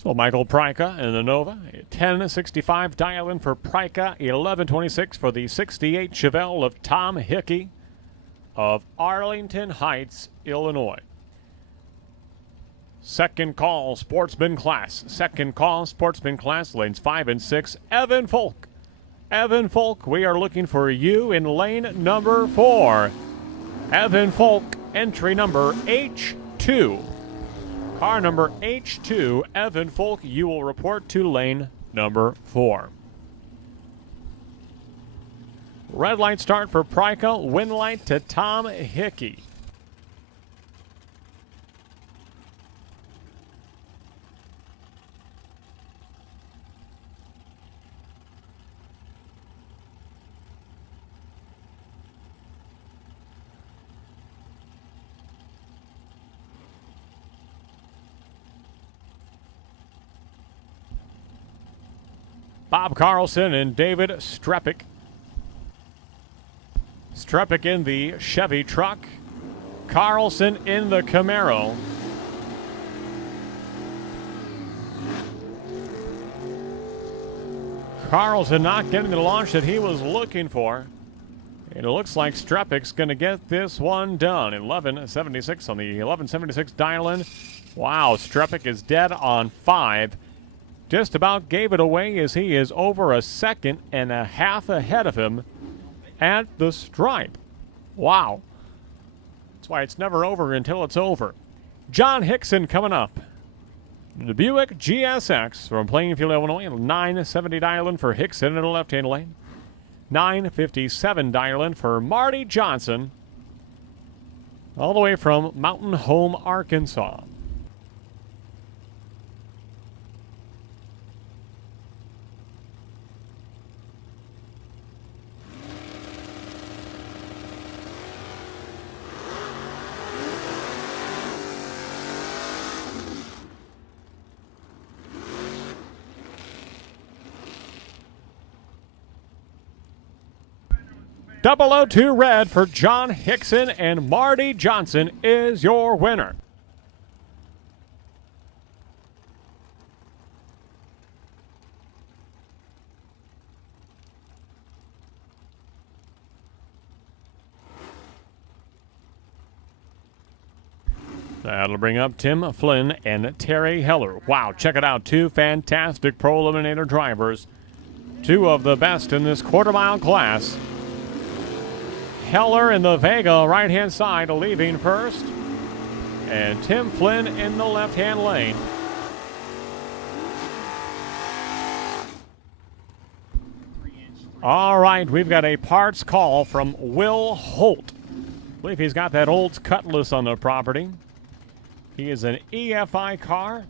So Michael Pryka in the Nova, 10:65 dial-in for Pryka, 11:26 for the 68 Chevelle of Tom Hickey of Arlington Heights, Illinois. Second call, Sportsman class. Second call, Sportsman class, lanes 5 and 6. Evan Folk. Evan Folk, we are looking for you in lane number 4. Evan Folk, entry number H2. Car number H2, Evan Folk, you will report to lane number 4. Red light start for Pryka, win light to Tom Hickey. Bob Carlson and David Strepik. Strepik in the Chevy truck. Carlson in the Camaro. Carlson not getting the launch that he was looking for. And it looks like Strepik's going to get this one done. 11:76 on the 11:76 dial-in. Wow, Strepik is dead on 5. Just about gave it away as he is over a second and a half ahead of him at the stripe. Wow. That's why it's never over until it's over. John Hickson coming up. The Buick GSX from Plainfield, Illinois. 9:70 dial-in for Hickson in the left-hand lane. 9:57 dial-in for Marty Johnson. All the way from Mountain Home, Arkansas. 002 red for John Hickson, and Marty Johnson is your winner. That'll bring up Tim Flynn and Terry Heller. Wow, check it out. Two fantastic Pro Eliminator drivers. Two of the best in this quarter-mile class. Heller in the Vega right-hand side leaving first. And Tim Flynn in the left-hand lane. All right, we've got a parts call from Will Holt. I believe he's got that old Cutlass on the property. He is an EFI car,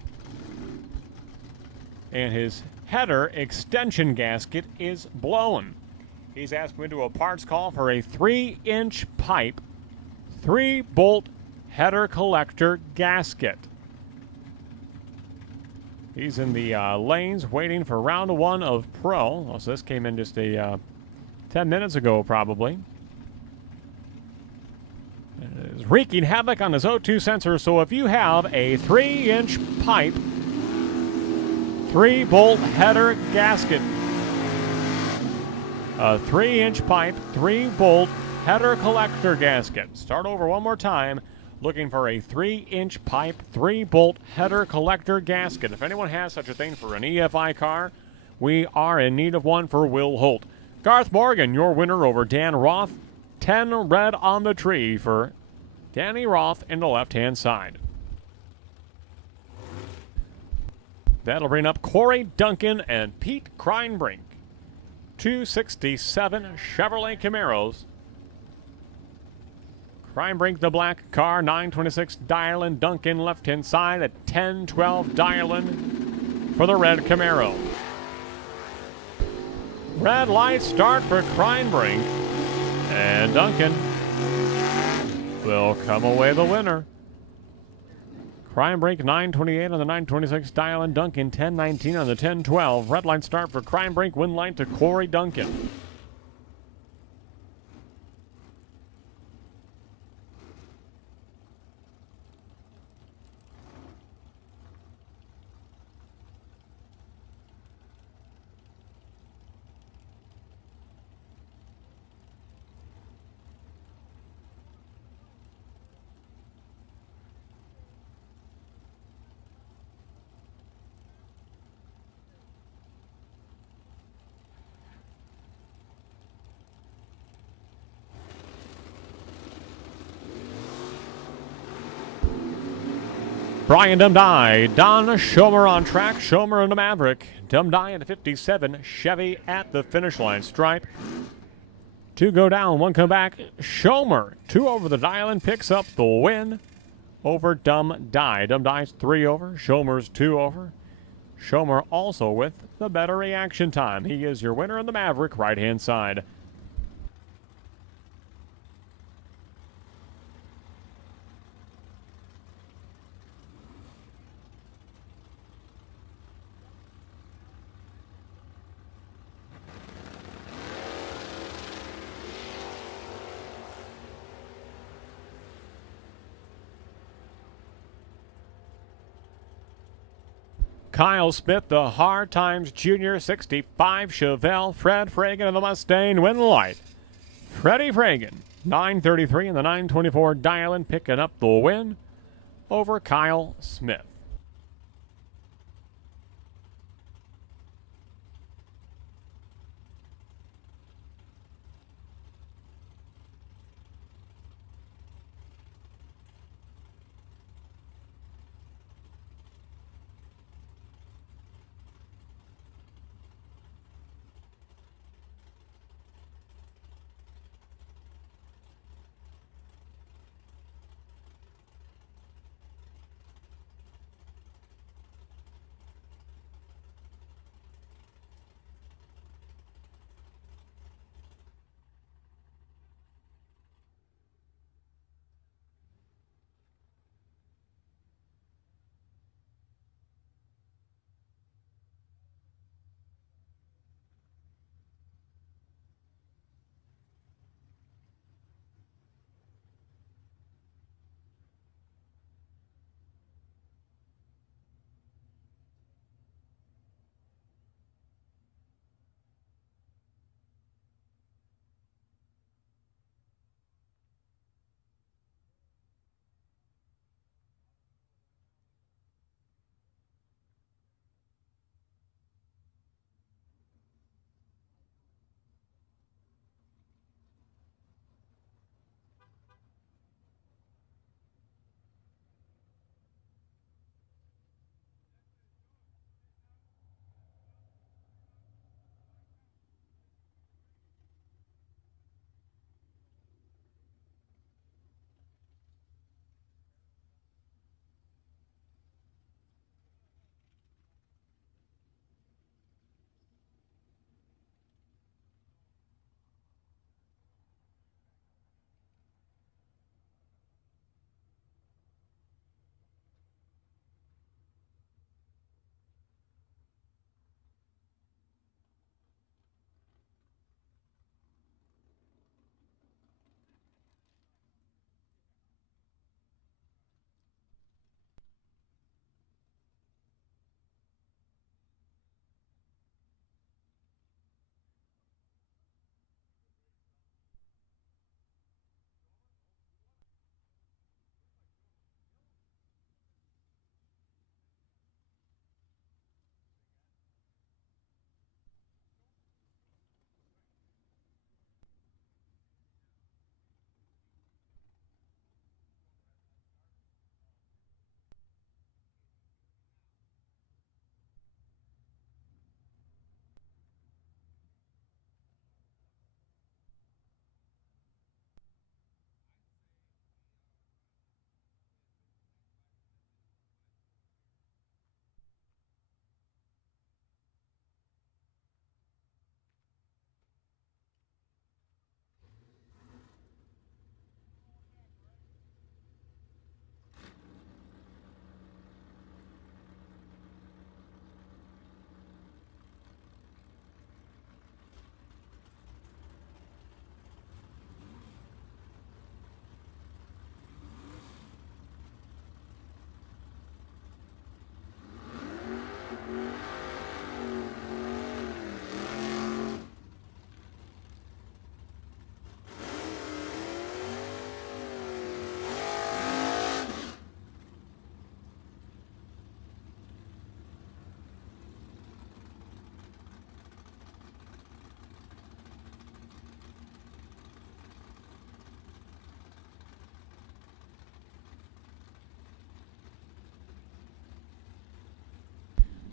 and his header extension gasket is blown. He's asking me to do a parts call for a 3-inch pipe, 3-bolt header collector gasket. He's in the lanes waiting for round 1 of Pro. Oh, so this came in just 10 minutes ago, probably. Is wreaking havoc on his O2 sensor, so if you have a 3-inch pipe, 3-bolt header gasket, a 3-inch pipe, 3-bolt header collector gasket. Start over one more time, looking for a 3-inch pipe, 3-bolt header collector gasket. If anyone has such a thing for an EFI car, we are in need of one for Will Holt. Garth Morgan, your winner over Dan Roth. 10 red on the tree for Danny Roth in the left-hand side. That'll bring up Corey Duncan and Pete Kreinbrink. 267 Chevrolet Camaros. Kreinbrink, the black car, 926 dial-in. Duncan, left-hand side at 1012 dial-in for the red Camaro. Red light start for Kreinbrink. And Duncan will come away the winner. Kreinbrink 928 on the 926 dial, and Duncan 1019 on the 1012. Red line start for Kreinbrink, win line to Corey Duncan. Brian Dumdye, Don Schomer on track, Schomer in the Maverick. Dumdye in the 57, Chevy at the finish line stripe. 2 go down, 1 come back. Schomer, 2 over the dial-in, picks up the win over Dumdye. Dumdye's 3 over, Schomer's 2 over. Schomer also with the better reaction time. He is your winner in the Maverick right-hand side. Kyle Smith, the Hard Times Jr. 65 Chevelle. Fred Fragan of the Mustang, win light. Freddie Fragan, 933 in the 924 dial-in, picking up the win over Kyle Smith.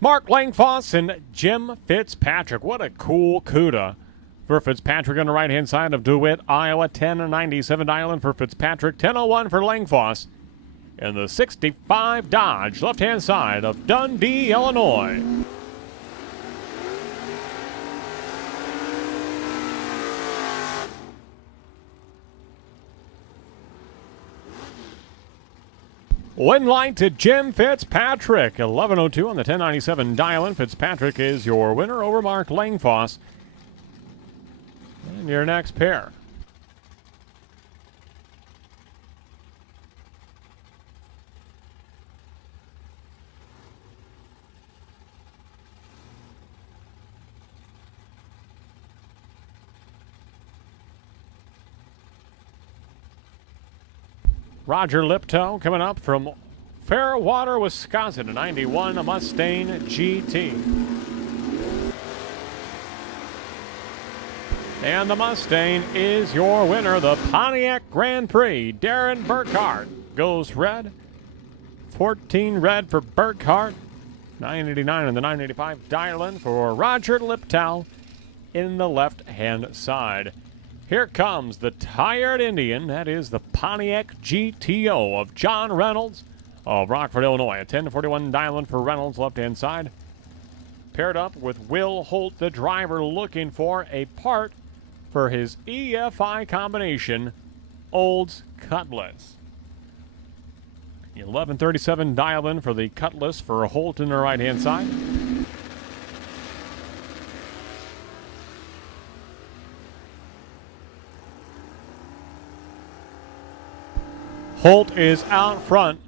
Mark Langfoss and Jim Fitzpatrick. What a cool CUDA for Fitzpatrick on the right-hand side of DeWitt, Iowa. 1097 Island for Fitzpatrick. 1001 for Langfoss. And the 65 Dodge, left-hand side of Dundee, Illinois. Win line to Jim Fitzpatrick. 11:02 on the 1097 dial-in. Fitzpatrick is your winner over Mark Langfoss. And your next pair. Roger Liptow coming up from Fairwater, Wisconsin, a 91 Mustang GT. And the Mustang is your winner, the Pontiac Grand Prix. Darren Burkhart goes red. 14 red for Burkhart. 989 and the 985 dial-in for Roger Liptow in the left-hand side. Here comes the Tired Indian. That is the Pontiac GTO of John Reynolds of Rockford, Illinois. A 1041 dial-in for Reynolds, left-hand side. Paired up with Will Holt, the driver, looking for a part for his EFI combination, Olds Cutlass. 1137 dial-in for the Cutlass for Holt in the right-hand side. Holt is out front.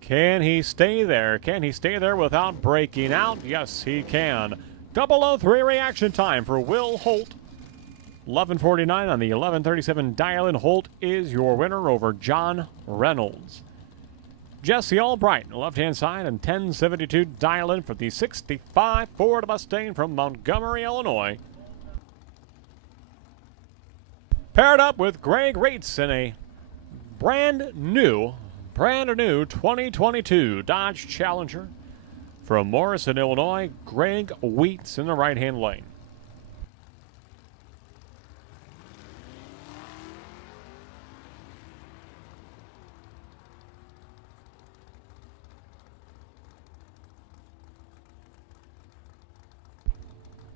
Can he stay there? Can he stay there without breaking out? Yes, he can. 003 reaction time for Will Holt. 11:49 on the 11:37 dial-in. Holt is your winner over John Reynolds. Jesse Albright, left-hand side, and 1072 dial-in for the 65 Ford Mustang from Montgomery, Illinois. Paired up with Greg Rates in a brand new 2022 Dodge Challenger from Morrison, Illinois. Greg Wheats in the right-hand lane.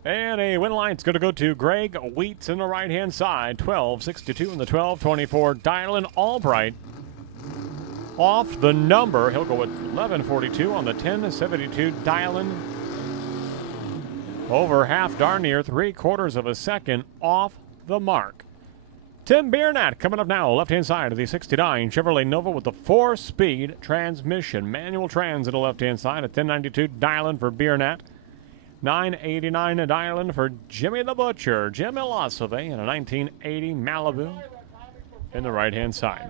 And a win line's going to go to Greg Wheats in the right-hand side. 1262 in the 1224 dial-in. Albright off the number. He'll go with 1142 on the 1072 dial-in. Over half, darn near 3/4 of a second off the mark. Tim Biernat coming up now, left-hand side of the 69 Chevrolet Nova with the 4-speed transmission. Manual trans at the left-hand side. A 1092 dial-in for Biernat. 989 a dial-in for Jimmy the Butcher. Jim Ilosove in a 1980 Malibu in the right-hand side.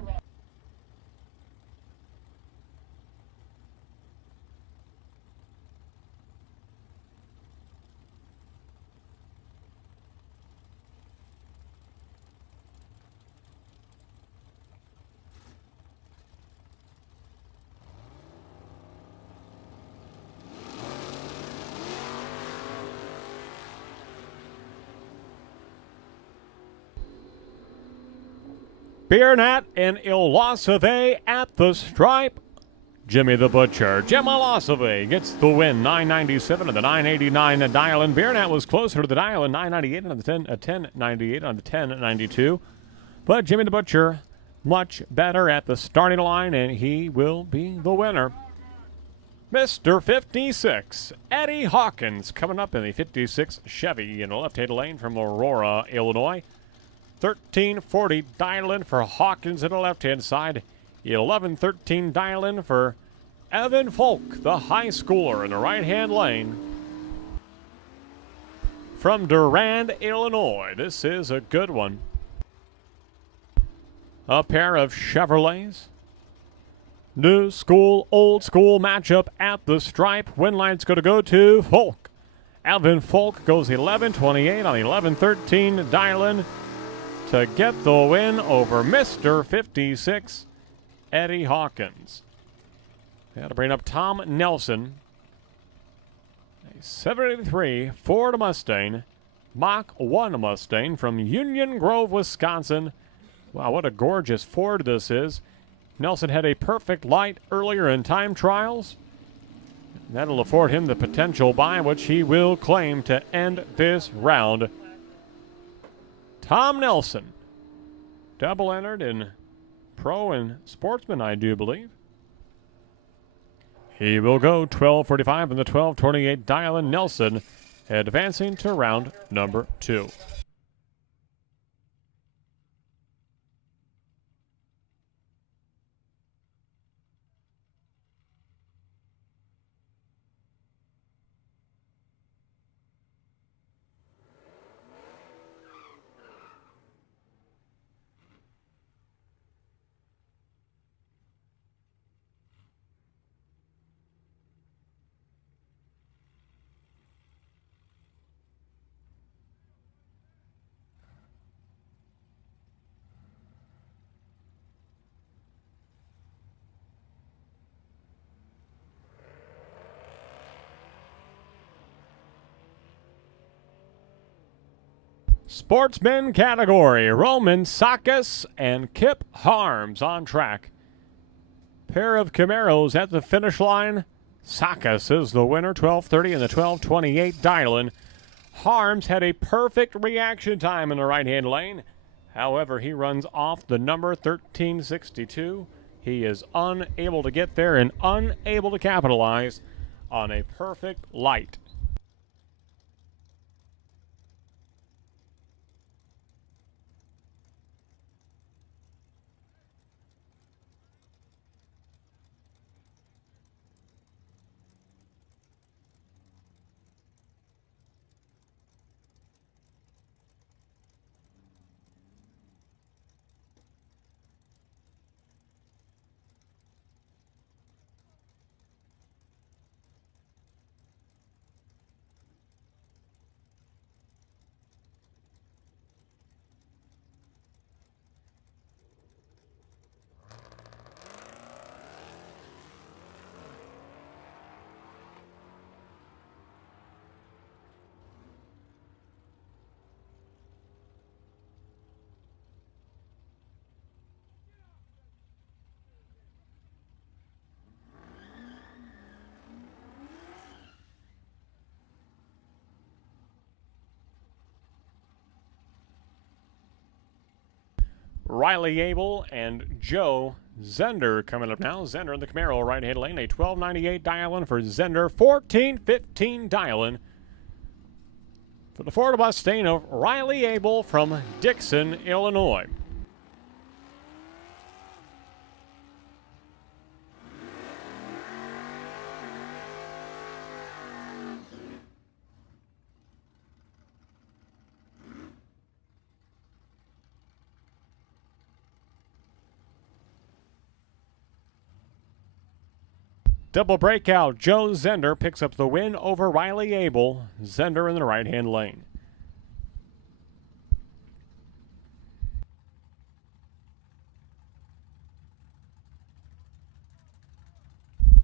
Biernat and Ilosove at the stripe. Jimmy the Butcher. Jim Ilosove gets the win. 997 of the 989 dial-in. Biernat was closer to the dial-in. 998 on the 1098 on the 1092. But Jimmy the Butcher much better at the starting line, and he will be the winner. Mr. 56, Eddie Hawkins, coming up in the 56 Chevy in the left-hand lane from Aurora, Illinois. 1340 dial-in for Hawkins in the left-hand side. 1113 dial-in for Evan Folk, the high schooler in the right-hand lane. From Durand, Illinois, this is a good one. A pair of Chevrolets. New school, old school matchup at the stripe. Win line's going to go to Folk. Evan Folk goes 1128 on the 1113 dial-in to get the win over Mr. 56, Eddie Hawkins. They had to bring up Tom Nelson. 73 Ford Mustang, Mach 1 Mustang from Union Grove, Wisconsin. Wow, what a gorgeous Ford this is. Nelson had a perfect light earlier in time trials. That'll afford him the potential buy, which he will claim to end this round. Tom Nelson, double entered in Pro and Sportsman, I do believe. He will go 1245 in the 1228 dial, and Nelson advancing to round number 2. Sportsman category, Roman Sakis and Kip Harms on track. Pair of Camaros at the finish line. Sakis is the winner, 12:30 in the 12:28 dial-in. Harms had a perfect reaction time in the right-hand lane. However, he runs off the number 1362. He is unable to get there and unable to capitalize on a perfect light. Riley Abel and Joe Zender coming up now. Zender in the Camaro right-hand lane, a 1298 dial-in for Zender, 1415 dial-in for the Ford Mustang of Riley Abel from Dixon, Illinois. Double breakout, Joe Zender picks up the win over Riley Abel. Zender in the right-hand lane.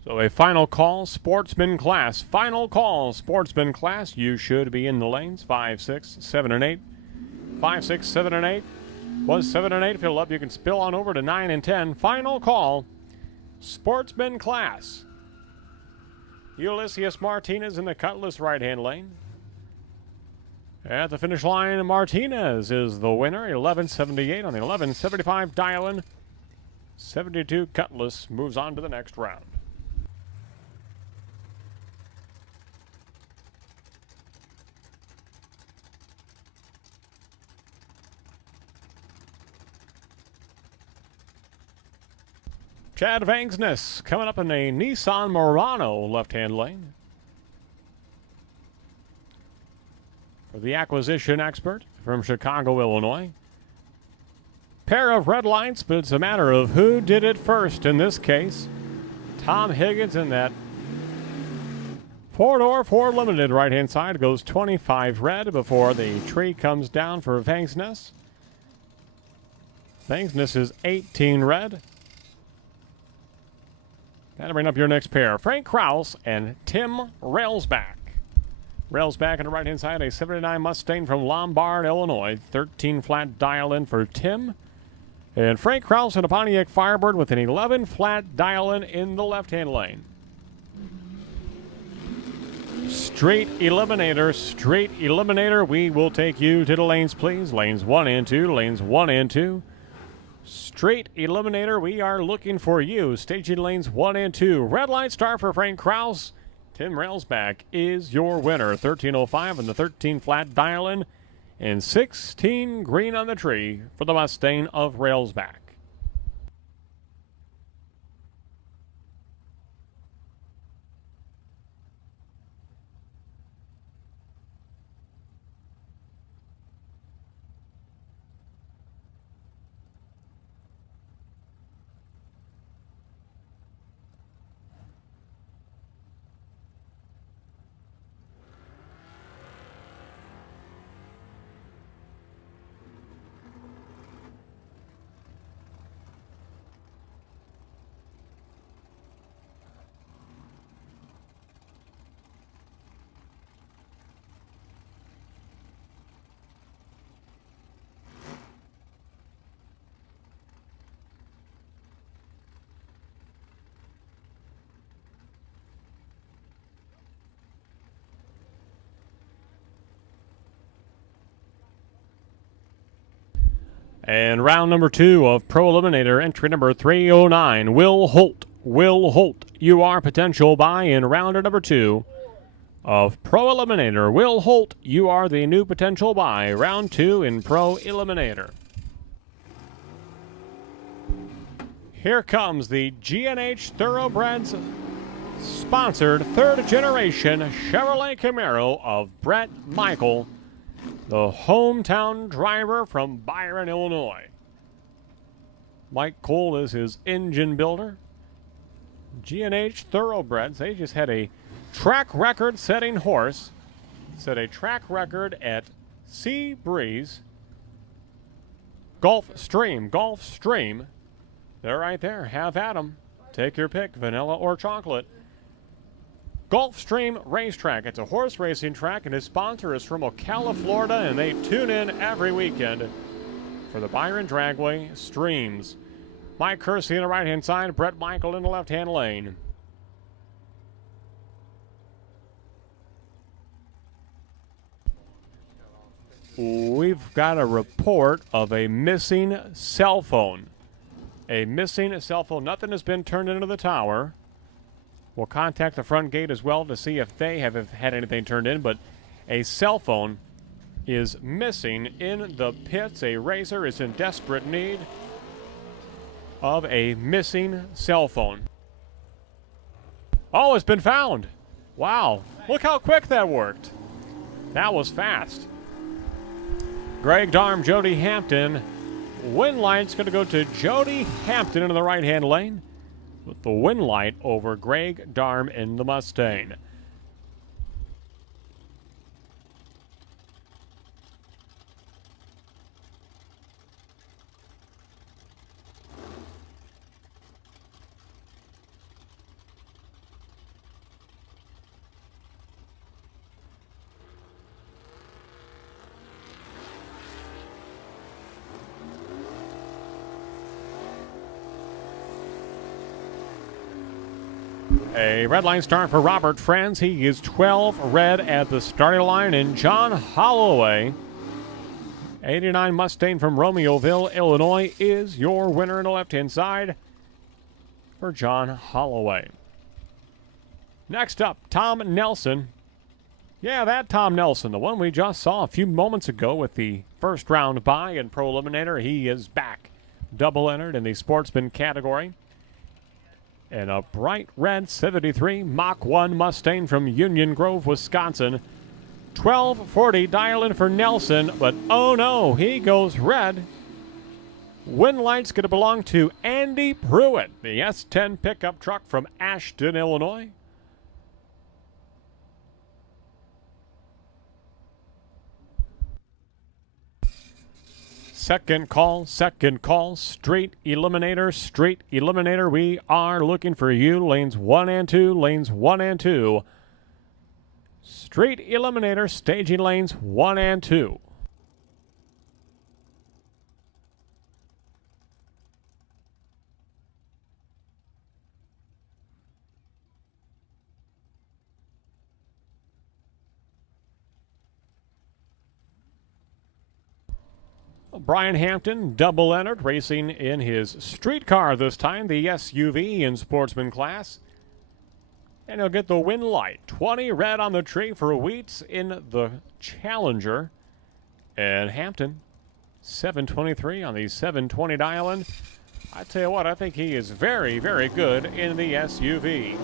So a final call, Sportsman class. Final call, Sportsman class. You should be in the lanes, 5, 6, 7, and 8. 5, 6, 7, and 8. Was 7 and 8 fill up. You can spill on over to 9 and 10. Final call, Sportsman class. Ulysses Martinez in the Cutlass right-hand lane. At the finish line, Martinez is the winner, 1178 on the 1175 dial-in. 72 Cutlass moves on to the next round. Chad Vangsness coming up in a Nissan Murano left-hand lane. For the acquisition expert from Chicago, Illinois. Pair of red lights, but it's a matter of who did it first in this case. Tom Higgins in that four-door, Ford Limited right-hand side goes 25 red before the tree comes down for Vangsness. Vangsness is 18 red. That'll bring up your next pair, Frank Kraus and Tim Railsback. Rails back on the right-hand side, a 79 Mustang from Lombard, Illinois. 13 flat dial-in for Tim. And Frank Krause in a Pontiac Firebird with an 11 flat dial-in in the left-hand lane. Straight eliminator. We will take you to the lanes, please. Lanes 1 and 2, lanes 1 and 2. Straight eliminator, we are looking for you. Staging lanes 1 and 2. Red light start for Frank Krause. Tim Railsback is your winner. 1305 and the 13 flat dial-in. And 16 green on the tree for the Mustang of Railsback. And round number 2 of Pro Eliminator, entry number 309, Will Holt. Will Holt, you are potential buy in round number 2 of Pro Eliminator. Will Holt, you are the new potential buy. Round 2 in Pro Eliminator. Here comes the G&H Thoroughbreds sponsored third generation Chevrolet Camaro of Brett Michael, the hometown driver from Byron, Illinois. Mike Cole is his engine builder. G&H Thoroughbreds, they just had a track record setting horse. Set a track record at Sea Breeze. Gulfstream. They're right there. Have at 'em. Take your pick, vanilla or chocolate. Gulfstream Racetrack. It's a horse racing track, and his sponsor is from Ocala, Florida, and they tune in every weekend for the Byron Dragway Streams. Mike Kersey on the right-hand side, Brett Michael in the left-hand lane. We've got a report of a missing cell phone. A missing cell phone. Nothing has been turned into the tower. We'll contact the front gate as well to see if they have had anything turned in, but a cell phone is missing in the pits. A racer is in desperate need of a missing cell phone. Oh, it's been found. Wow. Look how quick that worked. That was fast. Greg Darm, Jody Hampton. Win light's going to go to Jody Hampton into the right-hand lane, with the win light over Greg Darm in the Mustang. A red line start for Robert Franz. He is 12 red at the starting line. And John Holloway, 89 Mustang from Romeoville, Illinois, is your winner on the left-hand side for John Holloway. Next up, Tom Nelson. Yeah, that Tom Nelson, the one we just saw a few moments ago with the first round bye in Pro Eliminator. He is back. Double entered in the Sportsman category. And a bright red 73 Mach 1 Mustang from Union Grove, Wisconsin. 1240 dial in for Nelson, but oh no, he goes red. Win light's going to belong to Andy Pruitt, the S10 pickup truck from Ashton, Illinois. Second call, straight eliminator. We are looking for you. Lanes 1 and 2, Street Eliminator, staging lanes 1 and 2. Brian Hampton, double entered, racing in his street car this time, the SUV in Sportsman class. And he'll get the win light. 20 red on the tree for Wheats in the Challenger. And Hampton, 723 on the 720 dial-in. I tell you what, I think he is very, very good in the SUV.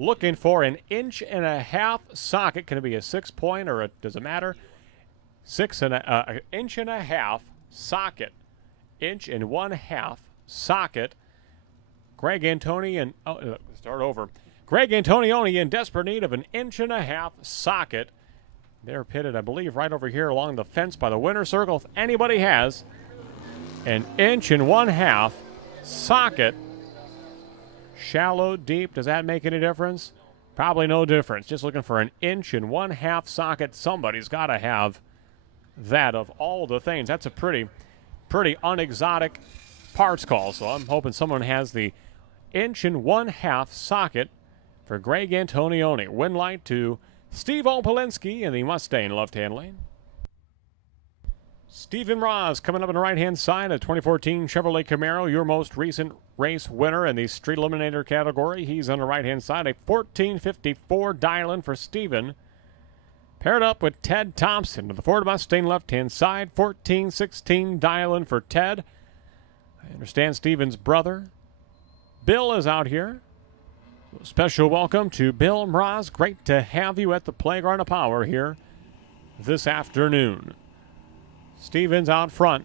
Looking for an 1.5 inch socket. Can it be a 6-point or does it matter? 1.5 inch socket. 1.5 inch socket. Greg Antonioni Greg Antonioni in desperate need of an 1.5 inch socket. They're pitted, I believe, right over here along the fence by the winner's circle. If anybody has an 1.5 inch socket, shallow, deep, does that make any difference? Probably no difference. Just looking for an 1.5 inch socket. Somebody's got to have that of all the things. That's a pretty unexotic parts call. So I'm hoping someone has the 1.5 inch socket for Greg Antonioni. Win light to Steve Opolinski in the Mustang left-hand lane. Stephen Ross coming up on the right-hand side, a 2014 Chevrolet Camaro, your most recent race winner in the Street Eliminator category. He's on the right-hand side, a 1454 dial-in for Stephen. Paired up with Ted Thompson to the Ford Mustang left-hand side, 1416 dial-in for Ted. I understand Stephen's brother, Bill, is out here. Special welcome to Bill Mraz. Great to have you at the Playground of Power here this afternoon. Stevens out front.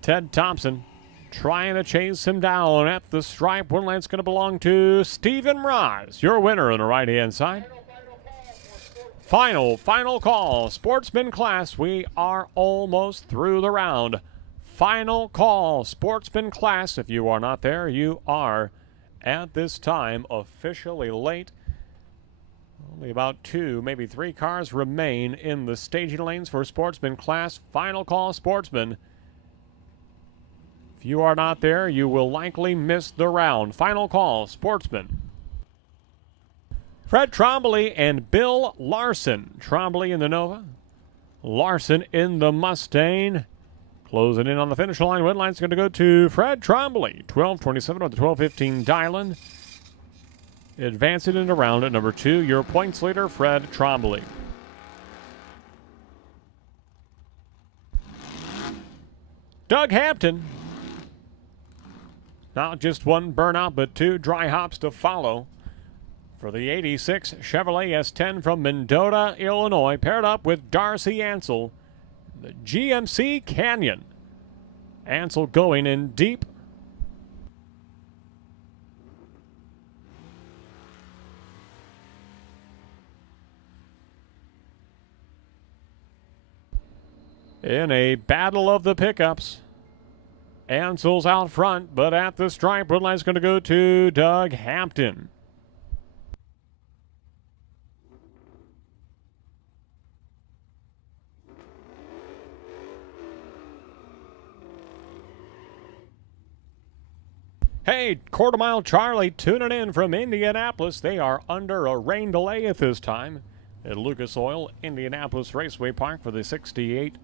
Ted Thompson trying to chase him down at the stripe. One lane's going to belong to Stephen Mraz, your winner on the right-hand side. Final call. Sportsman class, we are almost through the round. Final call. Sportsman class, if you are not there, you are at this time officially late. Only about 2, maybe 3 cars remain in the staging lanes for Sportsman class. Final call, Sportsman. If you are not there, you will likely miss the round. Final call, Sportsman. Fred Trombley and Bill Larson. Trombley in the Nova, Larson in the Mustang. Closing in on the finish line. Win line's going to go to Fred Trombley. 12:27 on the 12:15 dial-in. Advancing into round at number 2, your points leader, Fred Trombley. Doug Hampton. Not just 1 burnout, but 2 dry hops to follow for the 86 Chevrolet S10 from Mendota, Illinois, paired up with Darcy Ansel, the GMC Canyon. Ansel going in deep. In a battle of the pickups. Ansel's out front, but at the stripe, Woodline's going to go to Doug Hampton. Hey, Quarter Mile Charlie tuning in from Indianapolis. They are under a rain delay at this time at Lucas Oil Indianapolis Raceway Park for the 68th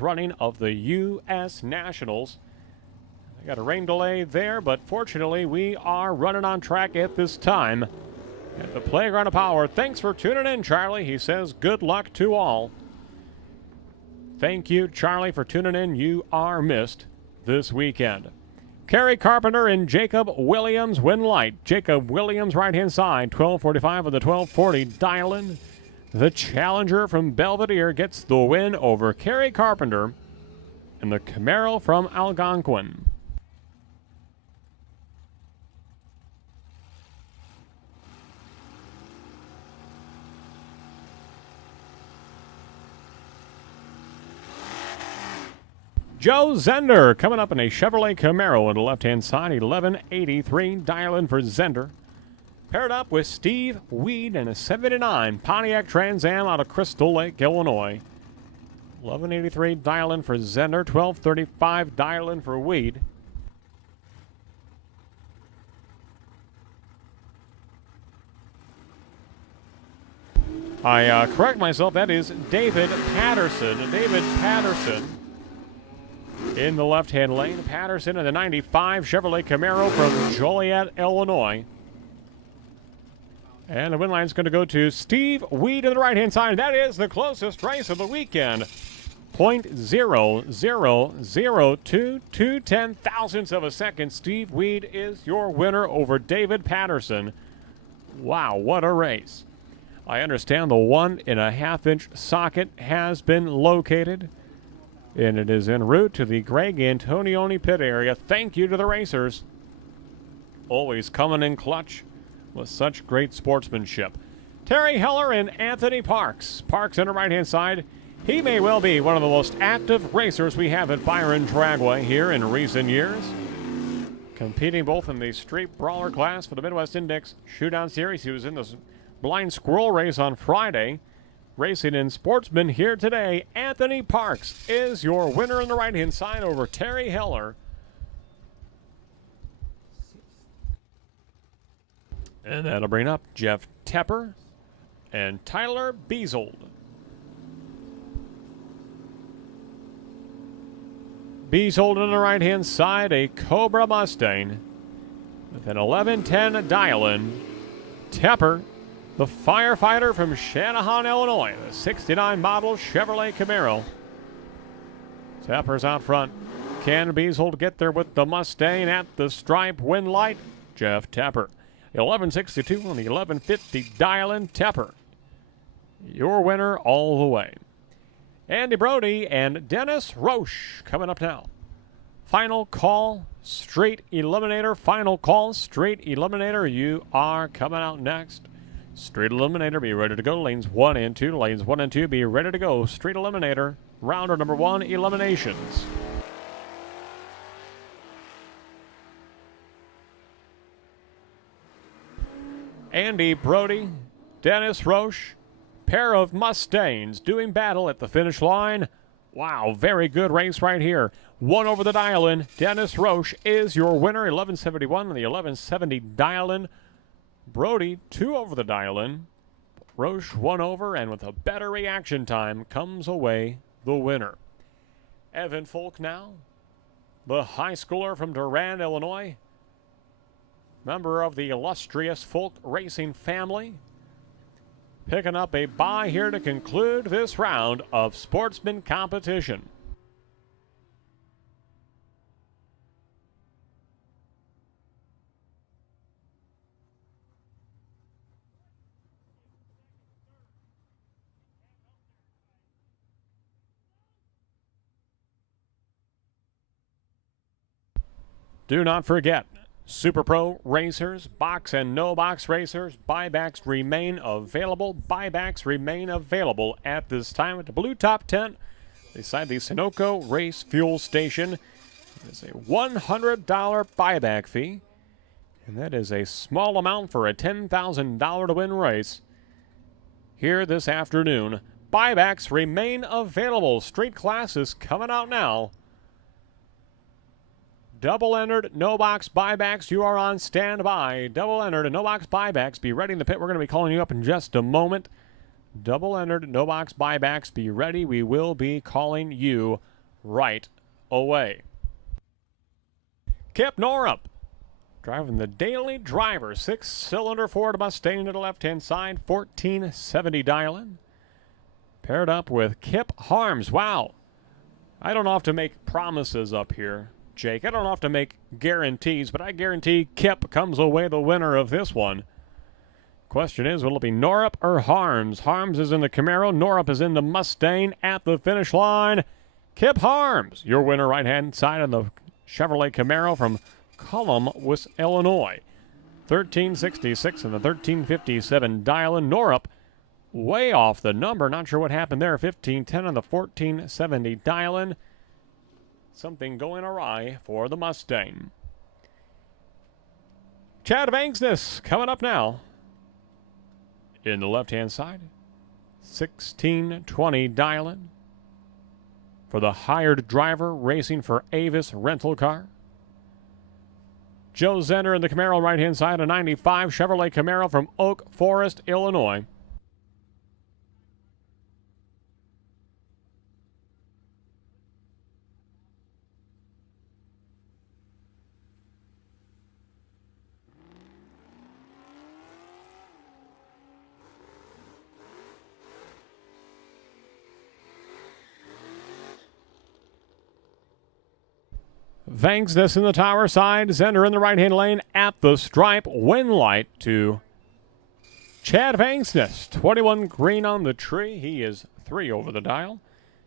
running of the U.S. Nationals. They got a rain delay there, but fortunately we are running on track at this time at the Playground of Power. Thanks for tuning in, Charlie. He says good luck to all. Thank you, Charlie, for tuning in. You are missed this weekend. Kerry Carpenter and Jacob Williams win light. Jacob Williams, right-hand side, 12:45 on the 12:40 dial-in. The challenger from Belvedere gets the win over Kerry Carpenter and the Camaro from Algonquin. Joe Zender coming up in a Chevrolet Camaro on the left-hand side, 1183, dialing for Zender. Paired up with Steve Weed in a 79 Pontiac Trans Am out of Crystal Lake, Illinois. 1183 dialing for Zender, 1235 dialing for Weed. I correct myself, that is David Patterson. David Patterson in the left-hand lane. Patterson in the 95 Chevrolet Camaro from Joliet, Illinois. And the win line is going to go to Steve Weed on the right-hand side. That is the closest race of the weekend. 0.00022 0.002 of a second. Steve Weed is your winner over David Patterson. Wow, what a race. I understand the 1.5-inch socket has been located, and it is en route to the Greg Antonioni pit area. Thank you to the racers. Always coming in clutch with such great sportsmanship. Terry Heller and Anthony Parks. Parks on the right-hand side. He may well be one of the most active racers we have at Byron Dragway here in recent years. Competing both in the street brawler class for the Midwest Index Shootout Series. He was in the Blind Squirrel race on Friday. Racing in Sportsman here today. Anthony Parks is your winner on the right-hand side over Terry Heller. And that'll bring up Jeff Tepper and Tyler Beasold. Beasold on the right-hand side, a Cobra Mustang with an 1110 dial-in. Tepper, the firefighter from Channahon, Illinois, the 69 model Chevrolet Camaro. Tepper's out front. Can Beasold get there with the Mustang at the stripe win light? Jeff Tepper. 1162 on the 1150 dial-in. Tepper, your winner all the way. Andy Brody and Dennis Roche coming up now. Final call, straight eliminator. Final call, straight eliminator. You are coming out next. Straight eliminator, be ready to go. Lanes 1 and 2. Lanes 1 and 2, be ready to go. Straight eliminator. Rounder number 1, eliminations. Andy Brody, Dennis Roche, pair of Mustangs doing battle at the finish line. Wow, very good race right here. 1 over the dial-in. Dennis Roche is your winner, 1171 on the 1170 dial-in. Brody, 2 over the dial-in. Roche 1 over, and with a better reaction time comes away the winner. Evan Folk now, the high schooler from Durand, Illinois. Member of the illustrious Folk Racing family. Picking up a bye here to conclude this round of Sportsman competition. Do not forget, Super Pro racers, box and no box racers, buybacks remain available. Buybacks remain available at this time at the Blue Top tent beside the Sunoco Race Fuel Station. It's a $100 buyback fee, and that is a small amount for a $10,000 to win race here this afternoon. Buybacks remain available. Street class is coming out now. Double entered, no box buybacks. You are on standby. Double entered and no box buybacks. Be ready in the pit. We're going to be calling you up in just a moment. Double entered, no box buybacks. Be ready. We will be calling you right away. Kip Norup driving the Daily Driver 6-cylinder Ford Mustang to the left-hand side. 1470 dial-in. Paired up with Kip Harms. Wow. I don't have to make promises up here, Jake. I don't have to make guarantees, but I guarantee Kip comes away the winner of this one. Question is, will it be Norup or Harms? Harms is in the Camaro. Norup is in the Mustang at the finish line. Kip Harms, your winner right-hand side of the Chevrolet Camaro from Cullum, Illinois. 1366 and the 1357 dial-in. Norup way off the number. Not sure what happened there. 1510 on the 1470 dial-in. Something going awry for the Mustang. Chad Vangsness coming up now. In the left-hand side, 1620 dial-in for the hired driver racing for Avis Rental Car. Joe Zender in the Camaro right-hand side, a 95 Chevrolet Camaro from Oak Forest, Illinois. Vangsness in the tower side, Zender in the right-hand lane at the stripe. Win light to Chad Vangsness. 21 green on the tree. He is 3 over the dial.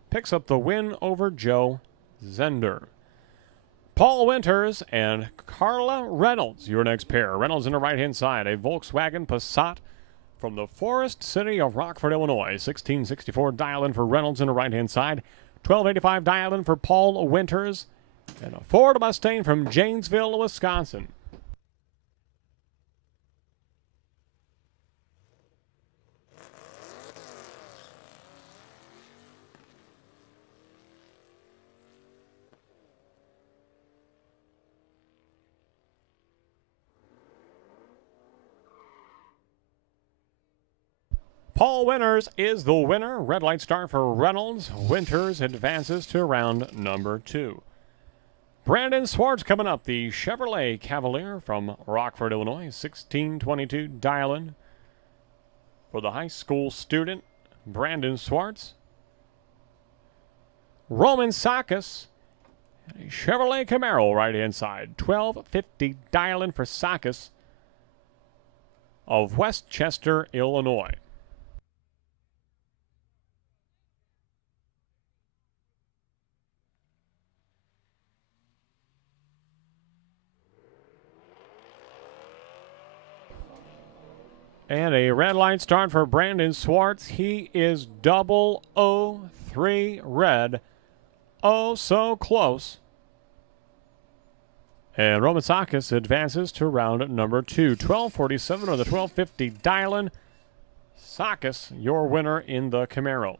Picks up the win over Joe Zender. Paul Winters and Carla Reynolds, your next pair. Reynolds in the right-hand side, a Volkswagen Passat from the Forest City of Rockford, Illinois. 1664 dial-in for Reynolds in the right-hand side. 1285 dial-in for Paul Winters. And a Ford Mustang from Janesville, Wisconsin. Paul Winters is the winner. Red light start for Reynolds. Winters advances to round number 2. Brandon Swartz coming up, the Chevrolet Cavalier from Rockford, Illinois. 1622 dial-in for the high school student, Brandon Swartz. Roman Sakis, a Chevrolet Camaro right-hand side. 1250 dial-in for Sakis of Westchester, Illinois. And a red light start for Brandon Swartz. He is 003 red. Oh, so close. And Romansakis advances to round number 2. 1247 or the 1250 dial-in. Sakis, your winner in the Camaro.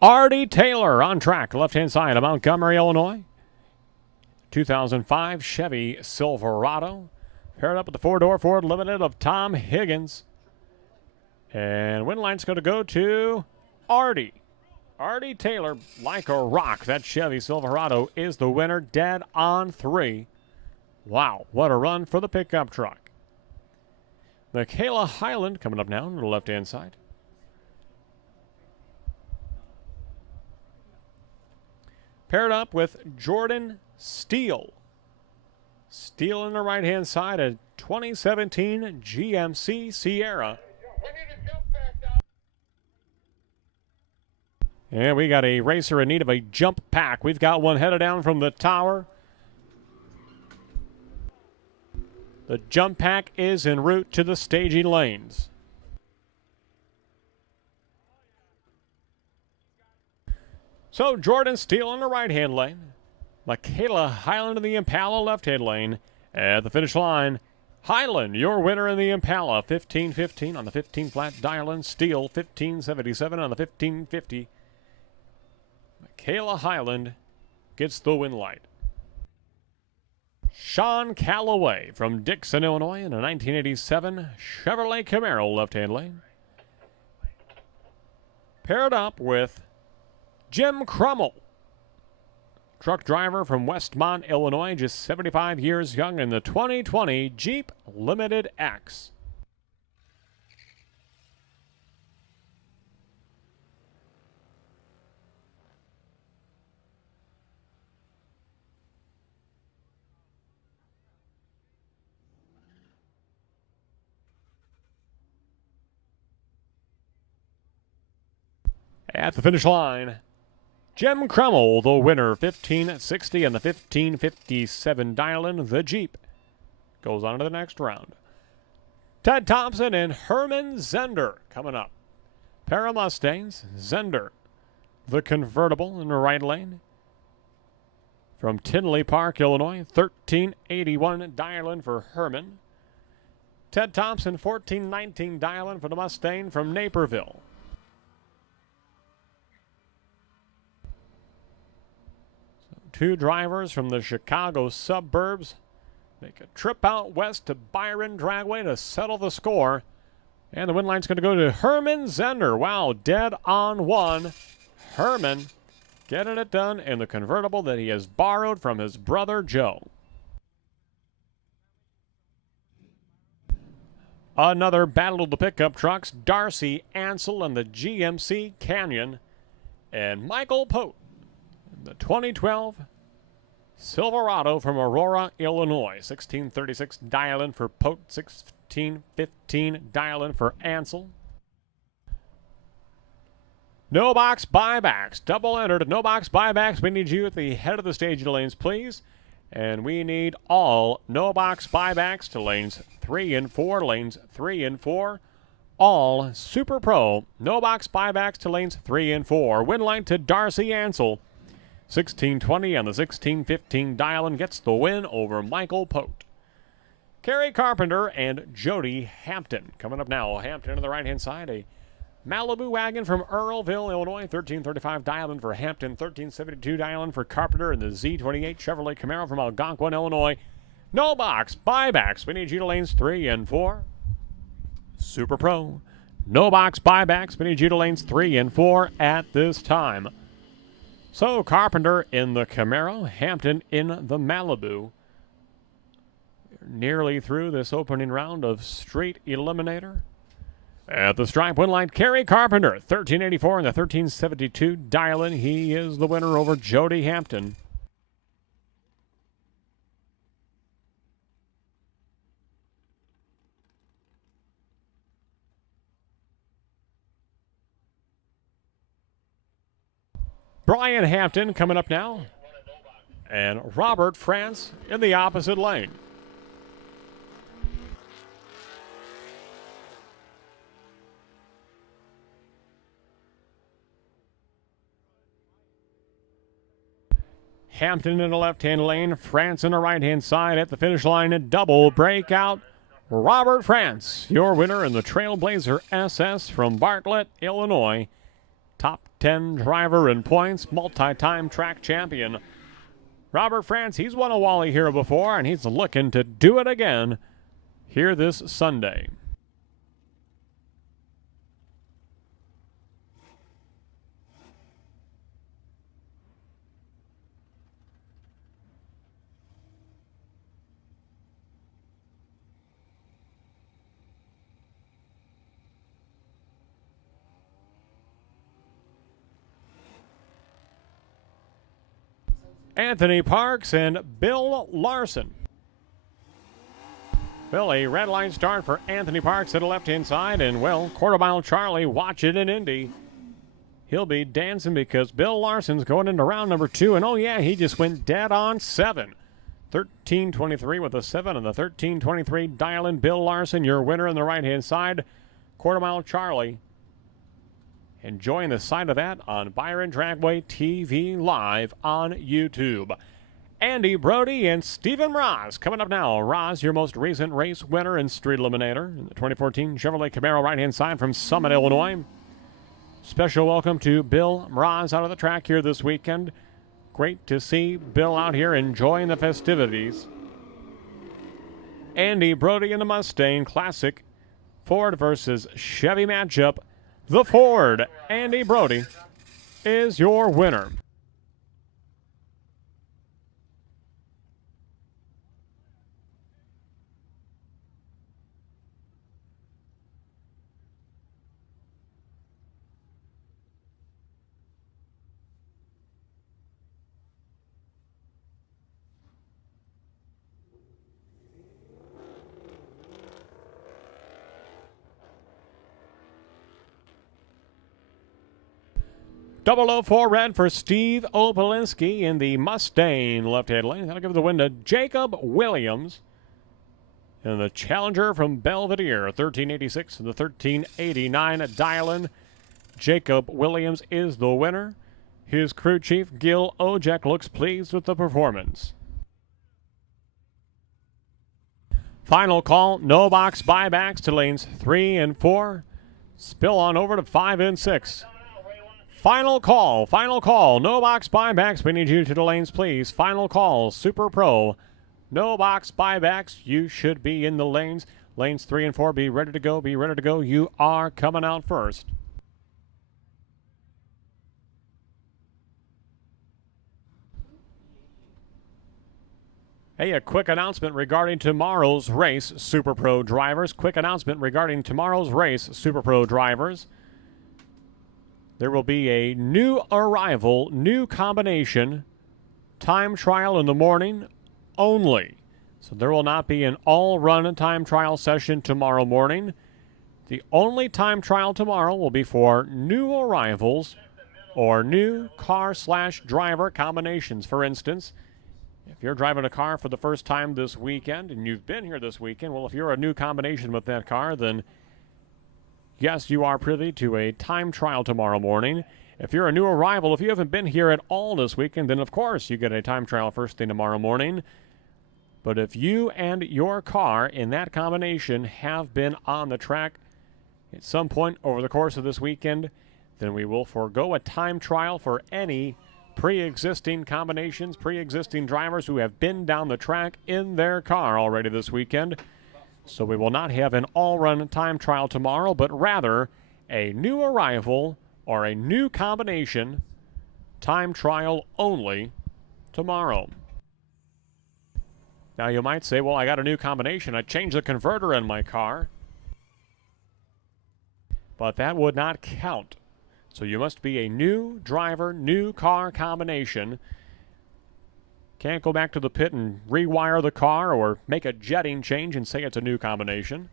Artie Taylor on track, left-hand side of Montgomery, Illinois. 2005 Chevy Silverado. Paired up with the 4-door Ford Limited of Tom Higgins. And win line's going to go to Artie. Artie Taylor, like a rock. That Chevy Silverado is the winner, dead on 3. Wow, what a run for the pickup truck. Michaela Highland coming up now on the left-hand side. Paired up with Jordan Steele. Steele on the right-hand side, a 2017 GMC Sierra. And we got a racer in need of a jump pack. We've got one headed down from the tower. The jump pack is en route to the staging lanes. So Jordan Steele in the right-hand lane. Michaela Highland in the Impala left-hand lane. At the finish line, Highland, your winner in the Impala. 1515 on the 15-flat dial-in. Steele, 1577 on the 1550. Michaela Highland gets the win light. Sean Calloway from Dixon, Illinois in a 1987 Chevrolet Camaro left-hand lane. Paired up with Jim Crummell, truck driver from Westmont, Illinois, just 75 years young in the 2020 Jeep Limited X. At the finish line, Jim Crummell, the winner, 1560 and the 1557 dial-in. The Jeep goes on to the next round. Ted Thompson and Herman Zender coming up. Pair of Mustangs, Zender, the convertible in the right lane. From Tinley Park, Illinois, 1381 dial-in for Herman. Ted Thompson, 1419 dial-in for the Mustang from Naperville. So 2 drivers from the Chicago suburbs make a trip out west to Byron Dragway to settle the score. And the win line's going to go to Herman Zender. Wow, dead on one. Herman getting it done in the convertible that he has borrowed from his brother Joe. Another battle of the pickup trucks, Darcy Ansel and the GMC Canyon, and Michael Pote, the 2012 Silverado from Aurora, Illinois. 1636 dial-in for Pote, 1615 dial-in for Ansel. No box buybacks, double entered. No box buybacks. We need you at the head of the stage lanes, please. And we need all no box buybacks to lanes 3 and 4, lanes 3 and 4. All Super Pro no box buybacks to lanes 3 and 4. Win line to Darcy Ansel. 1620 on the 1615 dial-in gets the win over Michael Pote. Kerry Carpenter and Jody Hampton coming up now. Hampton on the right-hand side, a Malibu wagon from Earlville, Illinois, 1335 dial-in for Hampton, 1372 dial-in for Carpenter, and the Z28 Chevrolet Camaro from Algonquin, Illinois. No box buybacks. We need you to lanes 3 and 4. Super Pro. No box buybacks. We need you to lanes 3 and 4 at this time. So Carpenter in the Camaro, Hampton in the Malibu. We're nearly through this opening round of Street Eliminator. At the stripe win line, Kerry Carpenter, 1384 and the 1372 dial-in. He is the winner over Jody Hampton. Brian Hampton coming up now. And Robert France in the opposite lane. Hampton in the left-hand lane, France in the right-hand side. At the finish line, a double breakout. Robert France, your winner in the Trailblazer SS from Bartlett, Illinois. Top 10 driver in points, multi-time track champion. Robert France, he's won a Wally here before, and he's looking to do it again here this Sunday. Anthony Parks and Bill Larson. Bill, a red line start for Anthony Parks at the left-hand side, and, well, quarter mile Charlie, watch it in Indy. He'll be dancing because Bill Larson's going into round number 2, and, oh, yeah, he just went dead on 7. 13:23 with a 7 on the 13:23 dial-in. Bill Larson, your winner on the right-hand side. Quarter mile Charlie. Enjoying the side of that on Byron Dragway TV live on YouTube. Andy Brody and Stephen Mraz coming up now. Mraz, your most recent race winner in Street Eliminator in the 2014 Chevrolet Camaro right-hand side from Summit, Illinois. Special welcome to Bill Mraz out of the track here this weekend. Great to see Bill out here enjoying the festivities. Andy Brody in the Mustang Classic Ford versus Chevy matchup. The Ford, Andy Brody, is your winner. 004 red for Steve Opolinski in the Mustang left-hand lane. That'll give the win to Jacob Williams. And the challenger from Belvedere, 1386 and the 1389 dial-in. Jacob Williams is the winner. His crew chief, Gil Ojek, looks pleased with the performance. Final call, no box buybacks to lanes 3 and 4. Spill on over to 5 and 6. Final call, no box buybacks. We need you to the lanes, please. Final call, Super Pro. No box buybacks. You should be in the lanes. Lanes 3 and 4, be ready to go, be ready to go. You are coming out first. Hey, a quick announcement regarding tomorrow's race, Super Pro drivers. Quick announcement regarding tomorrow's race, Super Pro drivers. There will be a new arrival, new combination, time trial in the morning only. So there will not be an all-run time trial session tomorrow morning. The only time trial tomorrow will be for new arrivals or new car/driver combinations. For instance, if you're driving a car for the first time this weekend and you've been here this weekend, well, if you're a new combination with that car, then yes, you are privy to a time trial tomorrow morning. If you're a new arrival, if you haven't been here at all this weekend, then of course you get a time trial first thing tomorrow morning. But if you and your car in that combination have been on the track at some point over the course of this weekend, then we will forego a time trial for any pre-existing combinations, pre-existing drivers who have been down the track in their car already this weekend. So we will not have an all-run time trial tomorrow, but rather a new arrival or a new combination time trial only tomorrow. Now you might say, well, I got a new combination. I changed the converter in my car. But that would not count. So you must be a new driver, new car combination. Can't go back to the pit and rewire the car or make a jetting change and say it's a new combination.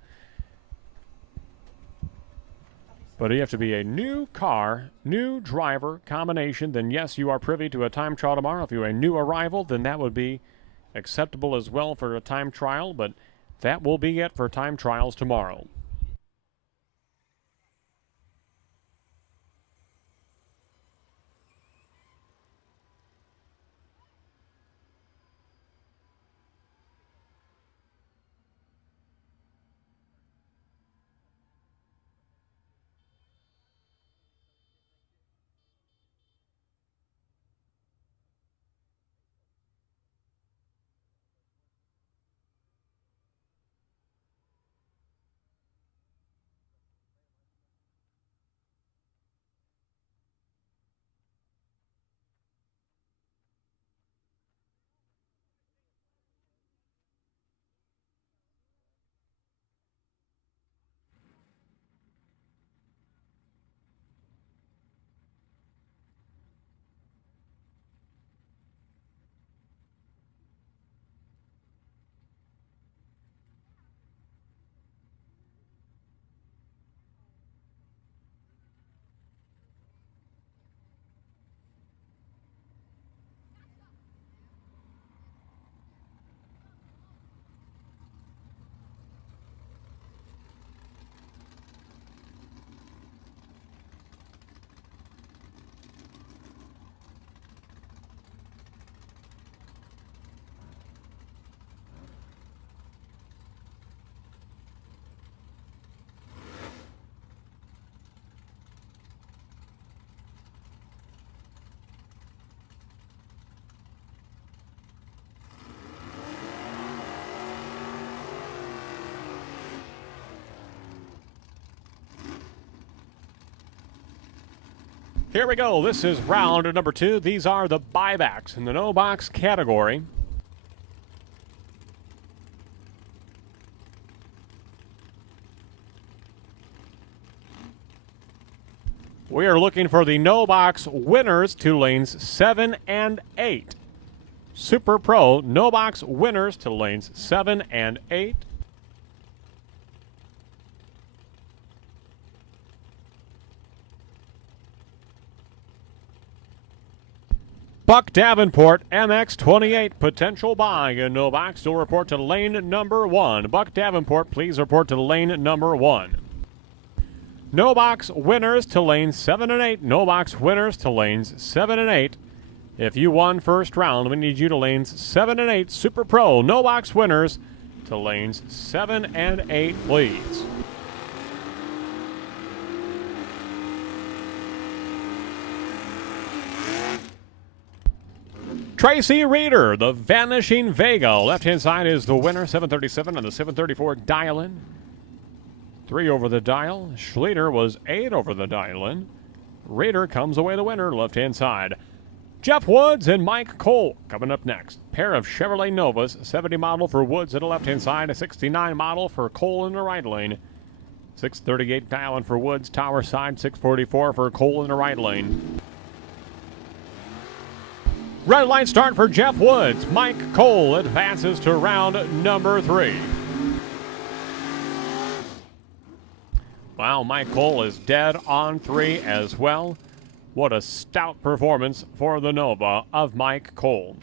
But you have to be a new car, new driver combination. Then yes, you are privy to a time trial tomorrow. If you're a new arrival, then that would be acceptable as well for a time trial. But that will be it for time trials tomorrow. Here we go. This is round number 2. These are the buybacks in the no box category. We are looking for the no box winners to lanes 7 and 8. Super Pro no box winners to lanes 7 and 8. Buck Davenport, MX28, potential buy in no box. Still report to lane number 1. Buck Davenport, please report to lane number 1. No box winners to lanes 7 and 8. No box winners to lanes 7 and 8. If you won first round, we need you to lanes 7 and 8. Super Pro, no box winners to lanes 7 and 8, please. Tracy Reeder, the Vanishing Vega. Left-hand side is the winner, 737 on the 734 dial-in. 3 over the dial. Schleter was 8 over the dial-in. Reeder comes away the winner, left-hand side. Jeff Woods and Mike Cole coming up next. Pair of Chevrolet Novas, 70 model for Woods at the left-hand side, a 69 model for Cole in the right lane. 638 dial-in for Woods, tower side, 644 for Cole in the right lane. Red light start for Jeff Woods. Mike Cole advances to round number 3. Wow, Mike Cole is dead on 3 as well. What a stout performance for the Nova of Mike Cole.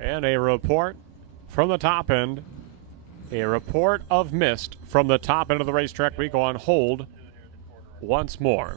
And a report from the top end. A report of mist from the top end of the racetrack. We go on hold once more.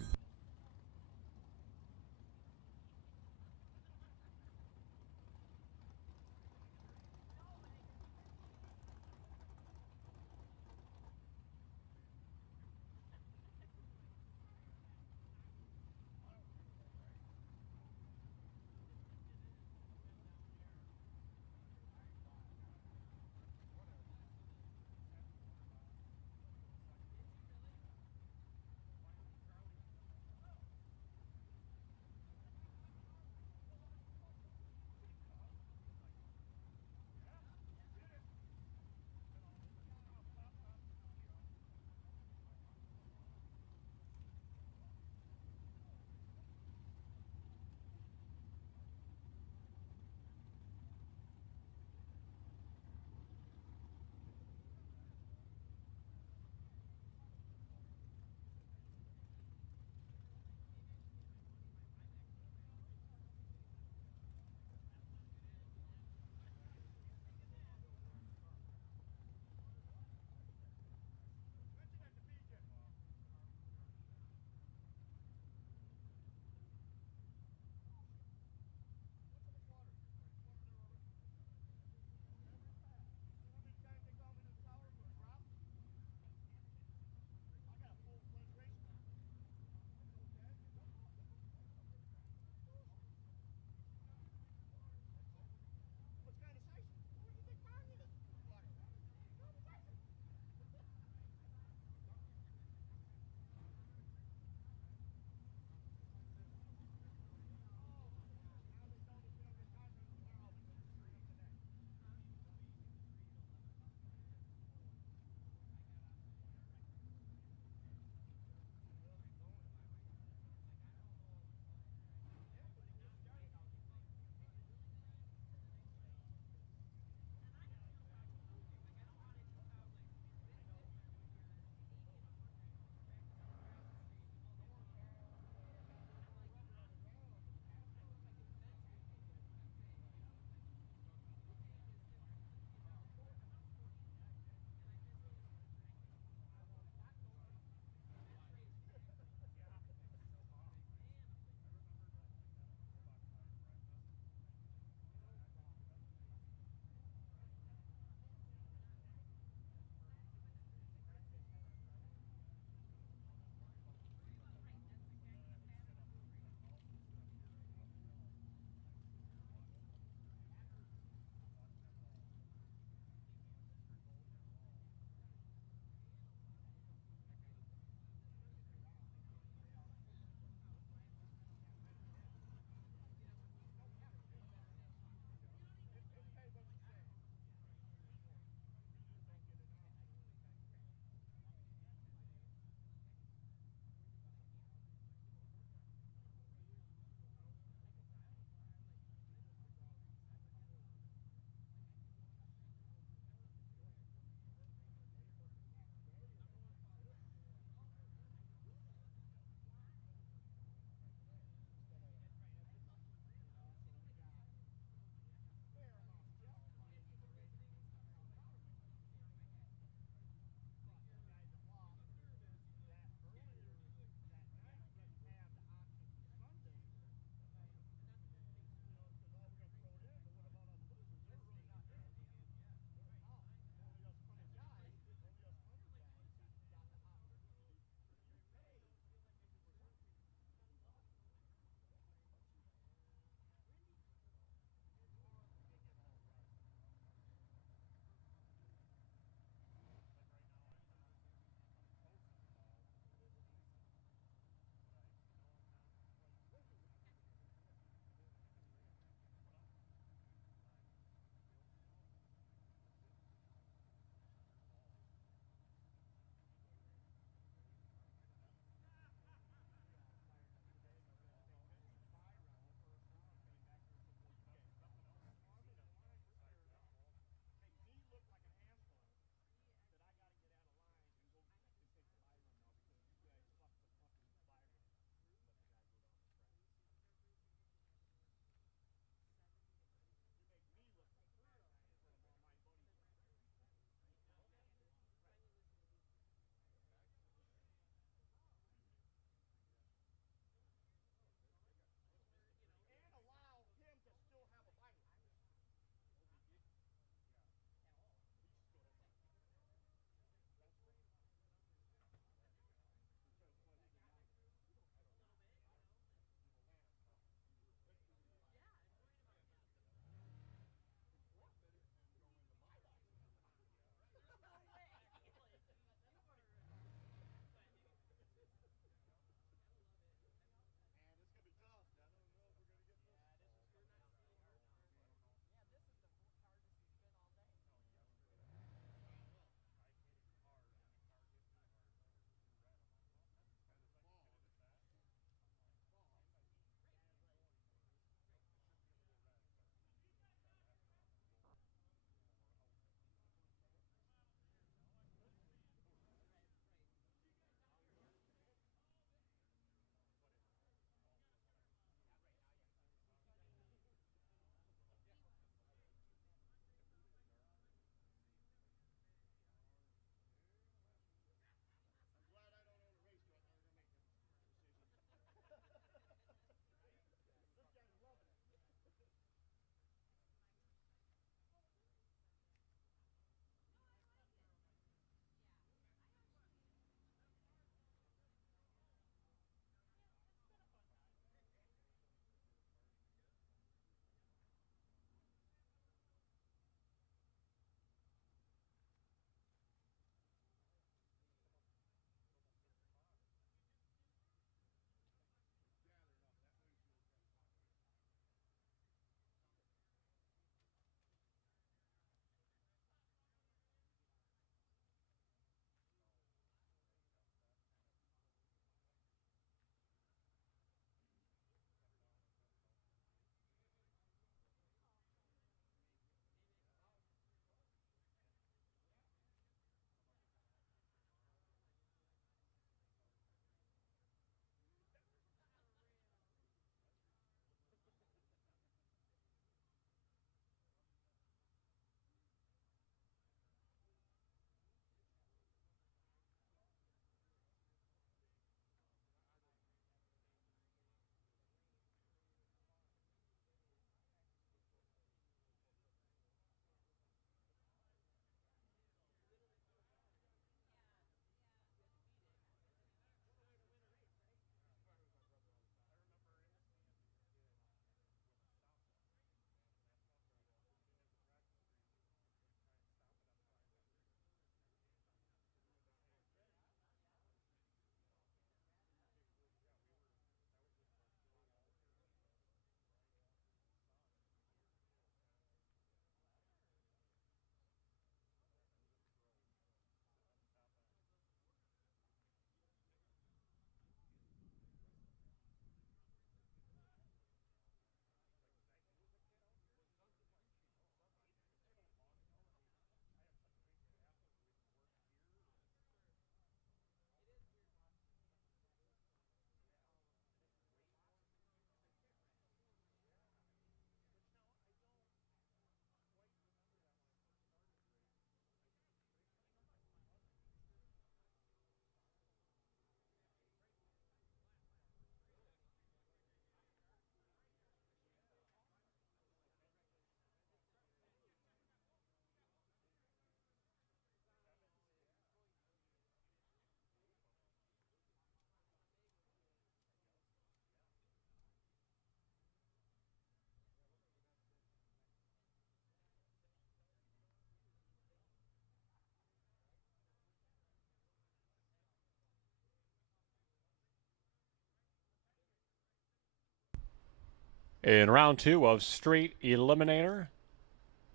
In round 2 of Street Eliminator,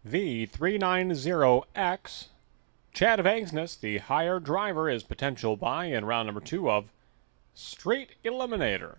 V390X, Chad of Agnes, the higher driver, is potential buy in round number 2 of Street Eliminator.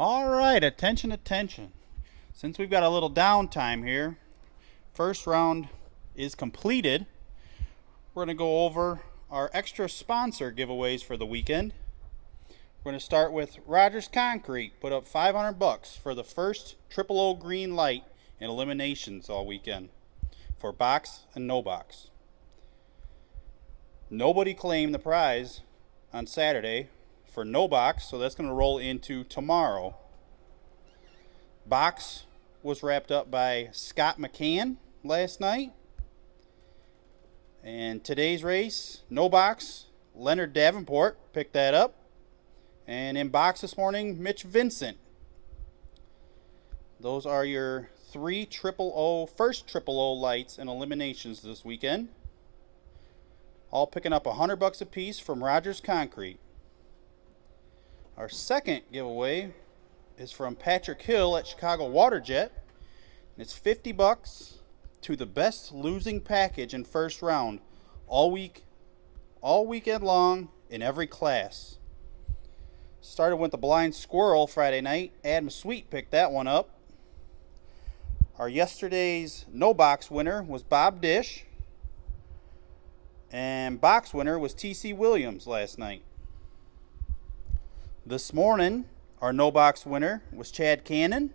All right, attention, attention. Since we've got a little downtime here, first round is completed. We're going to go over our extra sponsor giveaways for the weekend. We're going to start with Rogers Concrete. Put up $500 for the first triple O green light in eliminations all weekend for box and no box. Nobody claimed the prize on Saturday for no box, so that's going to roll into tomorrow. Box was wrapped up by Scott McCann last night. And today's race, no box, Leonard Davenport picked that up. And in box this morning, Mitch Vincent. Those are your three first triple O lights and eliminations this weekend. All picking up $100 a piece from Rogers Concrete. Our second giveaway is from Patrick Hill at Chicago Waterjet. And it's $50 to the best losing package in first round all weekend long in every class. Started with the blind squirrel Friday night. Adam Sweet picked that one up. Our yesterday's no box winner was Bob Dish. And box winner was TC Williams last night. This morning, our no box winner was Chad Cannon.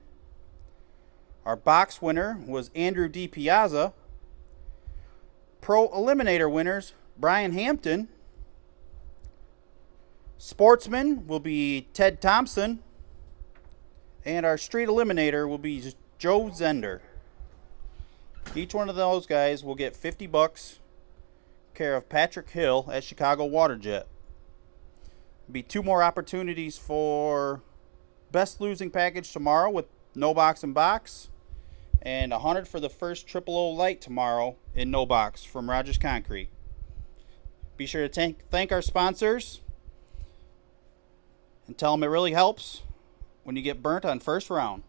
Our box winner was Andrew D. Piazza. Pro Eliminator winners, Brian Hampton. Sportsman will be Ted Thompson. And our Street Eliminator will be Joe Zender. Each one of those guys will get $50 care of Patrick Hill at Chicago Waterjet. Be two more opportunities for best losing package tomorrow with no box and box, and $100 for the first triple O light tomorrow in no box from Rogers Concrete. Be sure to thank our sponsors and tell them it really helps when you get burnt on first round.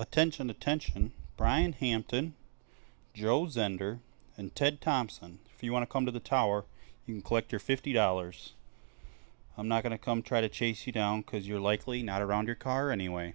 Attention, attention. Brian Hampton, Joe Zender, and Ted Thompson. If you want to come to the tower, you can collect your $50. I'm not going to come try to chase you down because you're likely not around your car anyway.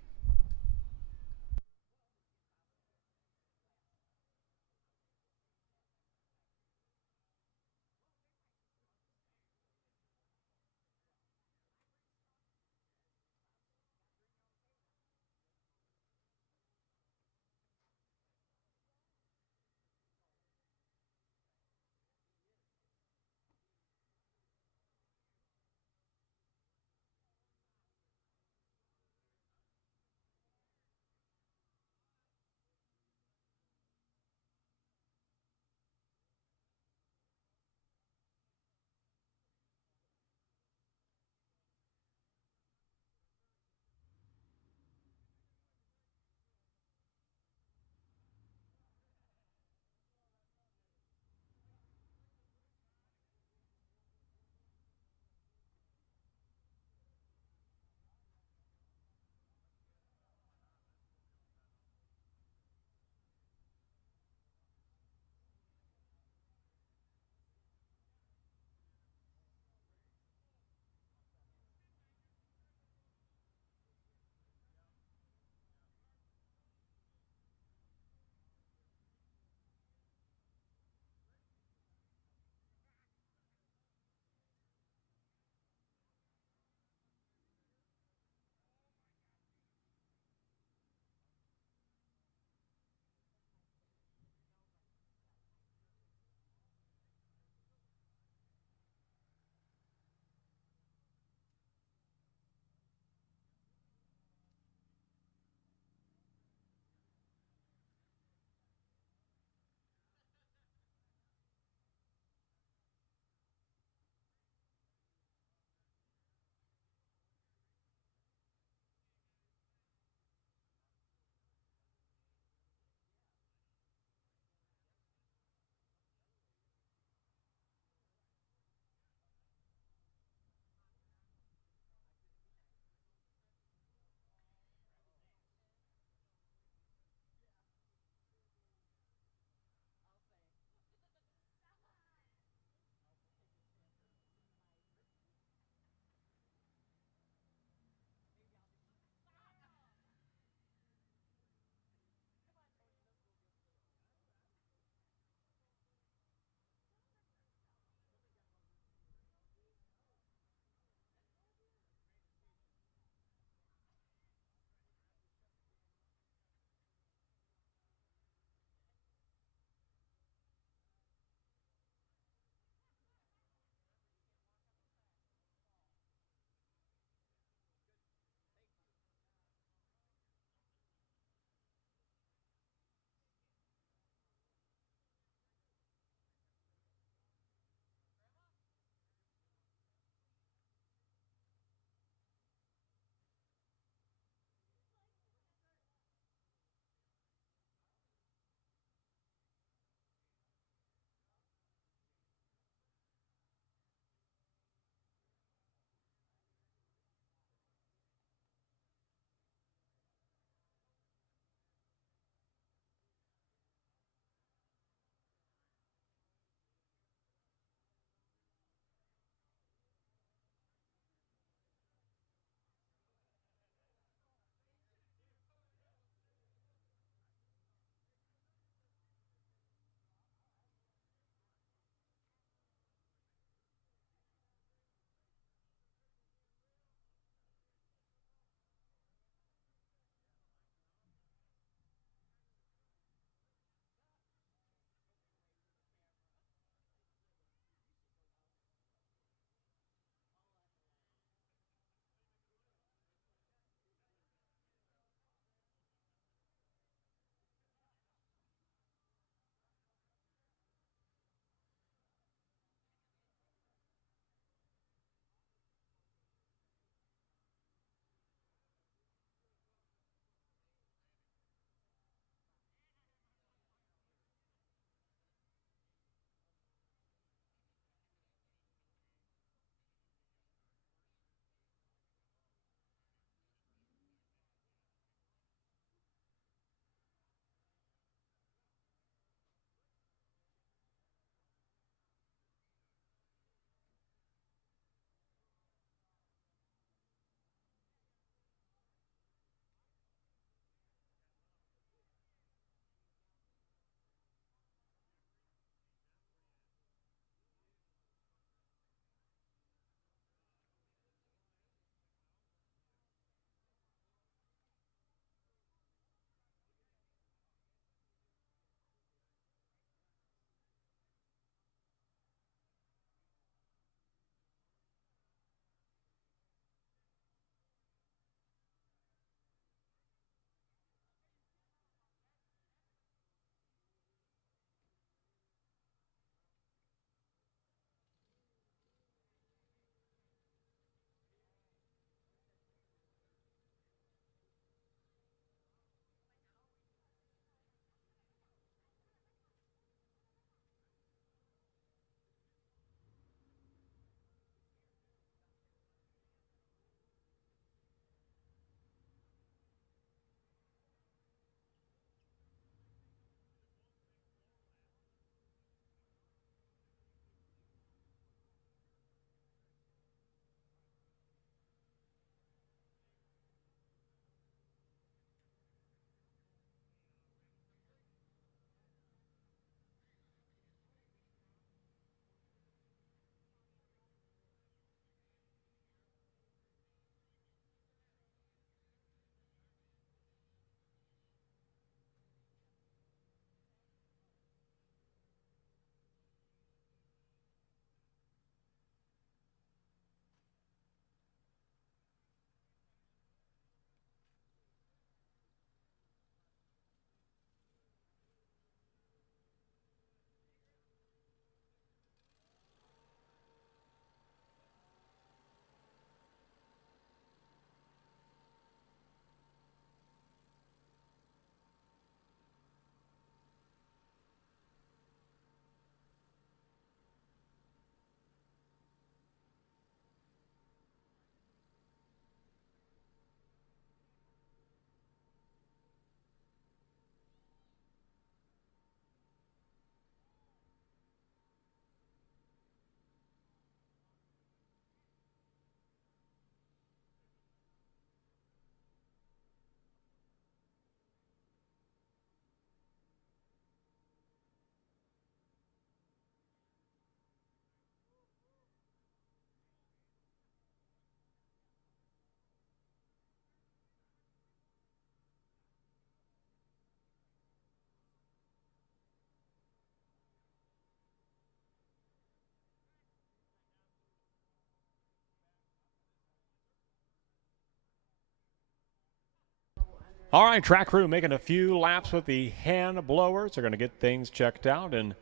All right, track crew making a few laps with the hand blowers. They're going to get things checked out, and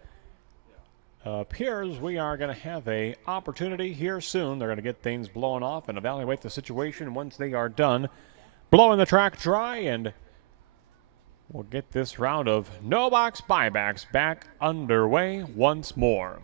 appears we are going to have a opportunity here soon. They're going to get things blown off and evaluate the situation once they are done blowing the track dry, and we'll get this round of no box buybacks back underway once more.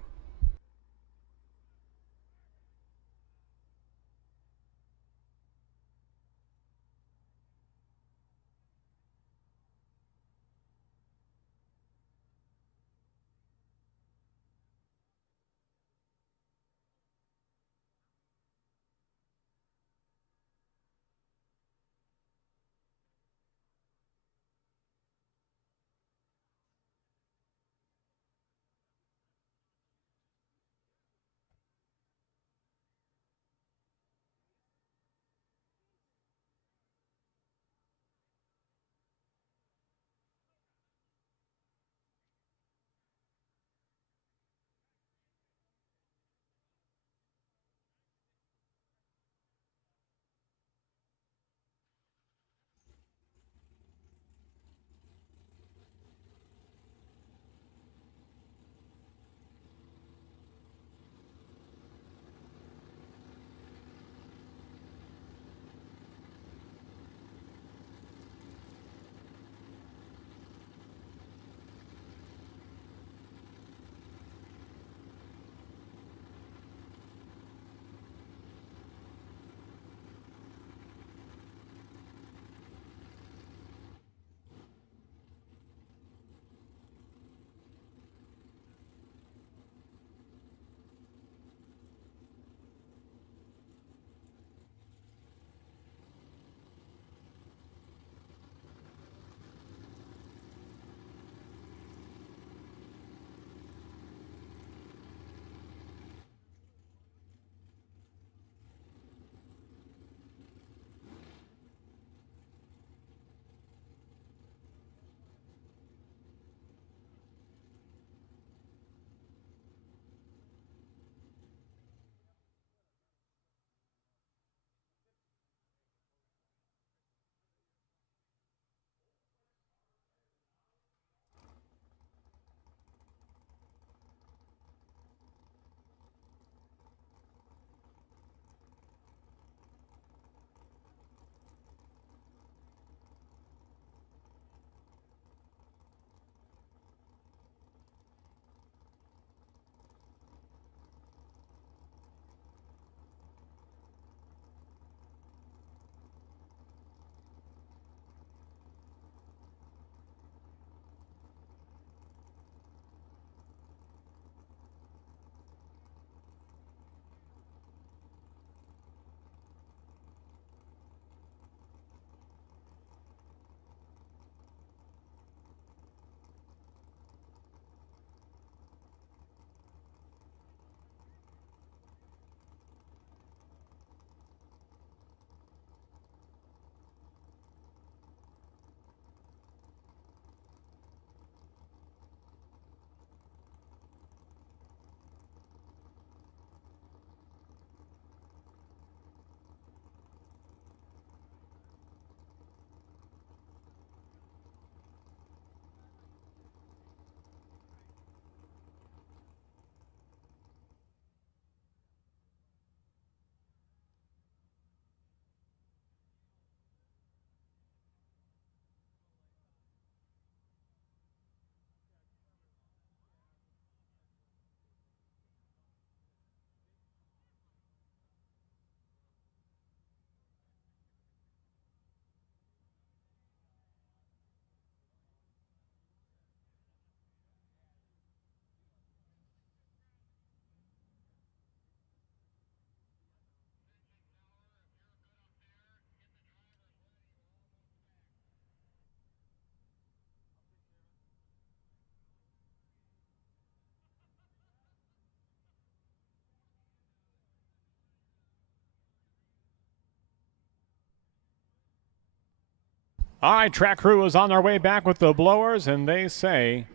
All right, track crew is on their way back with the blowers, and they say,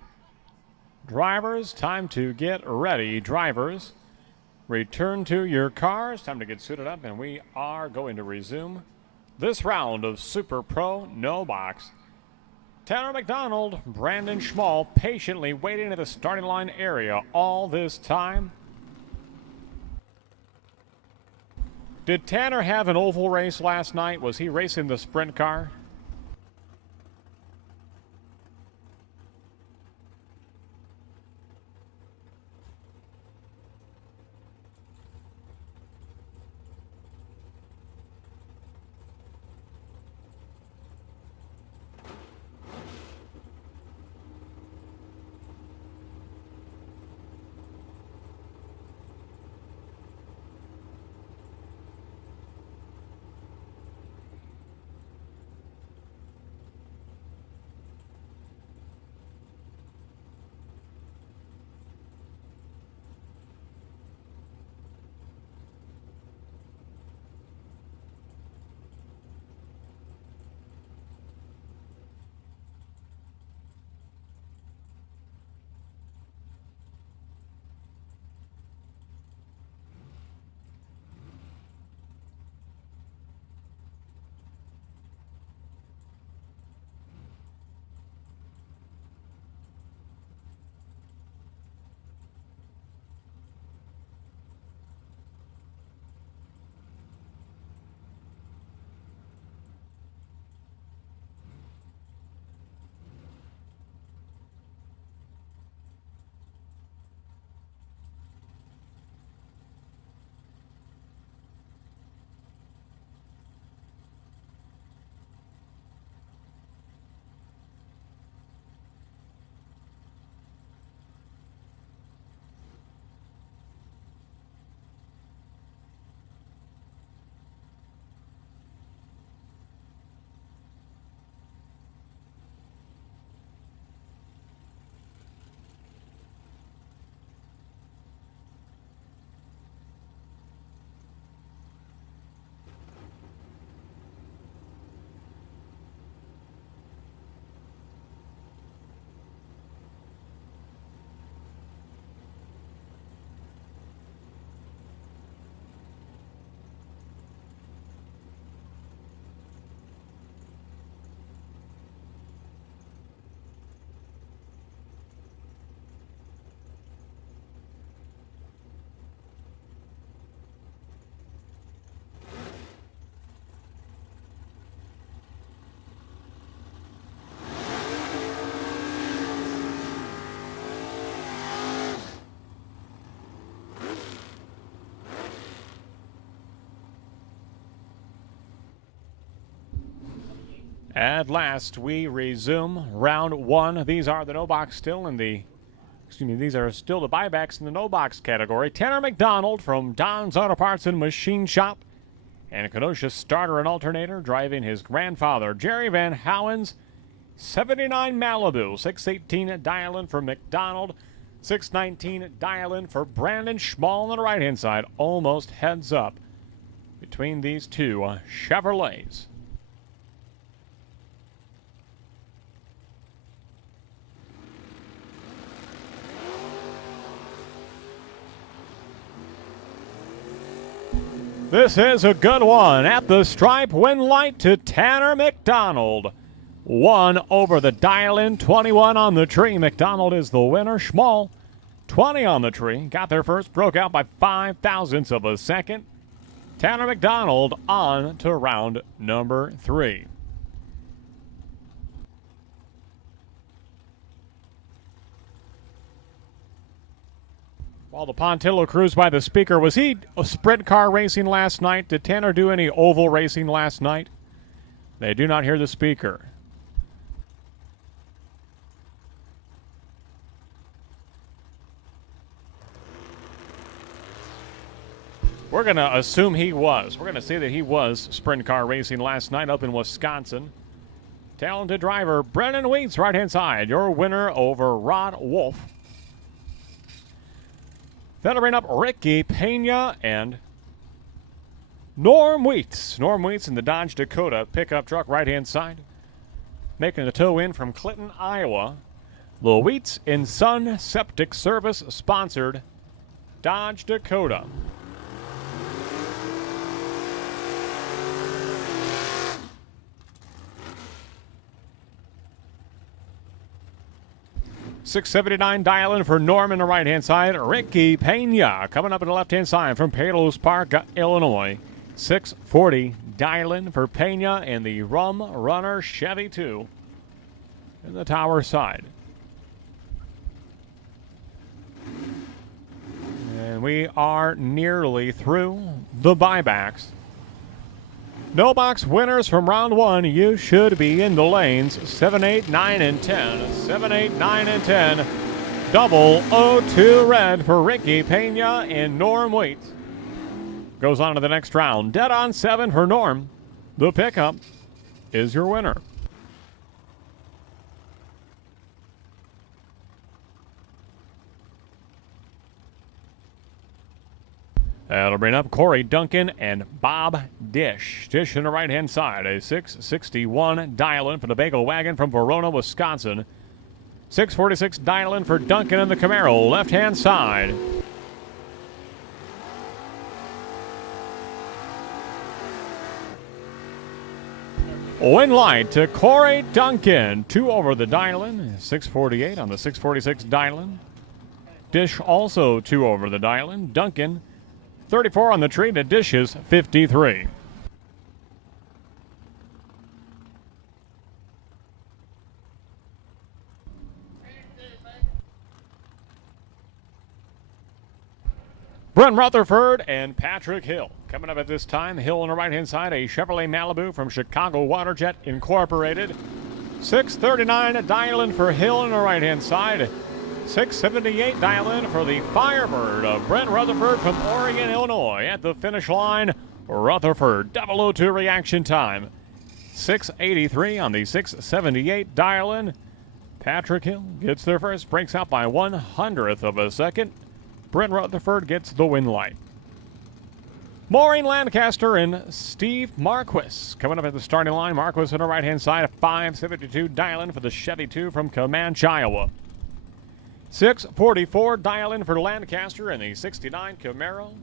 drivers, time to get ready. Drivers, return to your cars. Time to get suited up, and we are going to resume this round of Super Pro No Box. Tanner McDonald, Brandon Schmall patiently waiting at the starting line area all this time. Did Tanner have an oval race last night? Was he racing the sprint car? At last, we resume round one. These are the no box still in the, these are still the buybacks in the no box category. Tanner McDonald from Don's Auto Parts and Machine Shop, and a Kenosha starter and alternator driving his grandfather, Jerry Van Howen's 79 Malibu. 618 dial-in for McDonald, 619 dial-in for Brandon Schmall on the right-hand side. Almost heads up between these two Chevrolets. This is a good one. At the stripe, win light to Tanner McDonald. 1 over the dial-in, 21 on the tree. McDonald is the winner. Schmall, 20 on the tree. Got there first, broke out by 5 thousandths of a second. Tanner McDonald on to round number 3. While the Pontillo cruised by the speaker, was he a sprint car racing last night? Did Tanner do any oval racing last night? They do not hear the speaker. We're going to assume he was. We're going to say that he was sprint car racing last night up in Wisconsin. Talented driver Brennan Wheats, right-hand side, your winner over Rod Wolf. That'll bring up Ricky Pena and Norm Wheats. Norm Wheats in the Dodge Dakota pickup truck, right-hand side. Making the tow in from Clinton, Iowa. The Wheats and Son Septic Service sponsored Dodge Dakota. 679 dialing for Norm on the right-hand side. Ricky Pena coming up on the left-hand side from Palos Park, Illinois. 640 dialing for Pena and the Rum Runner Chevy 2 in the tower side. And we are nearly through the buybacks. No box winners from round 1. You should be in the lanes. 7, 8, 9, and 10. 7, 8, 9, and 10. Double 0-2 red for Ricky Pena and Norm Waits. Goes on to the next round. Dead on 7 for Norm. The pickup is your winner. That'll bring up Corey Duncan and Bob Dish. Dish on the right-hand side, a 661 dial-in for the Bagel Wagon from Verona, Wisconsin. 646 dial-in for Duncan and the Camaro, left-hand side. Win light to Corey Duncan. 2 over the dial-in, 648 on the 646 dial-in. Dish also 2 over the dial-in. Duncan 34 on the tree to Dish's 53. Brent Rutherford and Patrick Hill. Coming up at this time, Hill on the right-hand side, a Chevrolet Malibu from Chicago Waterjet Incorporated. 639 dial-in for Hill on the right-hand side. 678 dial-in for the Firebird of Brent Rutherford from Oregon, Illinois. At the finish line, Rutherford, 002 reaction time. 683 on the 678 dial-in. Patrick Hill gets there first, breaks out by 1/100th of a second. Brent Rutherford gets the win light. Maureen Lancaster and Steve Marquis coming up at the starting line. Marquis on the right-hand side, a 572 dial-in for the Chevy 2 from Comanche, Iowa. 644 dial-in for Lancaster and the 69 Camaro.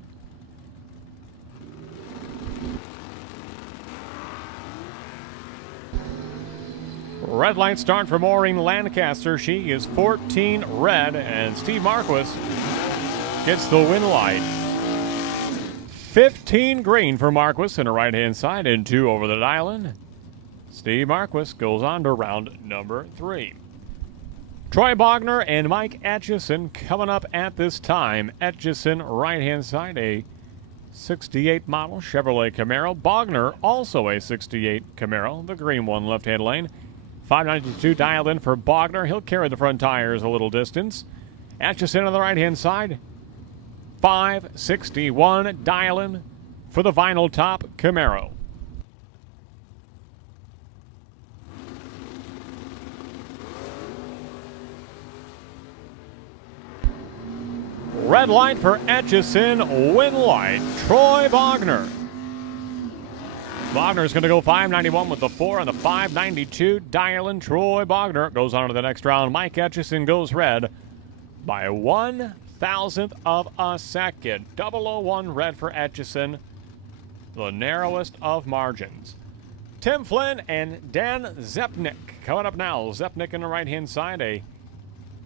Red light start for Maureen Lancaster. She is 14 red, and Steve Marquis gets the win light. 15 green for Marquis in the right-hand side and 2 over the dial-in. Steve Marquis goes on to round number 3. Troy Bogner and Mike Etchison coming up at this time. Etchison right-hand side, a 68 model Chevrolet Camaro. Bogner also a 68 Camaro, the green one left-hand lane. 592 dialed in for Bogner. He'll carry the front tires a little distance. Etchison on the right-hand side. 561 dial-in for the vinyl top Camaro. Red light for Etchison, win light, Troy Bogner. Bogner's going to go 591 with the 4 and the 592 dial-in. Troy Bogner goes on to the next round. Mike Etchison goes red by 1/1000th of a second. 001 red for Etchison, the narrowest of margins. Tim Flynn and Dan Zepnick coming up now. Zepnick on the right-hand side, a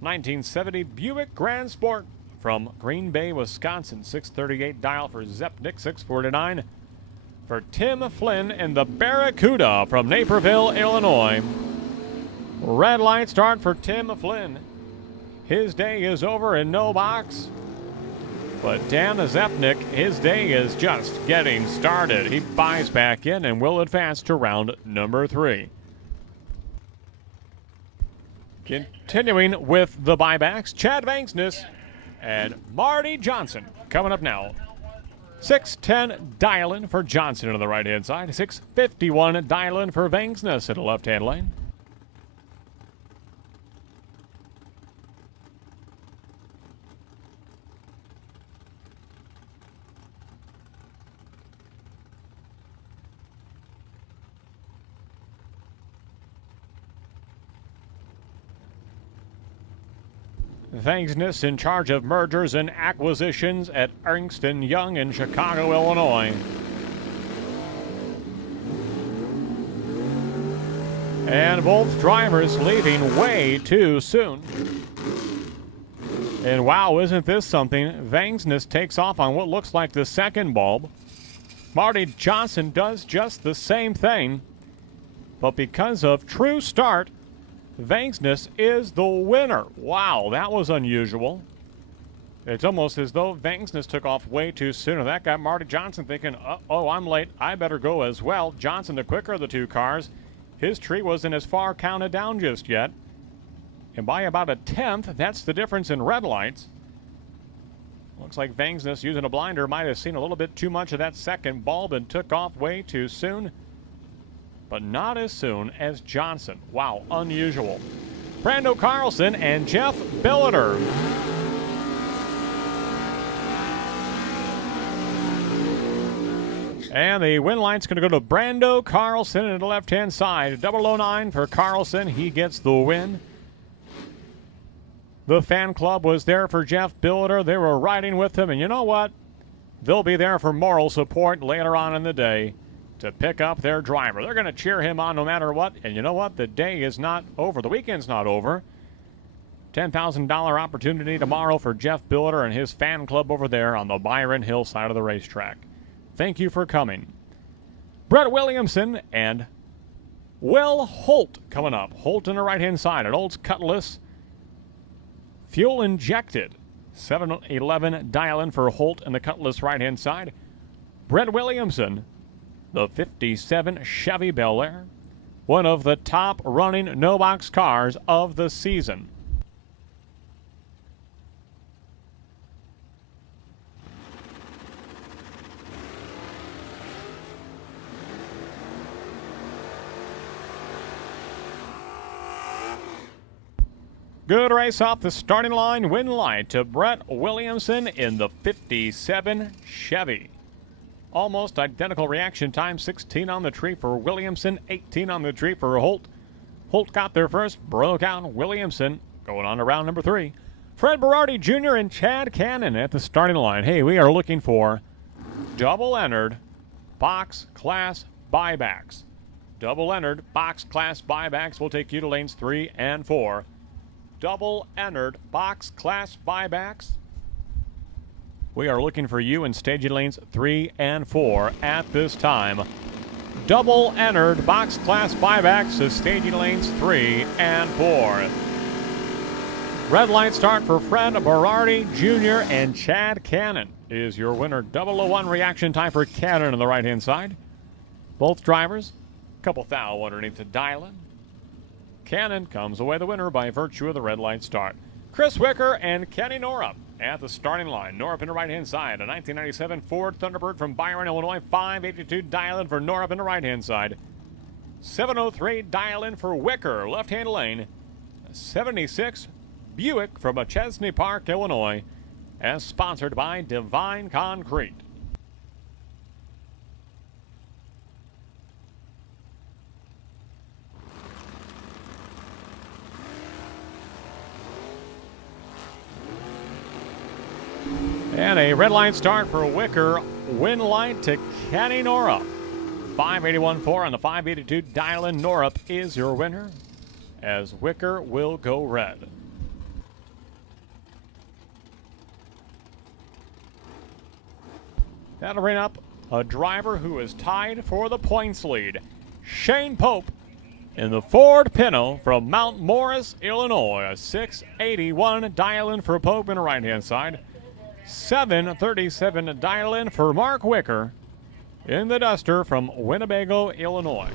1970 Buick Grand Sport from Green Bay, Wisconsin. 638 dial for Zepnick, 649 for Tim Flynn and the Barracuda from Naperville, Illinois. Red light start for Tim Flynn. His day is over in no box. But Dan Zepnick, his day is just getting started. He buys back in and will advance to round number 3. Continuing with the buybacks, Chad Vangsness and Marty Johnson coming up now. 610 dial-in for Johnson on the right-hand side. 651 dial-in for Vangsness at the left-hand lane. Vangsness in charge of mergers and acquisitions at Ernst & Young in Chicago, Illinois. And both drivers leaving way too soon. And wow, isn't this something? Vangsness takes off on what looks like the second bulb. Marty Johnson does just the same thing. But because of true start, Vangsness is the winner. Wow, that was unusual. It's almost as though Vangsness took off way too soon. And that got Marty Johnson thinking, oh, I'm late. I better go as well. Johnson, the quicker of the two cars. His tree wasn't as far counted down just yet. And by about a tenth, that's the difference in red lights. Looks like Vangsness, using a blinder, might have seen a little bit too much of that second bulb and took off way too soon. But not as soon as Johnson. Wow, unusual. Brando Carlson and Jeff Billiter. And the win light's going to go to Brando Carlson on the left-hand side. 009 for Carlson. He gets the win. The fan club was there for Jeff Billiter. They were riding with him. And you know what? They'll be there for moral support later on in the day to pick up their driver. They're going to cheer him on no matter what. And you know what? The day is not over. The weekend's not over. $10,000 opportunity tomorrow for Jeff Billiter and his fan club over there on the Byron Hill side of the racetrack. Thank you for coming. Brett Williamson and Will Holt coming up. Holt on the right-hand side. An Olds Cutlass. Fuel injected. 711 dial-in for Holt and the Cutlass right-hand side. Brett Williamson, the 57 Chevy Bel Air. One of the top running no-box cars of the season. Good race off the starting line. Win light to Brett Williamson in the 57 Chevy. Almost identical reaction time. 16 on the tree for Williamson, 18 on the tree for Holt. Holt got there first, broke out. Williamson going on to round number 3. Fred Berardi Jr. and Chad Cannon at the starting line. Hey, we are looking for double-entered box class buybacks. Double-entered box class buybacks will take you to lanes 3 and 4. Double-entered box class buybacks. We are looking for you in staging lanes 3 and 4 at this time. Double-entered box class buybacks to staging lanes 3 and 4. Red light start for Fred Berardi Jr. and Chad Cannon is your winner. 001 reaction time for Cannon on the right-hand side. Both drivers, a couple thou underneath the dial-in. Cannon comes away the winner by virtue of the red light start. Chris Wicker and Kenny Norup at the starting line. Norup in the right-hand side. A 1997 Ford Thunderbird from Byron, Illinois. 582 dial-in for Norup in the right-hand side. 703 dial-in for Wicker, left-hand lane. 76 Buick from Chesney Park, Illinois, as sponsored by Divine Concrete. And a red line start for Wicker. Win light to Kenny Norup. 581.4 on the 582 dial-in. Norup is your winner, as Wicker will go red. That'll bring up a driver who is tied for the points lead. Shane Pope in the Ford Pinto from Mount Morris, Illinois. A 681 dial-in for Pope in the right-hand side. 737 dial-in for Mark Wicker in the Duster from Winnebago, Illinois.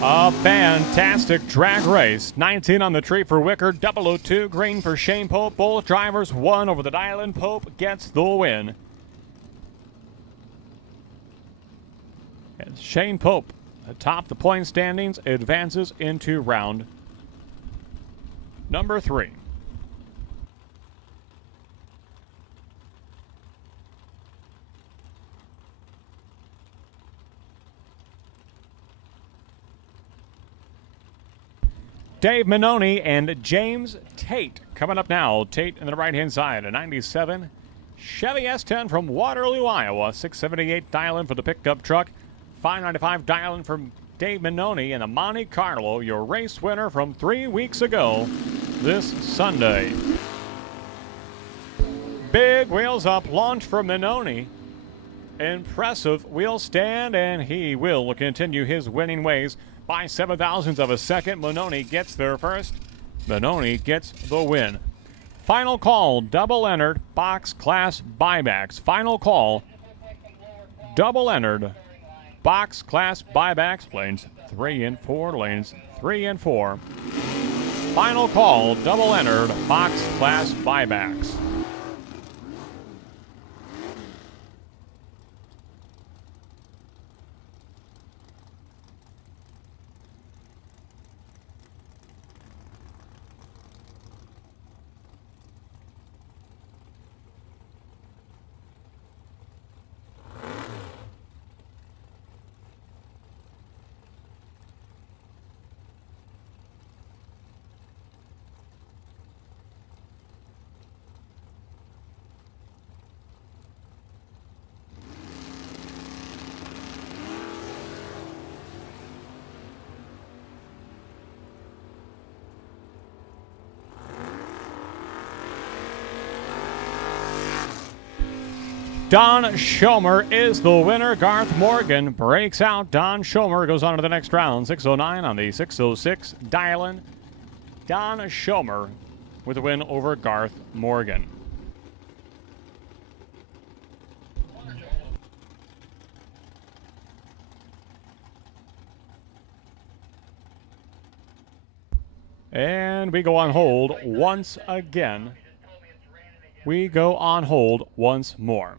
A fantastic drag race. 19 on the tree for Wicker, 002 green for Shane Pope. Both drivers won over the dial-in. Pope gets the win. And Shane Pope, atop the point standings, advances into round number 3. Dave Minoni and James Tate. Coming up now, Tate on the right-hand side, a 97 Chevy S10 from Waterloo, Iowa. 678 dial-in for the pickup truck. 595 dial-in from Dave Minoni and the Monte Carlo, your race winner from 3 weeks ago this Sunday. Big wheels up launch for Minoni. Impressive wheel stand, and he will continue his winning ways by 7,000ths of a second. Minoni gets there first. Minoni gets the win. Final call, double entered, box class buybacks. Final call, double entered, box class buybacks, lanes 3 and 4, lanes 3 and 4. Final call, double entered, box class buybacks. Don Schomer is the winner. Garth Morgan breaks out. Don Schomer goes on to the next round. 609 on the 606 dial-in. Don Schomer with a win over Garth Morgan. And we go on hold once again. We go on hold once more.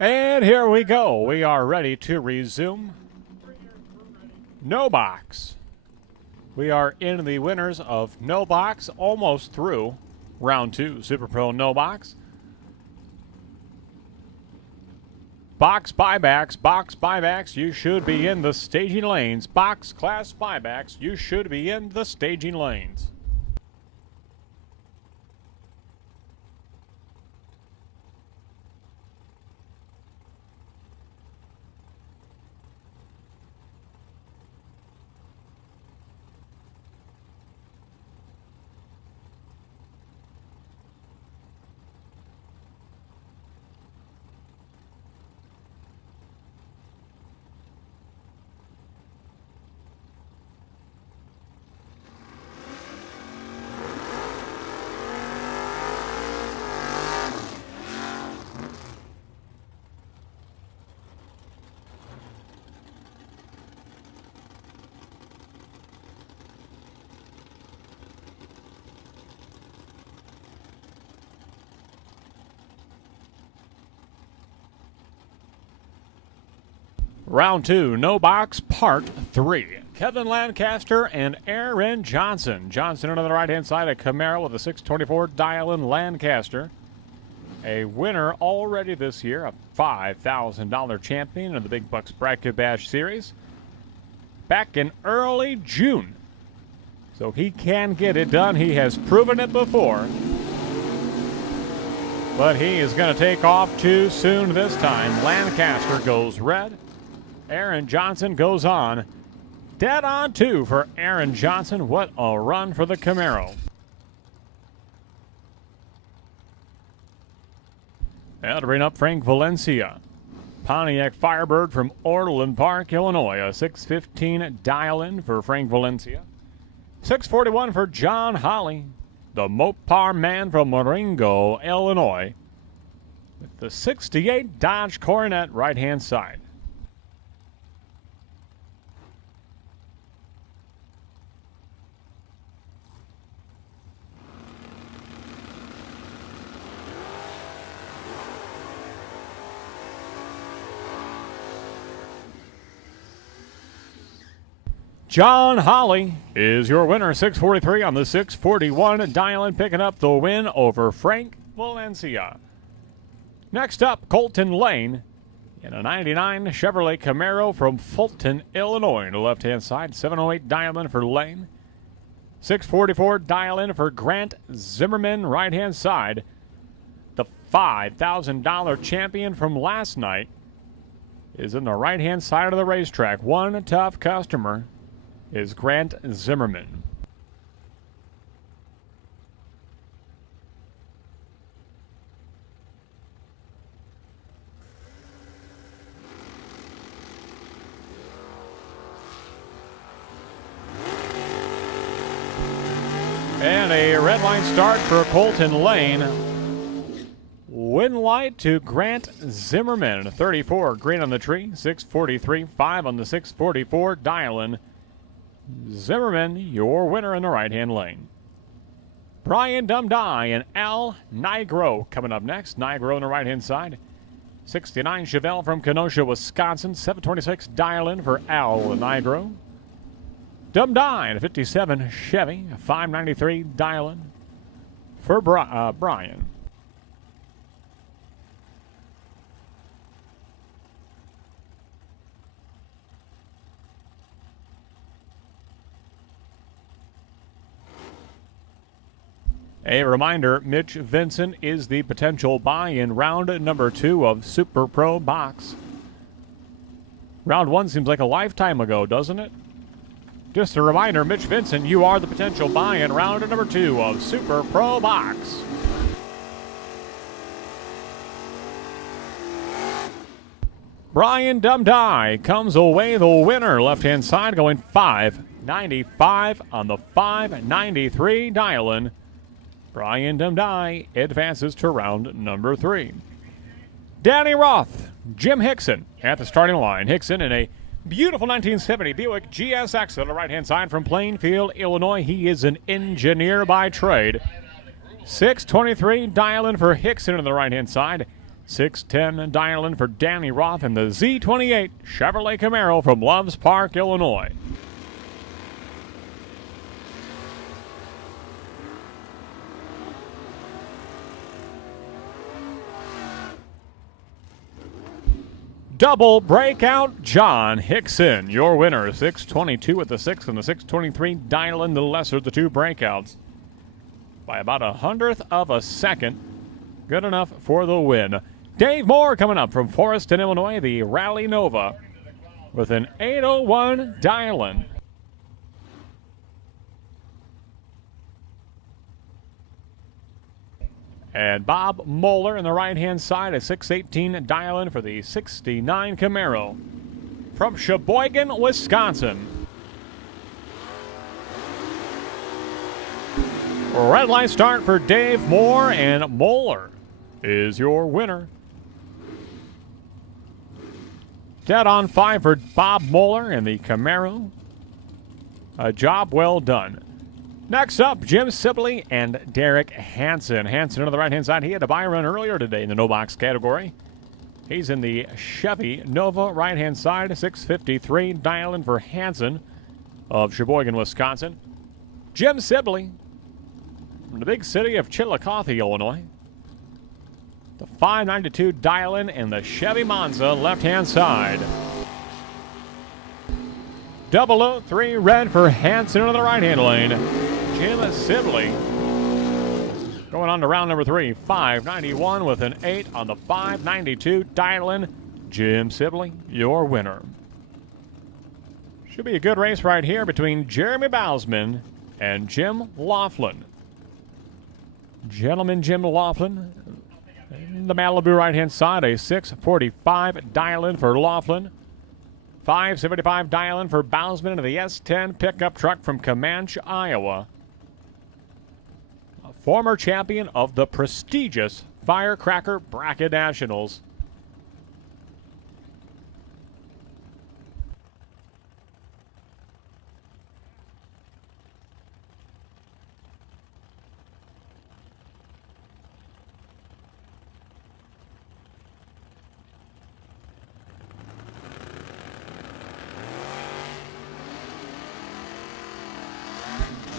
And here we go. We are ready to resume. No box. We are in the winners of no box, almost through round 2. Super Pro no box. Box buybacks, you should be in the staging lanes. Box class buybacks, you should be in the staging lanes. Round 2, no box, part 3. Kevin Lancaster and Aaron Johnson. Johnson on the right-hand side, a Camaro with a 624 dial-in Lancaster. A winner already this year, a $5,000 champion in the Big Bucks Bracket Bash Series. Back in early June. So he can get it done. He has proven it before. But he is going to take off too soon this time. Lancaster goes red. Aaron Johnson goes on. Dead on 2 for Aaron Johnson. What a run for the Camaro. Now to bring up Frank Valencia. Pontiac Firebird from Orland Park, Illinois. A 615 dial-in for Frank Valencia. 641 for John Holly. The Mopar man from Marengo, Illinois. With the 68 Dodge Coronet right-hand side. John Holly is your winner, 643 on the 641 dial-in, picking up the win over Frank Valencia. Next up, Colton Lane in a 99 Chevrolet Camaro from Fulton, Illinois. On the left-hand side, 708 dial-in for Lane. 644 dial-in for Grant Zimmerman, right-hand side. The $5,000 champion from last night is in the right-hand side of the racetrack. One tough customer is Grant Zimmerman. And a red line start for Colton Lane. Win light to Grant Zimmerman. 34 green on the tree, 643, 5 on the 644 dial-in. Zimmerman, your winner in the right-hand lane. Brian Dumdye and Al Nigro coming up next. Nigro on the right-hand side. 69 Chevelle from Kenosha, Wisconsin. 726 dial-in for Al Nigro. Dumdye and a 57 Chevy. 593 dial-in for Brian. A reminder, Mitch Vincent is the potential buy in round number 2 of Super Pro Box. Round 1 seems like a lifetime ago, doesn't it? Just a reminder, Mitch Vincent, you are the potential buy in round number 2 of Super Pro Box. Brian Dumdye comes away the winner, left-hand side, going 595 on the 593 dial-in. Brian Dumdye advances to round number 3. Danny Roth, Jim Hickson at the starting line. Hickson in a beautiful 1970 Buick GSX on the right-hand side from Plainfield, Illinois. He is an engineer by trade. 623 dial-in for Hickson on the right-hand side. 610 dialing for Danny Roth in the Z28 Chevrolet Camaro from Loves Park, Illinois. Double breakout John Hickson, your winner. 622 with the 6 and the 623 dialing the lesser of the two breakouts by about 100th of a second. Good enough for the win. Dave Moore coming up from Forreston, Illinois, the Rally Nova with an 801 dialing. And Bob Moeller in the right-hand side, a 618 dialing for the 69 Camaro from Sheboygan, Wisconsin. Red light start for Dave Moore, and Moeller is your winner. Dead on 5 for Bob Moeller in the Camaro. A job well done. Next up, Jim Sibley and Derek Hansen. Hansen on the right-hand side. He had a Byron earlier today in the no-box category. He's in the Chevy Nova right-hand side. 653 dialing for Hansen of Sheboygan, Wisconsin. Jim Sibley from the big city of Chillicothe, Illinois. The 592 dialing in the Chevy Monza left-hand side. 003 red for Hansen on the right-hand lane. Jim Sibley going on to round number 3. 591 with an 8 on the 592 dialing. Jim Sibley, your winner. Should be a good race right here between Jeremy Bousman and Jim Laughlin. Gentleman Jim Laughlin in the Malibu right-hand side, a 645 dialing for Laughlin. 575 dialing for Bousman into the S10 pickup truck from Comanche, Iowa. A former champion of the prestigious Firecracker Bracket Nationals.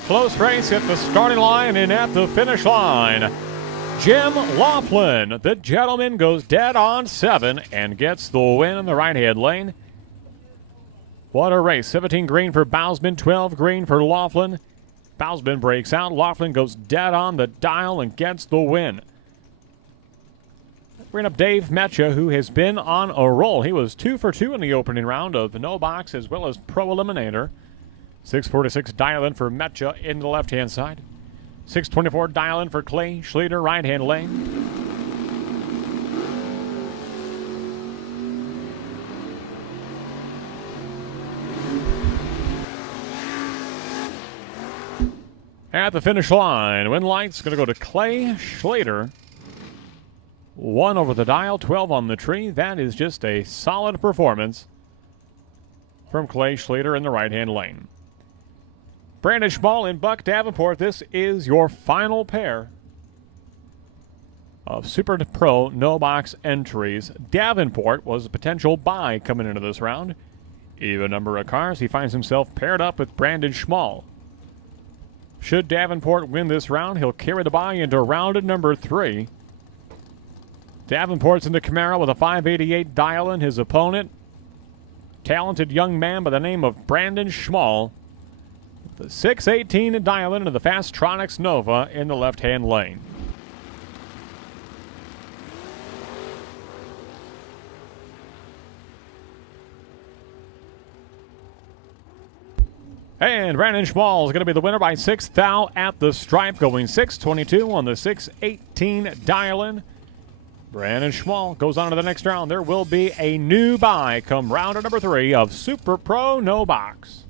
Close race at the starting line and at the finish line. Jim Laughlin, the gentleman, goes dead on 7 and gets the win in the right-hand lane. What a race. 17 green for Bousman, 12 green for Laughlin. Bousman breaks out. Laughlin goes dead on the dial and gets the win. Bring up Dave Metcha, who has been on a roll. He was 2 for 2 in the opening round of the no box as well as Pro Eliminator. 646 dialing for Metcha in the left-hand side. 624 dialing for Clay Schleter, right-hand lane. At the finish line, win light's going to go to Clay Schleter. 1 over the dial, 12 on the tree. That is just a solid performance from Clay Schleter in the right-hand lane. Brandon Schmall and Buck Davenport, this is your final pair of Super Pro no-box entries. Davenport was a potential buy coming into this round. Even number of cars, he finds himself paired up with Brandon Schmall. Should Davenport win this round, he'll carry the buy into round number 3. Davenport's in the Camaro with a 588 dialing. His opponent, talented young man by the name of Brandon Schmall. The 618 dialing into the Fastronics Nova in the left-hand lane. And Brandon Schmall is going to be the winner by 6 thou at the stripe, going 622 on the 618 dialing. Brandon Schmall goes on to the next round. There will be a new buy come round number 3 of Super Pro No Box.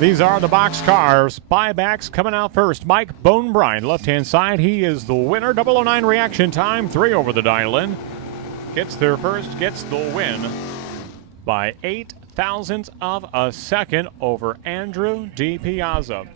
These are the box cars. Buybacks coming out first. Mike Bonebrine, left-hand side. He is the winner. 009 reaction time. 3 over the dial-in. Gets there first. Gets the win by 8 thousandths of a second over Andrew D. Piazza.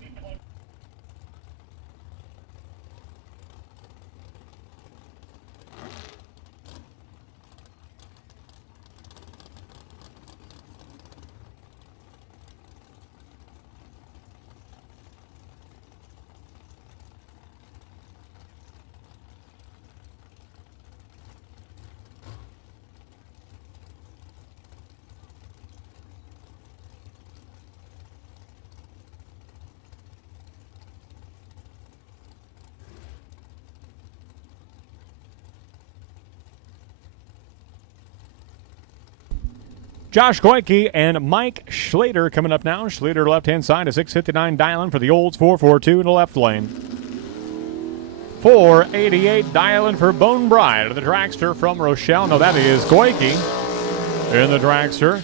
Josh Goyke and Mike Schlater coming up now. Schlater left-hand side, a 659 dialing for the Olds, 442 in the left lane. 488 dialing for Bone Bride, the dragster from Rochelle. No, that is Goyke in the dragster.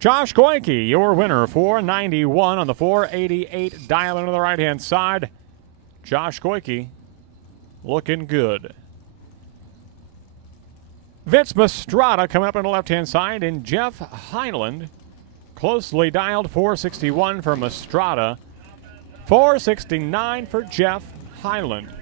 Josh Goyke, your winner, 491 on the 488 dialing on the right-hand side. Josh Goyke looking good. Vince Mastrada coming up on the left-hand side, and Jeff Highland closely dialed. 461 for Mastrada, 469 for Jeff Highland.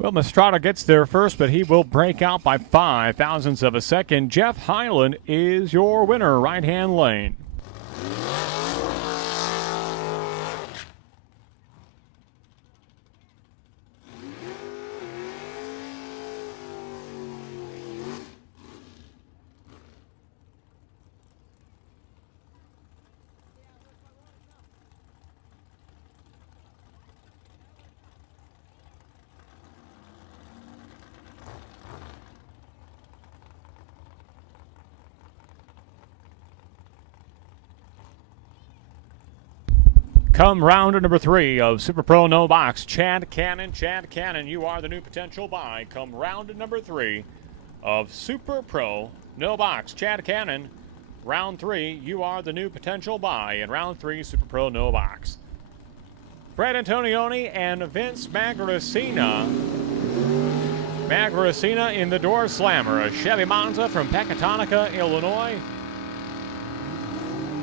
Well, Mastrada gets there first, but he will break out by 5 thousandths of a second. Jeff Highland is your winner, right-hand lane. Come round to number 3 of Super Pro No Box. Chad Cannon, you are the new potential buy. Come round to number 3 of Super Pro No Box. Chad Cannon, round 3, you are the new potential buy in round 3 Super Pro No Box. Brad Antonioni and Vince Magracina. Magracina in the door slammer. A Chevy Monza from Pecatonica, Illinois.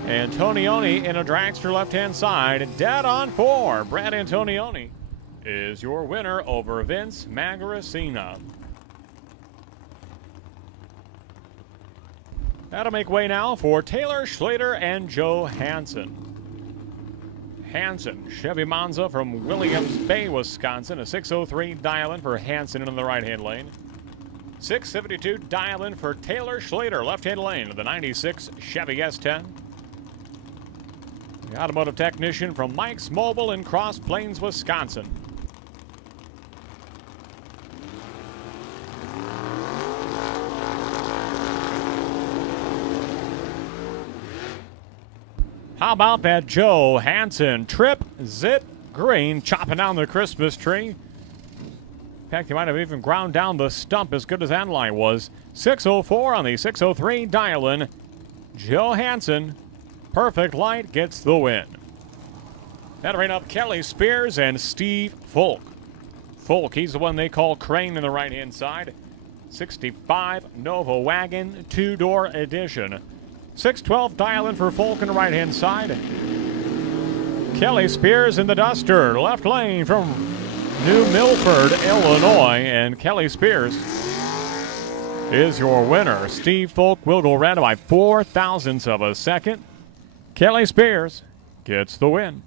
Antonioni in a dragster left-hand side, dead on 4. Brad Antonioni is your winner over Vince Magracina. That'll make way now for Taylor Schlater and Joe Hansen. Hansen, Chevy Monza from Williams Bay, Wisconsin. A 603 dial-in for Hansen in the right-hand lane. 672 dial-in for Taylor Schlater, left-hand lane of the 96 Chevy S10. The automotive technician from Mike's Mobile in Cross Plains, Wisconsin. How about that Joe Hansen trip, zip, green, chopping down the Christmas tree. In fact, he might have even ground down the stump as good as that line was. 604 on the 603 dial-in. Joe Hansen. Perfect light gets the win. That'll bring up Kelly Spears and Steve Folk. Folk, he's the one they call Crane in the right-hand side. 65 Nova Wagon, 2-door edition. 612 dial-in for Folk in the right-hand side. Kelly Spears in the Duster, left lane from New Milford, Illinois. And Kelly Spears is your winner. Steve Folk will go red by 0.04 of a second. Kelly Spears gets the win.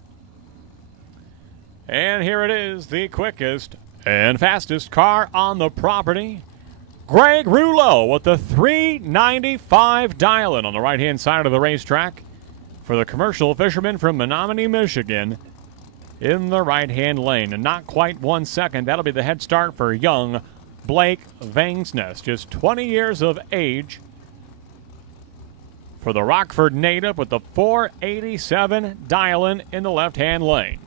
And here it is, the quickest and fastest car on the property. Greg Rouleau with the 395 dial-in on the right-hand side of the racetrack for the commercial fisherman from Menominee, Michigan in the right-hand lane. And not quite 1 second. That'll be the head start for young Blake Vangsness, just 20 years of age, for the Rockford native with the 487 dial-in in the left-hand lane.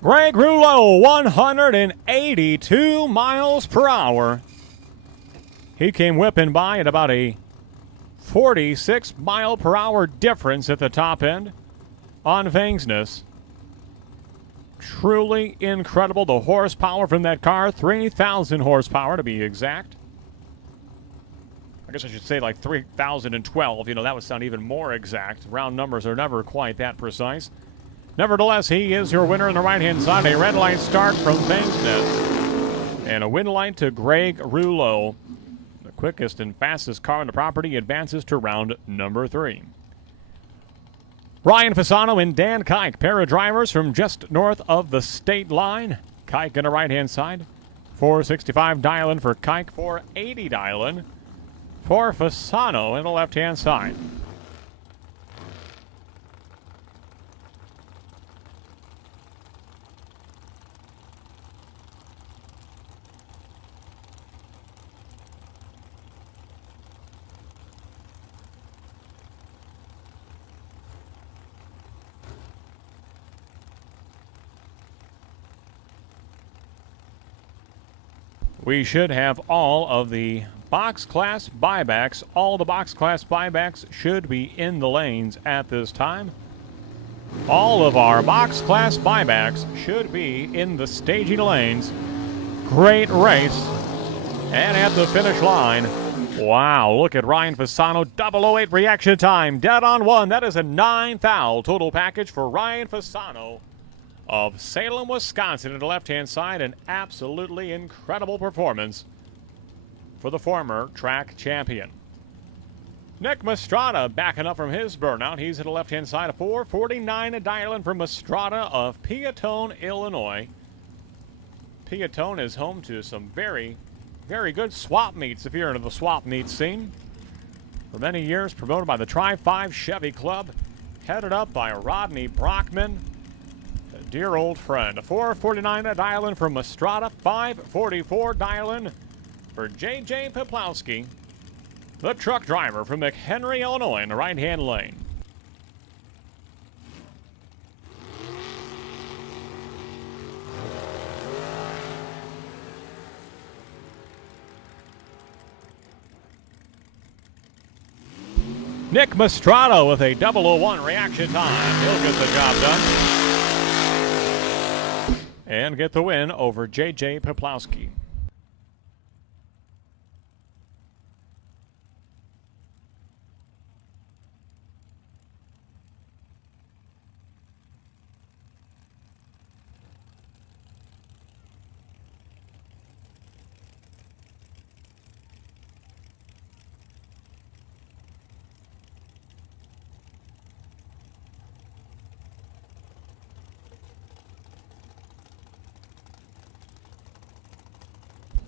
Greg Rouleau, 182 miles per hour. He came whipping by at about a 46 mile per hour difference at the top end on Vangsness. Truly incredible. The horsepower from that car, 3,000 horsepower to be exact. I guess I should say like 3,012. You know, that would sound even more exact. Round numbers are never quite that precise. Nevertheless, he is your winner on the right-hand side. A red light start from Vangsness. And a win light to Greg Rouleau. The quickest and fastest car on the property advances to round number 3. Ryan Fasano and Dan Kike, pair of drivers from just north of the state line. Kike on the right-hand side. 465 dial-in for Kike, 480 dial-in for Fasano on the left-hand side. We should have all of the box class buybacks. All the box class buybacks should be in the lanes at this time. All of our box class buybacks should be in the staging lanes. Great race. And at the finish line, wow, look at Ryan Fasano, 008 reaction time, dead on 1. That is a 9 thou total package for Ryan Fasano of Salem, Wisconsin, at the left-hand side. An absolutely incredible performance for the former track champion. Nick Mastrada backing up from his burnout. He's at the left-hand side of 449, a dial-in from Mastrada of Peatone, Illinois. Peatone is home to some very, very good swap meets if you're into the swap meet scene. For many years promoted by the Tri-5 Chevy Club, headed up by Rodney Brockman, dear old friend. A 449 dial-in from Mastrada, 544 dial-in for J.J. Peplowski, the truck driver from McHenry, Illinois, in the right-hand lane. Nick Mastrada with a 001 reaction time. He'll get the job done and get the win over J.J. Peplowski.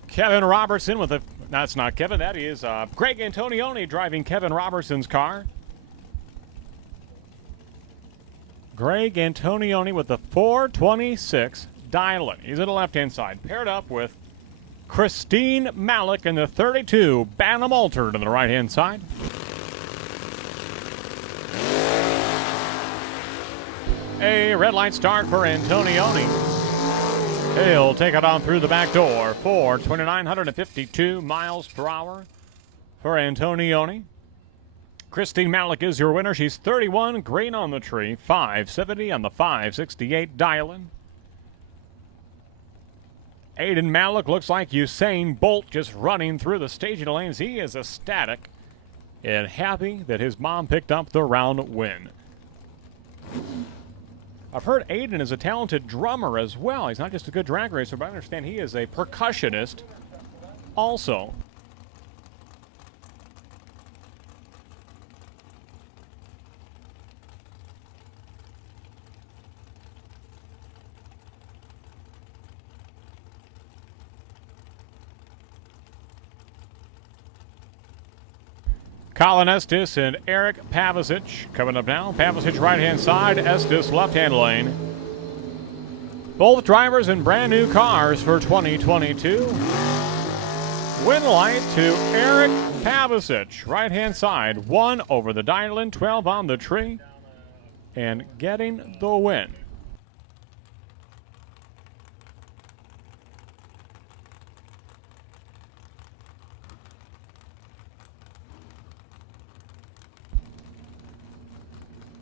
Kevin Robertson with a, that's not Kevin, that is Greg Antonioni driving Kevin Robertson's car. Greg Antonioni with the 426 dial-in. He's at the left-hand side, paired up with Christine Malik in the 32 Bantam Altered on the right-hand side. A red light start for Antonioni. He'll take it on through the back door for 2,952 miles per hour for Antonioni. Christine Malik is your winner. She's 31, green on the tree, 570 on the 568 dial-in. Aiden Malik looks like Usain Bolt just running through the staging lanes. He is ecstatic and happy that his mom picked up the round win. I've heard Aiden is a talented drummer as well. He's not just a good drag racer, but I understand he is a percussionist also. Colin Estes and Eric Pavicic coming up now. Pavicic right-hand side, Estes left-hand lane. Both drivers in brand new cars for 2022. Win light to Eric Pavicic, right-hand side. 1 over the dial-in, 12 on the tree, and getting the win.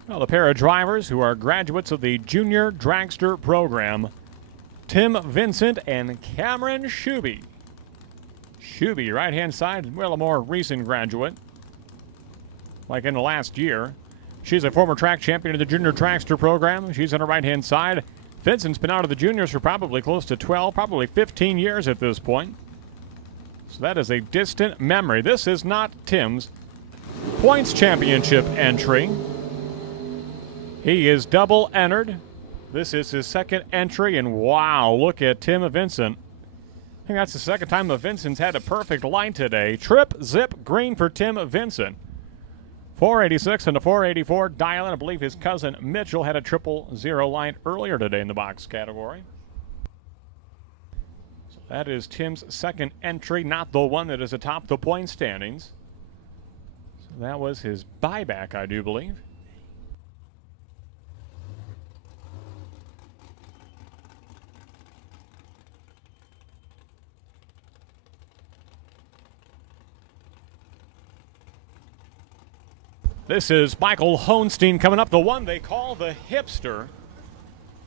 Well, the pair of drivers who are graduates of the Junior Dragster program, Tim Vincent and Cameron Shuby. Shuby, right-hand side, well, a more recent graduate, like in the last year. She's a former track champion of the Junior Dragster program. She's on the right-hand side. Vincent's been out of the juniors for probably close to 12, probably 15 years at this point. So that is a distant memory. This is not Tim's points championship entry. He is double entered. This is his second entry, and wow, look at Tim Vincent. I think that's the second time the Vincent's had a perfect line today. Trip, zip, green for Tim Vincent. 486 and a 484 dial-in. I believe his cousin Mitchell had a 000 line earlier today in the box category. So that is Tim's second entry, not the one that is atop the point standings. So that was his buyback, I do believe. This is Michael Hohenstein coming up, the one they call the hipster.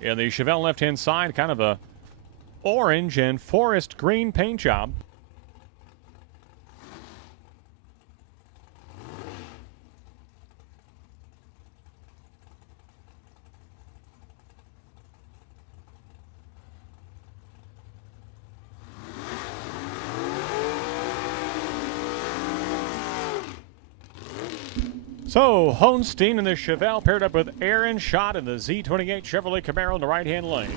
In the Chevelle left-hand side, kind of a orange and forest green paint job. So, Hohenstein in the Chevelle paired up with Aaron Schott in the Z28 Chevrolet Camaro in the right-hand lane.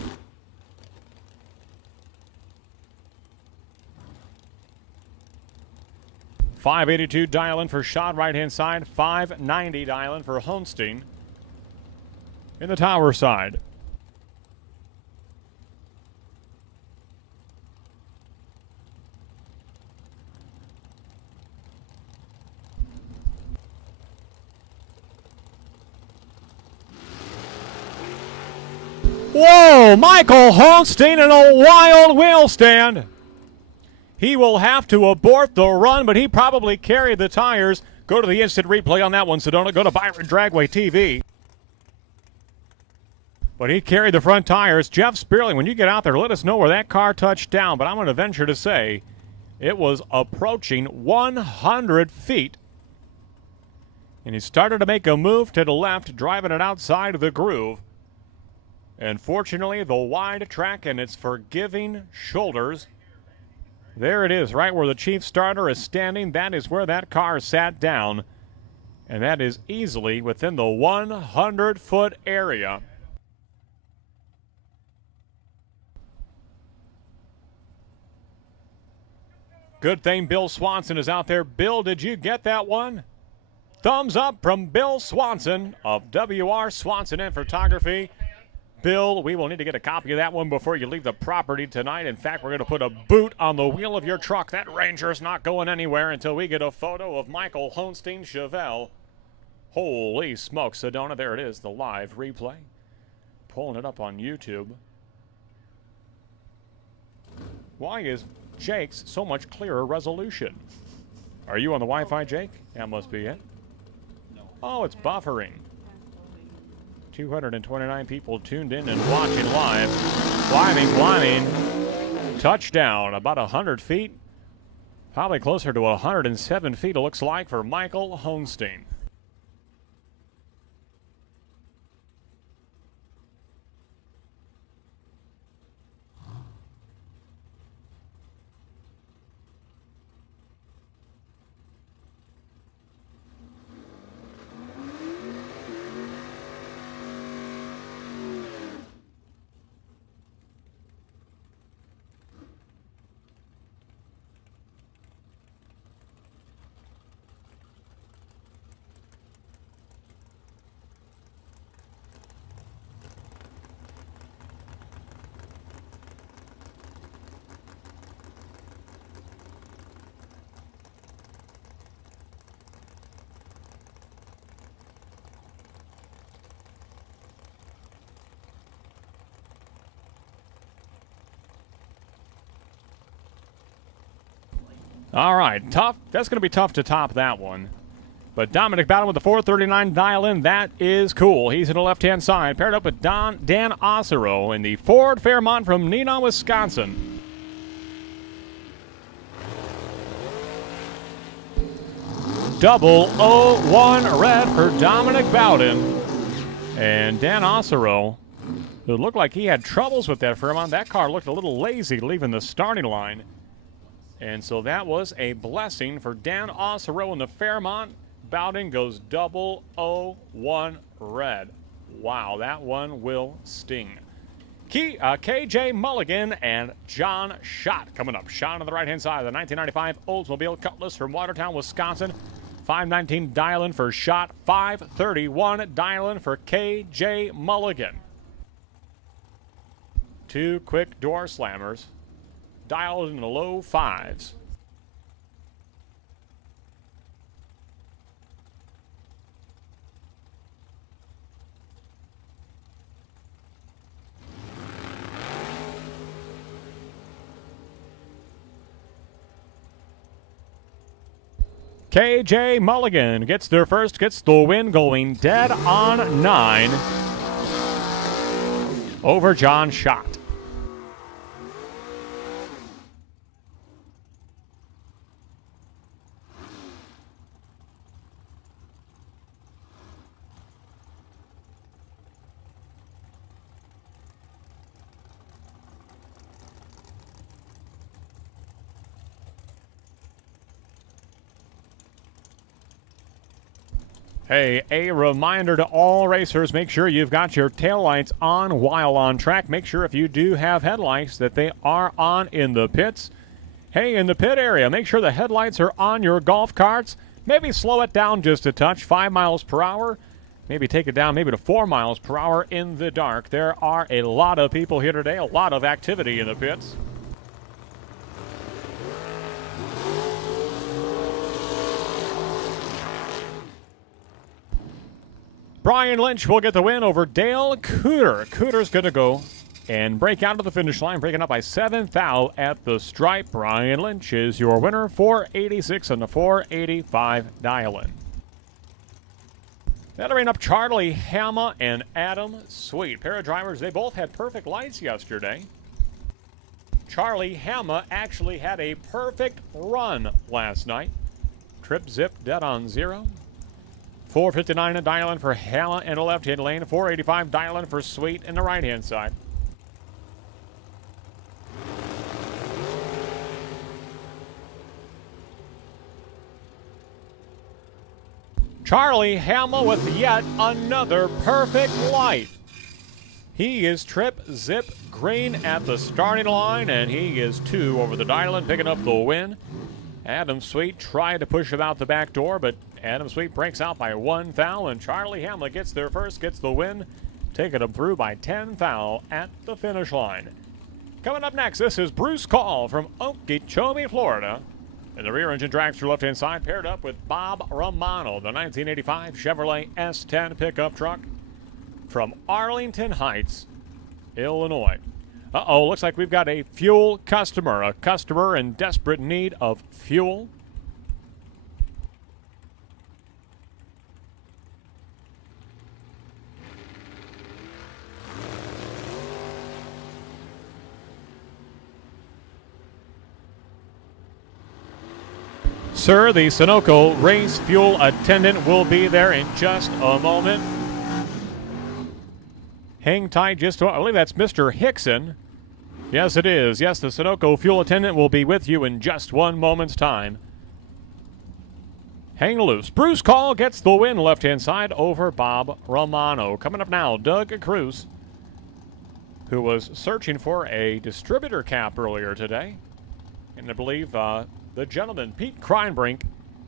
.582 dial-in for Schott, right-hand side. .590 dial-in for Hohenstein in the tower side. Whoa, Michael Hohenstein in a wild wheel stand. He will have to abort the run, but he probably carried the tires. Go to the instant replay on that one, Sedona. Go to Byron Dragway TV. But he carried the front tires. Jeff Spearling, when you get out there, let us know where that car touched down. But I'm going to venture to say it was approaching 100 feet. And he started to make a move to the left, driving it outside of the groove. And fortunately, the wide track and its forgiving shoulders. There it is, right where the chief starter is standing. That is where that car sat down. And that is easily within the 100-foot area. Good thing Bill Swanson is out there. Bill, did you get that one? Thumbs up from Bill Swanson of WR Swanson and Photography. Bill, we will need to get a copy of that one before you leave the property tonight. In fact, we're going to put a boot on the wheel of your truck. That Ranger's not going anywhere until we get a photo of Michael Hohenstein Chevelle. Holy smokes, Sedona. There it is, the live replay. Pulling it up on YouTube. Why is Jake's so much clearer resolution? Are you on the Wi-Fi, Jake? That must be it. Oh, it's buffering. 229 people tuned in and watching live. Climbing. touchdown. About 100 feet. Probably closer to 107 feet, it looks like, for Michael Honstein. All right, tough. That's going to be tough to top that one. But Dominic Bowden with the 439 dial-in, that is cool. He's in the left-hand side, paired up with Dan Osero in the Ford Fairmont from Neenah, Wisconsin. Double 0-1 red for Dominic Bowden. And Dan Osero, it looked like he had troubles with that Fairmont. That car looked a little lazy leaving the starting line. And so that was a blessing for Dan Osero in the Fairmont. Bowden goes double 0-1 red. Wow, that one will sting. KJ Mulligan and John Schott coming up. Schott on the right-hand side of the 1995 Oldsmobile Cutlass from Watertown, Wisconsin. 519 dial-in for Schott. 531 dial-in for KJ Mulligan. Two quick door slammers. Dialed in the low fives. KJ Mulligan gets there first, gets the win, going dead on 9 over John Schott. Hey, a reminder to all racers, make sure you've got your taillights on while on track. Make sure if you do have headlights that they are on in the pits. Hey, in the pit area, make sure the headlights are on your golf carts. Maybe slow it down just a touch, 5 miles per hour. Maybe take it down maybe to 4 miles per hour in the dark. There are a lot of people here today, a lot of activity in the pits. Brian Lynch will get the win over Dale Cooter. Cooter's going to go and break out of the finish line, breaking up by 7th thou at the stripe. Brian Lynch is your winner, 486 on the 485 dial-in. That'll bring up Charlie Hama and Adam Sweet. Pair of drivers, they both had perfect lights yesterday. Charlie Hama actually had a perfect run last night. Trip zip dead on 0. 459 a dial-in for Hama in the left-hand lane. 485 dial-in for Sweet in the right-hand side. Charlie Hama with yet another perfect light. He is trip zip green at the starting line, and he is 2 over the dial-in, picking up the win. Adam Sweet tried to push him out the back door, but Adam Sweet breaks out by 1 thou, and Charlie Hama gets there first, gets the win, taking him through by 10 thou at the finish line. Coming up next, this is Bruce Call from Okeechobee, Florida. In the rear engine dragster left-hand side, paired up with Bob Romano, the 1985 Chevrolet S10 pickup truck from Arlington Heights, Illinois. Uh-oh, looks like we've got a fuel customer, a customer in desperate need of fuel. Sir, the Sunoco race fuel attendant will be there in just a moment. Hang tight just I believe that's Mr. Hickson. Yes, it is. Yes, the Sunoco fuel attendant will be with you in just one moment's time. Hang loose. Bruce Call gets the win left-hand side over Bob Romano. Coming up now, Doug Cruz, who was searching for a distributor cap earlier today. And I believe the gentleman, Pete Kreinbrink,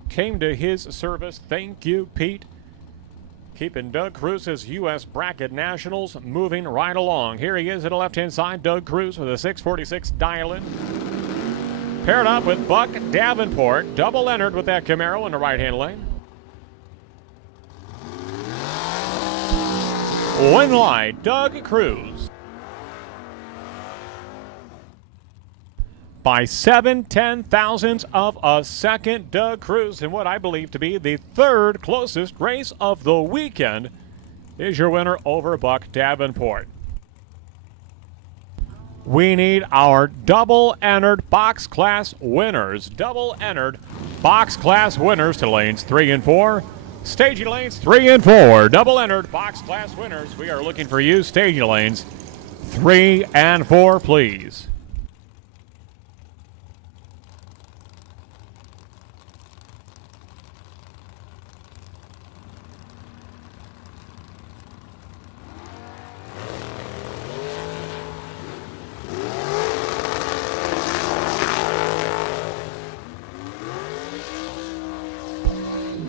came to his service. Thank you, Pete. Keeping Doug Cruz's U.S. Bracket Nationals moving right along. Here he is at the left-hand side, Doug Cruz with a 646 dial-in. Paired up with Buck Davenport. Double entered with that Camaro in the right-hand lane. Win light, Doug Cruz. By 7/10,000ths of a second, Doug Cruz, in what I believe to be the third closest race of the weekend, is your winner over Buck Davenport. We need our double-entered box class winners. Double-entered box class winners to lanes 3 and 4. Staging lanes 3 and 4. Double-entered box class winners. We are looking for you. Staging lanes 3 and 4, please.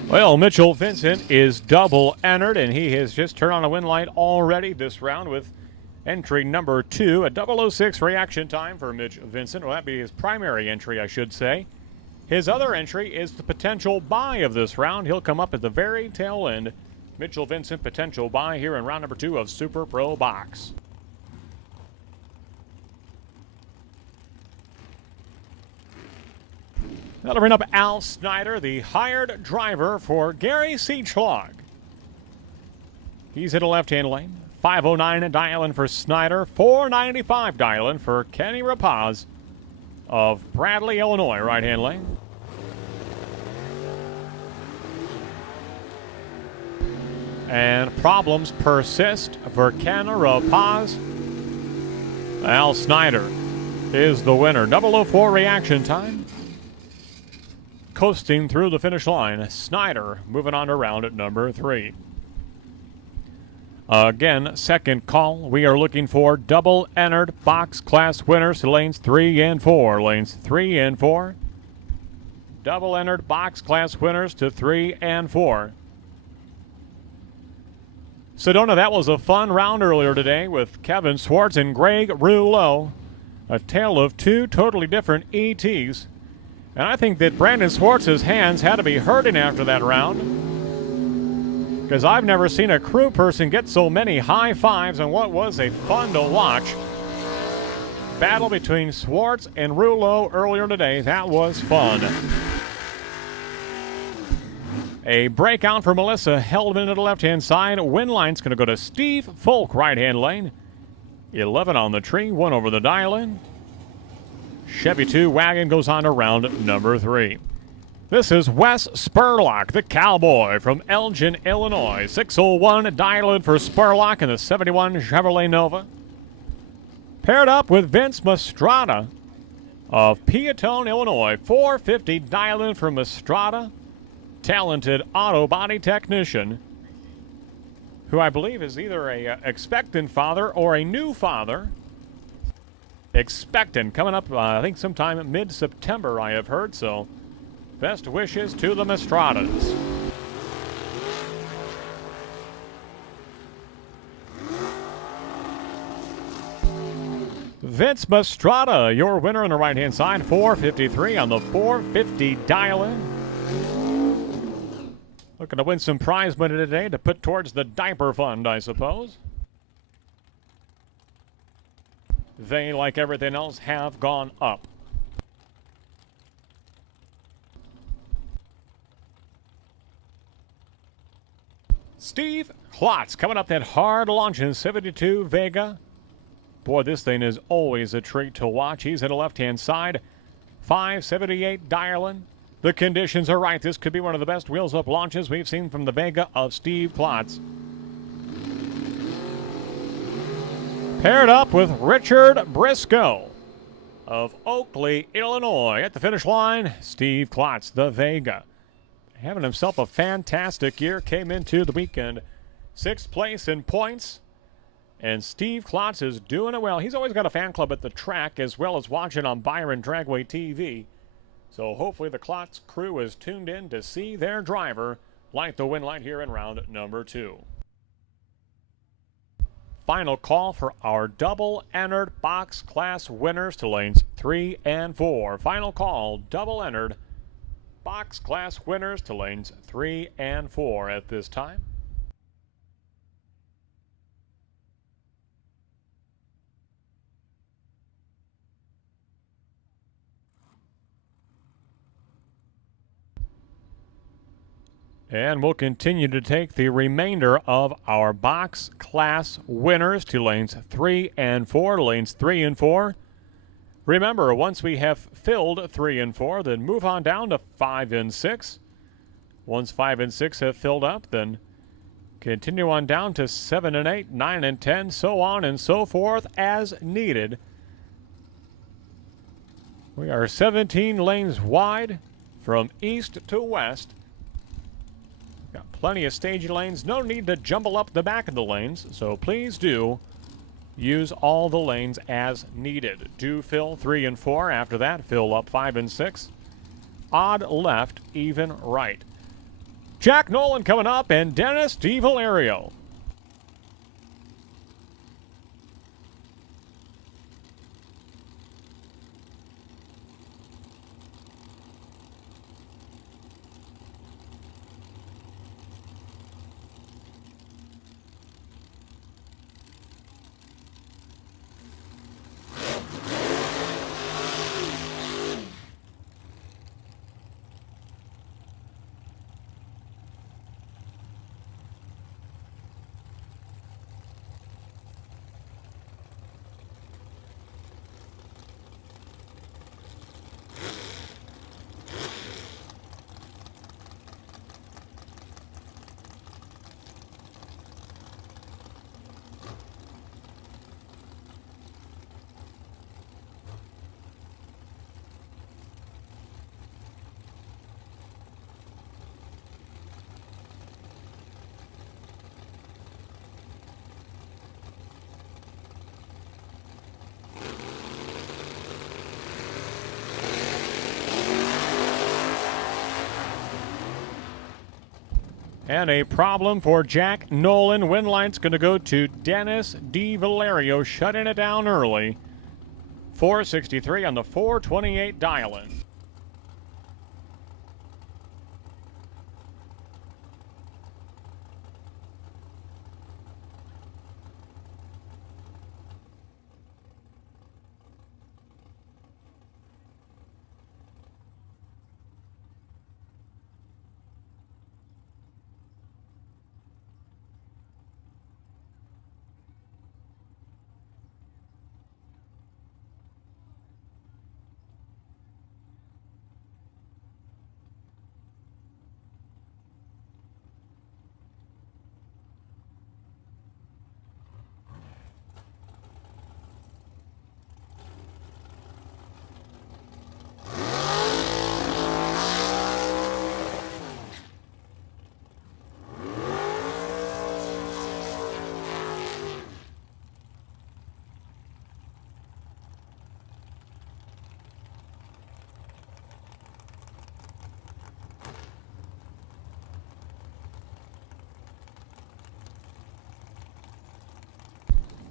Well, Mitchell Vincent is double entered, and he has just turned on a win light already this round with entry number 2, a 006 reaction time for Mitch Vincent. Well, that'd be his primary entry, I should say. His other entry is the potential buy of this round. He'll come up at the very tail end. Mitchell Vincent, potential buy here in round number 2 of Super Pro Box. That'll bring up Al Snyder, the hired driver for Gary Seachlog. He's in a left-hand lane. 509 dial-in for Snyder. 495 dial-in for Kenny Rapaz of Bradley, Illinois, right-hand lane. And problems persist for Ken Rapaz. Al Snyder is the winner. 004 reaction time. Coasting through the finish line. Snyder moving on to round at number 3. Again, second call. We are looking for double-entered box class winners to lanes 3 and 4. Lanes 3 and 4. Double-entered box class winners to 3 and 4. Sedona, that was a fun round earlier today with Kevin Swartz and Greg Rouleau. A tale of two totally different ETs. And I think that Brandon Swartz's hands had to be hurting after that round, because I've never seen a crew person get so many high fives on what was a fun to watch battle between Swartz and Rouleau earlier today. That was fun. A breakout for Melissa Heldman at the left-hand side. Win line's going to go to Steve Folk, right-hand lane. 11 on the tree, 1 over the dial-in. Chevy 2 wagon goes on to round number 3. This is Wes Spurlock, the cowboy from Elgin, Illinois. 601 dial-in for Spurlock in the 71 Chevrolet Nova. Paired up with Vince Mastrada of Peatone, Illinois. 450 dial-in for Mastrada. Talented auto body technician who I believe is either a expectant father or a new father. Expectant coming up, I think sometime mid-September, I have heard, so best wishes to the Mastradas. Vince Mastrada, your winner on the right-hand side, 453 on the 450 dial-in. Looking to win some prize money today to put towards the diaper fund, I suppose. They, like everything else, have gone up. Steve Klotz coming up that hard launch in 72 Vega. Boy, this thing is always a treat to watch. He's at the left-hand side. 578 dial-in. The conditions are right. This could be one of the best wheels up launches we've seen from the Vega of Steve Klotz. Paired up with Richard Briscoe of Oakley, Illinois. At the finish line, Steve Klotz, the Vega. Having himself a fantastic year. Came into the weekend 6th place in points. And Steve Klotz is doing it well. He's always got a fan club at the track as well as watching on Byron Dragway TV. So hopefully the Klotz crew is tuned in to see their driver light the win light here in round number 2. Final call for our double-entered box class winners to lanes 3 and 4. Final call, double-entered box class winners to lanes 3 and 4 at this time. And we'll continue to take the remainder of our box class winners to lanes 3 and 4. Lanes 3 and 4. Remember, once we have filled 3 and 4, then move on down to 5 and 6. Once 5 and 6 have filled up, then continue on down to 7 and 8, 9 and 10, so on and so forth as needed. We are 17 lanes wide from east to west. Got plenty of staging lanes. No need to jumble up the back of the lanes, so please do use all the lanes as needed. Do fill 3 and 4. After that, fill up 5 and 6. Odd left, even right. Jack Nolan coming up and Dennis DiValerio. And a problem for Jack Nolan. Win line's going to go to Dennis DiValerio, shutting it down early. 463 on the 428 dial-in.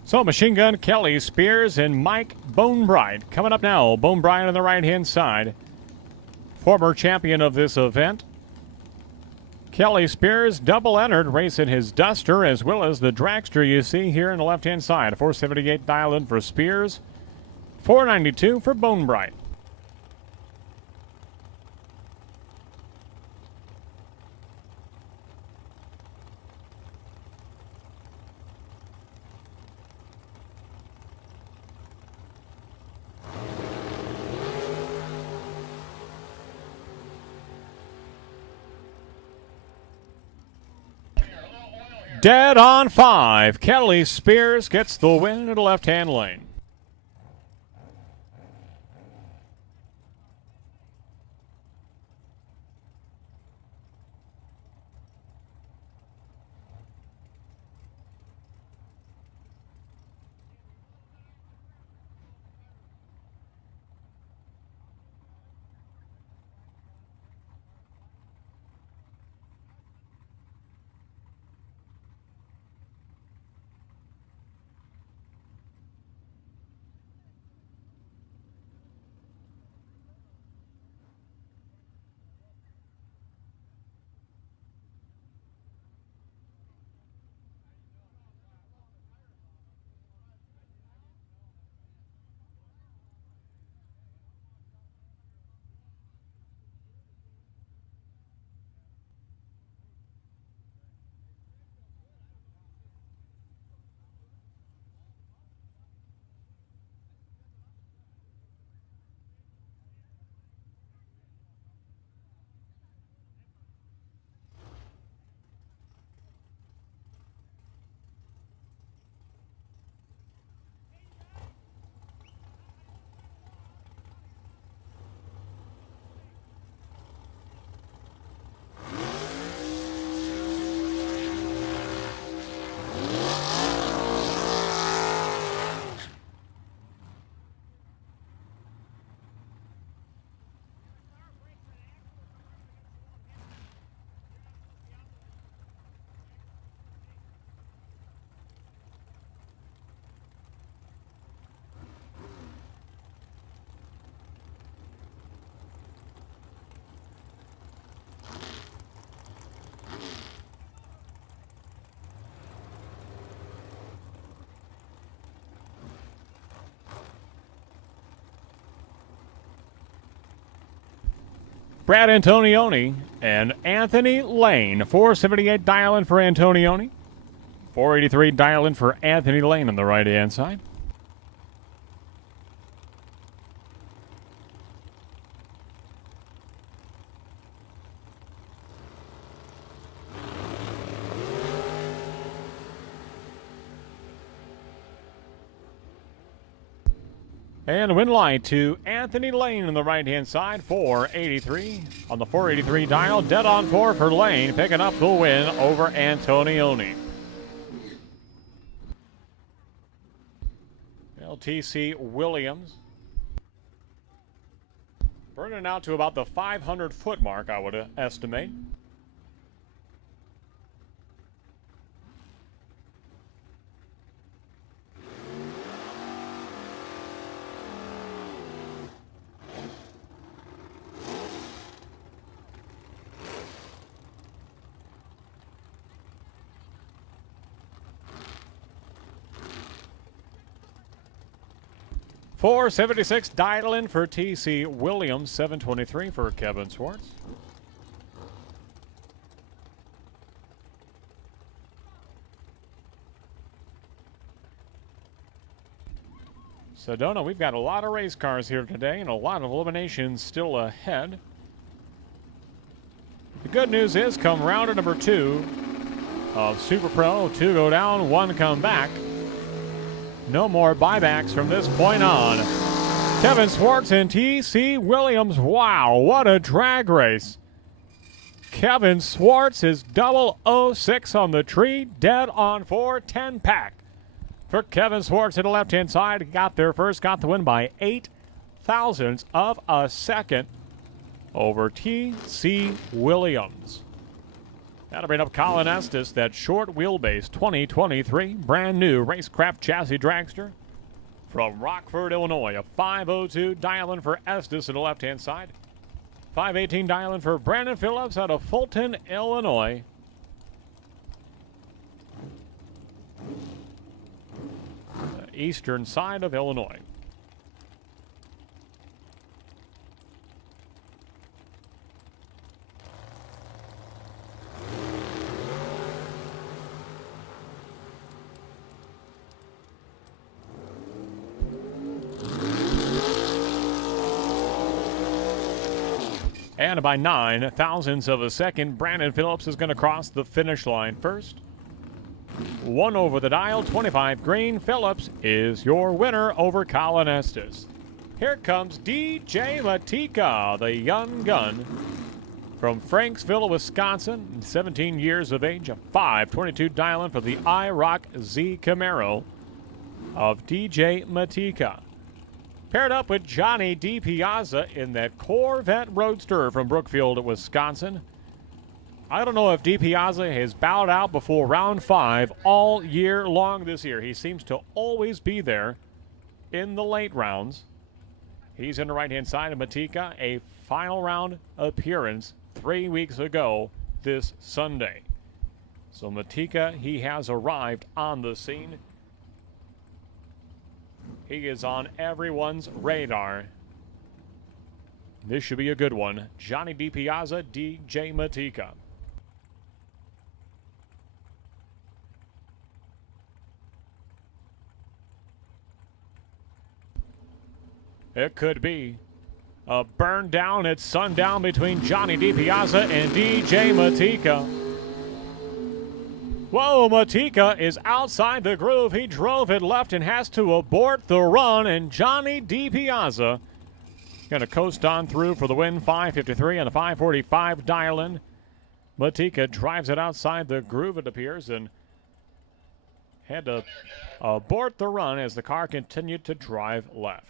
So Machine Gun Kelly Spears and Mike Bonebride coming up now. Bonebride on the right-hand side. Former champion of this event. Kelly Spears double-entered, racing his Duster as well as the dragster you see here on the left-hand side. 478 dial-in for Spears. 492 for Bonebride. Dead on 5. Kelly Spears gets the win in the left-hand lane. Brad Antonioni and Anthony Lane. 478 dial-in for Antonioni. 483 dial-in for Anthony Lane on the right-hand side. And win light to Anthony Lane on the right-hand side, 483 on the 483 dial. Dead on 4 for Lane, picking up the win over Antonioni. LTC Williams burning out to about the 500-foot mark, I would estimate. $476 dial-in for TC Williams, $723 for Kevin Swartz. Sedona, we've got a lot of race cars here today and a lot of eliminations still ahead. The good news is, come round number 2 of Super Pro, 2 go down, 1 come back. No more buybacks from this point on. Kevin Swartz and T.C. Williams. Wow, what a drag race. Kevin Swartz is 006 on the tree, dead on 4, 10-pack. For Kevin Swartz to the left-hand side, got there first, got the win by 8 thousandths of a second over T.C. Williams. That'll bring up Colin Estes, that short wheelbase 2023 brand new Racecraft chassis dragster from Rockford, Illinois. A 502 dial-in for Estes on the left-hand side. 518 dial-in for Brandon Phillips out of Fulton, Illinois. The eastern side of Illinois. And by 9 thousandths of a second, Brandon Phillips is going to cross the finish line first. 1 over the dial, 25 green. Phillips is your winner over Colin Estes. Here comes DJ Matika, the young gun from Franksville, Wisconsin, 17 years of age, a 522 dialing for the IROC Z Camaro of DJ Matika. Paired up with Johnny DiPiazza in that Corvette Roadster from Brookfield, Wisconsin. I don't know if DiPiazza has bowed out before round 5 all year long this year. He seems to always be there in the late rounds. He's in the right-hand side of Matika, a final round appearance 3 weeks ago this Sunday. So Matika, he has arrived on the scene. He is on everyone's radar. This should be a good one. Johnny DiPiazza, DJ Matika. It could be a burn down at sundown between Johnny DiPiazza and DJ Matika. Whoa, Matika is outside the groove. He drove it left and has to abort the run, and Johnny DiPiazza going to coast on through for the win. 5:53 on the 5:45 dial-in. Matika drives it outside the groove, it appears, and had to abort the run as the car continued to drive left.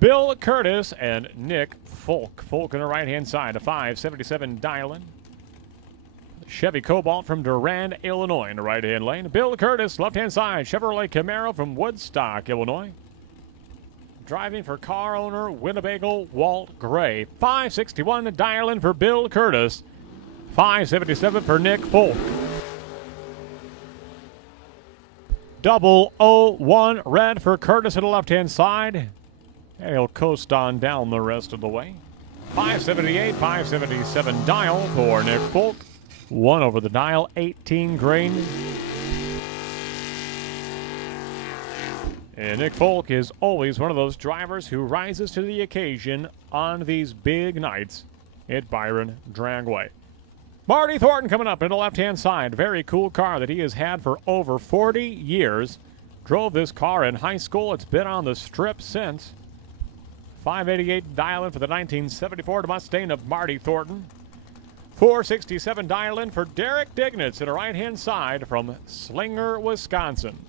Bill Curtis and Nick Folk. Folk on the right-hand side, a 577 dial-in. Chevy Cobalt from Durand, Illinois in the right-hand lane. Bill Curtis, left-hand side, Chevrolet Camaro from Woodstock, Illinois. Driving for car owner Winnebago Walt Gray. 561 dial-in for Bill Curtis. 577 for Nick Folk. 001 red for Curtis on the left-hand side. He'll coast on down the rest of the way. 578, 577 dial for Nick Folk. 1 over the dial, 18 green. And Nick Folk is always one of those drivers who rises to the occasion on these big nights at Byron Dragway. Marty Thornton coming up in the left-hand side. Very cool car that he has had for over 40 years. Drove this car in high school. It's been on the strip since. 588 dial-in for the 1974 Mustang of Marty Thornton. 467 dial-in for Derek Dignitz in the right-hand side from Slinger, Wisconsin.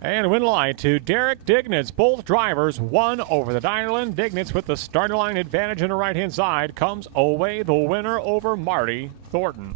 And win light to Derek Dignitz. Both drivers 1 over the dial-in. Dignitz with the starting line advantage on the right-hand side comes away the winner over Marty Thornton.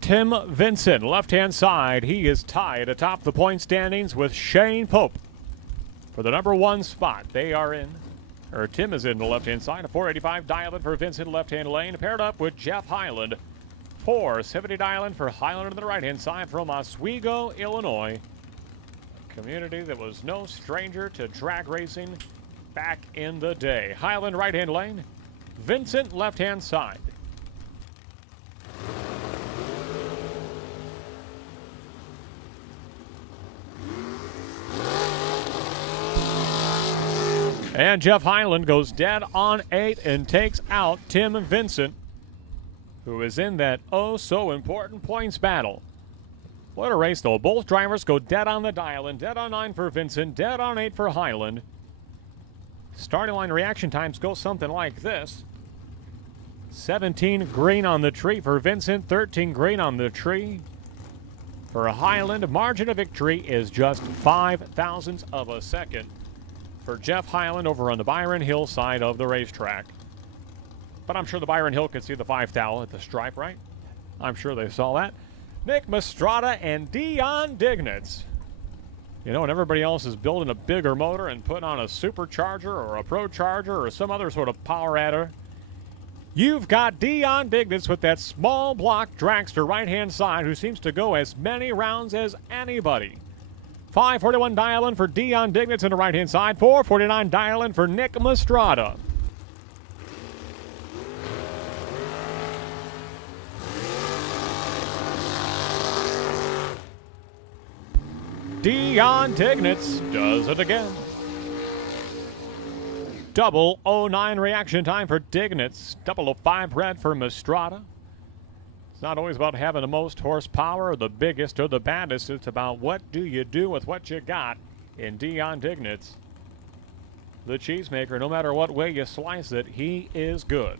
Tim Vincent, left-hand side. He is tied atop the point standings with Shane Pope for the number 1 spot. They are in, or Tim is in the left-hand side. A 485 dial-in for Vincent, left-hand lane. Paired up with Jeff Highland. 470 dial in for Highlander to the right-hand side from Oswego, Illinois. A community that was no stranger to drag racing back in the day. Highland right-hand lane, Vincent left-hand side. And Jeff Highland goes dead on 8 and takes out Tim Vincent, who is in that oh-so-important points battle. What a race, though. Both drivers go dead on the dial and dead on 9 for Vincent, dead on 8 for Highland. Starting line reaction times go something like this. 17 green on the tree for Vincent, 13 green on the tree for Highland. Margin of victory is just 0.005 of a second for Jeff Highland over on the Byron Hill side of the racetrack. But I'm sure the Byron Hill could see the 5 towel at the stripe, right? I'm sure they saw that. Nick Mastrada and Dion Dignitz. You know, when everybody else is building a bigger motor and putting on a supercharger or a pro charger or some other sort of power adder, you've got Dion Dignitz with that small block dragster right-hand side who seems to go as many rounds as anybody. 541 dial-in for Dion Dignitz in the right-hand side. 449 dial-in for Nick Mastrada. Dion Dignitz does it again. 009 reaction time for Dignitz. 005 red for Mastrada. It's not always about having the most horsepower or the biggest or the baddest. It's about what do you do with what you got in Dion Dignitz. The cheesemaker, no matter what way you slice it, he is good.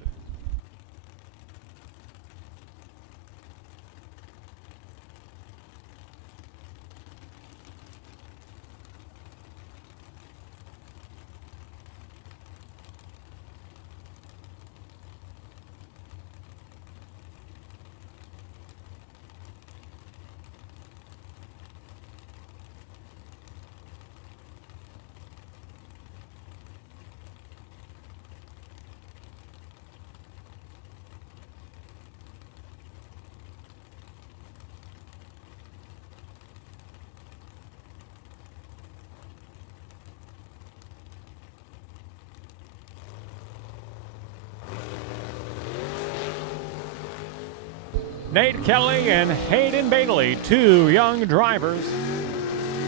Nate Kelly and Hayden Bailey, 2 young drivers.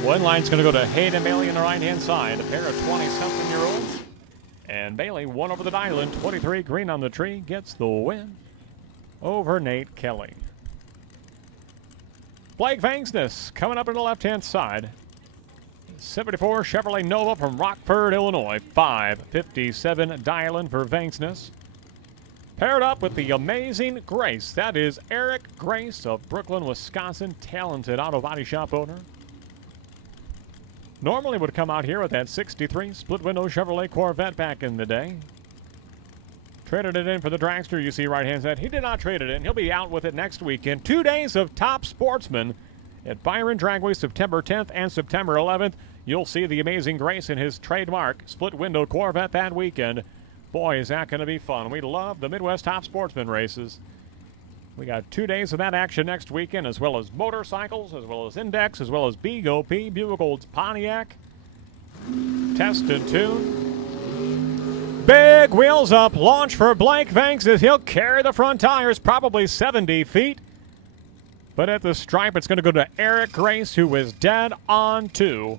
One line's going to go to Hayden Bailey on the right-hand side, a pair of 20-something-year-olds. And Bailey, 1 over the dial-in, 23 green on the tree, gets the win over Nate Kelly. Blake Vangsness coming up on the left-hand side. 74 Chevrolet Nova from Rockford, Illinois. 557 dial-in for Vangsness. Paired up with the amazing Grace. That is Eric Grace of Brooklyn, Wisconsin. Talented auto body shop owner. Normally would come out here with that 63 split window Chevrolet Corvette back in the day. Traded it in for the dragster you see right-hand side. He did not trade it in. He'll be out with it next weekend. 2 days of top Sportsman at Byron Dragway, September 10th and September 11th. You'll see the amazing Grace in his trademark split window Corvette that weekend. Boy, is that going to be fun. We love the Midwest Top Sportsman races. We got 2 days of that action next weekend, as well as motorcycles, as well as Index, as well as BOP, Buick Olds Pontiac. Test and tune. Big wheels up. Launch for Blake Vanks as he'll carry the front tires, probably 70 feet. But at the stripe, it's going to go to Eric Grace, who is dead on 2.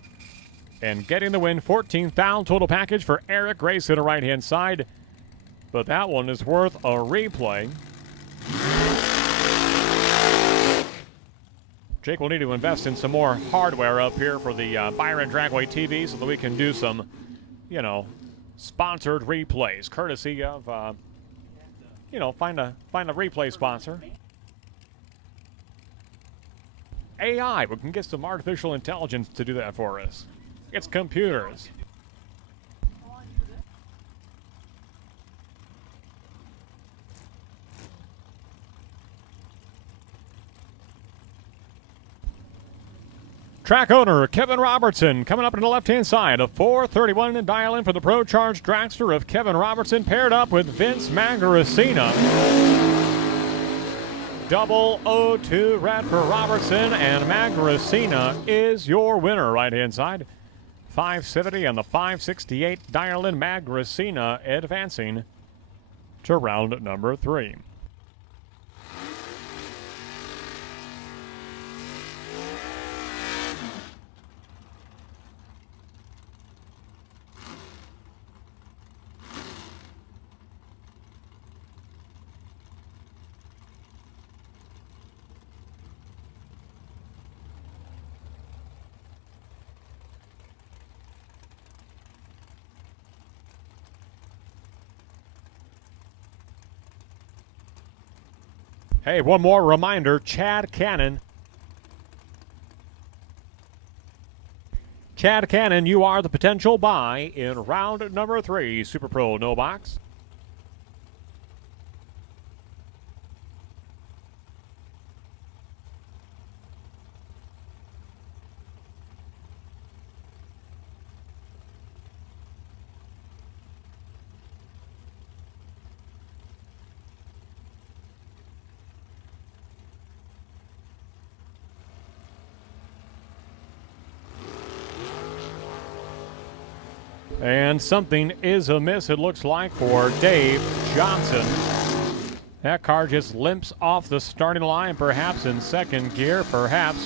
And getting the win, 14,000 total package for Eric Grace to the right-hand side. But that one is worth a replay. Jake will need to invest in some more hardware up here for the Byron Dragway TV so that we can do some, you know, sponsored replays, courtesy of, you know, find a replay sponsor. AI, we can get some artificial intelligence to do that for us. It's computers. Track owner Kevin Robertson coming up on the left-hand side. A 431 dial-in for the Pro Charge dragster of Kevin Robertson, paired up with Vince Magaracina. 002 red for Robertson, and Magracina is your winner right-hand side. 570 and the 568 dial-in. Magracina advancing to round number 3. Hey, one more reminder, Chad Cannon. Chad Cannon, you are the potential buy in round number 3, Super Pro No Box. And something is amiss, it looks like, for Dave Johnson. That car just limps off the starting line, perhaps in second gear, perhaps,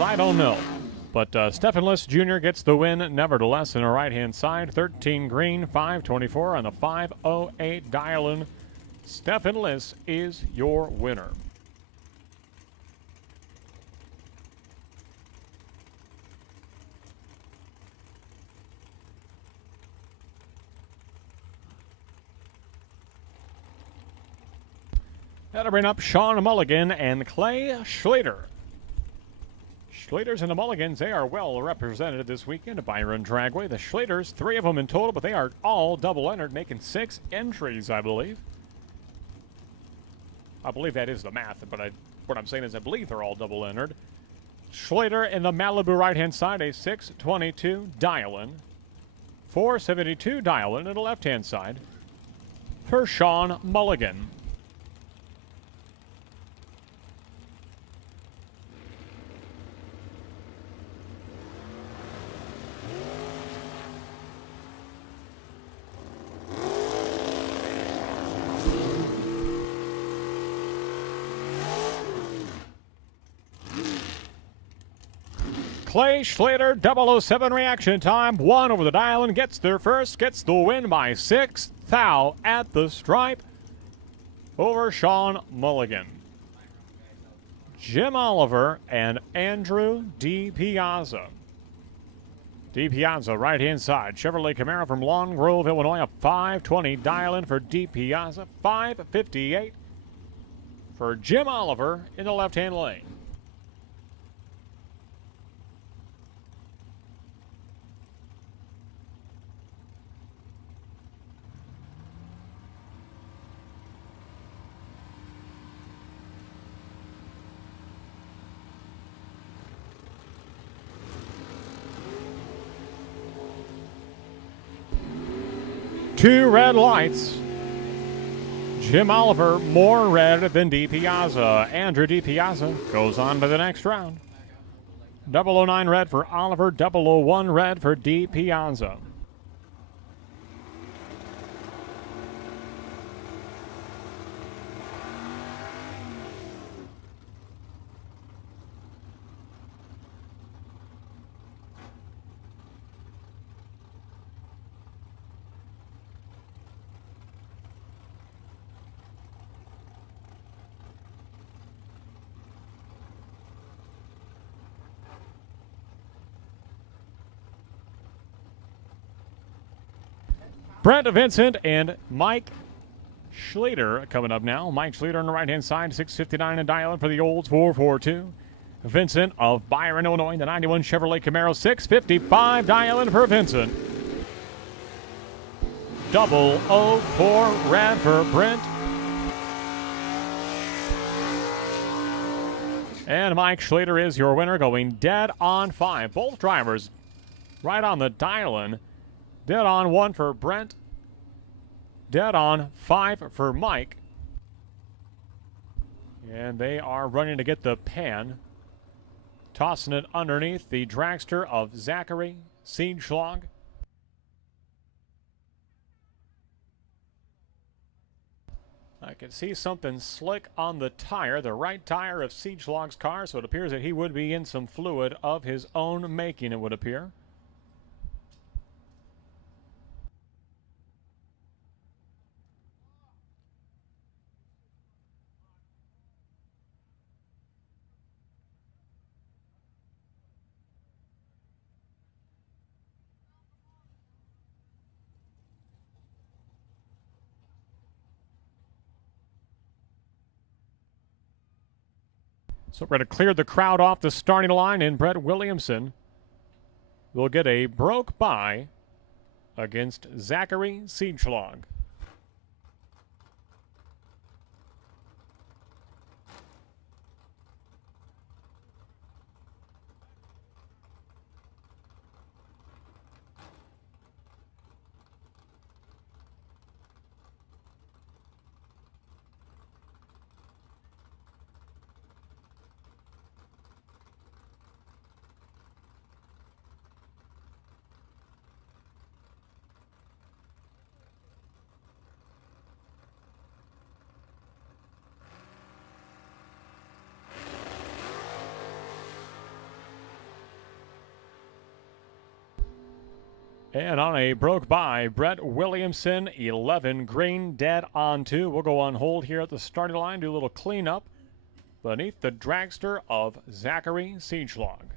I don't know. But Stephen Liss Jr. gets the win, nevertheless, in the right-hand side. 13 green, 524 on the 508 dial-in. Stephen Liss is your winner. That'll bring up Sean Mulligan and Clay Schlater. Schlaters and the Mulligans, they are well represented this weekend. Byron, Dragway, the Schlaters, 3 of them in total, but they are all double-entered, making 6 entries, I believe. I believe that is the math, but what I'm saying is I believe they're all double-entered. Schlater in the Malibu right-hand side, a 622 dial-in. 472 dial-in in the left-hand side for Sean Mulligan. Clay Schlater, 007 reaction time. 1 over the dial and gets there first. Gets the win by 6 thou at the stripe over Sean Mulligan. Jim Oliver and Andrew DiPiazza. DiPiazza, right-hand side. Chevrolet Camaro from Long Grove, Illinois. A 520 dial-in for DiPiazza. 558 for Jim Oliver in the left-hand lane. Two red lights. Jim Oliver, more red than DiPiazza. Andrew DiPiazza goes on to the next round. 009 red for Oliver, 001 red for DiPiazza. Brent Vincent and Mike Schlater coming up now. Mike Schlater on the right-hand side, 659 and dial-in for the Olds, 442. Vincent of Byron, Illinois, the 91 Chevrolet Camaro, 655 dial-in for Vincent. 004 red for Brent. And Mike Schlater is your winner, going dead on 5. Both drivers right on the dial-in. Dead on 1 for Brent. Dead on 5 for Mike. And they are running to get the pan. Tossing it underneath the dragster of Zachary Siegschlag. I can see something slick on the tire, the right tire of Siegschlag's car, so it appears that he would be in some fluid of his own making, it would appear. So we're going to clear the crowd off the starting line, and Brett Williamson will get a broke by against Zachary Siegschlag. And on a broke by, Brett Williamson, 11 green, dead on 2. We'll go on hold here at the starting line, do a little cleanup beneath the dragster of Zachary Siegschlag.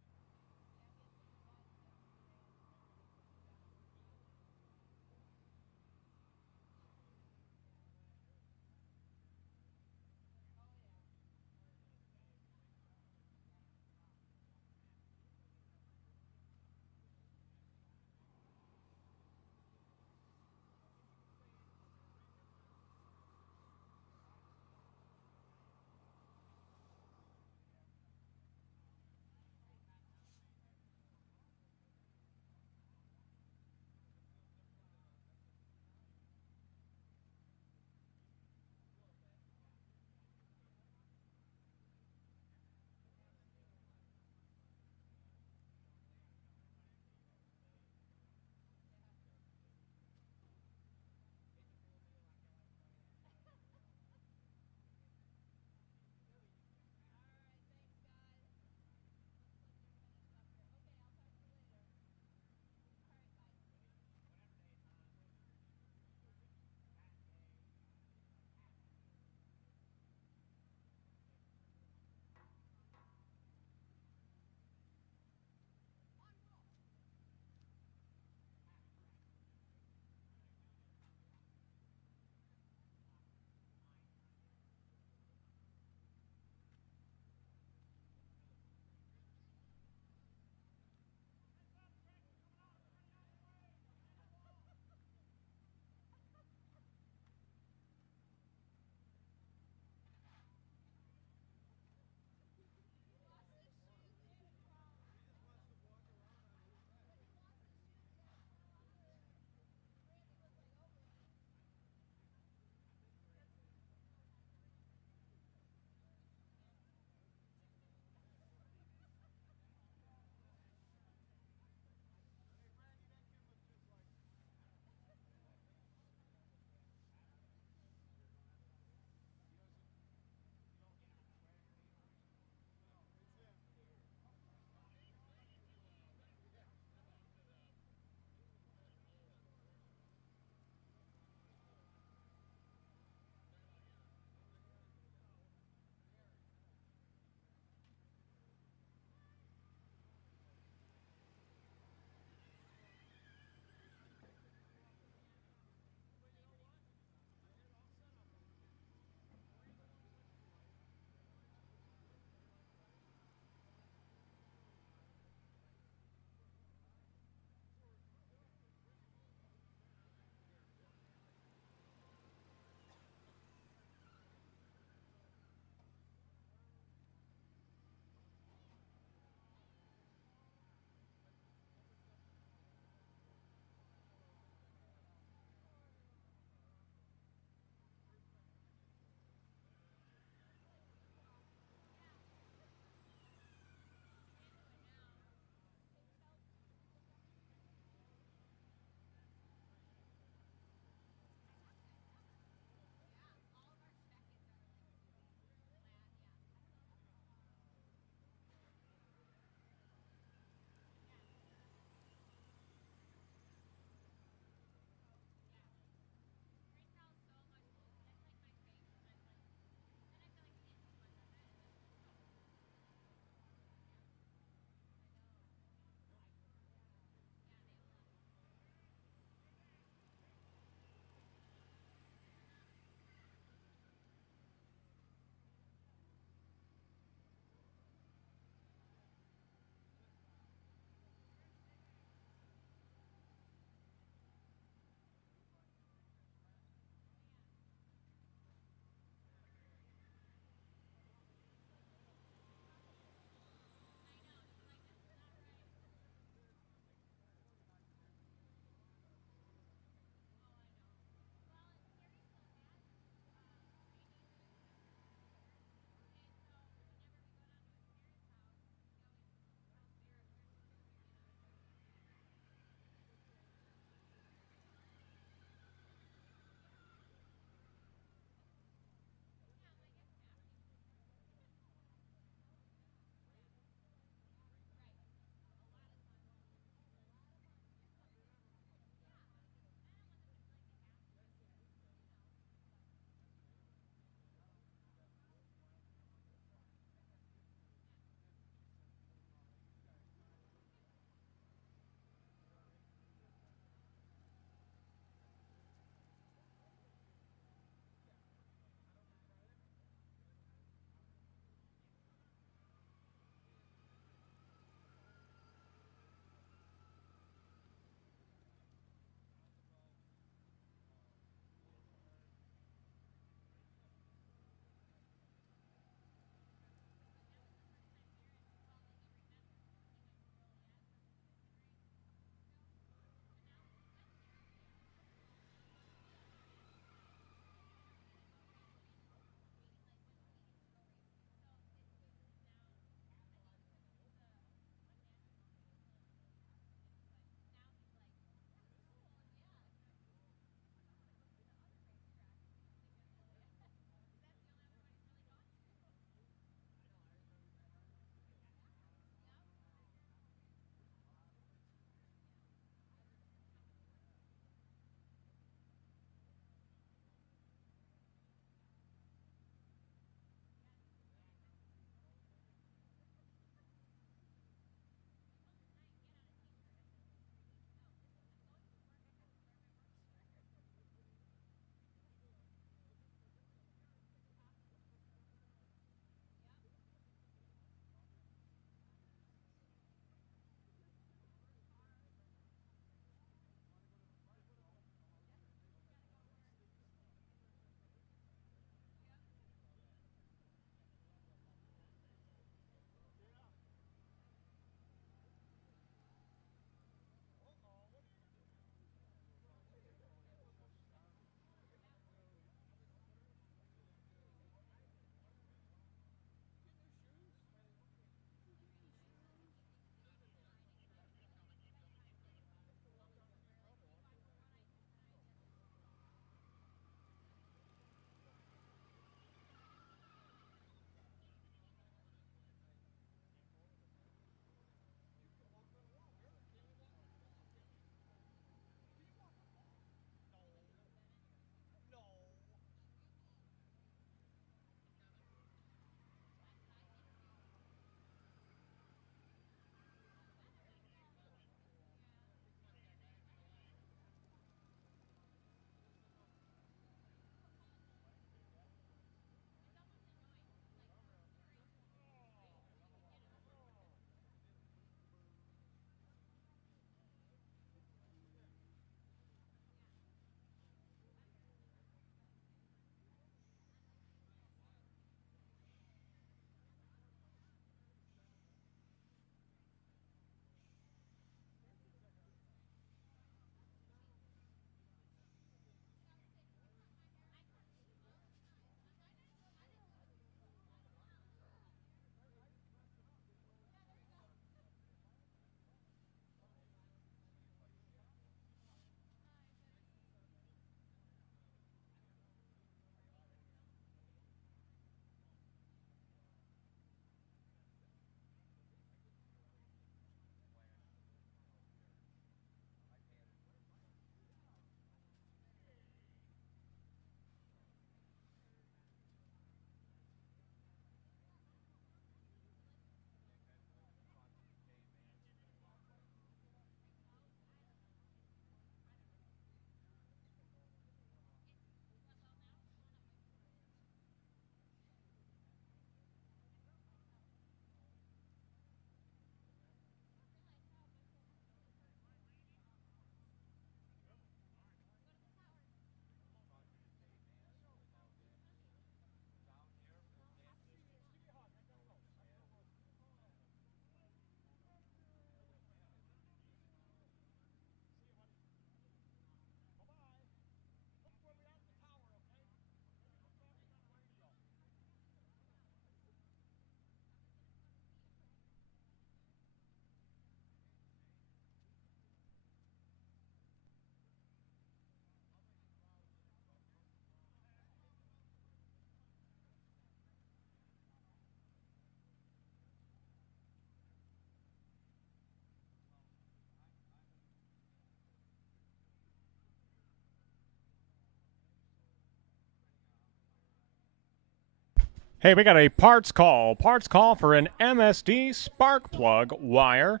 Hey, we got a parts call. Parts call for an MSD spark plug wire,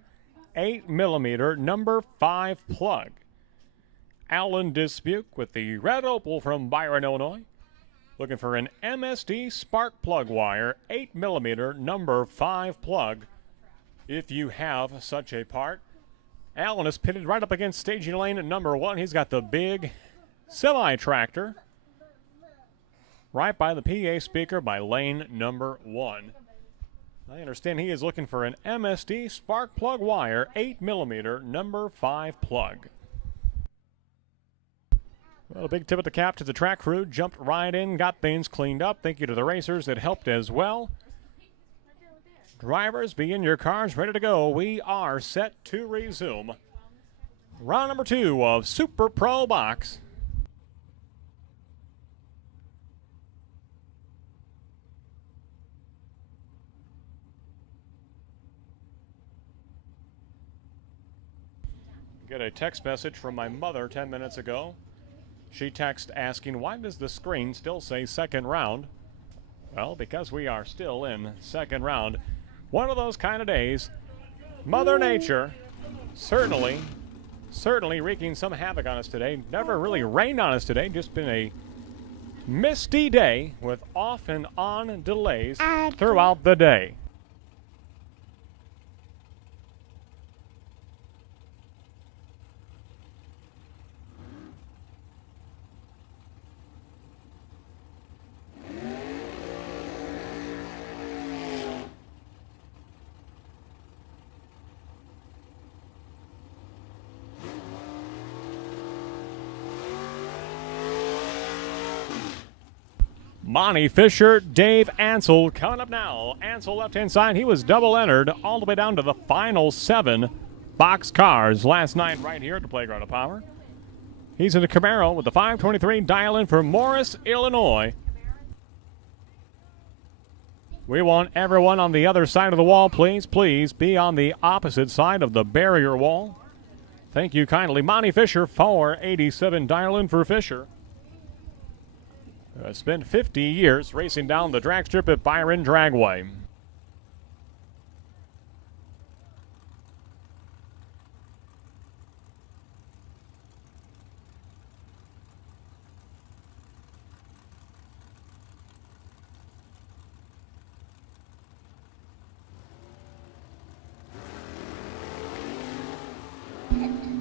8mm, number 5 plug. Alan Dispuke with the Red Opal from Byron, Illinois. Looking for an MSD spark plug wire, 8mm, number 5 plug. If you have such a part. Alan is pitted right up against staging lane at number 1. He's got the big semi-tractor right by the PA speaker by lane number 1. I understand he is looking for an MSD spark plug wire, 8mm, number 5 plug. Well, a big tip of the cap to the track crew. Jumped right in, got things cleaned up. Thank you to the racers that helped as well. Drivers, be in your cars, ready to go. We are set to resume round number 2 of Super Pro Box. Get a text message from my mother 10 minutes ago. She texted asking, why does the screen still say second round? Well, because we are still in second round. One of those kind of days. Mother Nature certainly wreaking some havoc on us today. Never really rained on us today. Just been a misty day with off and on delays throughout the day. Monty Fisher, Dave Ansel coming up now. Ansel left-hand side, he was double entered all the way down to the final 7 box cars last night right here at the Playground of Power. He's in the Camaro with the 523 dial-in for Morris, Illinois. We want everyone on the other side of the wall, please be on the opposite side of the barrier wall. Thank you kindly. Monty Fisher, 487 dial-in for Fisher. Spent 50 years racing down the drag strip at Byron Dragway.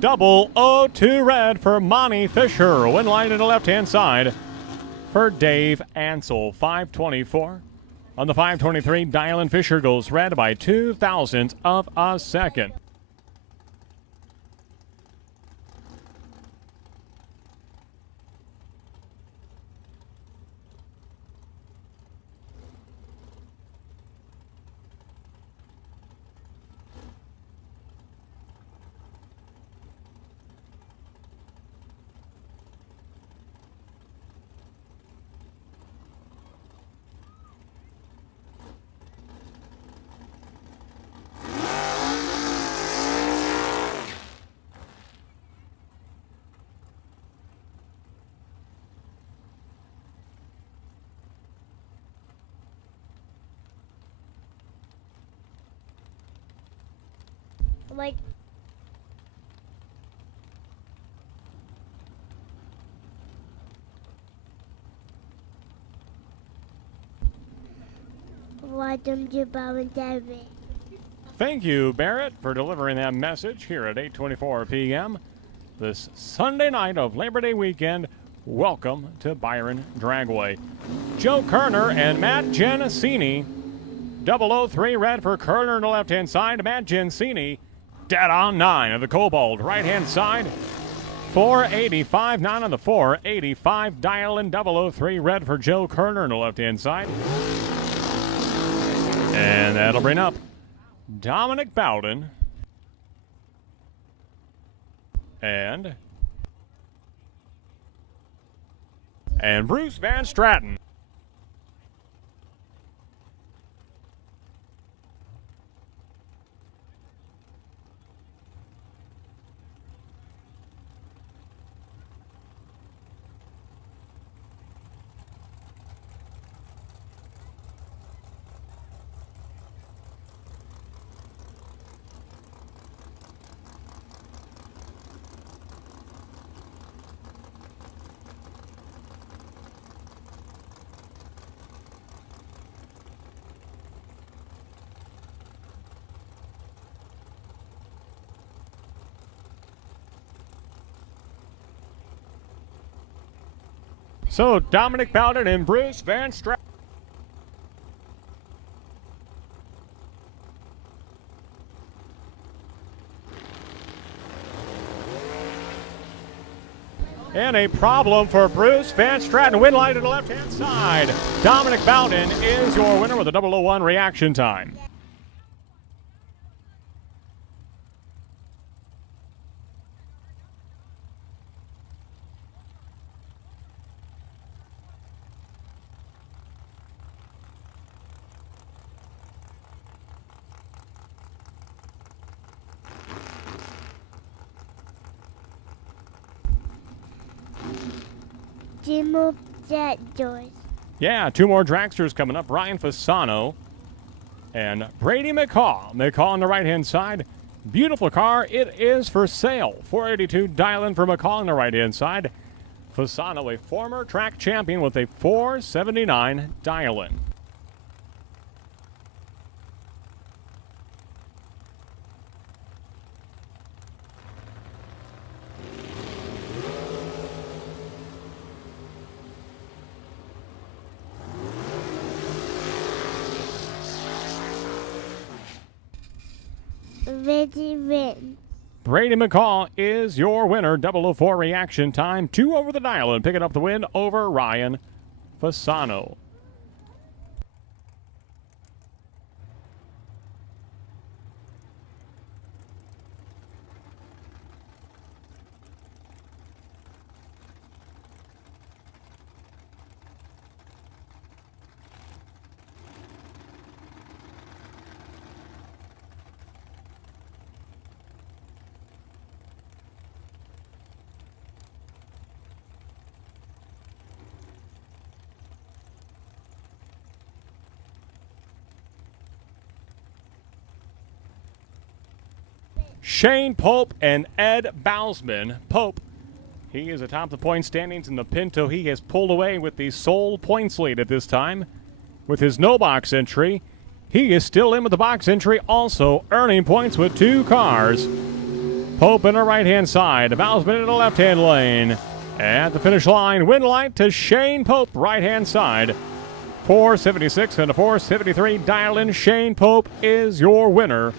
Double 0-2 red for Monty Fisher. Win line to the left-hand side for Dave Ansel, 524. On the 523, Dial-in Fisher goes red by 0.02 of a second. Like, why don't you bow and David? Thank you, Barrett, for delivering that message here at 8:24 p.m. this Sunday night of Labor Day weekend. Welcome to Byron Dragway. Joe Kerner and Matt Genesini. 003 red for Kerner on the left-hand side. Matt Genesini dead on 9 of the Cobalt. Right-hand side, 485, 9 on the 485. Dial-in 003 red for Joe Kerner on the left-hand side. And that'll bring up Dominic Bowden and Bruce Van Stratton. So Dominic Bowden and Bruce Van Stratton. And a problem for Bruce Van Stratton. Win light to the left-hand side. Dominic Bowden is your winner with a 001 reaction time. Jim of that doors. Yeah, 2 more dragsters coming up. Ryan Fasano and Brady McCaw. McCaw on the right-hand side. Beautiful car. It is for sale. 482 dial-in for McCaw on the right-hand side. Fasano, a former track champion with a 479 dial-in. Ready win. Brady McCaw is your winner. 004 reaction time. 2 over the dial and picking up the win over Ryan Fasano. Shane Pope and Ed Bousman. Pope, he is atop the point standings in the Pinto. He has pulled away with the sole points lead at this time with his no box entry. He is still in with the box entry, also earning points with 2 cars. Pope in the right-hand side, Bousman in the left-hand lane. At the finish line, win light to Shane Pope, right-hand side. 476 and a 473 dial-in. Shane Pope is your winner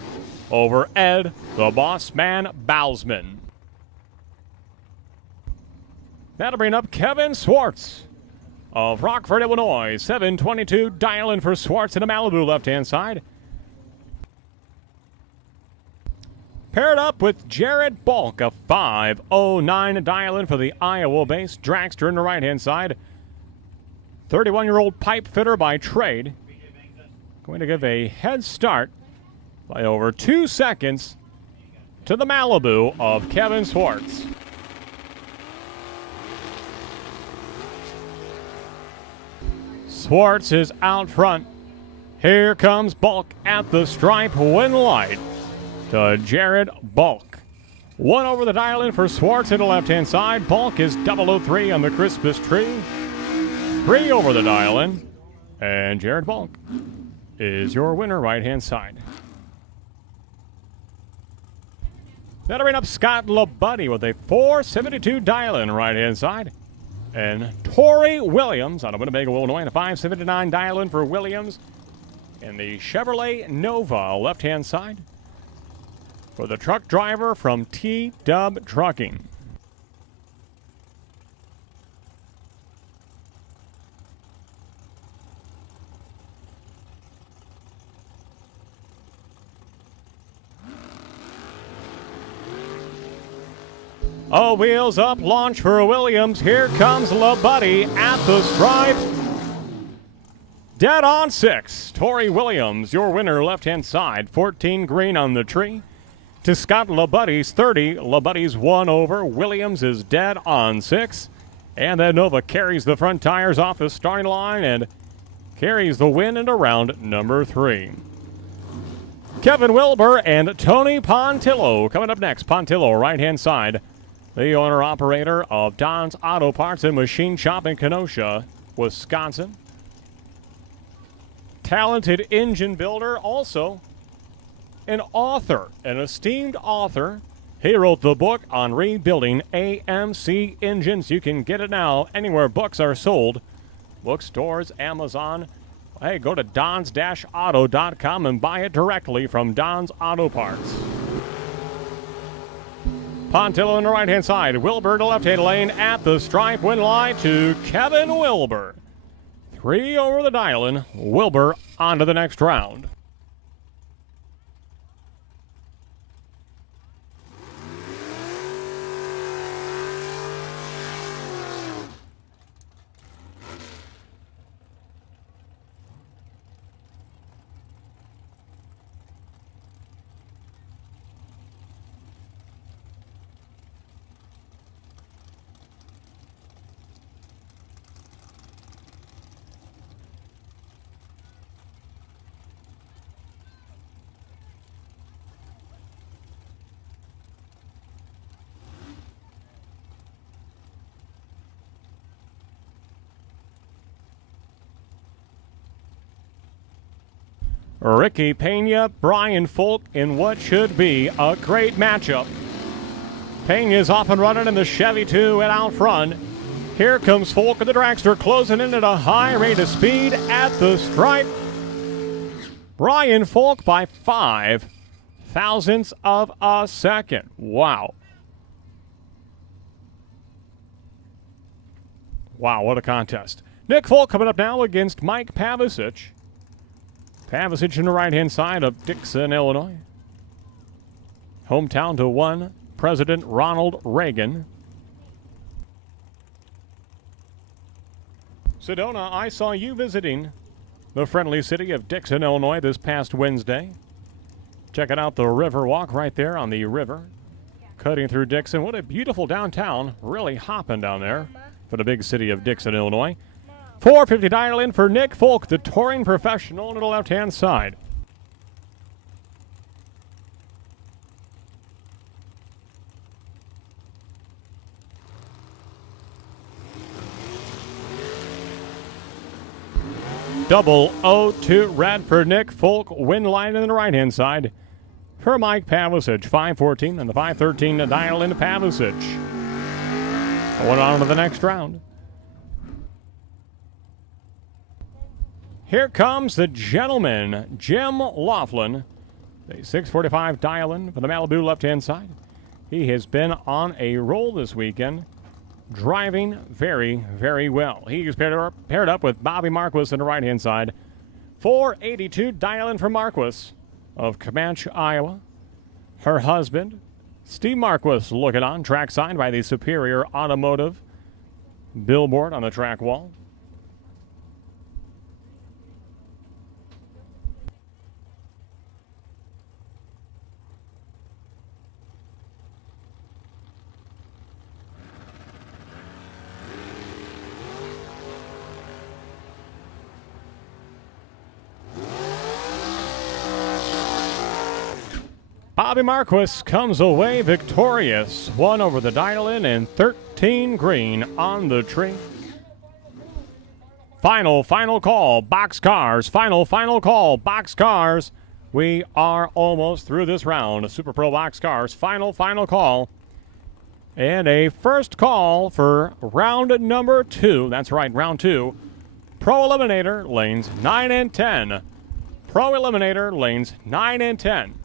over Ed, the Boss Man Bousman. That'll bring up Kevin Swartz of Rockford, Illinois. 722 dial-in for Swartz in the Malibu left-hand side. Paired up with Jared Bulk, a 509 dial-in for the Iowa-based dragster in the right-hand side. 31-year-old pipe fitter by trade. Going to give a head start by over 2 seconds to the Malibu of Kevin Swartz. Swartz is out front. Here comes Bulk at the stripe. Win light to Jared Bulk. 1 over the dial-in for Swartz in the left-hand side. Bulk is 003 on the Christmas tree. 3 over the dial-in. And Jared Bulk is your winner, right-hand side. That'll bring up Scott LaBuddy with a 472 dial-in right-hand side. And Tori Williams out of Winnebago, Illinois, and a 579 dial-in for Williams. And the Chevrolet Nova left-hand side for the truck driver from T-Dub Trucking. Oh, wheels up, launch for Williams. Here comes LaBuddy at the stripe. Dead on 6. Tori Williams, your winner, left-hand side. 14 green on the tree. To Scott LaBuddy's 30. LaBuddy's 1 over. Williams is dead on 6. And that Nova carries the front tires off the starting line and carries the win into round number 3. Kevin Wilbur and Tony Pontillo coming up next. Pontillo, right-hand side. The owner-operator of Don's Auto Parts and Machine Shop in Kenosha, Wisconsin. Talented engine builder, also an author, an esteemed author He wrote the book on rebuilding AMC engines. You can get it now anywhere books are sold. Bookstores, Amazon. Hey, go to dons-auto.com and buy it directly from Don's Auto Parts. Pontillo on the right-hand side. Wilbur to left-hand lane at the stripe. Win line to Kevin Wilbur. 3 over the dial-in. Wilbur on to the next round. Ricky Pena, Brian Folk in what should be a great matchup. Pena's off and running in the Chevy 2 and out front. Here comes Folk with the dragster closing in at a high rate of speed at the stripe. Brian Folk by 5 thousandths of a second. Wow. Wow, what a contest. Nick Folk coming up now against Mike Pavicic. Pavicic on the right-hand side of Dixon, Illinois. Hometown to one, President Ronald Reagan. Sedona, I saw you visiting the friendly city of Dixon, Illinois this past Wednesday. Checking out the River Walk right there on the river. Cutting through Dixon. What a beautiful downtown. Really hopping down there for the big city of Dixon, Illinois. 450 dial in for Nick Folk, the touring professional, to the left-hand side. Double 0-2 red for Nick Folk. Win line on the right-hand side for Mike Pavicic. 514 and the 513 to dial into Pavicic. Going on to the next round. Here comes the gentleman, Jim Laughlin. The 645 dial-in for the Malibu left-hand side. He has been on a roll this weekend, driving very, very well. He's paired up with Bobby Marquis on the right-hand side. 482 dial-in for Marquis of Comanche, Iowa. Her husband, Steve Marquis, looking on, trackside by the Superior Automotive billboard on the track wall. Bobby Marquis comes away victorious. 1 over the dial-in and 13 green on the tree. Final call, boxcars. Final call, boxcars. We are almost through this round. Super Pro boxcars. Final call. And a first call for round number 2. That's right, round 2. Pro Eliminator, lanes 9 and 10. Pro Eliminator, lanes 9 and 10.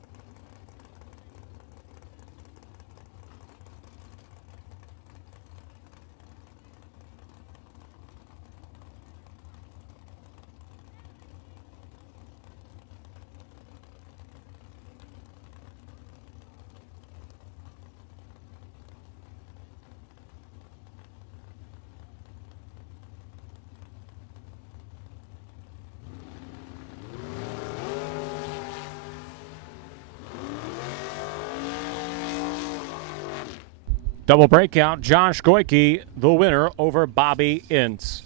Double breakout, Josh Goike, the winner over Bobby Ince.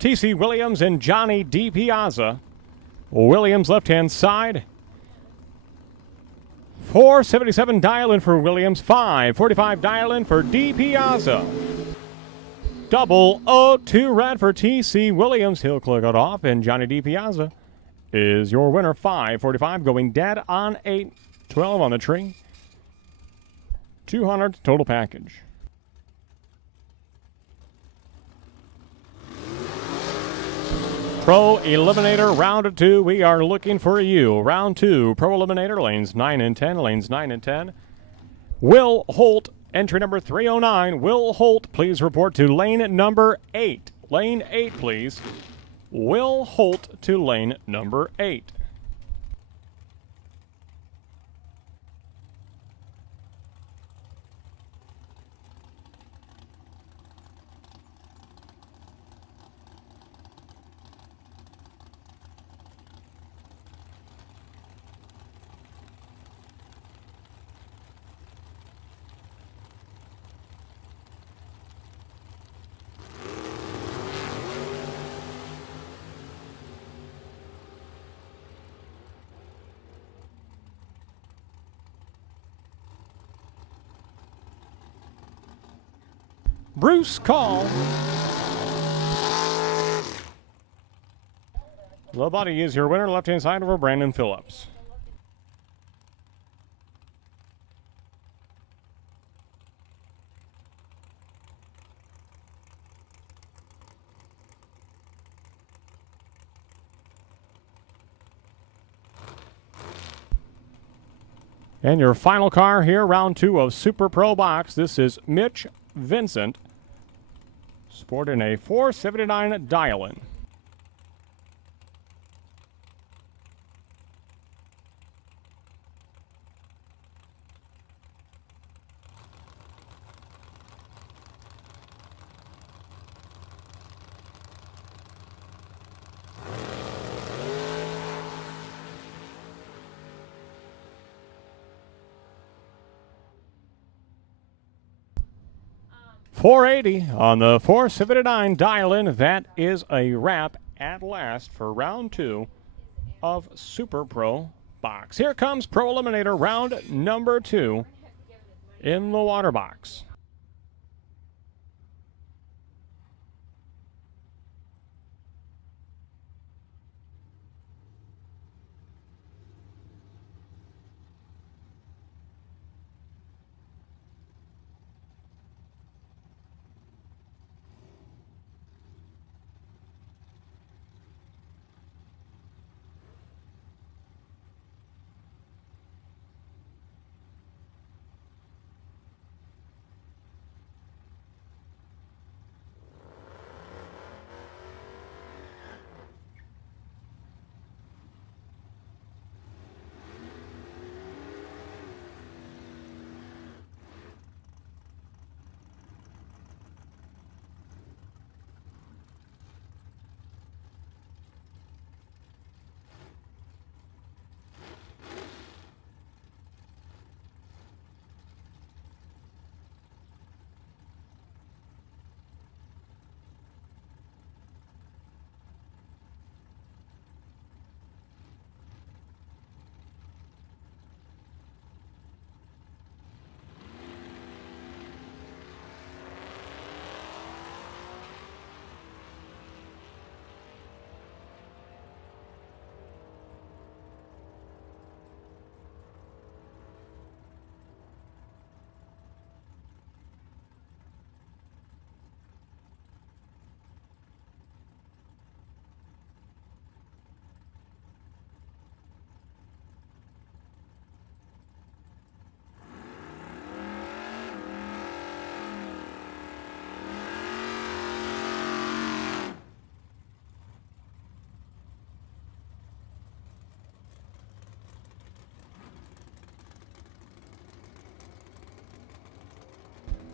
T.C. Williams and Johnny D. Piazza. Williams left-hand side. 477 dial-in for Williams. 545 dial-in for D. Piazza. 002 red for T.C. Williams. He'll click it off, and Johnny D. Piazza is your winner. 545 going dead on 8. 12 on the tree. 200 total package. Pro Eliminator round 2. We are looking for you. Round 2. Pro Eliminator lanes 9 and 10. Lanes 9 and 10. Will Holt, entry number 309. Will Holt, please report to lane number 8. Lane 8, please. Will Holt to lane number 8. Bruce Call. Low Body is your winner. Left-hand side over Brandon Phillips. And your final car here, round 2 of Super Pro Box. This is Mitch Vincent, sporting a 479 dial-in. $480 on the 479 dial-in. That is a wrap at last for round 2 of Super Pro Box. Here comes Pro Eliminator round number 2 in the water box.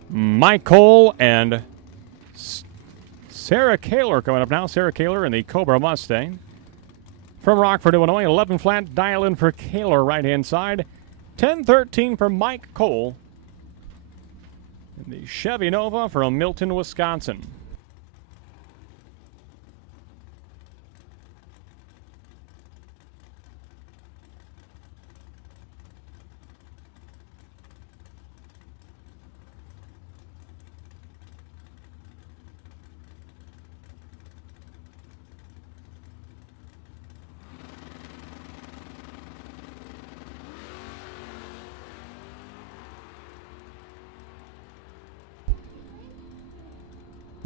Mike Cole and Sarah Kaler coming up now. Sarah Kaler in the Cobra Mustang. From Rockford, Illinois, 11 flat dial-in for Kaler, right-hand side. 10-13 for Mike Cole. And the Chevy Nova from Milton, Wisconsin.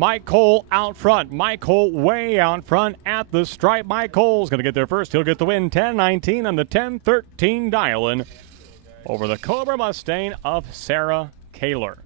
Mike Cole out front. Mike Cole way out front at the stripe. Mike Cole's going to get there first. He'll get the win. 10-19 on the 10-13 dial-in over the Cobra Mustang of Sarah Kaler.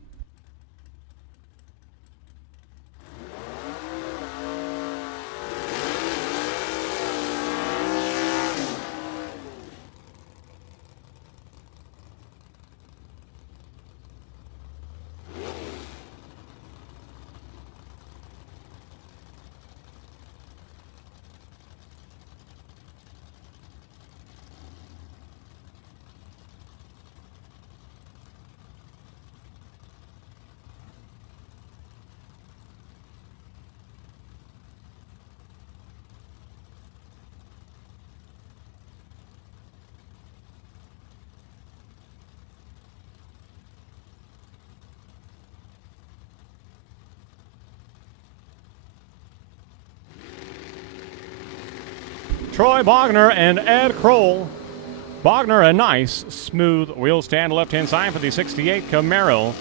Troy Bogner and Ed Kroll. Bogner, a nice, smooth wheel stand left-hand side for the 68 Camaro.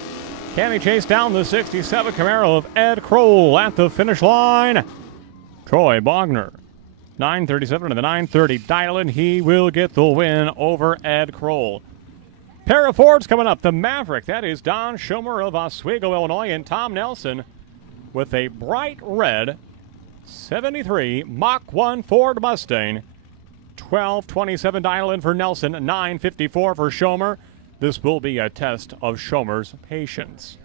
Can he chase down the 67 Camaro of Ed Kroll at the finish line? Troy Bogner, 9:37 to the 9:30 dial-in. He will get the win over Ed Kroll. Pair of Fords coming up. The Maverick, that is Don Schomer of Oswego, Illinois, and Tom Nelson with a bright red 73 Mach 1 Ford Mustang. 12:27 dial-in for Nelson, 9:54 for Schomer. This will be a test of Schomer's patience.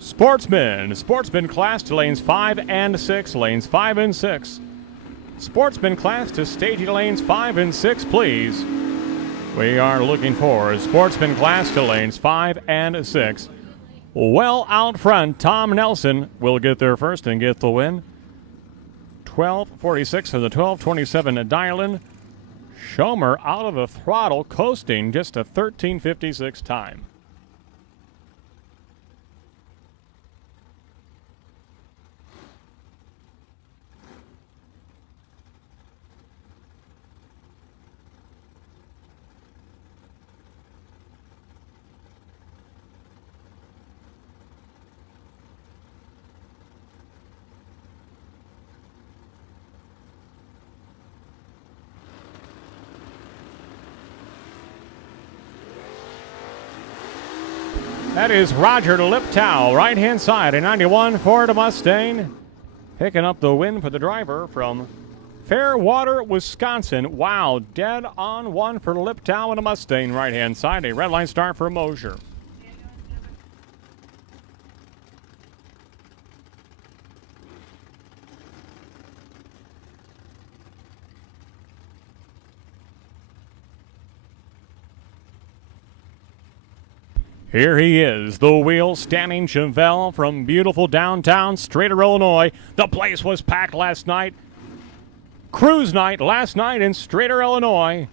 Sportsman class to lanes 5 and 6, lanes 5 and 6. Sportsman class to staging lanes 5 and 6, please. We are looking for Sportsman class to lanes 5 and 6. Well out front, Tom Nelson will get there first and get the win. 12:46 for the 12:27 dial-in. Schomer out of the throttle, coasting just a 13:56 time. That is Roger Liptow, right-hand side, a 91 Ford Mustang. Picking up the win for the driver from Fairwater, Wisconsin. Wow, dead on one for Liptow and a Mustang, right-hand side. A red line start for Mosier. Here he is, the wheel standing Chevelle from beautiful downtown Streator, Illinois. The place was packed last night. Cruise night last night in Streator, Illinois.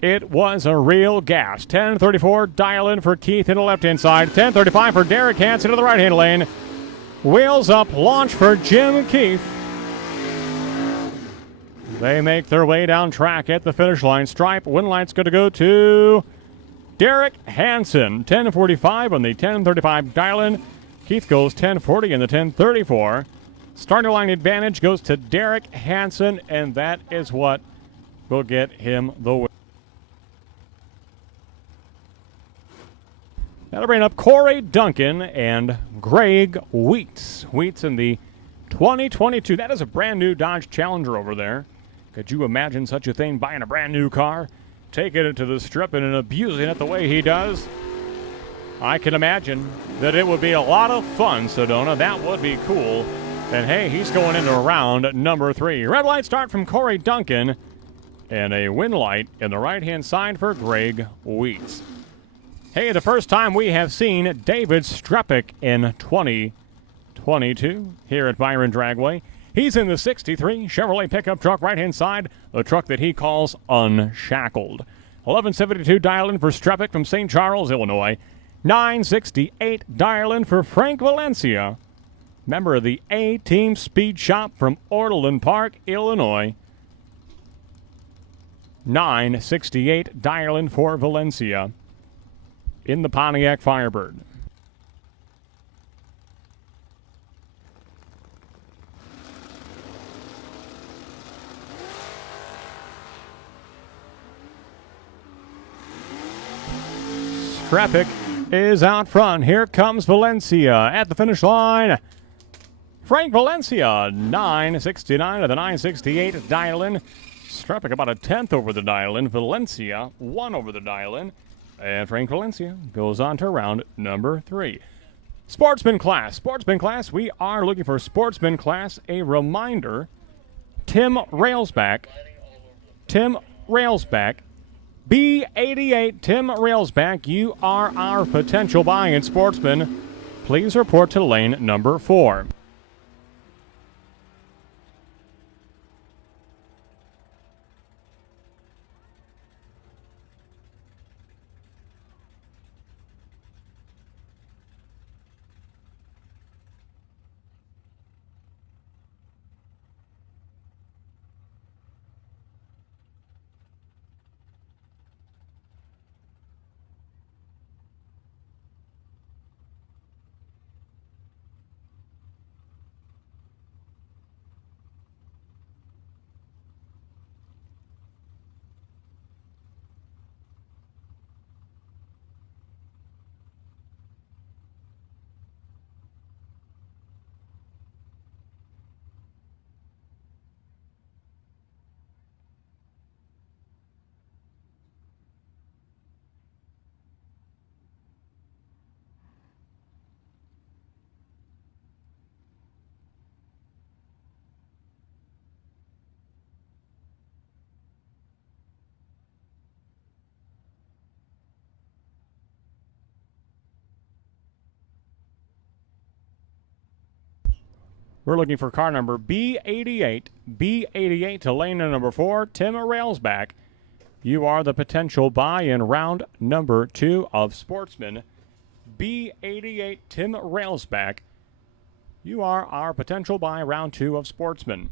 It was a real gas. 10:34 dial-in for Keith in the left-hand side. 10:35 for Derek Hansen to the right-hand lane. Wheels up, launch for Jim Keith. They make their way down track at the finish line. Stripe, win light's going to go to Derek Hansen, 10:45 on the 10:35 dial-in. Keith goes 10:40 in the 10:34. Starting line advantage goes to Derek Hansen, and that is what will get him the win. That'll bring up Corey Duncan and Greg Wheats. Wheats in the 2022. That is a brand new Dodge Challenger over there. Could you imagine such a thing, buying a brand new car, taking it to the strip and abusing it the way he does? I can imagine that it would be a lot of fun, Sedona. That would be cool. And hey, he's going into round number 3. Red light start from Corey Duncan and a win light in the right-hand side for Greg Wheats. Hey, the first time we have seen David Strepik in 2022 here at Byron Dragway. He's in the 63 Chevrolet pickup truck, right-hand side, the truck that he calls Unshackled. 11:72 dial-in for Strepik from St. Charles, Illinois. 9:68 dial-in for Frank Valencia, member of the A-Team Speed Shop from Orland Park, Illinois. 9:68 dial-in for Valencia. in the Pontiac Firebird. Strapic is out front. Here comes Valencia at the finish line. Frank Valencia, 969 to the 968 dial-in. Strapic about a tenth over the dial-in. Valencia, 1 over the dial-in. And Frank Valencia goes on to round number 3. Sportsman class. Sportsman class, we are looking for Sportsman class. A reminder, Tim Railsback. Tim Railsback. B88, Tim Railsback, you are our potential buy in Sportsman. Please report to lane number 4. We're looking for car number B88. B88 to lane number 4, Tim Railsback. You are the potential buy in round number 2 of Sportsman. B88, Tim Railsback. You are our potential buy round 2 of Sportsman.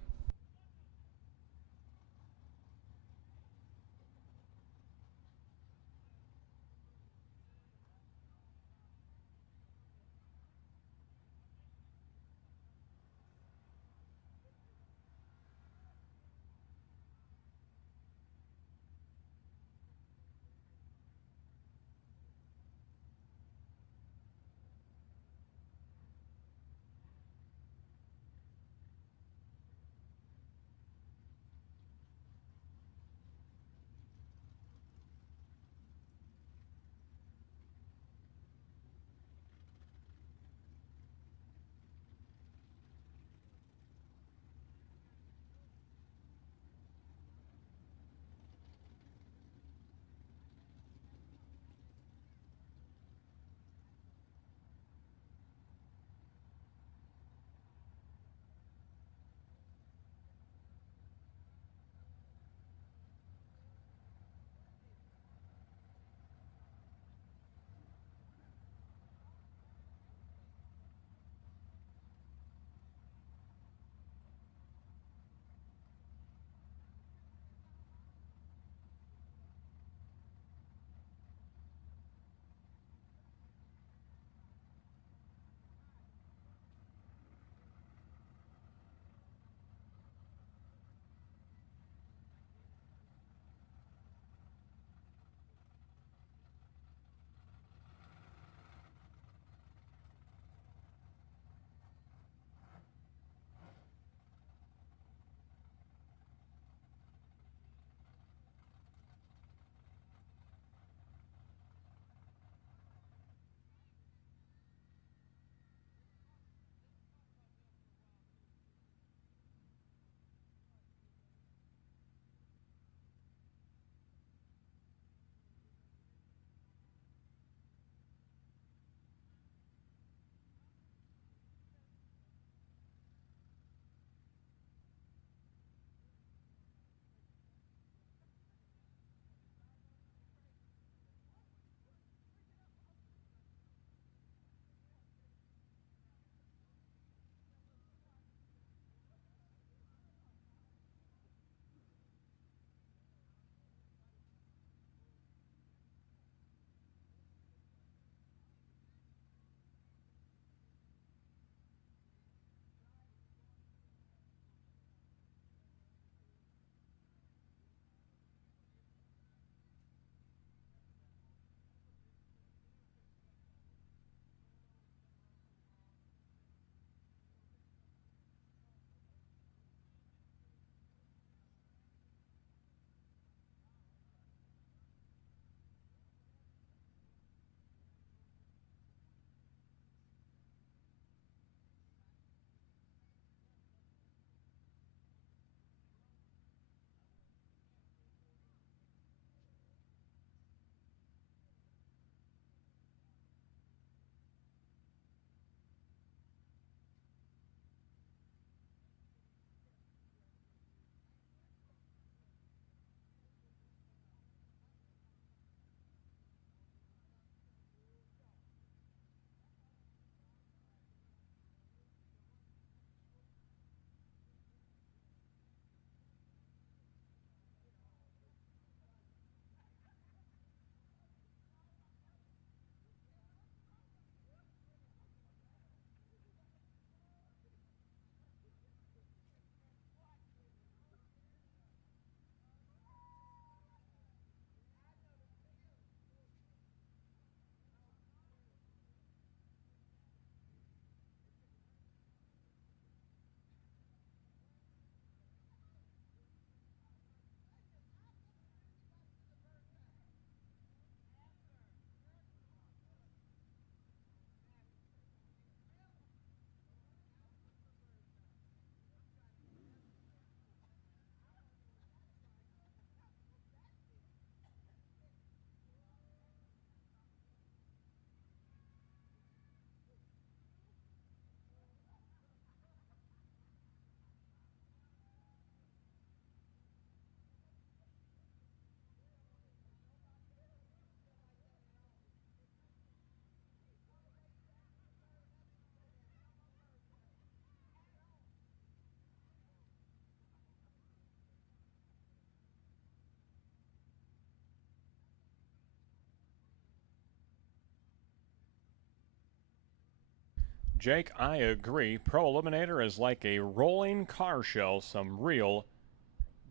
Jake, I agree. Pro Eliminator is like a rolling car show. Some real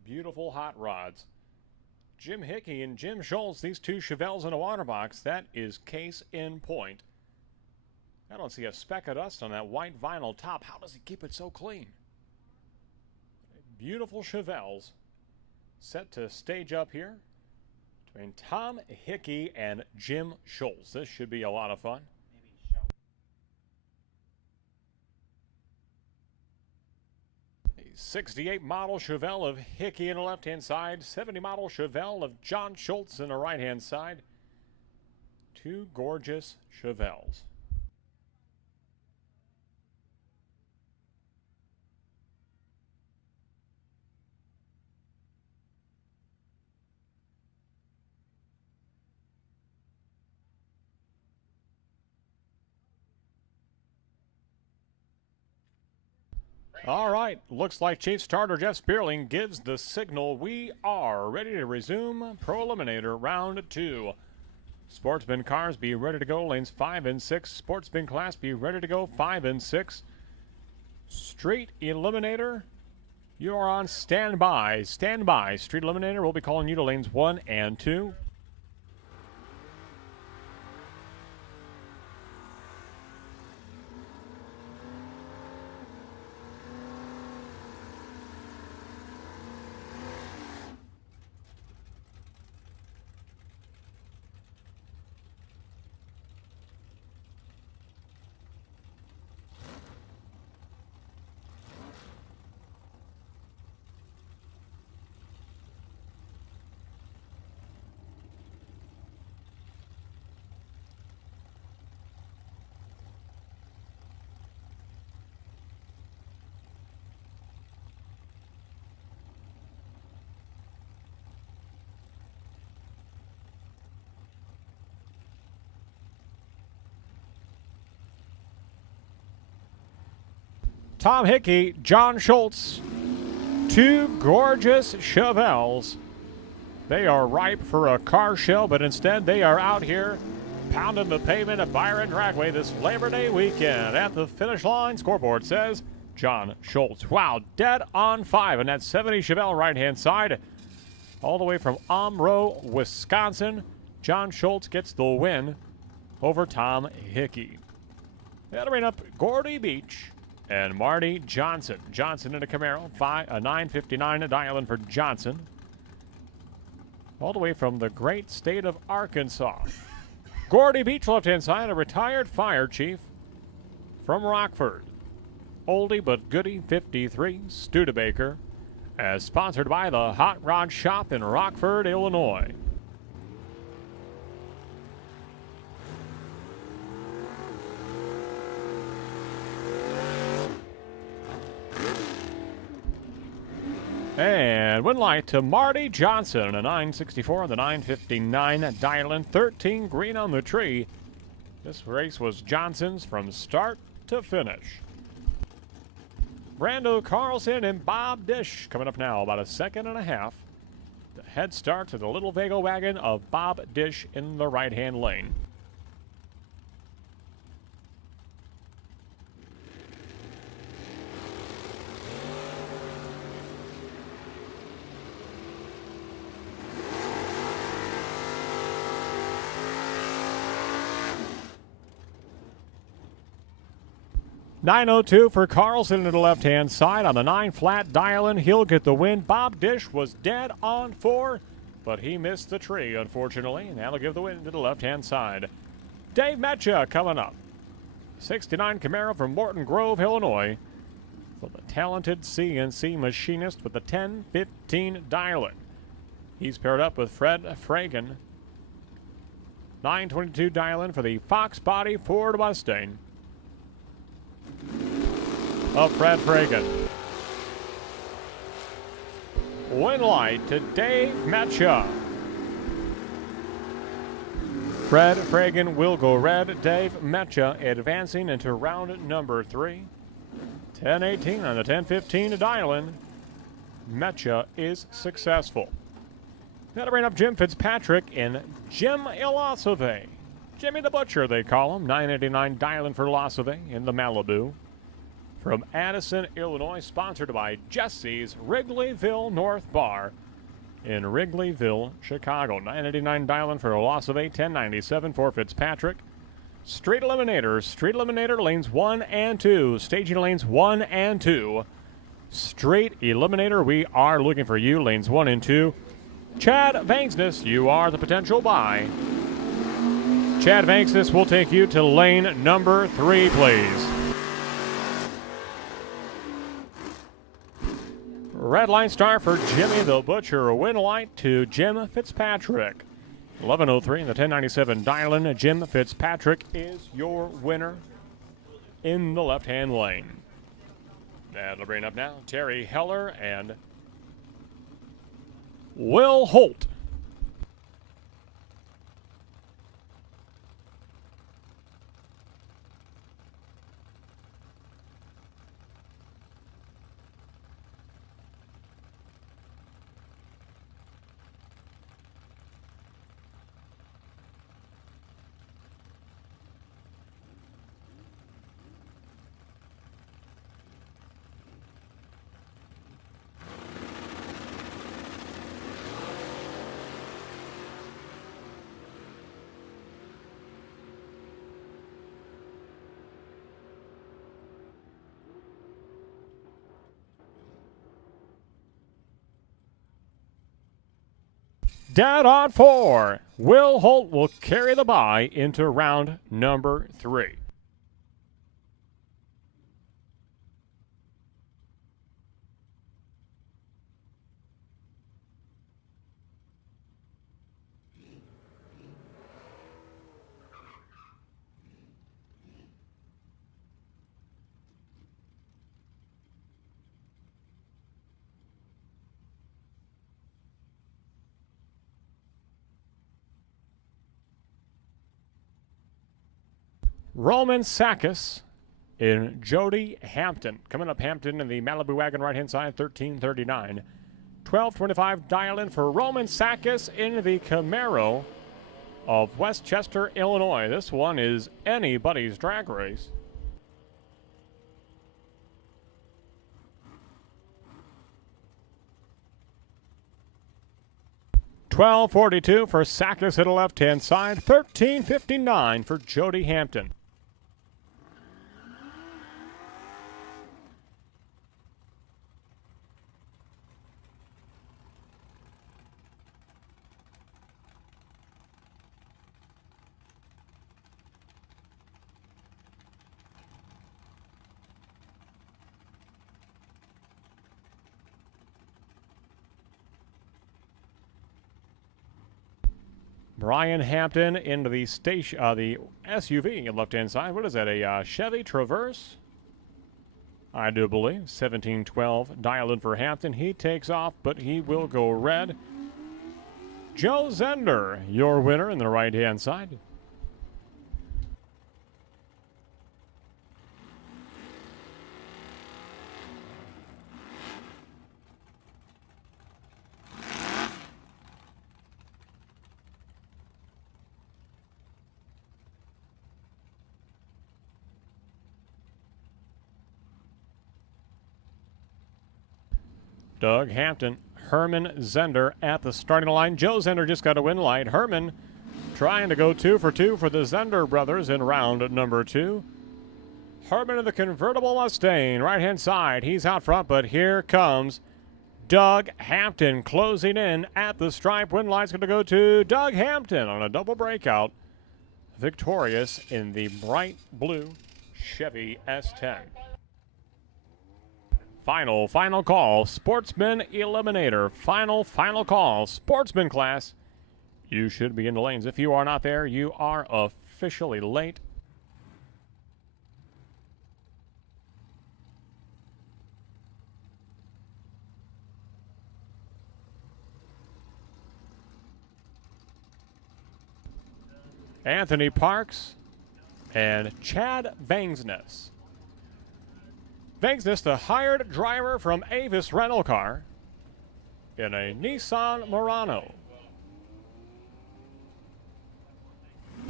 beautiful hot rods. Jim Hickey and Jim Schultz, these two Chevelles in a water box. That is case in point. I don't see a speck of dust on that white vinyl top. How does he keep it so clean? Beautiful Chevelles set to stage up here between Tom Hickey and Jim Schultz. This should be a lot of fun. A 68 model Chevelle of Hickey in the left-hand side, 70 model Chevelle of John Schultz in the right-hand side. Two gorgeous Chevelles. All right, looks like Chief Starter Jeff Spearling gives the signal. We are ready to resume Pro Eliminator Round 2. Sportsman cars be ready to go, lanes 5 and 6. Sportsman class be ready to go, 5 and 6. Street Eliminator, you are on standby. Standby. Street Eliminator, we'll be calling you to lanes 1 and 2. Tom Hickey, John Schultz, two gorgeous Chevelles. They are ripe for a car show, but instead they are out here pounding the pavement at Byron Dragway this Labor Day weekend. At the finish line, scoreboard says John Schultz. Wow, dead on 5 on that 70 Chevelle right-hand side. All the way from Omro, Wisconsin, John Schultz gets the win over Tom Hickey. That'll bring up Gordy Beach and Marty Johnson. Johnson in a Camaro, a 959 dialing for Johnson. All the way from the great state of Arkansas. Gordy Beach, left-hand side, a retired fire chief from Rockford. Oldie but goodie, 53, Studebaker, as sponsored by the Hot Rod Shop in Rockford, Illinois. And win light to Marty Johnson, a 964 on the 959 dialing, 13 green on the tree. This race was Johnson's from start to finish. Brando Carlson and Bob Dish coming up now, about a second and a half. The head start to the little Vega wagon of Bob Dish in the right-hand lane. .902 for Carlson to the left-hand side on the 9 flat dialing. He'll get the win. Bob Dish was dead on 4, but he missed the tree, unfortunately, and that'll give the win to the left-hand side. Dave Metcha coming up. 69 Camaro from Morton Grove, Illinois, for the talented CNC machinist with the 1015 dialing. He's paired up with Fred Fragan. 922 dialing for the Fox Body Ford Mustang of Fred Fragan. Win light to Dave Metcha. Fred Fragan will go red. Dave Metcha advancing into round number 3. 10-18 on the 10-15 to dial-in. Metcha is successful. That'll bring up Jim Fitzpatrick and Jim Ilosove. Jimmy the Butcher, they call him. $9.99 dialing for Philosophy in the Malibu. From Addison, Illinois, sponsored by Jesse's Wrigleyville North Bar in Wrigleyville, Chicago. $9.99 dialing for Philosophy, $10.97 for Fitzpatrick. Street Eliminator, lanes 1 and 2. Staging lanes 1 and 2. Street Eliminator, we are looking for you, lanes 1 and 2. Chad Vangsness, you are the potential buy. Chad Vangsness will take you to lane number 3, please. Red line start for Jimmy the Butcher. A win light to Jim Fitzpatrick. 11:03 in the 1097 dial-in. Jim Fitzpatrick is your winner in the left-hand lane. That'll bring up now Terry Heller and Will Holt. Dead on 4. Will Holt will carry the bye into round number 3. Roman Sakis in Jody Hampton. Coming up Hampton in the Malibu wagon right-hand side, 13:39. 12:25 dial-in for Roman Sakis in the Camaro of Westchester, Illinois. This one is anybody's drag race. $12.42 for Sakis at the left-hand side. $13.59 for Jody Hampton. Brian Hampton into the station, the SUV on left-hand side. What is that, a Chevy Traverse? I do believe. 1712 dial in for Hampton. He takes off, but he will go red. Joe Zender, your winner in the right-hand side. Doug Hampton, Herman Zender at the starting line. Joe Zender just got a win light. Herman trying to go 2 for 2 for the Zender brothers in round number 2. Herman in the convertible Mustang, right-hand side. He's out front, but here comes Doug Hampton closing in at the stripe. Win light's going to go to Doug Hampton on a double breakout. Victorious in the bright blue Chevy S10. Final call, Sportsman Eliminator. Final call, Sportsman class. You should be in the lanes. If you are not there, you are officially late. Anthony Parks and Chad Vangsness. Vangsness, the hired driver from Avis Rental Car in a Nissan Murano.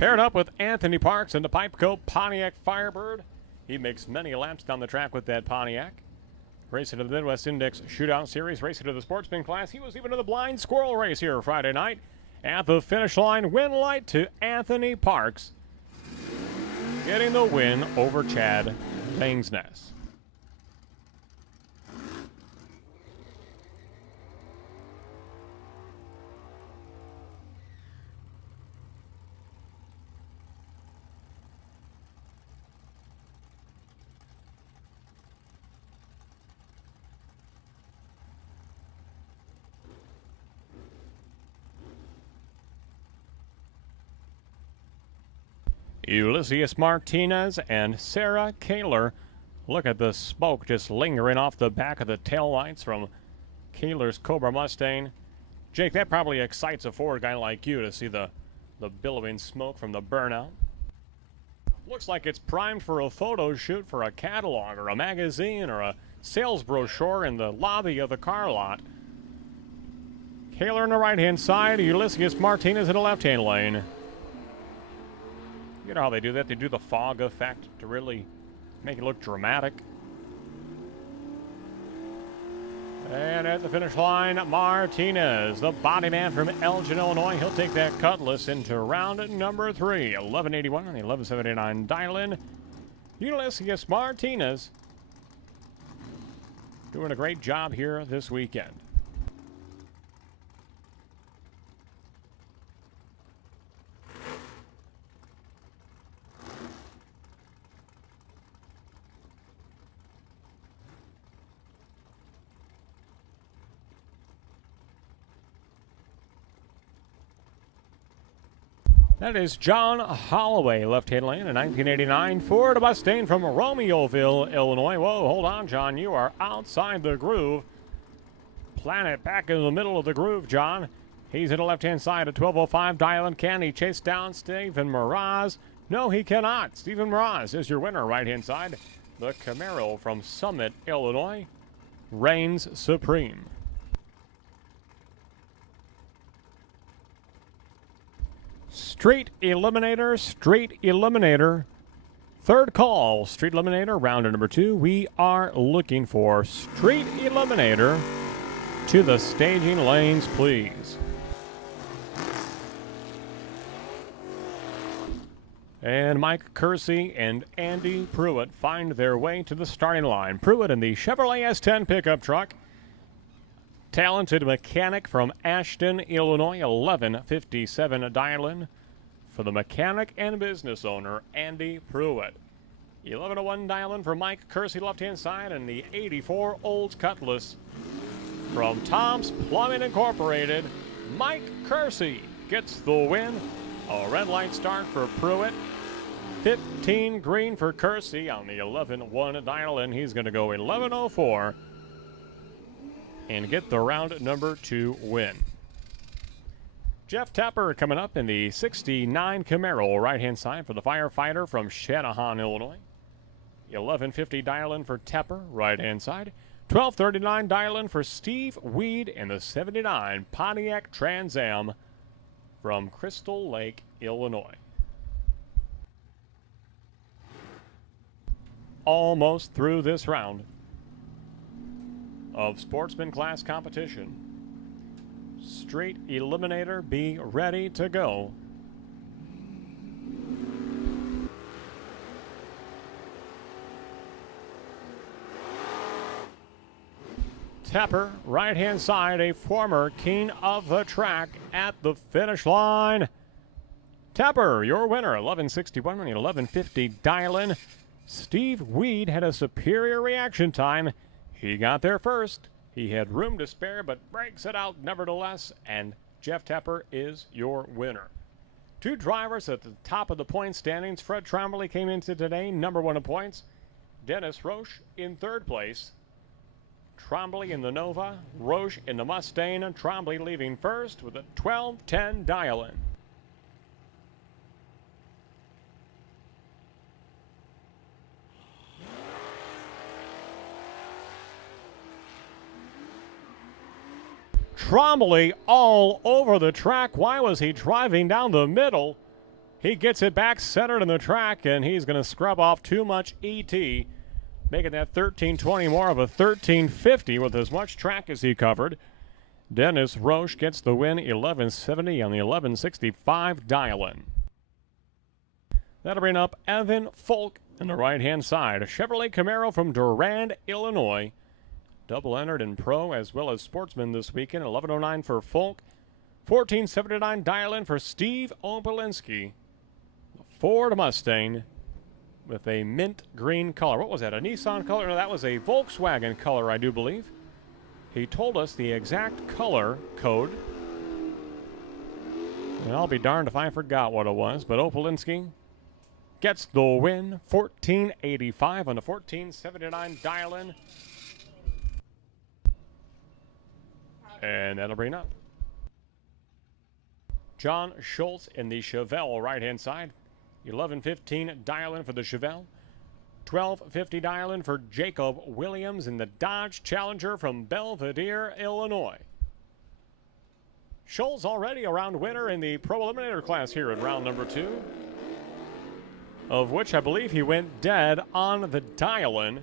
Paired up with Anthony Parks in the Pipeco Pontiac Firebird. He makes many laps down the track with that Pontiac. Racing to the Midwest Index Shootout Series, racing to the Sportsman class. He was even in the Blind Squirrel race here Friday night. At the finish line, win light to Anthony Parks, getting the win over Chad Langsness. Ulysses Martinez and Sarah Kaler. Look at the smoke just lingering off the back of the taillights from Kaler's Cobra Mustang. Jake, that probably excites a Ford guy like you to see the billowing smoke from the burnout. Looks like it's primed for a photo shoot for a catalog or a magazine or a sales brochure in the lobby of the car lot. Kaler on the right-hand side, Ulysses Martinez in the left-hand lane. You know how they do that? They do the fog effect to really make it look dramatic. And at the finish line, Martinez, the body man from Elgin, Illinois. He'll take that Cutlass into round number 3. 1181 and the 1179 dial-in. Ulysses Martinez doing a great job here this weekend. That is John Holloway, left-hand lane, a 1989 Ford Mustang from Romeoville, Illinois. Whoa, hold on, John. You are outside the groove. Plant it back in the middle of the groove, John. He's in the left-hand side at 12:05. Dial-in. Can he chase down Stephen Mraz? No, he cannot. Stephen Mraz is your winner, right-hand side. The Camaro from Summit, Illinois, reigns supreme. Street Eliminator, Street Eliminator. Third call, Street Eliminator, round number 2. We are looking for Street Eliminator. To the staging lanes, please. And Mike Kersey and Andy Pruitt find their way to the starting line. Pruitt in the Chevrolet S10 pickup truck. Talented mechanic from Ashton, Illinois, 1157 dial-in. For the mechanic and business owner, Andy Pruitt. 1101 dial-in for Mike Kersey, left-hand side, and the 84 Olds Cutlass. From Tom's Plumbing Incorporated, Mike Kersey gets the win. A red light start for Pruitt. 15 green for Kersey on the 11-1 dial-in. He's going to go 1104 and get the round number 2 win. Jeff Tepper coming up in the 69 Camaro, right-hand side for the firefighter from Channahon, Illinois. 1150 dial-in for Tepper, right-hand side. 1239 dial-in for Steve Weed in the 79 Pontiac Trans Am from Crystal Lake, Illinois. Almost through this round of Sportsman class competition. Street Eliminator, be ready to go. Tepper, right-hand side, a former king of the track at the finish line. Tepper, your winner, 1161 and 1150 dial-in. Steve Weed had a superior reaction time. He got there first. He had room to spare, but breaks it out nevertheless, and Jeff Tepper is your winner. 2 drivers at the top of the point standings. Fred Trombley came into today, number 1 in points. Dennis Roche in 3rd place. Trombley in the Nova, Roche in the Mustang, and Trombley leaving first with a 12:10 dial-in. Trombley all over the track. Why was he driving down the middle? He gets it back centered in the track, and he's going to scrub off too much ET, making that 1320 more of a 1350 with as much track as he covered. Dennis Roche gets the win, 1170 on the 1165 dial-in. That'll bring up Evan Folk on the right-hand side. A Chevrolet Camaro from Durand, Illinois. Double entered in Pro as well as Sportsman this weekend. 1109 for Folk. 1479 dial-in for Steve Opolinski. Ford Mustang with a mint green color. What was that, a Nissan color? No, that was a Volkswagen color, I do believe. He told us the exact color code. And I'll be darned if I forgot what it was, but Opolinski gets the win. 1485 on the 1479 dial-in. And that'll bring up John Schultz in the Chevelle right-hand side. 1115 dial-in for the Chevelle. 1250 dial-in for Jacob Williams in the Dodge Challenger from Belvedere, Illinois. Schultz already a round winner in the Pro Eliminator class here in round number 2, of which I believe he went dead on the dial-in.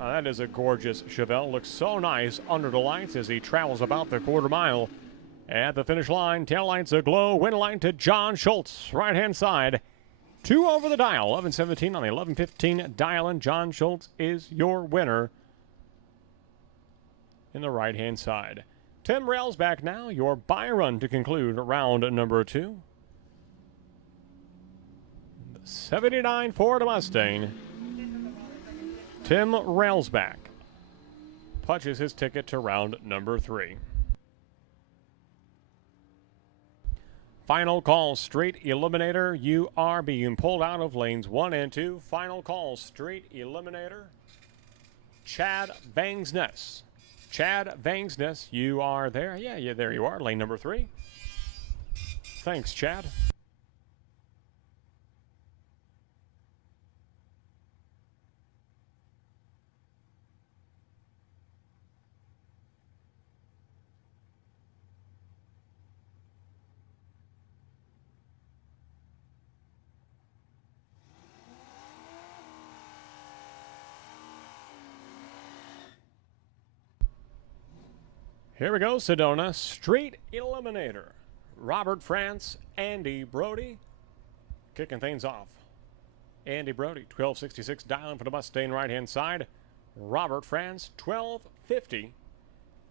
That is a gorgeous Chevelle. Looks so nice under the lights as he travels about the quarter mile. At the finish line, taillights aglow. Win line to John Schultz, right-hand side. 2 over the dial, 1117 on the 1115 dial-in. John Schultz is your winner in the right-hand side. Tim Rails back now. Your Byron to conclude round number 2. The 79 Ford Mustang. Tim Railsback punches his ticket to round number 3. Final call, straight eliminator. You are being pulled out of lanes 1 and 2. Final call, straight eliminator. Chad Vangsness. Chad Vangsness, you are there. Yeah, there you are, lane number 3. Thanks, Chad. Here we go, Sedona. Street Eliminator. Robert France, Andy Brody. Kicking things off. Andy Brody, 1266 dialing for the Mustang right-hand side. Robert France, 1250.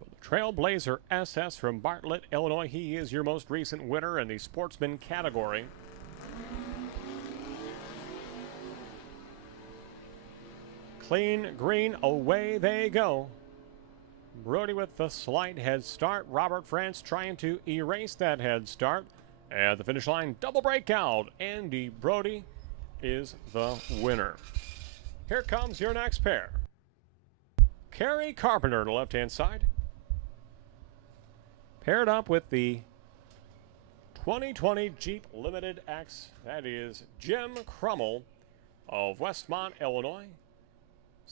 For the Trailblazer SS from Bartlett, Illinois. He is your most recent winner in the Sportsman category. Clean green, away they go. Brody with the slight head start. Robert France trying to erase that head start. At the finish line, double breakout. Andy Brody is the winner. Here comes your next pair. Kerry Carpenter to the left-hand side. Paired up with the 2020 Jeep Limited X. That is Jim Crummell of Westmont, Illinois.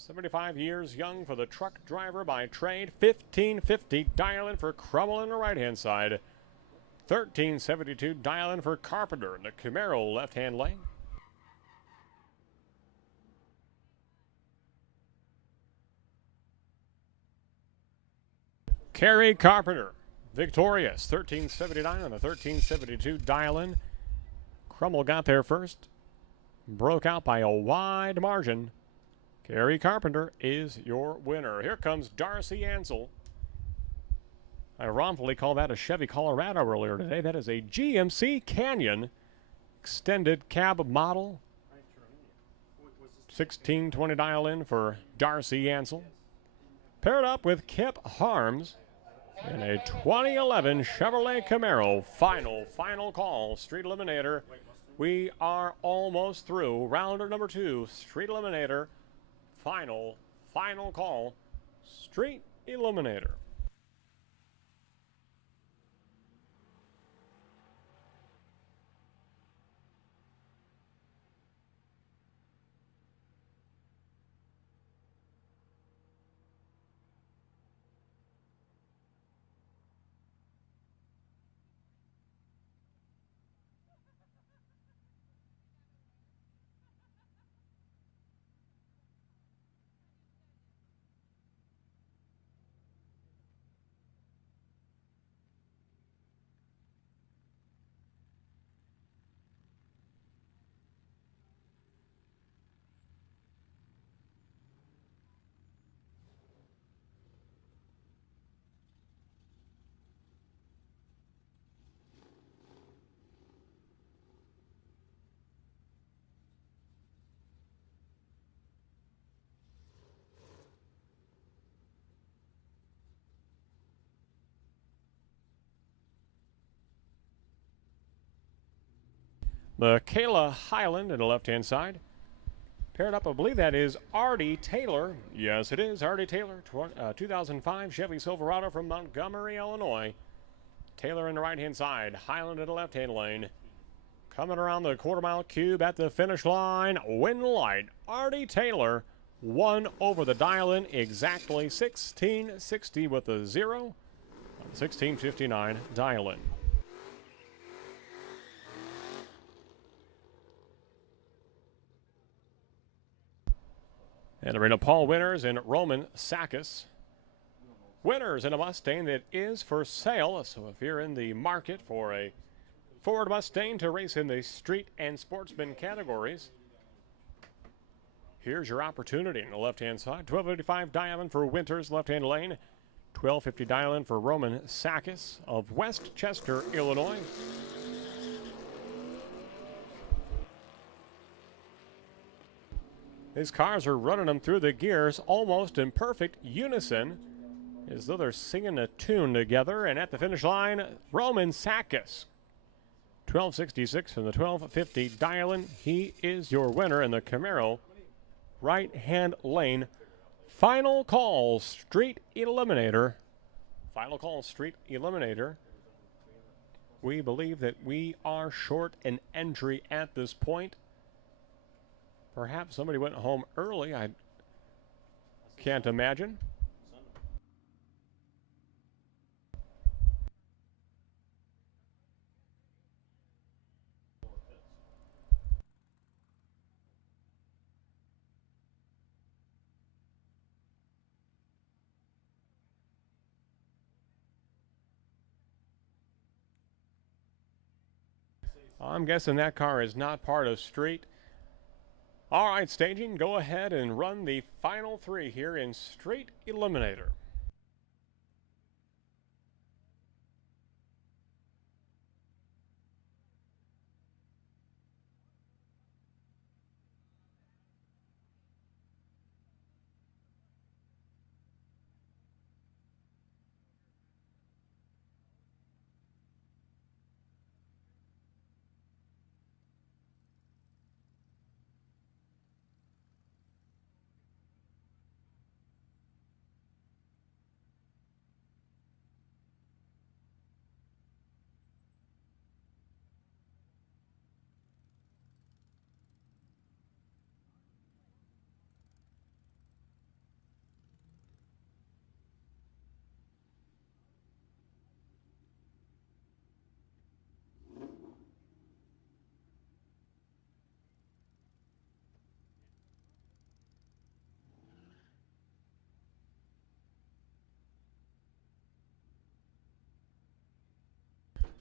75 years young for the truck driver by trade. 1550 dial-in for Crummell in the right-hand side. 1372 dial-in for Carpenter in the Camaro left-hand lane. Kerry Carpenter, victorious. 1379 on the 1372 dial-in. Crummell got there first. Broke out by a wide margin. Kerry Carpenter is your winner. Here comes Darcy Ansel. I wrongfully called that a Chevy Colorado earlier today. That is a GMC Canyon extended cab model. 1620 dial-in for Darcy Ansel. Paired up with Kip Harms in a 2011 Chevrolet Camaro. Final call, Street Eliminator. We are almost through. Rounder number 2, Street Eliminator. Final call, Street Eliminator. The Kayla Highland in the left-hand side. Paired up, I believe that is Artie Taylor. Yes, it is Artie Taylor, 2005 Chevy Silverado from Montgomery, Illinois. Taylor in the right-hand side, Highland in the left-hand lane. Coming around the quarter-mile cube at the finish line, win light. Artie Taylor won over the dial-in exactly 1660 with a 0 on 1659 dial-in. And Arena Paul winners in Roman Sakis. Winners in a Mustang that is for sale. So if you're in the market for a Ford Mustang to race in the street and sportsman categories, here's your opportunity on the left-hand side. 1255 dial-in for Winters, left-hand lane. 1250 dial-in for Roman Sakis of West Chester, Illinois. These cars are running them through the gears almost in perfect unison, as though they're singing a tune together. And at the finish line, Roman Sakis, 1266 from the 1250 dial-in. He is your winner in the Camaro right-hand lane. Final call, Street Eliminator. Final call, Street Eliminator. We believe that we are short an entry at this point. Perhaps somebody went home early. I can't imagine. I'm guessing that car is not part of Street. All right, staging, go ahead and run the final three here in Street Eliminator.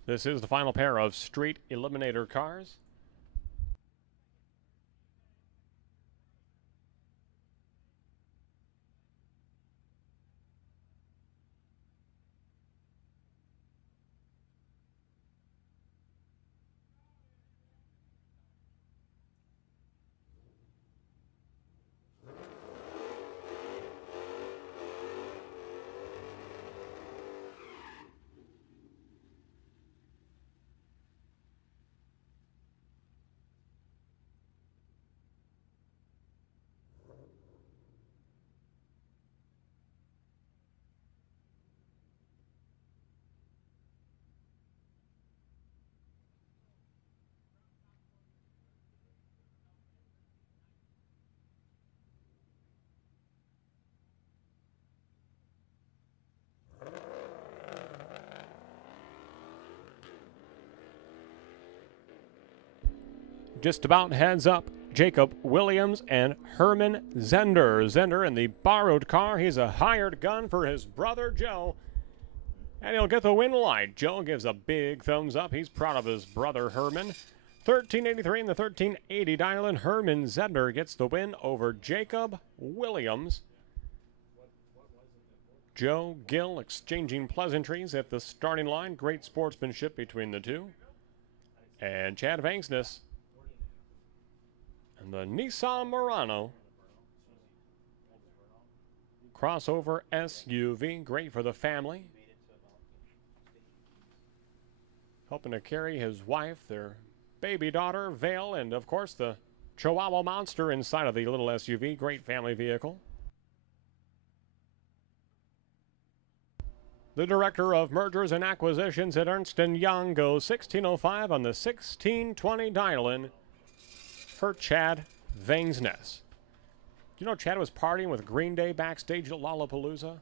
This is the final pair of Street Eliminator cars. Just about heads up, Jacob Williams and Herman Zender. Zender in the borrowed car. He's a hired gun for his brother Joe, and he'll get the win light. Joe gives a big thumbs up. He's proud of his brother Herman. 1383 in the 1380 dial-in. Herman Zender gets the win over Jacob Williams. Joe Gill exchanging pleasantries at the starting line. Great sportsmanship between the two. And Chad Vanksness and the Nissan Murano crossover SUV, great for the family. Helping to carry his wife, their baby daughter, Vale, and of course the Chihuahua monster inside of the little SUV. Great family vehicle. The Director of Mergers and Acquisitions at Ernst & Young goes 1605 on the 1620 dial-in for Chad Vangsness. Do you know Chad was partying with Green Day backstage at Lollapalooza?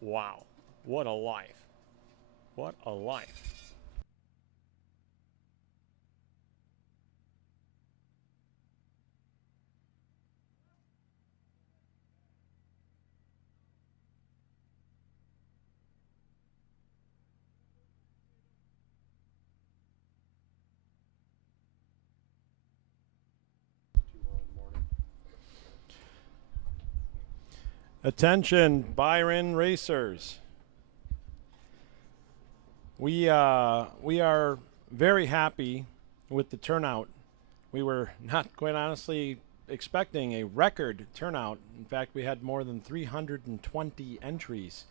Wow. What a life. What a life. Attention, Byron racers. We are very happy with the turnout. We were not, quite honestly, expecting a record turnout. In fact, we had more than 320 entries.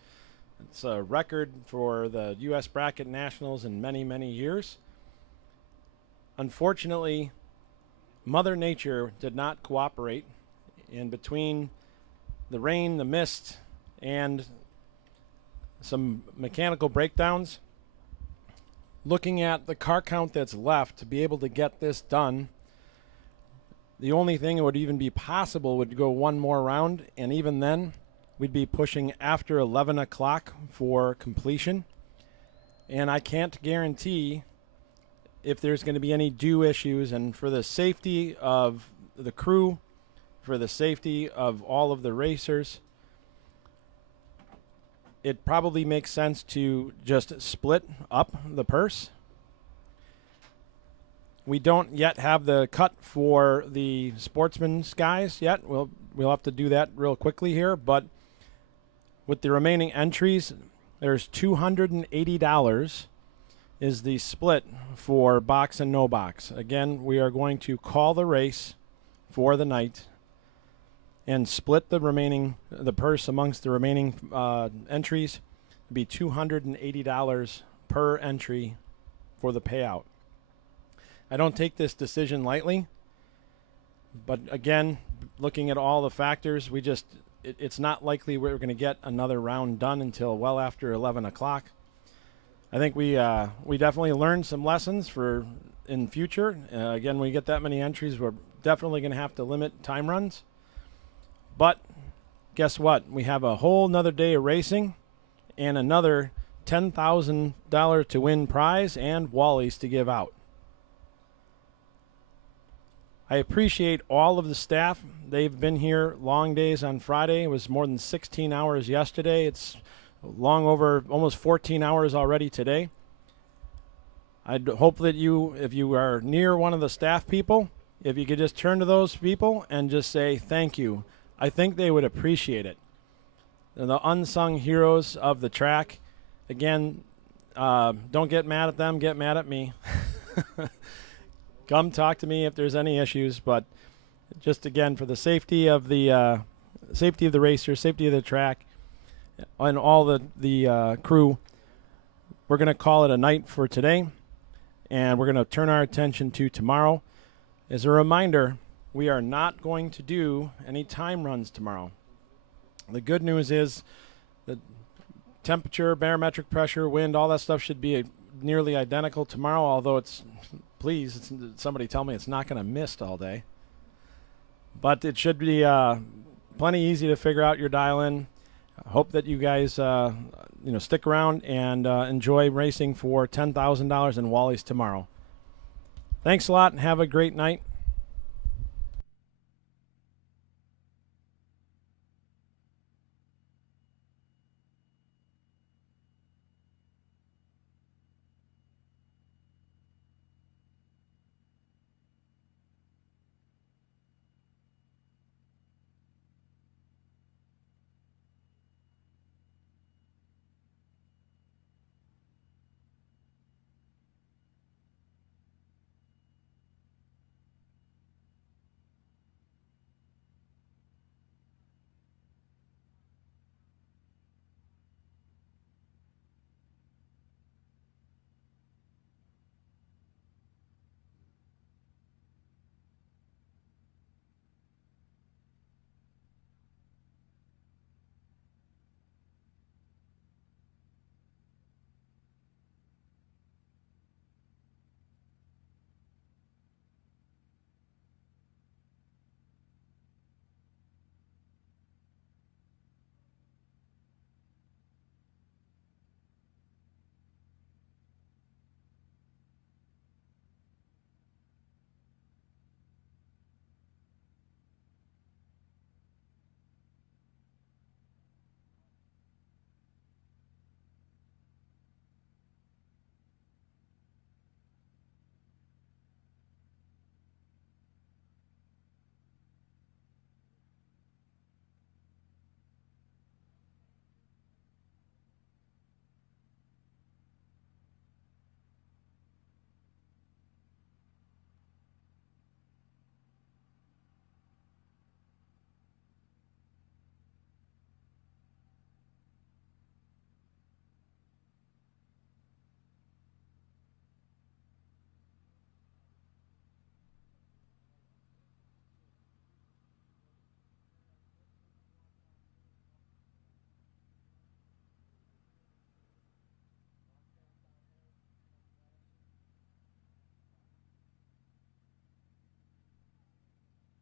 It's a record for the U.S. Bracket Nationals in many, many years. Unfortunately, Mother Nature did not cooperate. In between the rain, the mist, and some mechanical breakdowns, looking at the car count that's left to be able to get this done, the only thing that would even be possible would go one more round, and even then we'd be pushing after 11 o'clock for completion. And I can't guarantee if there's going to be any due issues, and for the safety of the crew, for the safety of all of the racers, it probably makes sense to just split up the purse. We don't yet have the cut for the Sportsman guys yet. We'll have to do that real quickly here, but with the remaining entries, there's $280 is the split for box and no box. Again, we are going to call the race for the night and split the purse amongst the remaining entries. It'd be $280 per entry for the payout. I don't take this decision lightly, but again, looking at all the factors, it's not likely we're going to get another round done until well after 11 o'clock. I think we definitely learned some lessons for in future. Again, when we get that many entries, we're definitely going to have to limit time runs. But guess what? We have a whole nother day of racing and another $10,000 to win prize and Wallies to give out. I appreciate all of the staff. They've been here long days on Friday. It was more than 16 hours yesterday. It's long over almost 14 hours already today. I'd hope that if you are near one of the staff people, if you could just turn to those people and just say thank you. I think they would appreciate it. They're the unsung heroes of the track. Again, don't get mad at them, get mad at me. Come talk to me if there's any issues, but just again for the safety of the racers, safety of the track, and all the crew, we're going to call it a night for today, and we're going to turn our attention to tomorrow. As a reminder, we are not going to do any time runs tomorrow. The good news is the temperature, barometric pressure, wind, all that stuff should be nearly identical tomorrow, although somebody tell me it's not going to mist all day. But it should be plenty easy to figure out your dial-in. I hope that you guys stick around and enjoy racing for $10,000 in Wallies tomorrow. Thanks a lot and have a great night.